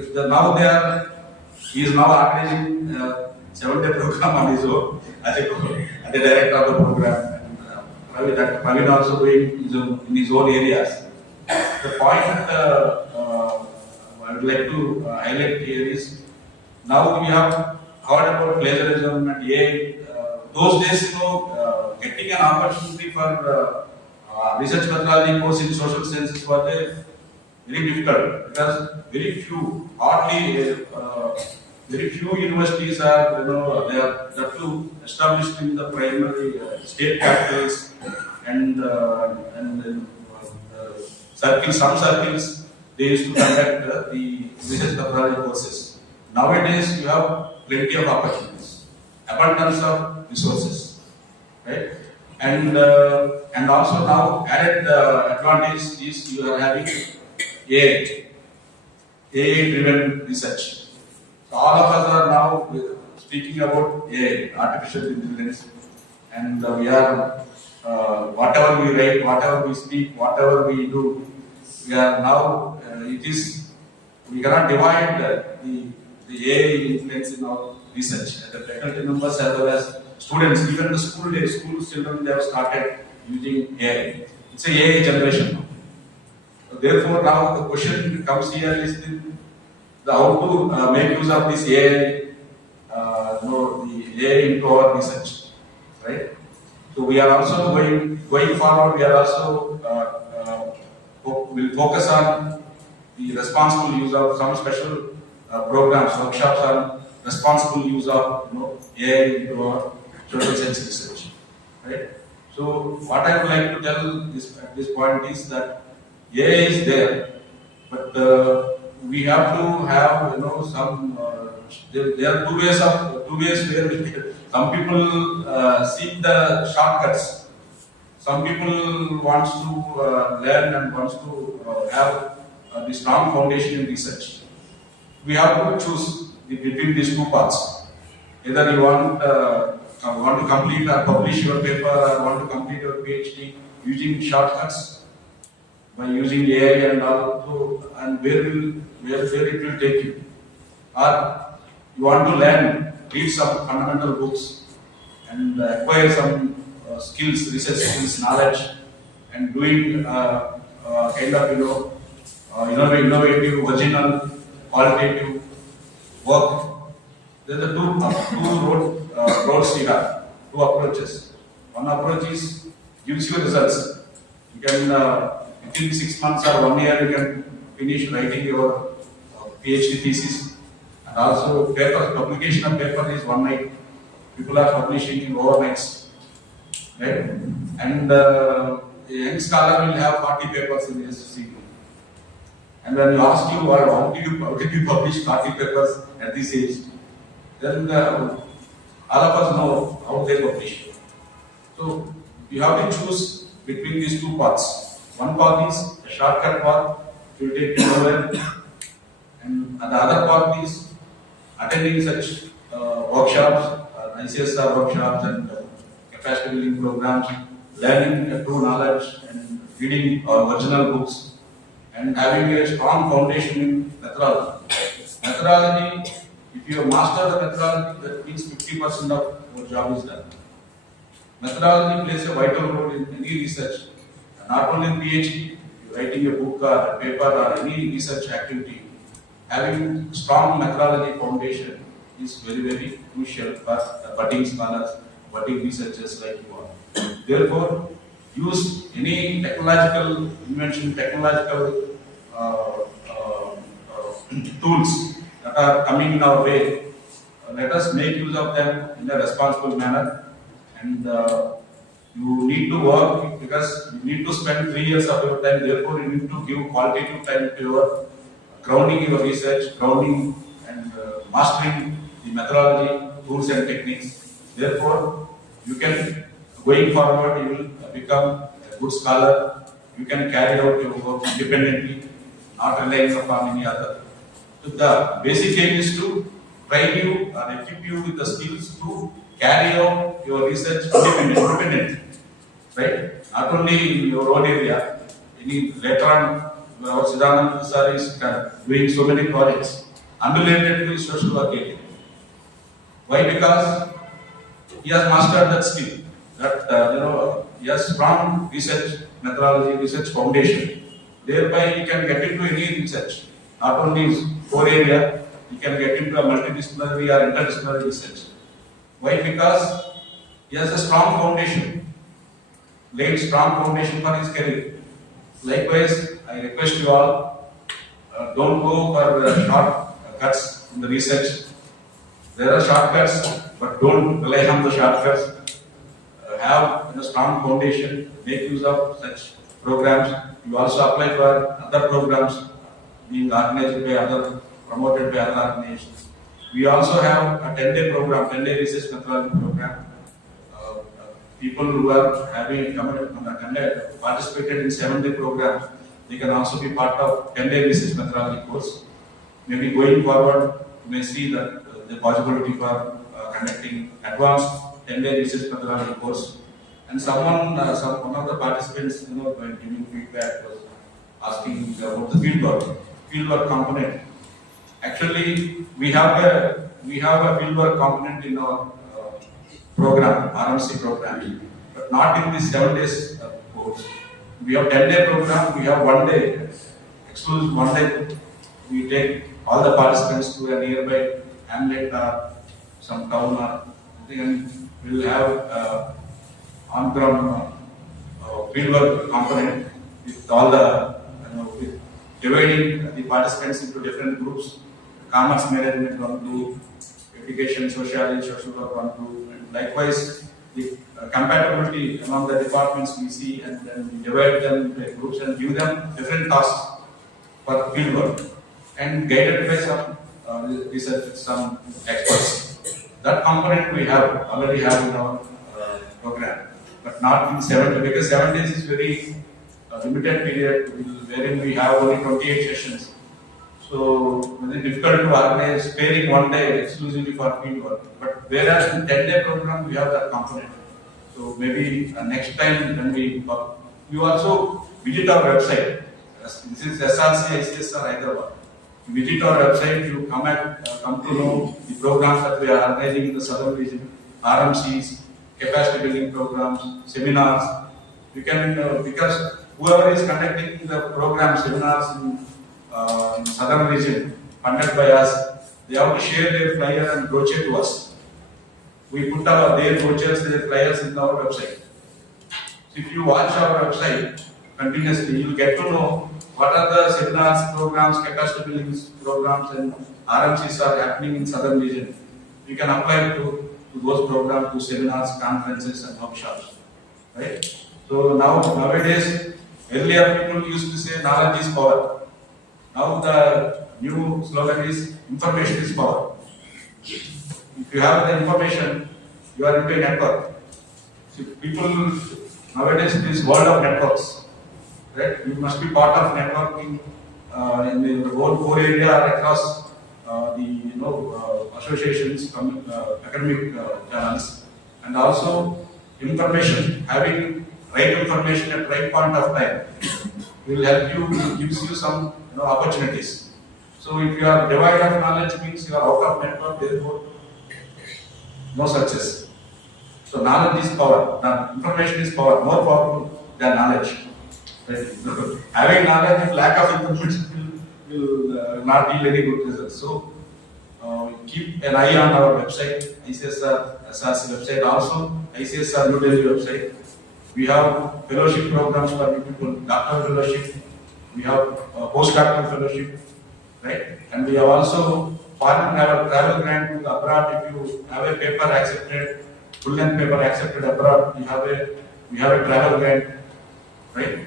is now organizing 7-day program on his own as the director of the program. And Praveen also doing in his own areas. The point I would like to highlight here is, now we have heard about plagiarism and AI. Those days, getting an opportunity for research methodology course in social sciences was very difficult, because very few universities are, they are established in the primary state capitals and circles. Some circles they used to conduct the research methodology courses. Nowadays, you have plenty of opportunities, abundance of resources, right? And also now added advantage is you are having AI-driven research. So all of us are now speaking about AI, artificial intelligence, and we are whatever we write, whatever we speak, whatever we do, we are now, we cannot divide the AI influence in our research. The faculty members as well as students, even the school children, they have started using AI. It's a AI generation now. So therefore, now the question comes here is the how to make use of this AI, the AI into our research, right? So we are also going forward. We are also will focus on the responsible use of some special programs, workshops on responsible use of AI into our social science research, right? So what I would like to tell at this point is that AI is there, but we have to have some. There are two ways where some people seek the shortcuts. Some people wants to learn and wants to have the strong foundation in research. We have to choose between these two paths. Either you want to complete or publish your paper, or want to complete your PhD using shortcuts by using AI and all. So, and where it will take you, or you want to learn, read some fundamental books and acquire some skills, research skills, knowledge, and doing kind of innovative, original, qualitative work. There are two roads you have, two approaches. One approach gives you results. You can within 6 months or 1 year you can finish writing your PhD thesis, and also publication of paper is one night. People are publishing in overnights, right? And a young scholar will have 40 papers in his CV. And when you ask you how did you publish 40 papers at this age, then all of us know how they publish. So you have to choose between these two paths. One path is a shortcut path, which will take you nowhere, and the other path is attending such workshops, ICSR workshops and capacity building programs, learning true knowledge and reading original books, and having a strong foundation in methodology. Methodology, if you master the methodology, that means 50% of your job is done. Methodology plays a vital role in any research, not only in PhD, writing a book or a paper or any research activity. Having strong methodology foundation is very, very crucial for budding scholars, budding researchers like you are. Therefore, use any technological invention, technological tools that are coming in our way. Let us make use of them in a responsible manner, and you need to work because you need to spend 3 years of your time. Therefore, you need to give qualitative time to your grounding your research, grounding and mastering the methodology, tools and techniques. Therefore, you can, going forward, you will become a good scholar. You can carry out your work independently, not relying upon any other. So the basic aim is to train you or equip you with the skills to carry out your research independently, right? Not only in your own area. Later on, our Siddhananda sir is doing so many projects unrelated to social work area. Why? Because he has mastered that skill. That he has strong research methodology, research foundation. Thereby, he can get into any research. Not only his core area, he can get into a multidisciplinary or interdisciplinary research. Why? Because he has a strong foundation, laid strong foundation for his career. Likewise, I request you all, don't go for short cuts in the research. There are shortcuts, but don't rely on the shortcuts. Have a strong foundation, make use of such programs. You also apply for other programs being organized by other, promoted by other organizations. We also have a 10-day program, 10-day research methodology program. People who are having participated in 7-day programs, they can also be part of 10-day research methodology course. Maybe going forward, you may see that the possibility for conducting advanced 10-day research methodology course. And one of the participants, when giving feedback, was asking about the fieldwork component. Actually, we have a fieldwork component in our program, RMC program, but not in this 7 days course. We have 10-day program. We have 1 day, exclusive 1 day. We take all the participants to a nearby hamlet or some town or something, and we will have on-ground fieldwork component with all the with dividing the participants into different groups. Commerce management 1 group, education, sociology, social work 1 group, and likewise the compatibility among the departments we see, and then we divide them into groups and give them different tasks for fieldwork and guided by some research, some experts. That component we already have in our program, but not in 7 days, because 7 days is very limited period wherein we have only 28 sessions. So it is difficult to organize pairing 1 day exclusively for fieldwork. But whereas in 10-day program we have that component. So maybe next time when we also visit our website. This is SRC ICSR Hyderabad. You visit our website, you come to know the programs that we are organizing in the southern region, RMCs, capacity building programs, seminars. We can because whoever is conducting the program seminars in southern region funded by us, they have to share their flyer and brochure to us. We put their brochures, their flyers in our website. So if you watch our website continuously, you will get to know what are the seminars, programs, capacity building programs, and RMCs are happening in southern region. You can apply to those programs, to seminars, conferences, and workshops. Right? So nowadays, earlier people used to say knowledge is power. Now the new slogan is information is power. If you have the information, you are into a network. So people nowadays it is world of networks. Right? You must be part of networking in the whole core area or across the associations, academic channels, and also information. Having right information at right point of time will help you, gives you some opportunities. So if you are devoid of knowledge, means you are out of network, therefore no success. So knowledge is power. Now, information is power, more powerful than knowledge. Right? Having knowledge with lack of information will not yield any good results. So keep an eye on our website, ICSR SRC website, also ICSR New Delhi website. We have fellowship programs for people, doctoral fellowship. We have postdoctoral fellowship, right? And we have also foreign travel grant to abroad. If you have a paper accepted, full length paper accepted abroad, we have a travel grant, right?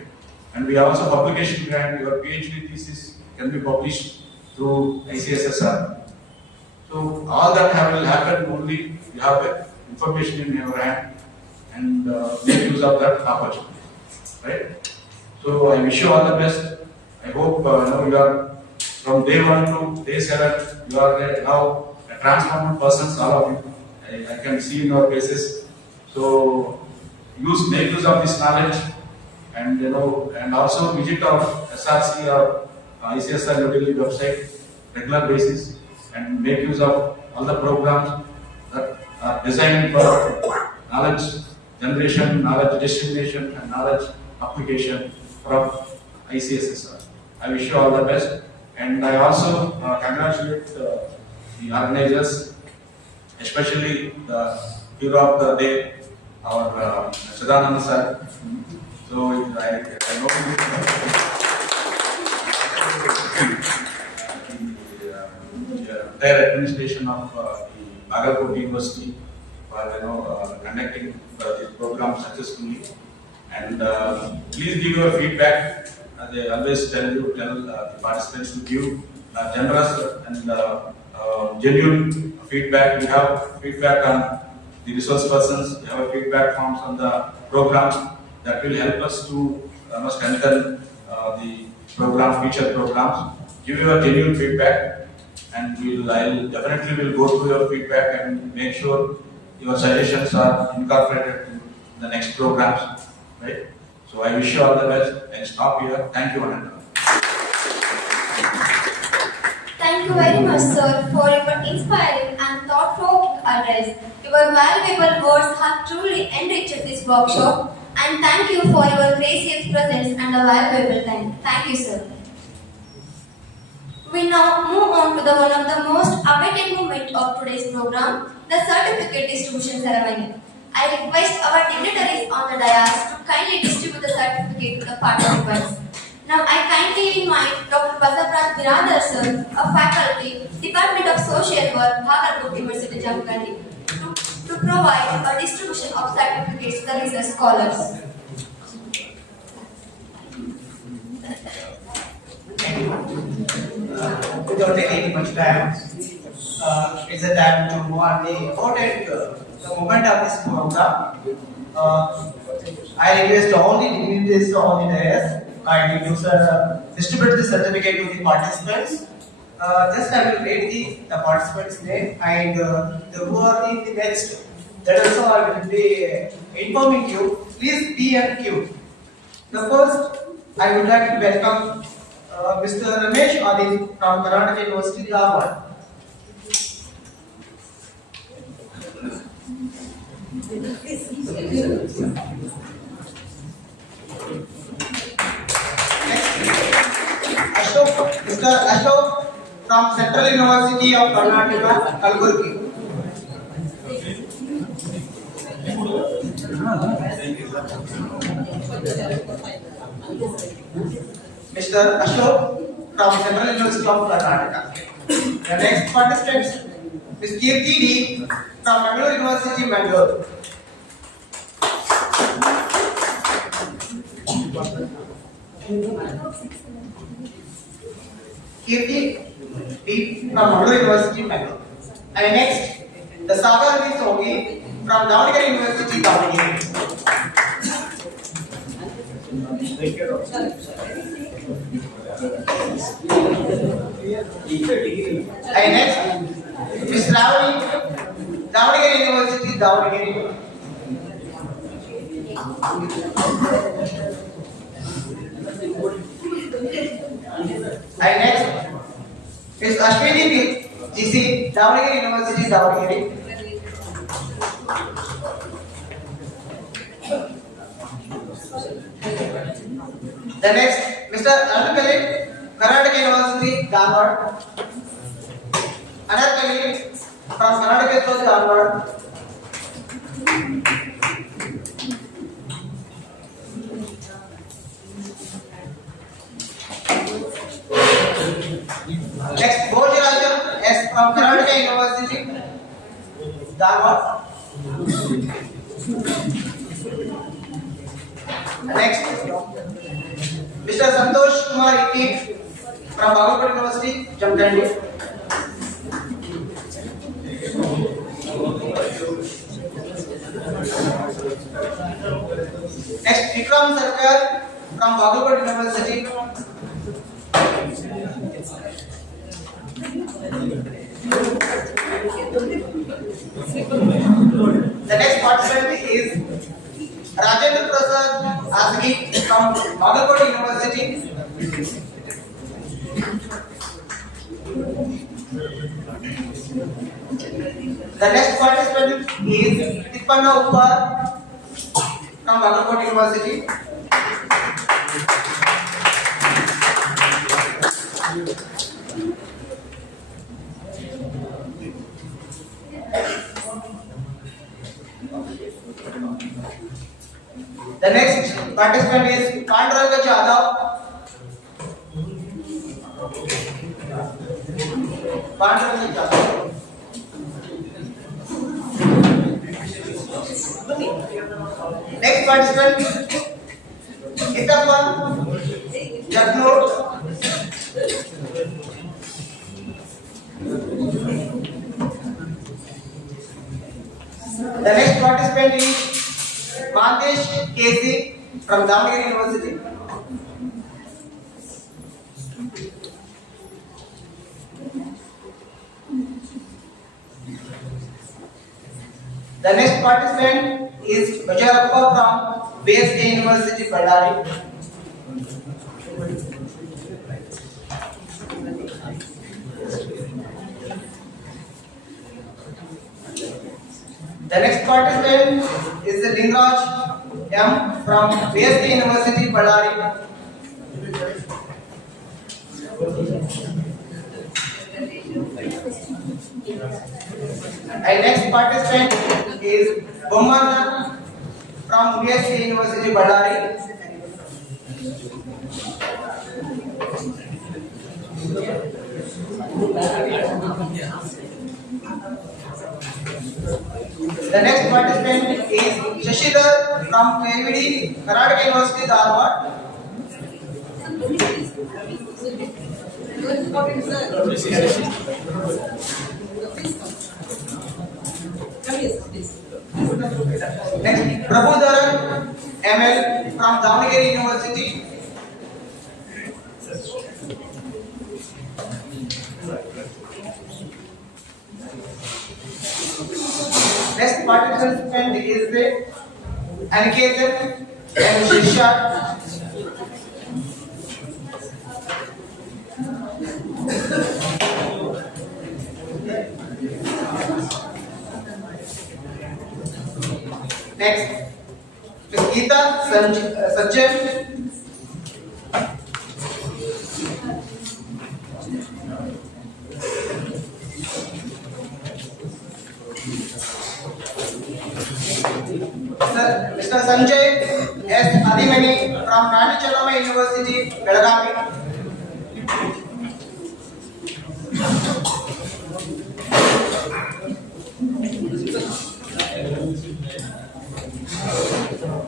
And we have also publication grant. Your PhD thesis can be published through ICSSR. So all that will happen only you have information in your hand and make use of that opportunity, right? So I wish you all the best. I hope you are from day 1 to day 7. You are now a transformed persons, all of you. I can see in your faces. So make use of this knowledge, and and also visit our SRC or ICSR New Delhi website regular basis and make use of all the programs that are designed for knowledge generation, knowledge dissemination, and knowledge application from ICSSR. I wish you all the best, and I also congratulate the organizers, especially the hero of the day, our Sadananda sir. So I know the entire administration of the Bagalkot University for conducting this program successfully. And please give your feedback. As I always tell the participants to give generous and genuine feedback. We have feedback on the resource persons. We have feedback forms on the programs that will help us to strengthen the program, future programs. Give your genuine feedback, and I'll definitely will go through your feedback and make sure your suggestions are incorporated in the next programs. Right? So I wish you all the best and stop here. Thank you, Ananda. Thank you very much, sir, for your inspiring and thought-provoking address. Your valuable words have truly enriched this workshop, and thank you for your gracious presence and a valuable time. Thank you, sir. We now move on to the one of the most awaited moment of today's program, the certificate distribution ceremony. I request our dignitaries on the dais to kindly distribute the certificate to the participants. Now I kindly invite Dr. Bagalkot Biradar sir, a faculty, Department of Social Work, Bagalkot University Jamkandi, to provide a distribution of certificates to the research scholars. Without taking much time, it's a time to move on the important the moment of this program. I request all the dignitaries on the dais kindly to distribute the certificate to the participants. Just I will read the participants' name and who are in the next. That also I will be informing you. Please be and queue. The first, I would like to welcome Mr. Ramesh Adil from Karnataka University, Dharwad. Mr. Ashok from Central University of Karnataka, Kalburgi. Mr. Ashok from Central University of Karnataka. The next participant is Kirti D from Bangalore University, Bangalore. Kirti D from Bangalore University, Bangalore. And next, the Sagar V. Sogi from Davangere University, Davangere. And next, Ms. Ravani, Davangere University, Davangere. And next, Ms. Ashwini GC, Davangere University, Davangere. The next, Mr. Anupale, Karnataka University, Dharwad. Anupale from Karnataka University, Dharwad. Next, Bhojarajan S from Karnataka University, Dharwad. Next, Mr. Santosh Kumar Iti from Bagalkot University, Jamkandi. Next, Vikram Sarkar from Bagalkot University. The next participant is Rajendra Prasad Asgi from Bagalkot University. The next participant is Tippanna Uppar from Bagalkot University. The next participant is Panduranga Jadhav. Panduranga Jadhav. Next participant, Itappan Jagnur. The next participant is Mandesh KC from Davangere University. The next participant is Bajarappa from BSK University, Ballari. The next participant is Lingraj M from BSK University, Ballari. And next participant is Bomana from BSK University, Ballari. The next participant is Shashidhar from KVD, Karnataka University, Dharwad. Next, Prabhudharan ML from Davangere University. Next participant is Aniketan and Shishak. Next, Ms. Geeta Sajjan. Mr. Sanjay S. Adimani from Rani Chennamma University, Belagavi.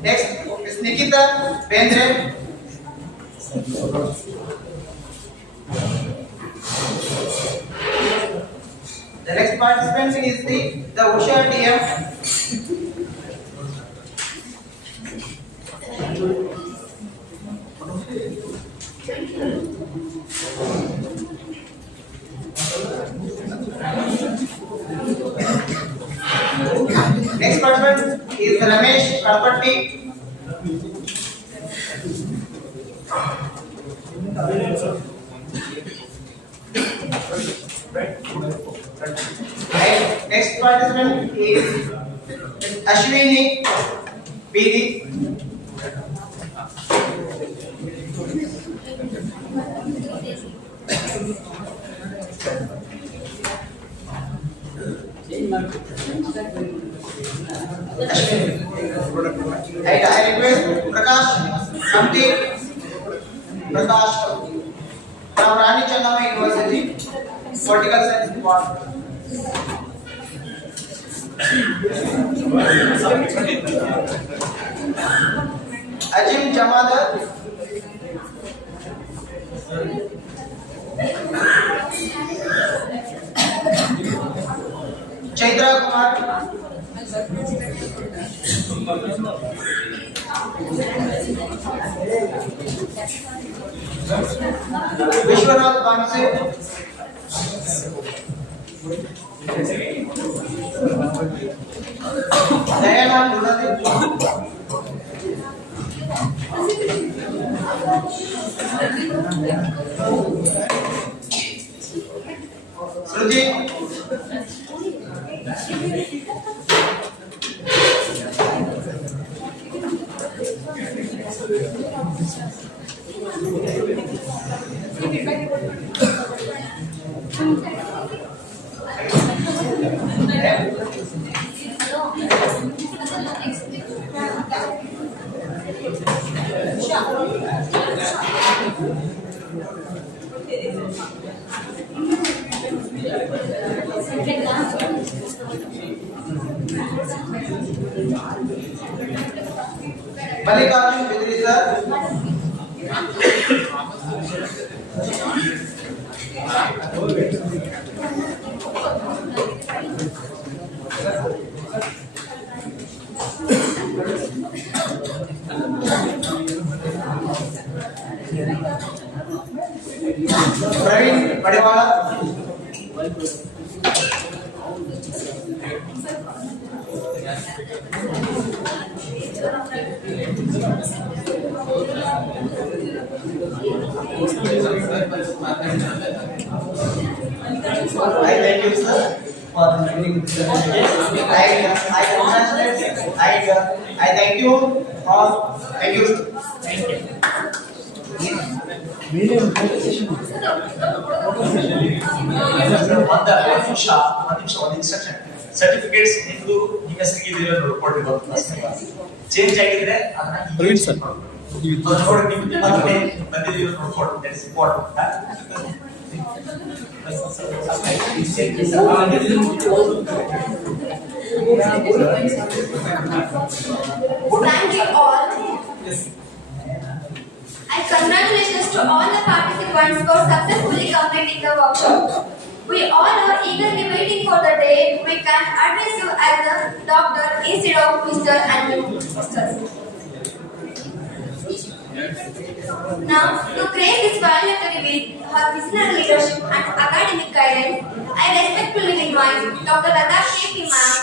Next, Ms. Nikita Bendre. The next participant is the Usha DM. Next participant is Ramesh Karpatti. And next participant is Ashwini BD. And I request Prakash Samti from Rani Chennamma University, Political Science Department. Ajim Jamadar. Chaitra Kumar. Vishwanath Banse. Dayanand Dunati. Shruti. Bagalkot University Praveen Padewala. I thank you, sir. for giving this presentation. I congratulate. I thank you all. Thank you. Thank you. ಒಂದು instruction certificates ನಿಮ್ದು ಯೂನಿವರ್ಸಿಟಿಗೆ ಇದೆಲ್ಲ ಕೊಟ್ಟಿರ್ಬೋದು change ಆಗಿದ್ರೆ ಅದನ್ನ Praveen sir ನೋಡಿ ನೀವು ಅದನ್ನೇ ಬಂದಿದ್ದೀವಿ ನೋಡ್ಕೊಂಡು that is important. Thank you all. And congratulations to all the participants for successfully completing the workshop. We all are eagerly waiting for the day we can address you as a doctor instead of Mr. and Mrs. Now, to create this valuable with her visionary leadership and academic guidance, I respectfully invite Dr. Lata K.P. Ma'am,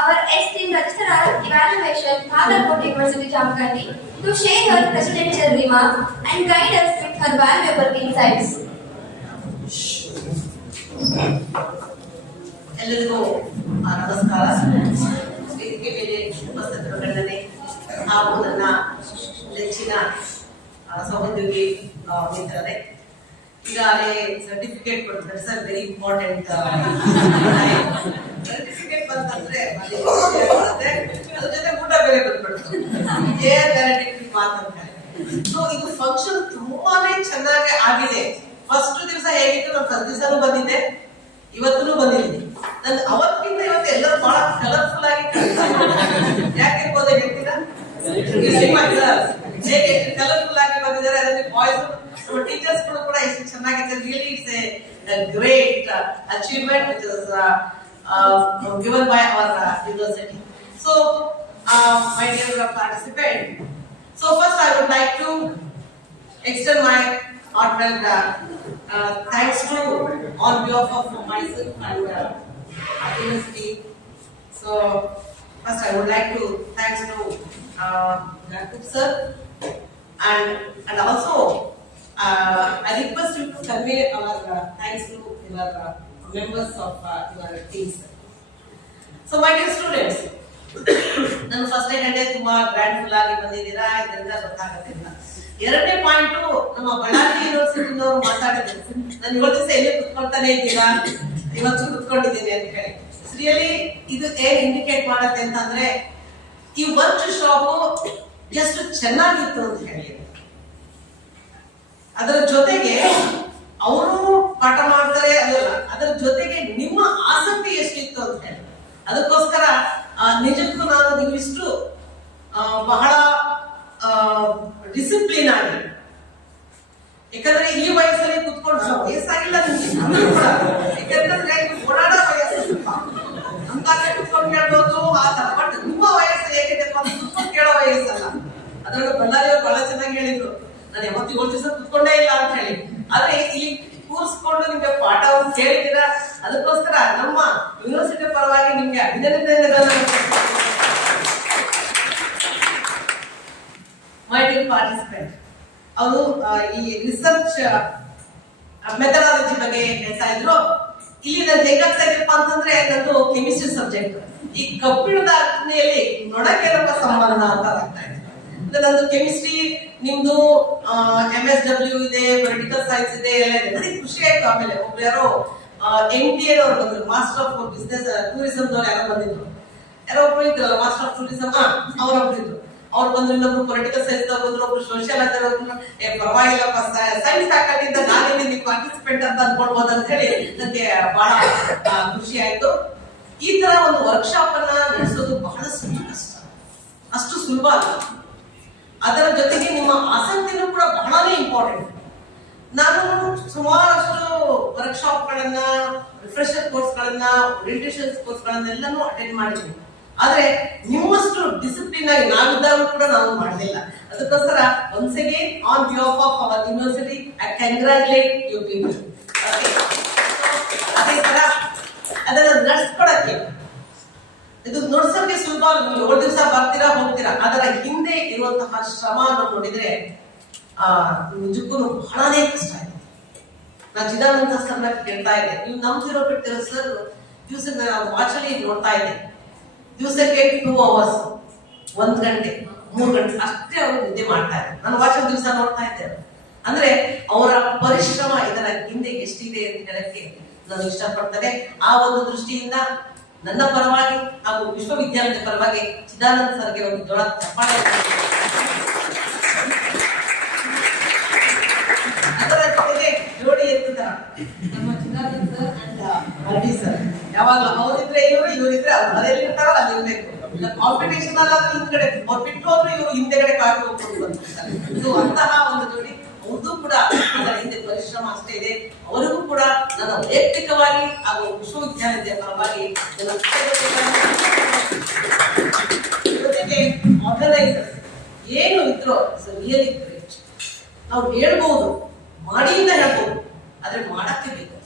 our esteemed Registrar Evaluation, Bagalkot University Jamkandi, to share her presidential remarks and guide us with her valuable insights. ಎಲ್ಲರಿಗೂ ನಮಸ್ಕಾರ. ವೇದಿಕೆ ಮೇಲೆ ಉಪಸ್ಥಿತರೊಡನೆ ಹಾಗೂ ನನ್ನ ನೆಚ್ಚಿನ ಸಹೋದ್ಯೋಗಿ ಮಿತ್ರರೇ, ಈಗಾಗಲೇ ಸರ್ಟಿಫಿಕೇಟ್ ಕೊಡ್ತಾರೆ ಸರ್, ವೆರಿ ಇಂಪಾರ್ಟೆಂಟ್. ಸರ್ಟಿಫಿಕೇಟ್ ಬಂತಂದ್ರೆ ಅದ್ರ ಜೊತೆ ಊಟ ಬೇರೆ ಬಂದ್ಬಿಡ್ತು, ಮಾತಂತಾರೆ. ಸೊ ಇದು ಫಂಕ್ಷನ್ ತುಂಬಾನೇ ಚೆನ್ನಾಗಿ ಆಗಿದೆ. ಫಸ್ಟ್ ದಿವಸ ಹೇಗಿತ್ತು, ನಾನು ಫಸ್ಟ್ ದಿವಸನೂ ಬಂದಿದ್ದೆ, ಇವತ್ತೂ ಬಂದಿದ್ದೀನಿ. ನನ್ ಅವತ್ತಿಂದ ಇವತ್ತು ಎಲ್ಲರೂ ಬಹಳ ಕಲರ್ಫುಲ್ ಆಗಿ ಯಾಕಿರ್ಬೋದು ಹೇಳ್ತೀರಾ? ಹೇಗೆ ಕಲರ್ಫುಲ್ ಆಗಿ ಬಂದಿದ್ದಾರೆ, ಅದರಲ್ಲಿ ಬಾಯ್ಸ್ ಟೀಚರ್ಸ್ ಕೂಡ ಎಷ್ಟು ಚೆನ್ನಾಗಿದೆ. Really it's A great achievement which is given by our university. So my dear participant, so first I would like to extend my heartfelt thanks to on behalf of myself and university. So first I would like to thanks to Bagalkot sir, and also I request you to convey our thanks to your members of your teams. So my dear students, ನಾನು first ಹೇಳಿದೆ ತುಂಬಾ ಗ್ರ್ಯಾಂಡ್ಫುಲ್ ಆಗಿ ಬಂದಿದ್ದೀರಾ, ಇದರಿಂದ ಗೊತ್ತಾಗತ್ತಿಲ್ಲ. ಎರಡನೇ point, ನಮ್ಮ ಬಳ್ಳಾರಿ ಯೂನಿವರ್ಸಿಟಿನವರು ಮಾತಾಡಿದ್ರು, ನಾನು 7 ದಿವಸ ಎಲ್ಲಿ ಕುತ್ಕೊಳ್ತಾನೆ ಇದ್ದೀರಾ, ಇವತ್ತು ಕುತ್ಕೊಂಡಿದ್ದೀನಿ ಅಂತ ಹೇಳಿ. ರಿಯಲಿ ಇದು ಏನ್ ಇಂಡಿಕೇಟ್ ಮಾಡುತ್ತೆ ಅಂತಂದ್ರೆ ಈ ವರ್ಕ್ ಶಾಪ್ ಎಷ್ಟು ಚೆನ್ನಾಗಿತ್ತು ಅಂತ ಹೇಳಿ. ಅದರ ಜೊತೆಗೆ ಅವರು ಪಾಠ ಮಾಡ್ತಾರೆ ಅದಲ್ಲ, ಅದರ ಜೊತೆಗೆ ನಿಮ್ಮ ಆಸಕ್ತಿ ಎಷ್ಟಿತ್ತು ಅಂತ ಹೇಳಿ. ಅದಕ್ಕೋಸ್ಕರ ನಿಜಕ್ಕೂ ನಾನು ನೀವಿಷ್ಟು ಬಹಳ ಡಿಸಿಪ್ಲಿನ್ ಆಗಿ, ಯಾಕಂದ್ರೆ ಈ ವಯಸ್ಸಲ್ಲಿ ಕುತ್ಕೊಂಡು ವಯಸ್ಸಾಗಿಲ್ಲ ನಿಮ್ಗೆ ಕೂಡ, ಯಾಕಂದ್ರೆ ಓಡಾಡೋ ವಯಸ್ಸು ಅಂತ ಕುತ್ಕೊಂಡು ಕೇಳ್ಬೋದು ಆ ತರ. ಬಟ್ ನಿಮ್ಮ ವಯಸ್ಸು ಹೇಗಿದೆ ಕುತ್ಕೊಂಡು ಕೇಳೋ ವಯಸ್ಸಲ್ಲ. ಅದ್ರಲ್ಲೂ ಬಳ್ಳಾರಿಯವರು ಬಹಳ ಚೆನ್ನಾಗಿ ಹೇಳಿದ್ರು, ನಾನು 7 ದಿವಸ ಕುತ್ಕೊಂಡೇ ಇಲ್ಲ ಅಂತ ಹೇಳಿ. ಆದ್ರೆ ಇಲ್ಲಿ ಕೂರಿಸ್ಕೊಂಡು ನಿಮ್ಗೆ ಪಾಠವನ್ನು ಕೇಳಿದ್ದೀರಾ, ಅದಕ್ಕೋಸ್ಕರ ನಮ್ಮ ಯೂನಿವರ್ಸಿಟಿ ಪರವಾಗಿ ನಿಮ್ಗೆ ಅಭಿನಂದನೆಗಳನ್ನು. ಮೈ ಡಿಯರ್ ಪಾರ್ಟಿಸಿಪೆಂಟ್, ಅವರು ಈ ರಿಸರ್ಚ್ ಮೆಥಡಾಲಜಿ ಬಗ್ಗೆ ಹೇಳ್ತಾ ಇದ್ರು. ಇಲ್ಲಿ ನಾನು ಹೇಗಾಗ್ತಾ ಇದೆಯಪ್ಪ ಅಂತಂದ್ರೆ, ನಂದು ಕೆಮಿಸ್ಟ್ರಿ ಸಬ್ಜೆಕ್ಟ್. ಈ ಕಬ್ಬಿಣದ ಅಗ್ನಿಯಲ್ಲಿ ನೊಣಕ್ಕೆ ನಮ್ಮ ಸಂಬಂಧ ಅಂತ ಆಗ್ತಾ ಇದೆ. ನಂದು ಕೆಮಿಸ್ಟ್ರಿ, ನಿಮ್ದು MSW ಇದೆ, ಪೊಲಿಟಿಕಲ್ ಸೈನ್ಸ್ ಇದೆ, ಎಲ್ಲ ಇದೆ. ನನಗೆ ಖುಷಿ ಆಯ್ತು. ಆಮೇಲೆ ಒಬ್ರು ಯಾರೋ MTA ಅವ್ರು ಬಂದ್ರು, ಮಾಸ್ಟರ್ ಆಫ್ ಬಿಸ್ನೆಸ್ ಟೂರಿಸಂ ದವ್ರು ಯಾರೋ ಬಂದಿದ್ರು, ಯಾರೋ ಒಬ್ರು ಇದ್ರಲ್ಲ ಮಾಸ್ಟರ್ ಆಫ್ ಟೂರಿಸಂ, ಅವ್ರು ಬಂದ್ರು. ಇನ್ನೊಬ್ರು ಪೊಲಿಟಿಕಲ್ ಸೈನ್ಸ್ ಬಂದ್ರು, ಒಬ್ರು ಸೋಷಿಯಲ್ ಅಂತ ಪರವಾಗಿಲ್ಲಪ್ಪ, ಸೈನ್ಸ್ ಫ್ಯಾಕಲ್ಟಿ ಇಂದ ನಾನೇ ನೀವು ಪಾರ್ಟಿಸಿಪೆಂಟ್ ಅಂತ ಅನ್ಕೊಳ್ಬಹುದು ಅಂತ ಹೇಳಿ ನನಗೆ ಬಹಳ ಖುಷಿ ಆಯ್ತು. ಈ ತರ ಒಂದು ವರ್ಕ್ಶಾಪ್ ಅನ್ನ ನಡೆಸೋದು ಬಹಳಷ್ಟು ಕಷ್ಟ, ಅಷ್ಟು ಸುಲಭ ಅಲ್ಲ. ಅದರ ಜೊತೆಗೆ ನಿಮ್ಮ ಆಸಕ್ತಿನೂ ಕೂಡ ಬಹಳನೇ ಇಂಪಾರ್ಟೆಂಟ್. ನಾನು ಸುಮಾರಷ್ಟು ವರ್ಕ್ಶಾಪ್ ಗಳನ್ನ, ರಿಫ್ರೆಶರ್ ಕೋರ್ಸ್ ಗಳನ್ನ, ಓರಿಯೆಂಟೇಷನ್ ಕೋರ್ಸ್ ಗಳನ್ನೆಲ್ಲಾನು ಅಟೆಂಡ್ ಮಾಡಿದ್ದೀನಿ. ಆದ್ರೆ ನಿಮ್ಮಷ್ಟು ಡಿಸಿಪ್ಲಿನ್ ಆಗಿ ನಾವಿದ್ದಾಗೂ ಕೂಡ ನಾವು ಮಾಡಲಿಲ್ಲ. ಅದಕ್ಕೋಸ್ಕರ once again on behalf of our university I congratulate you people. ಅದೇ ತರ ಅದನ್ನ ನಡೆಸ್ಕೊಳಕ್ಕೆ, ಇದು ನೋಡ್ಸೋಕೆ ಸುಲಭ. 7 ದಿವಸ ಬರ್ತೀರಾ ಹೋಗ್ತೀರಾ, ಅದರ ಹಿಂದೆ ಇರುವಂತಹ ಶ್ರಮ ನೋಡಿದ್ರೆ ನಿಜಕ್ಕೂ ಬಹಳನೇ ಕಷ್ಟ ಇದೆ. ನಾನು ಚಿದಾನಂದ ಸರ್ನ ಕೇಳ್ತಾ ಇದ್ದೆ, ನೀವು ನಂಬ್ತಿರೋ ಬಿಡ್ತೀರೋ ಸರ್, ದಿವಸಕ್ಕೆ ನಾನು ವಾಚಲ್ಲಿ ನೋಡ್ತಾ ಇದ್ದೆ, ದಿವಸಕ್ಕೆ 2 hours, 1 ಗಂಟೆ 3 ಗಂಟೆ ಅಷ್ಟೇ ಅವರು ನಿದ್ದೆ ಮಾಡ್ತಾ ಇದ್ದಾರೆ. ನಾನು ವಾಚಲ್ಲಿ ದಿವಸ ನೋಡ್ತಾ ಇದ್ದೆ. ಅಂದ್ರೆ ಅವರ ಪರಿಶ್ರಮ ಇದರ ಹಿಂದೆ ಎಷ್ಟಿದೆ ಅಂತ ಹೇಳಕ್ಕೆ ನಾನು ಇಷ್ಟಪಡ್ತೇನೆ. ಆ ಒಂದು ದೃಷ್ಟಿಯಿಂದ ನನ್ನ ಪರವಾಗಿ ಹಾಗೂ ವಿಶ್ವವಿದ್ಯಾಲಯದ ಪರವಾಗಿ ಚಿದಾನಂದ ಸರ್ಗೆ ಒಂದು ದೊಡ್ಡ ಚಪ್ಪಾಳೆ. ಅದರ ಜೊತೆಗೆ ಜೋಡಿ ಎತ್ತುತ್ತರ ನಮ್ಮ Chidananda sir and RD sir, ಯಾವಾಗಲೂ ಅವರಿದ್ರೆ ಇವರಿದ್ರೆ ಅವ್ರು ಅದೆಲ್ಲಿ ಇರ್ತಾರೋ ಅಲ್ಲಿ ಇರ್ಬೇಕು. ಕಾಂಪಿಟೇಷನ್ ಅಲ್ಲಾದ್ರೂ ಹಿಂದ್ಗಡೆ ಅವ್ರು ಬಿಟ್ಟು ಹೋದ್ರೆ ಇವರು ಹಿಂದೆಗಡೆ ಕಾಯ್ದು ಹೋಗ್ತಾರೆ. ಇದು ಅಂತಹ ಒಂದು ಜೋಡಿ. ಅವ್ರದ್ದು ಕೂಡ ಅದರ ಹಿಂದೆ ಪರಿಶ್ರಮ ಅಷ್ಟೇ ಇದೆ. ಅವರಿಗೂ ಕೂಡ ನನ್ನ ವೈಯಕ್ತಿಕವಾಗಿ ಹಾಗೂ ವಿಶ್ವವಿದ್ಯಾಲಯದ ಪರವಾಗಿ ಜೊತೆಗೆ ಆರ್ಗನೈಸರ್ಸ್ ಏನು ಇದ್ರು ರಿಯಲಿ ಗ್ರೇಟ್. ನಾವು ಹೇಳ್ಬಹುದು, ಮಾಡಿಯಿಂದ ಹೇಳ್ಬೋದು, ಆದ್ರೆ ಮಾಡಕ್ಕೆ ಬೇಕು.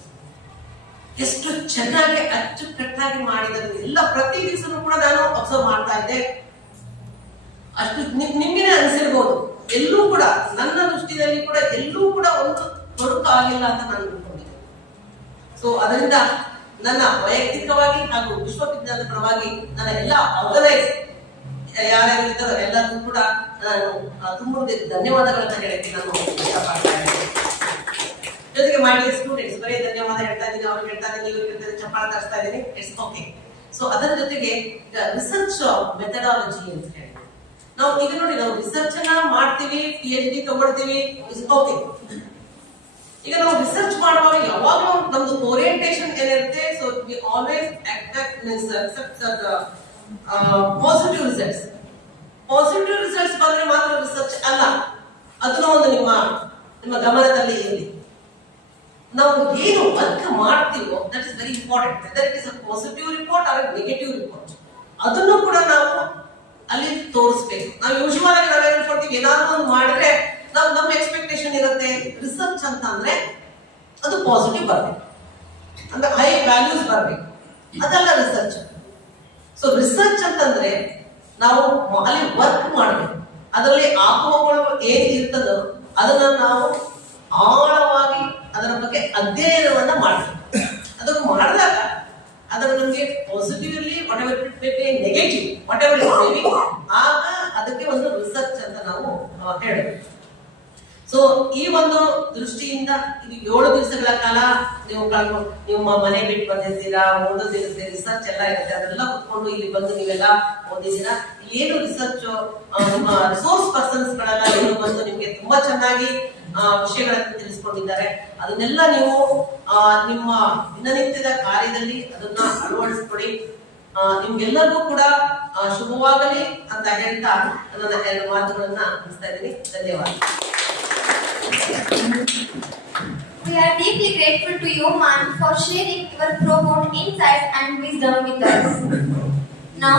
ಎಷ್ಟು ಚೆನ್ನಾಗಿ ಅಚ್ಚುಕಟ್ಟಾಗಿ ಮಾಡಿದ್ರು ಎಲ್ಲ. ಪ್ರತಿ ದಿವಸನೂ ಕೂಡ ನಾನು ಅಬ್ಸರ್ವ್ ಮಾಡ್ತಾ ಇದ್ದೆ. ಅಷ್ಟು ನಿಮ್ಗೆ ಅನಿಸಿರ್ಬೋದು, ಎಲ್ಲೂ ಕೂಡ ನನ್ನ ದೃಷ್ಟಿಯಲ್ಲಿ ಕೂಡ ಎಲ್ಲೂ ಕೂಡ ಒಂದು ತೊಡಕು ಆಗಿಲ್ಲ ಅಂತ ನಾನು ಅನ್ಕೊಂಡಿದ್ದೆ. ಸೊ ಅದರಿಂದ ನನ್ನ ವೈಯಕ್ತಿಕವಾಗಿ ಹಾಗೂ ವಿಶ್ವವಿದ್ಯಾಲಯದ ಪರವಾಗಿ ನನ್ನ ಎಲ್ಲ ಆರ್ಗನೈಸ್ ಯಾರ್ಯಾರು ಇದ್ದಾರೋ ಎಲ್ಲರಿಗೂ ಕೂಡ ನಾನು ತುಂಬ ಧನ್ಯವಾದಗಳನ್ನ ಹೇಳಕ್ಕೆ ನಾನು ಇಷ್ಟಪಡ್ತಾ ಇದ್ದೇನೆ. ಜೊತೆಗೆ ಮಾಡಿ ಸ್ಟೂಡೆಂಟ್ಸ್ ಬರೀ ಧನ್ಯವಾದ ಹೇಳ್ತಾ ಇದ್ದೀನಿ, ಅವ್ರಿಗೆ ಹೇಳ್ತಾ ಇದ್ದೀನಿ, ಇವ್ರಿಗೆ ಹೇಳ್ತಾ ಇದ್ದೀನಿ, ಚಪ್ಪಾಳ ತರಿಸ್ತಾ ಇದ್ದೀನಿ, ಇಟ್ಸ್ ಓಕೆ. ಸೊ ಅದರ ಜೊತೆಗೆ ಈಗ ರಿಸರ್ಚ್ ಮೆಥಡಾಲಜಿ ಅಂತ ಹೇಳಿ ಈಗ ನೋಡಿ, ನಾವು ರಿಸರ್ಚ್ ಅನ್ನ ಮಾಡ್ತೀವಿ, PhD ತಗೊಳ್ತೀವಿ, ಓಕೆ. ಈಗ ನಾವು ರಿಸರ್ಚ್ ಮಾಡುವಾಗ ಯಾವಾಗಲೂ ನಮ್ದು ಓರಿಯಂಟೇಶನ್ ಏನಿರುತ್ತೆ, so we always accept positive results. Positive results ಬಂದ್ರೆ ಮಾತ್ರ ರಿಸರ್ಚ್ ಅಲ್ಲ, ಅದನ್ನ ಒಂದು ನಿಮ್ಮ ಗಮನದಲ್ಲಿ ಇರಲಿ. ನಾವು ಏನು ವರ್ಕ್ ಮಾಡ್ತೀವೋ that is very important. Whether it is a positive report or negative report, ಅದನ್ನು ಕೂಡ ನಾವು ಅಲ್ಲಿ ತೋರಿಸ್ಬೇಕು. ನಾವು ಯೂಶುವಲ್ ಆಗಿ ನಾವೇನ್ ಕೊಡ್ತೀವಿ, ಏನಾದ್ರು ಒಂದು ಮಾಡಿದ್ರೆ ನಮ್ಮ ಎಕ್ಸ್ಪೆಕ್ಟೇಷನ್ ಇರುತ್ತೆ. ರಿಸರ್ಚ್ ಅಂತ ಅಂದ್ರೆ ಅದು ಪಾಸಿಟಿವ್ ಬರ್ಬೇಕು, ಅಂದ್ರೆ ಹೈ ವ್ಯಾಲ್ಯೂಸ್ ಬರ್ಬೇಕು, ಅದಲ್ಲ ರಿಸರ್ಚ್. ಸೊ ರಿಸರ್ಚ್ ಅಂತಂದ್ರೆ ನಾವು ಅಲ್ಲಿ ವರ್ಕ್ ಮಾಡ್ಬೇಕು, ಅದರಲ್ಲಿ ಆಗುವಗಳು ಏನ್ ಇರ್ತದೋ ಅದನ್ನ ನಾವು ಆಳವಾಗಿ ಅದರ ಬಗ್ಗೆ ಅಧ್ಯಯನವನ್ನ ಮಾಡ್ಬೇಕು. ಅದನ್ನು ಮಾಡಿದಾಗ ಅದರ ನಮಗೆ positively what ever it may be, negative what ever it may be, ಆಗ ಅದಕ್ಕೆ ಒಂದು ರಿಸರ್ಚ್ ಅಂತ ನಾವು ಹೇಳಬೇಕು. ಸೊ ಈ ಒಂದು ದೃಷ್ಟಿಯಿಂದ ಇದು 7 ದಿವಸಗಳ ಕಾಲ ನಿಮ್ಮ ಮನೆ ಬಿಟ್ಟು ಬಂದಿರ್ತೀರಾ, ಓದೋದಿರುತ್ತೆ, ರಿಸರ್ಚ್ ಎಲ್ಲ ಇರುತ್ತೆ, ಅದೆಲ್ಲ ಕುತ್ಕೊಂಡು ಇಲ್ಲಿ ಬಂದು ನೀವೆಲ್ಲ ಓದಿದ್ದೀರಾ. ಏನು ರಿಸರ್ಚ್ ನಿಮ್ಮ ರಿಸೋರ್ಸ್ ಪರ್ಸನ್ಸ್ ಗಳೆಲ್ಲ ಏನು ಬಂದು ನಿಮ್ಗೆ ತುಂಬಾ ಚೆನ್ನಾಗಿ ವಿಷಯಗಳನ್ನು ತಿಳಿಸ್ಕೊಂಡಿದ್ದಾರೆ. ಅದನ್ನೆಲ್ಲ ನೀವು ನಿಮ್ಮ ದಿನನಿತ್ಯದ ಕಾರ್ಯದಲ್ಲಿ ಅದನ್ನ ಅಳವಡಿಸ್ಕೊಡಿ. ನಿಮ್ಗೆಲ್ಲರಿಗೂ ಕೂಡ ಶುಭವಾಗಲಿ ಅಂತ ಹೇಳ್ತಾ ನನ್ನ 2 ಮಾತುಗಳನ್ನ ಮುಗಿಸ್ತಾ ಇದ್ದೀನಿ. ಧನ್ಯವಾದ. We are deeply grateful to you, ma'am, for sharing your profound insights and wisdom with us. Now,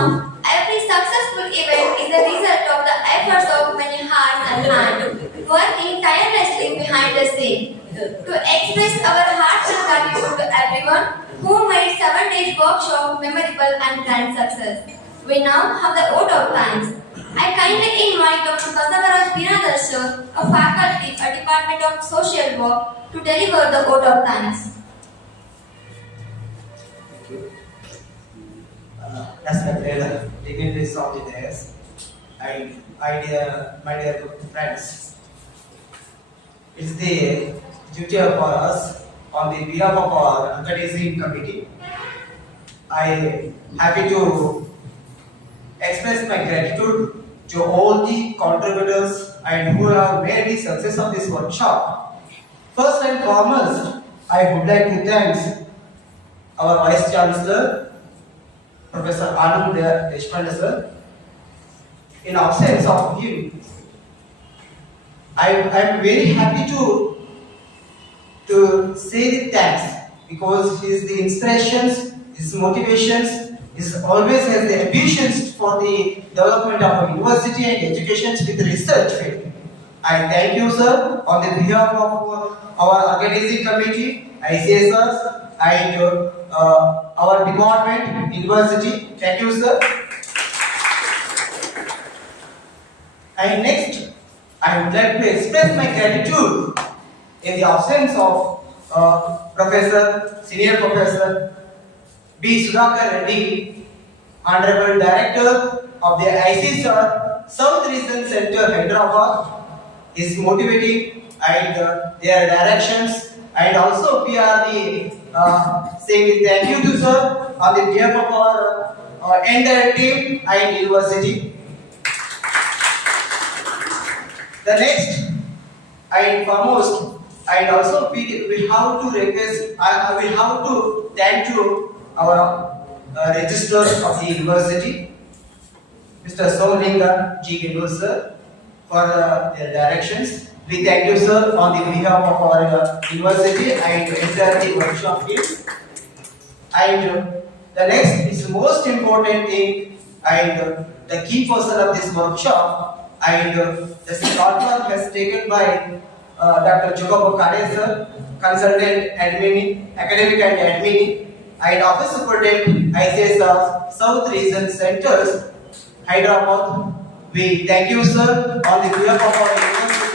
every successful event is a result of the efforts of many hearts and hands working tirelessly behind the scene. To express our heartfelt gratitude to everyone who made 7 days workshop memorable and grand success, we now have the vote of thanks. I kindly invite Dr. Basavaraj Biradar sir, a faculty at Department of Social Work, to deliver the vote of thanks. Respected dignitaries of the dais and my dear friends, it's the duty of us on the behalf of our organizing committee. I am happy to express my gratitude to all the contributors and who have made the success of this workshop. First and foremost, I would like to thank our Vice Chancellor, Professor Anand Deshpande sir. In absence of him, I am very happy to say the thanks, because he is the inspirations, his motivations, is always has the ambitions for the development of our university and education with the research field. I thank you, sir, on the behalf of our organizing committee, ICSRs, and our department, university. Thank you, sir. And next, I would like to express my gratitude in the absence of Senior Professor B. Sudhakar Reddy, Honorable Director of the ICSR South Region Center, Hyderabad, is motivating and their directions, and also we are saying thank you to sir on the behalf of our entire team and university. The next and foremost, and also we have to request, we have to thank to our registrar of the university, Mr. Somlinga G. Gendul sir, for their directions. We thank you sir on the behalf of our university and entire the workshop team. And the next is the most important thing and the key person of this workshop, and the short work has taken by Dr. Jacobo Kade sir, consultant admin, academic and admin, and office superintendent ICSR South Region Centers, Hyderabad. We thank you sir on the behalf of our university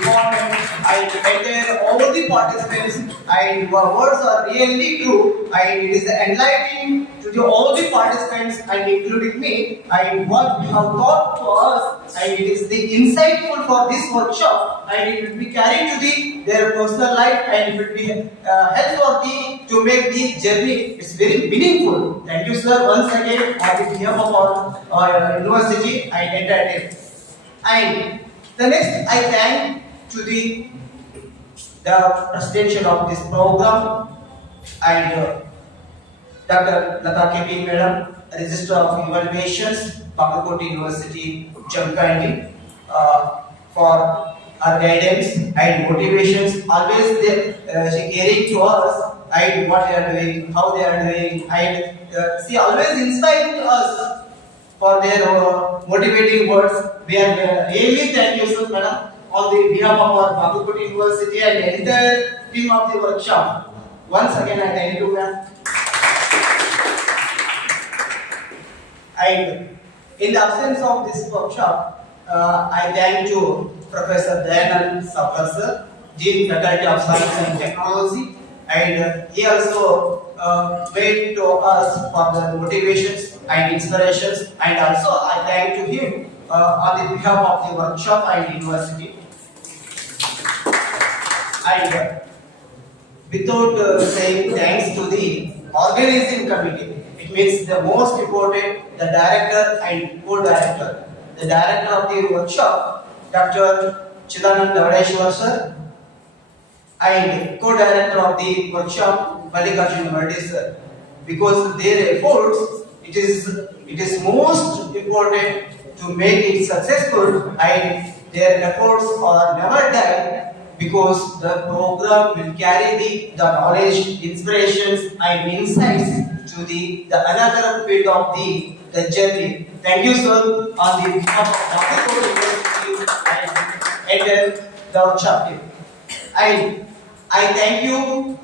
department and entire all the participants, and your words are really true, and it is enlightening to all the participants and including me, and what you have taught to us, and it is the insightful for this workshop, and it will be carried to their personal life, and it will be help for to make this journey. It's very meaningful. Thank you sir once again on the behalf of our university and entire team. And the next, I thank to the presentation of this program and Dr. Lata KP Madam, Registrar of Evaluations, Bagalkot University, Jammu, for our guidance and motivations. Always she caring to us and what they are doing, how they are doing, and she always inspiring us for their motivating words. We are really thank you, sir, madam, on the behalf of our Bagalkot University and the entire team of the workshop. Once again, I thank you, ma'am. And in the absence of this workshop, I thank to Professor Dayanand Sapar, sir, Dean Faculty of Science and Technology, and he also made to us for the motivations and inspirations, and also I thank to him on the behalf of the workshop and university. And without saying thanks to the organizing committee, it means the most important, the director and co-director. The director of the workshop, Dr. Chidanand Davadeshwar sir, and co-director of the workshop, Bagalkot University sir. Because their efforts, it is most important to make it successful, and their efforts are never die, because the program will carry the knowledge, inspirations and insights to the another field of the journey. Thank you sir on the behalf of Bagalkot University and the workshop team. And I thank you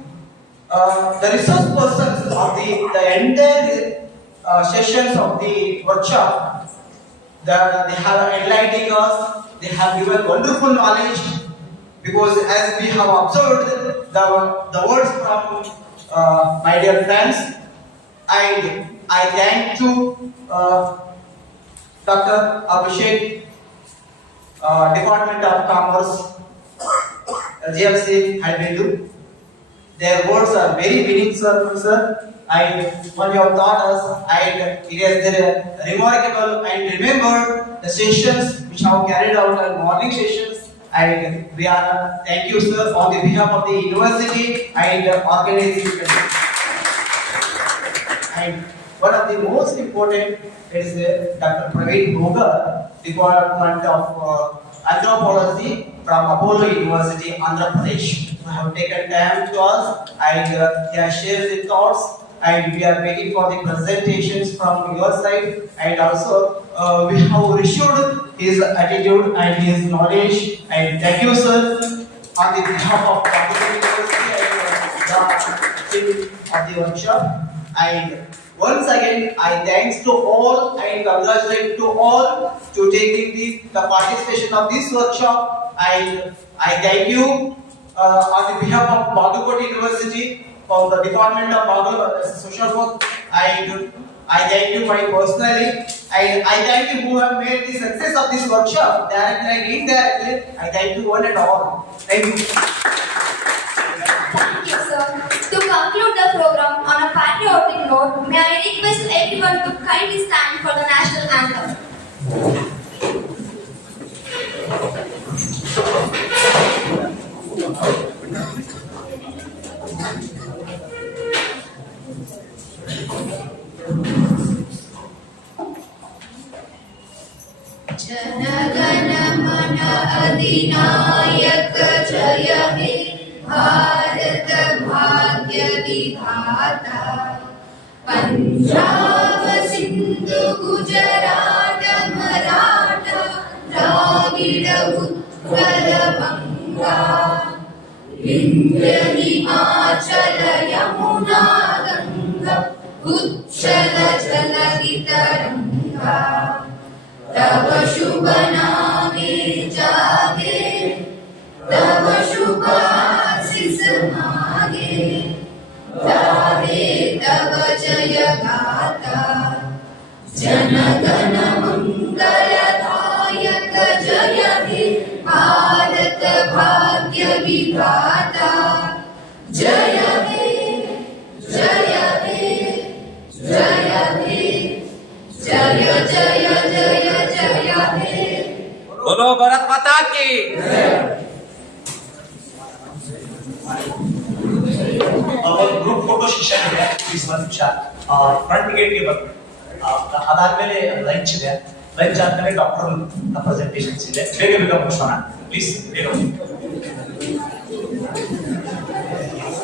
the resource persons of the entire sessions of the workshop. They have enlightening us, they have given wonderful knowledge, because as we have observed the words from my dear friends, and I thank to Dr. Abhishek, Department of Commerce, GFC Hyderabad. Their words are very meaningful, sir, and what you have taught us, and it is remarkable, and remember the sessions which have carried out our morning sessions. And we are thank you sir on the behalf of the university and organizing committee. And one of the most important is Dr. Praveen Bhoga, Department of Anthropology from Apollo University, Andhra Pradesh, who have taken time to us, and he has shared his thoughts, and we are waiting for the presentations from your side, and also we have received his attitude and his knowledge, and thank you sir on the behalf of Bagalkot University and the team of the workshop. And once again I thanks to all and congratulate to all to taking the participation of this workshop, and I thank you on the behalf of Bagalkot University for the Department of Bagalkot Social Work. I thank you very personally, and I thank you who have made the success of this workshop, directly and indirectly. I thank you one and all. Thank you. Thank you, sir. To conclude the program on a patriotic note, may I request everyone to kindly stand for the national anthem. जनगण मन अधिनायक जय हे भारत भाग्य विधाता पंजाब सिंधु गुजरात मराठा द्राविड उत्कल बंगा विंध्य हिमाचल यमुना गंगा उच्चल जलधि तरंगा तव शुभ नामे जागे तव शुभ आशीष मागे गावे तव जय गाथा जनगण मंगलदायक जय हे भारत भाग्य विधाता जय हे जय हे जय हे जय जय जय जय हे बोलो भारत माता की ಗ್ರೂಪ್ ಫೋಟೋ ಸೆಷನ್ ಇದೆ ಪ್ಲೀಸ್ ಒಂದು ನಿಮಿಷ ಫ್ರಂಟ್ ಗೇಟ್ಗೆ ಬರ್ಬೇಕು ಅದಾದ್ಮೇಲೆ ಲಂಚ್ ಇದೆ ಲಂಚ್ ಆದ್ಮೇಲೆ ಡಾಕ್ಟರ್ ಪ್ರೆಸೆಂಟೇಷನ್ಸ್ ಇದೆ ಬೇಗ ಬೇಗ ಮುಗಿಸೋಣ ಪ್ಲೀಸ್ ಬೇಗ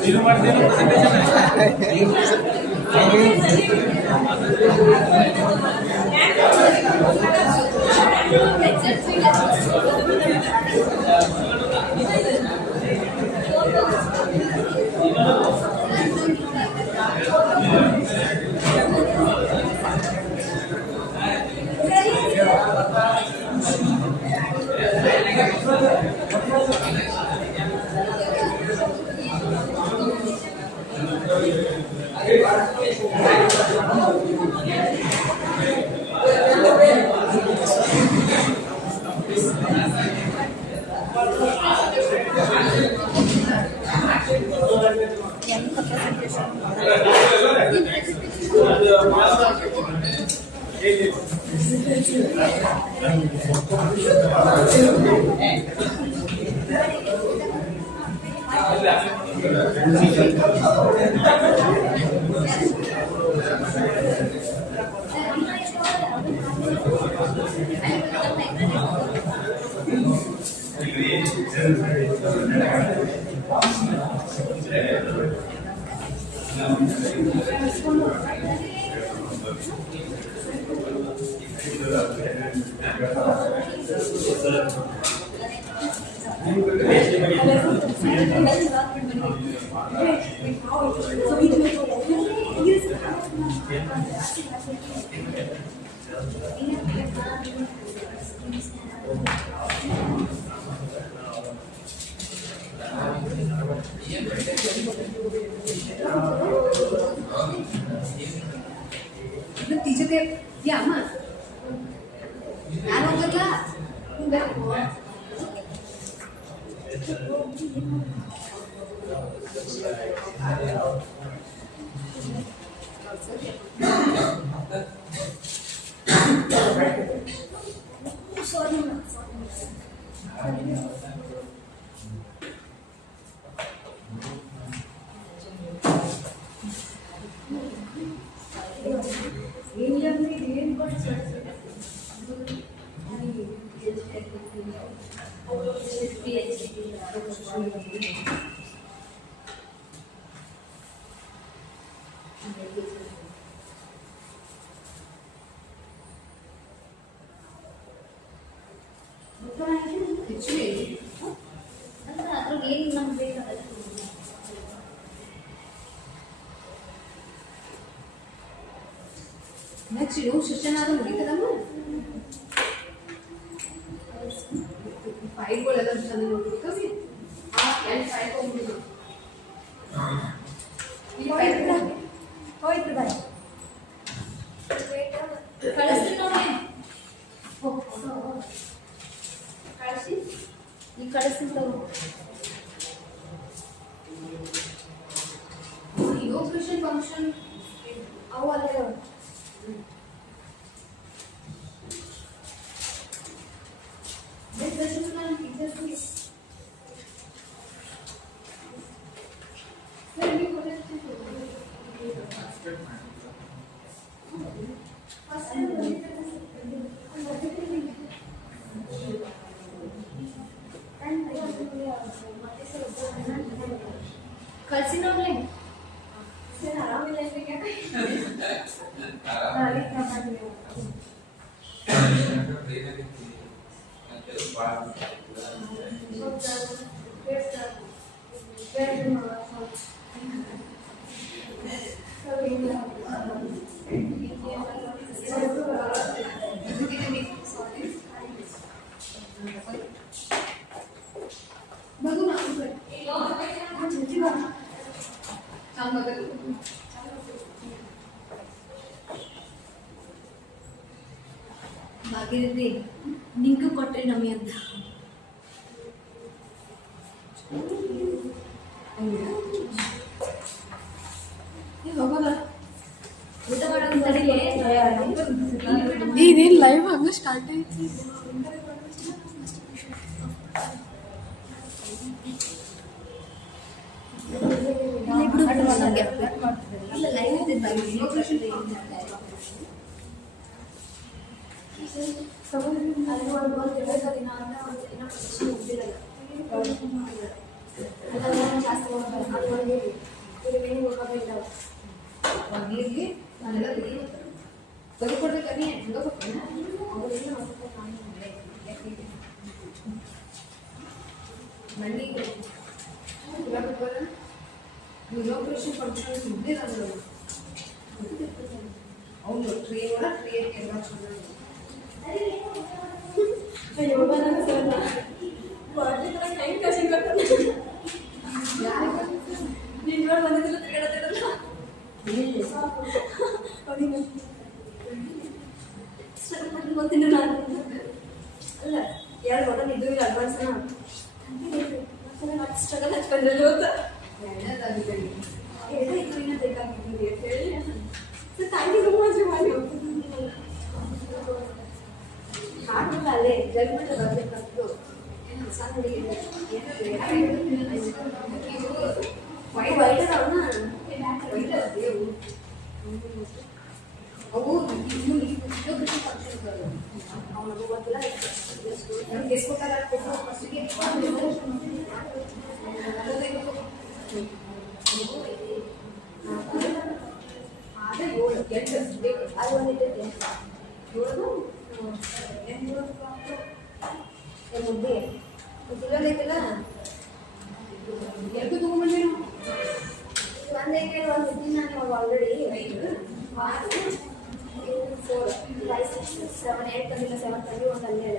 ಇದು ಮಾಡ್ತೀರಾ ಶಿಕ್ಷಣ ಅದು ಮುಗಿತದಮ್ಮ ಫೈಲ್ಗಳೆಲ್ಲ ಚೆನ್ನಾಗಿ ನೋಡ್ಬೇಕು ಕಮ್ಮಿ ಫೈಲ್ ಹೋಗ್ಬಿಟ್ಟು ಅವು ಅಲ್ಲೇ ಕಳ್ಸಿ ನೋಡ್ಲಿ ಸರ್ ಆರಾಮಿಲ್ಲ ಭಾಗ್ಯದಲ್ಲಿ ನಿಂಗೂ ಕೊಟ್ರೆ ನಮಗೆ ಅಂತ ಹೋಗೋದ ಊಟ ಮಾಡೋದು ತಡಿಲೇ ಇದೇನು ಲೈವ್ ಹಂಗ ಸ್ಟಾರ್ಟ್ ಆಯ್ತು ಇಲ್ಲ ಲೈವ್ ಇನಾಗ್ರೇಷನ್ ಫಂಕ್ಷನ್ ಇದ್ದೇ ಅವನು ಟ್ರೇನ ಕ್ರಿಯೇಟ್ ಎಲ್ಲ ಗೊತ್ತಿಲ್ಲ ನಾನು ಅಲ್ಲ ಎರಡು ಹೊಟ್ಟೆ ಇದ್ದು ಅಡ್ವಾನ್ಸ್ ಸ್ಟ್ರಗಲ್ ಹಚ್ಕೊಂಡ್ರಲ್ಲಿ ಹೋಗ್ತಾ ಬೇಕಾಗಿದ್ದೀವಿ ಅಂತ ಹೇಳಿ ಥ್ಯಾಂಕ್ ಯು ಮಚ್ ಮಾಡಿ ಹಾಡ್ಬಿಲ್ಲ ಅಲ್ಲೇ ಜಡ್ಮೆಂಟ್ ಬರಬೇಕಂತು ಏನು ಹೊಸ ನೋಡಿ ವೈಟ್ ವೈಟ್ ಅದಾವನ ವೈಟ್ ಅದೇವು ಅವು ಇನ್ನೂ ಫಂಕ್ಷನ್ ಅವನಿಗೆ ಗೊತ್ತಿಲ್ಲ ನಮ್ಗೆ ಎಷ್ಟು ಕೊಟ್ಟಾಗ ಫಸ್ಟಿಗೆ ಆದ್ರೆ 7 8 ಅದು ಒಂದಿದೆ 7 ಮುದ್ದೆ ಐತಲ್ಲ ಎರಡು ತಗೊಂಡ್ಬಂದಿ ಒಂದೈತೆ ಒಂದು ಮುದ್ದೆ ನಾನು ಆಲ್ರೆಡಿ 4 5 6 7 8 ತಂದಿಲ್ಲ 7 ತಂದಿ ಒಂದು ಅಲ್ಲೇ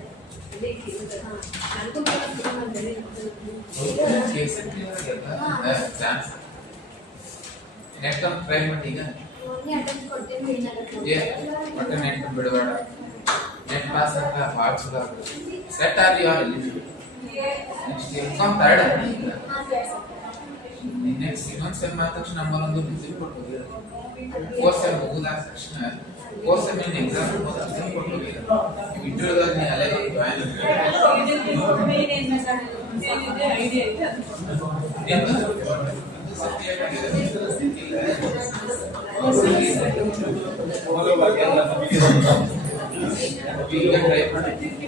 ನೆಟ್ ಟ್ರೈ ಮಾಡಿ ಈಗ ಮತ್ತೆ ನೆಟ್ ಬಿಡಬೇಡ ನೆಟ್ ಪಾಸ್ ಅಂತ ಭಾಳ ಚಲೋ ಸೆಟ್ ಆಗಿ ನೆಕ್ಸ್ಟ್ ಎಕ್ಸಾಮ್ ಥರ್ಡ್ ಅಲ್ಲ ಈಗ ನೆಕ್ಸ್ಟ್ ಇನ್ನೊಂದು ಸೆಮ್ ಆದ ತಕ್ಷಣ ನಮ್ಮಲ್ಲೊಂದು ರಿಸಲ್ಟ್ ಕೊಟ್ಟು ಫೋರ್ತ್ ಸೆಮ್ ಮುಗಿದಾದ ತಕ್ಷಣ ಫೋರ್ತ್ ಸೆಮ್ ಏನು ಎಕ್ಸಾಮ್ ರಿಸಲ್ಟ್ ಕೊಟ್ಟು ಇಂಟರ್ವ್ಯೂದಾಗ ನೀ ಅಲ್ಲೇ ಜಾಯಿನ್ ಈಗ ಟ್ರೈ ಮಾಡಿ ಅಲ್ಲಿ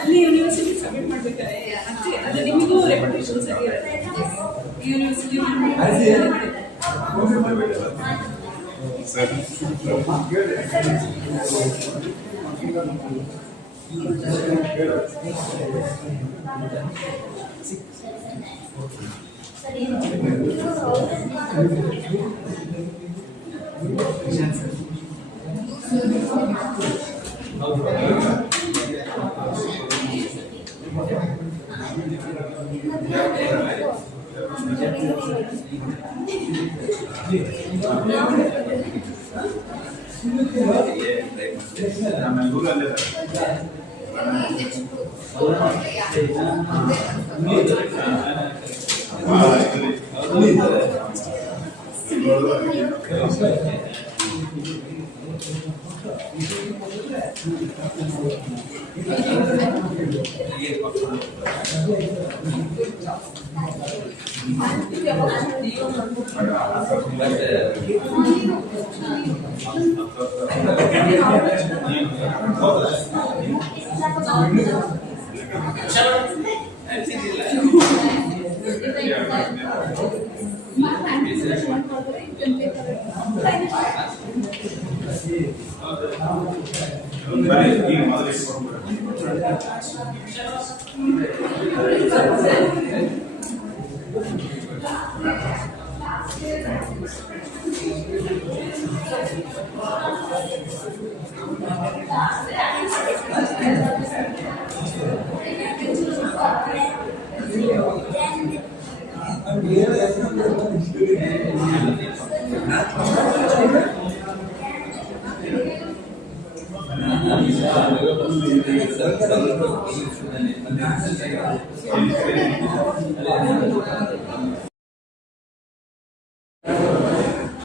ಅಲ್ಲಿ ಯೂನಿವರ್ಸಿಟಿ ಸಬ್ಮಿಟ್ ಮಾಡ್ಬೇಕಾದ್ರೆ ಅಷ್ಟೇ ಅದು ನಿಮಗೂ ರೆಪ್ಯುಟೇಷನ್ ಸರಿ ಇರುತ್ತೆ ಯೂನಿವರ್ಸಿಟಿ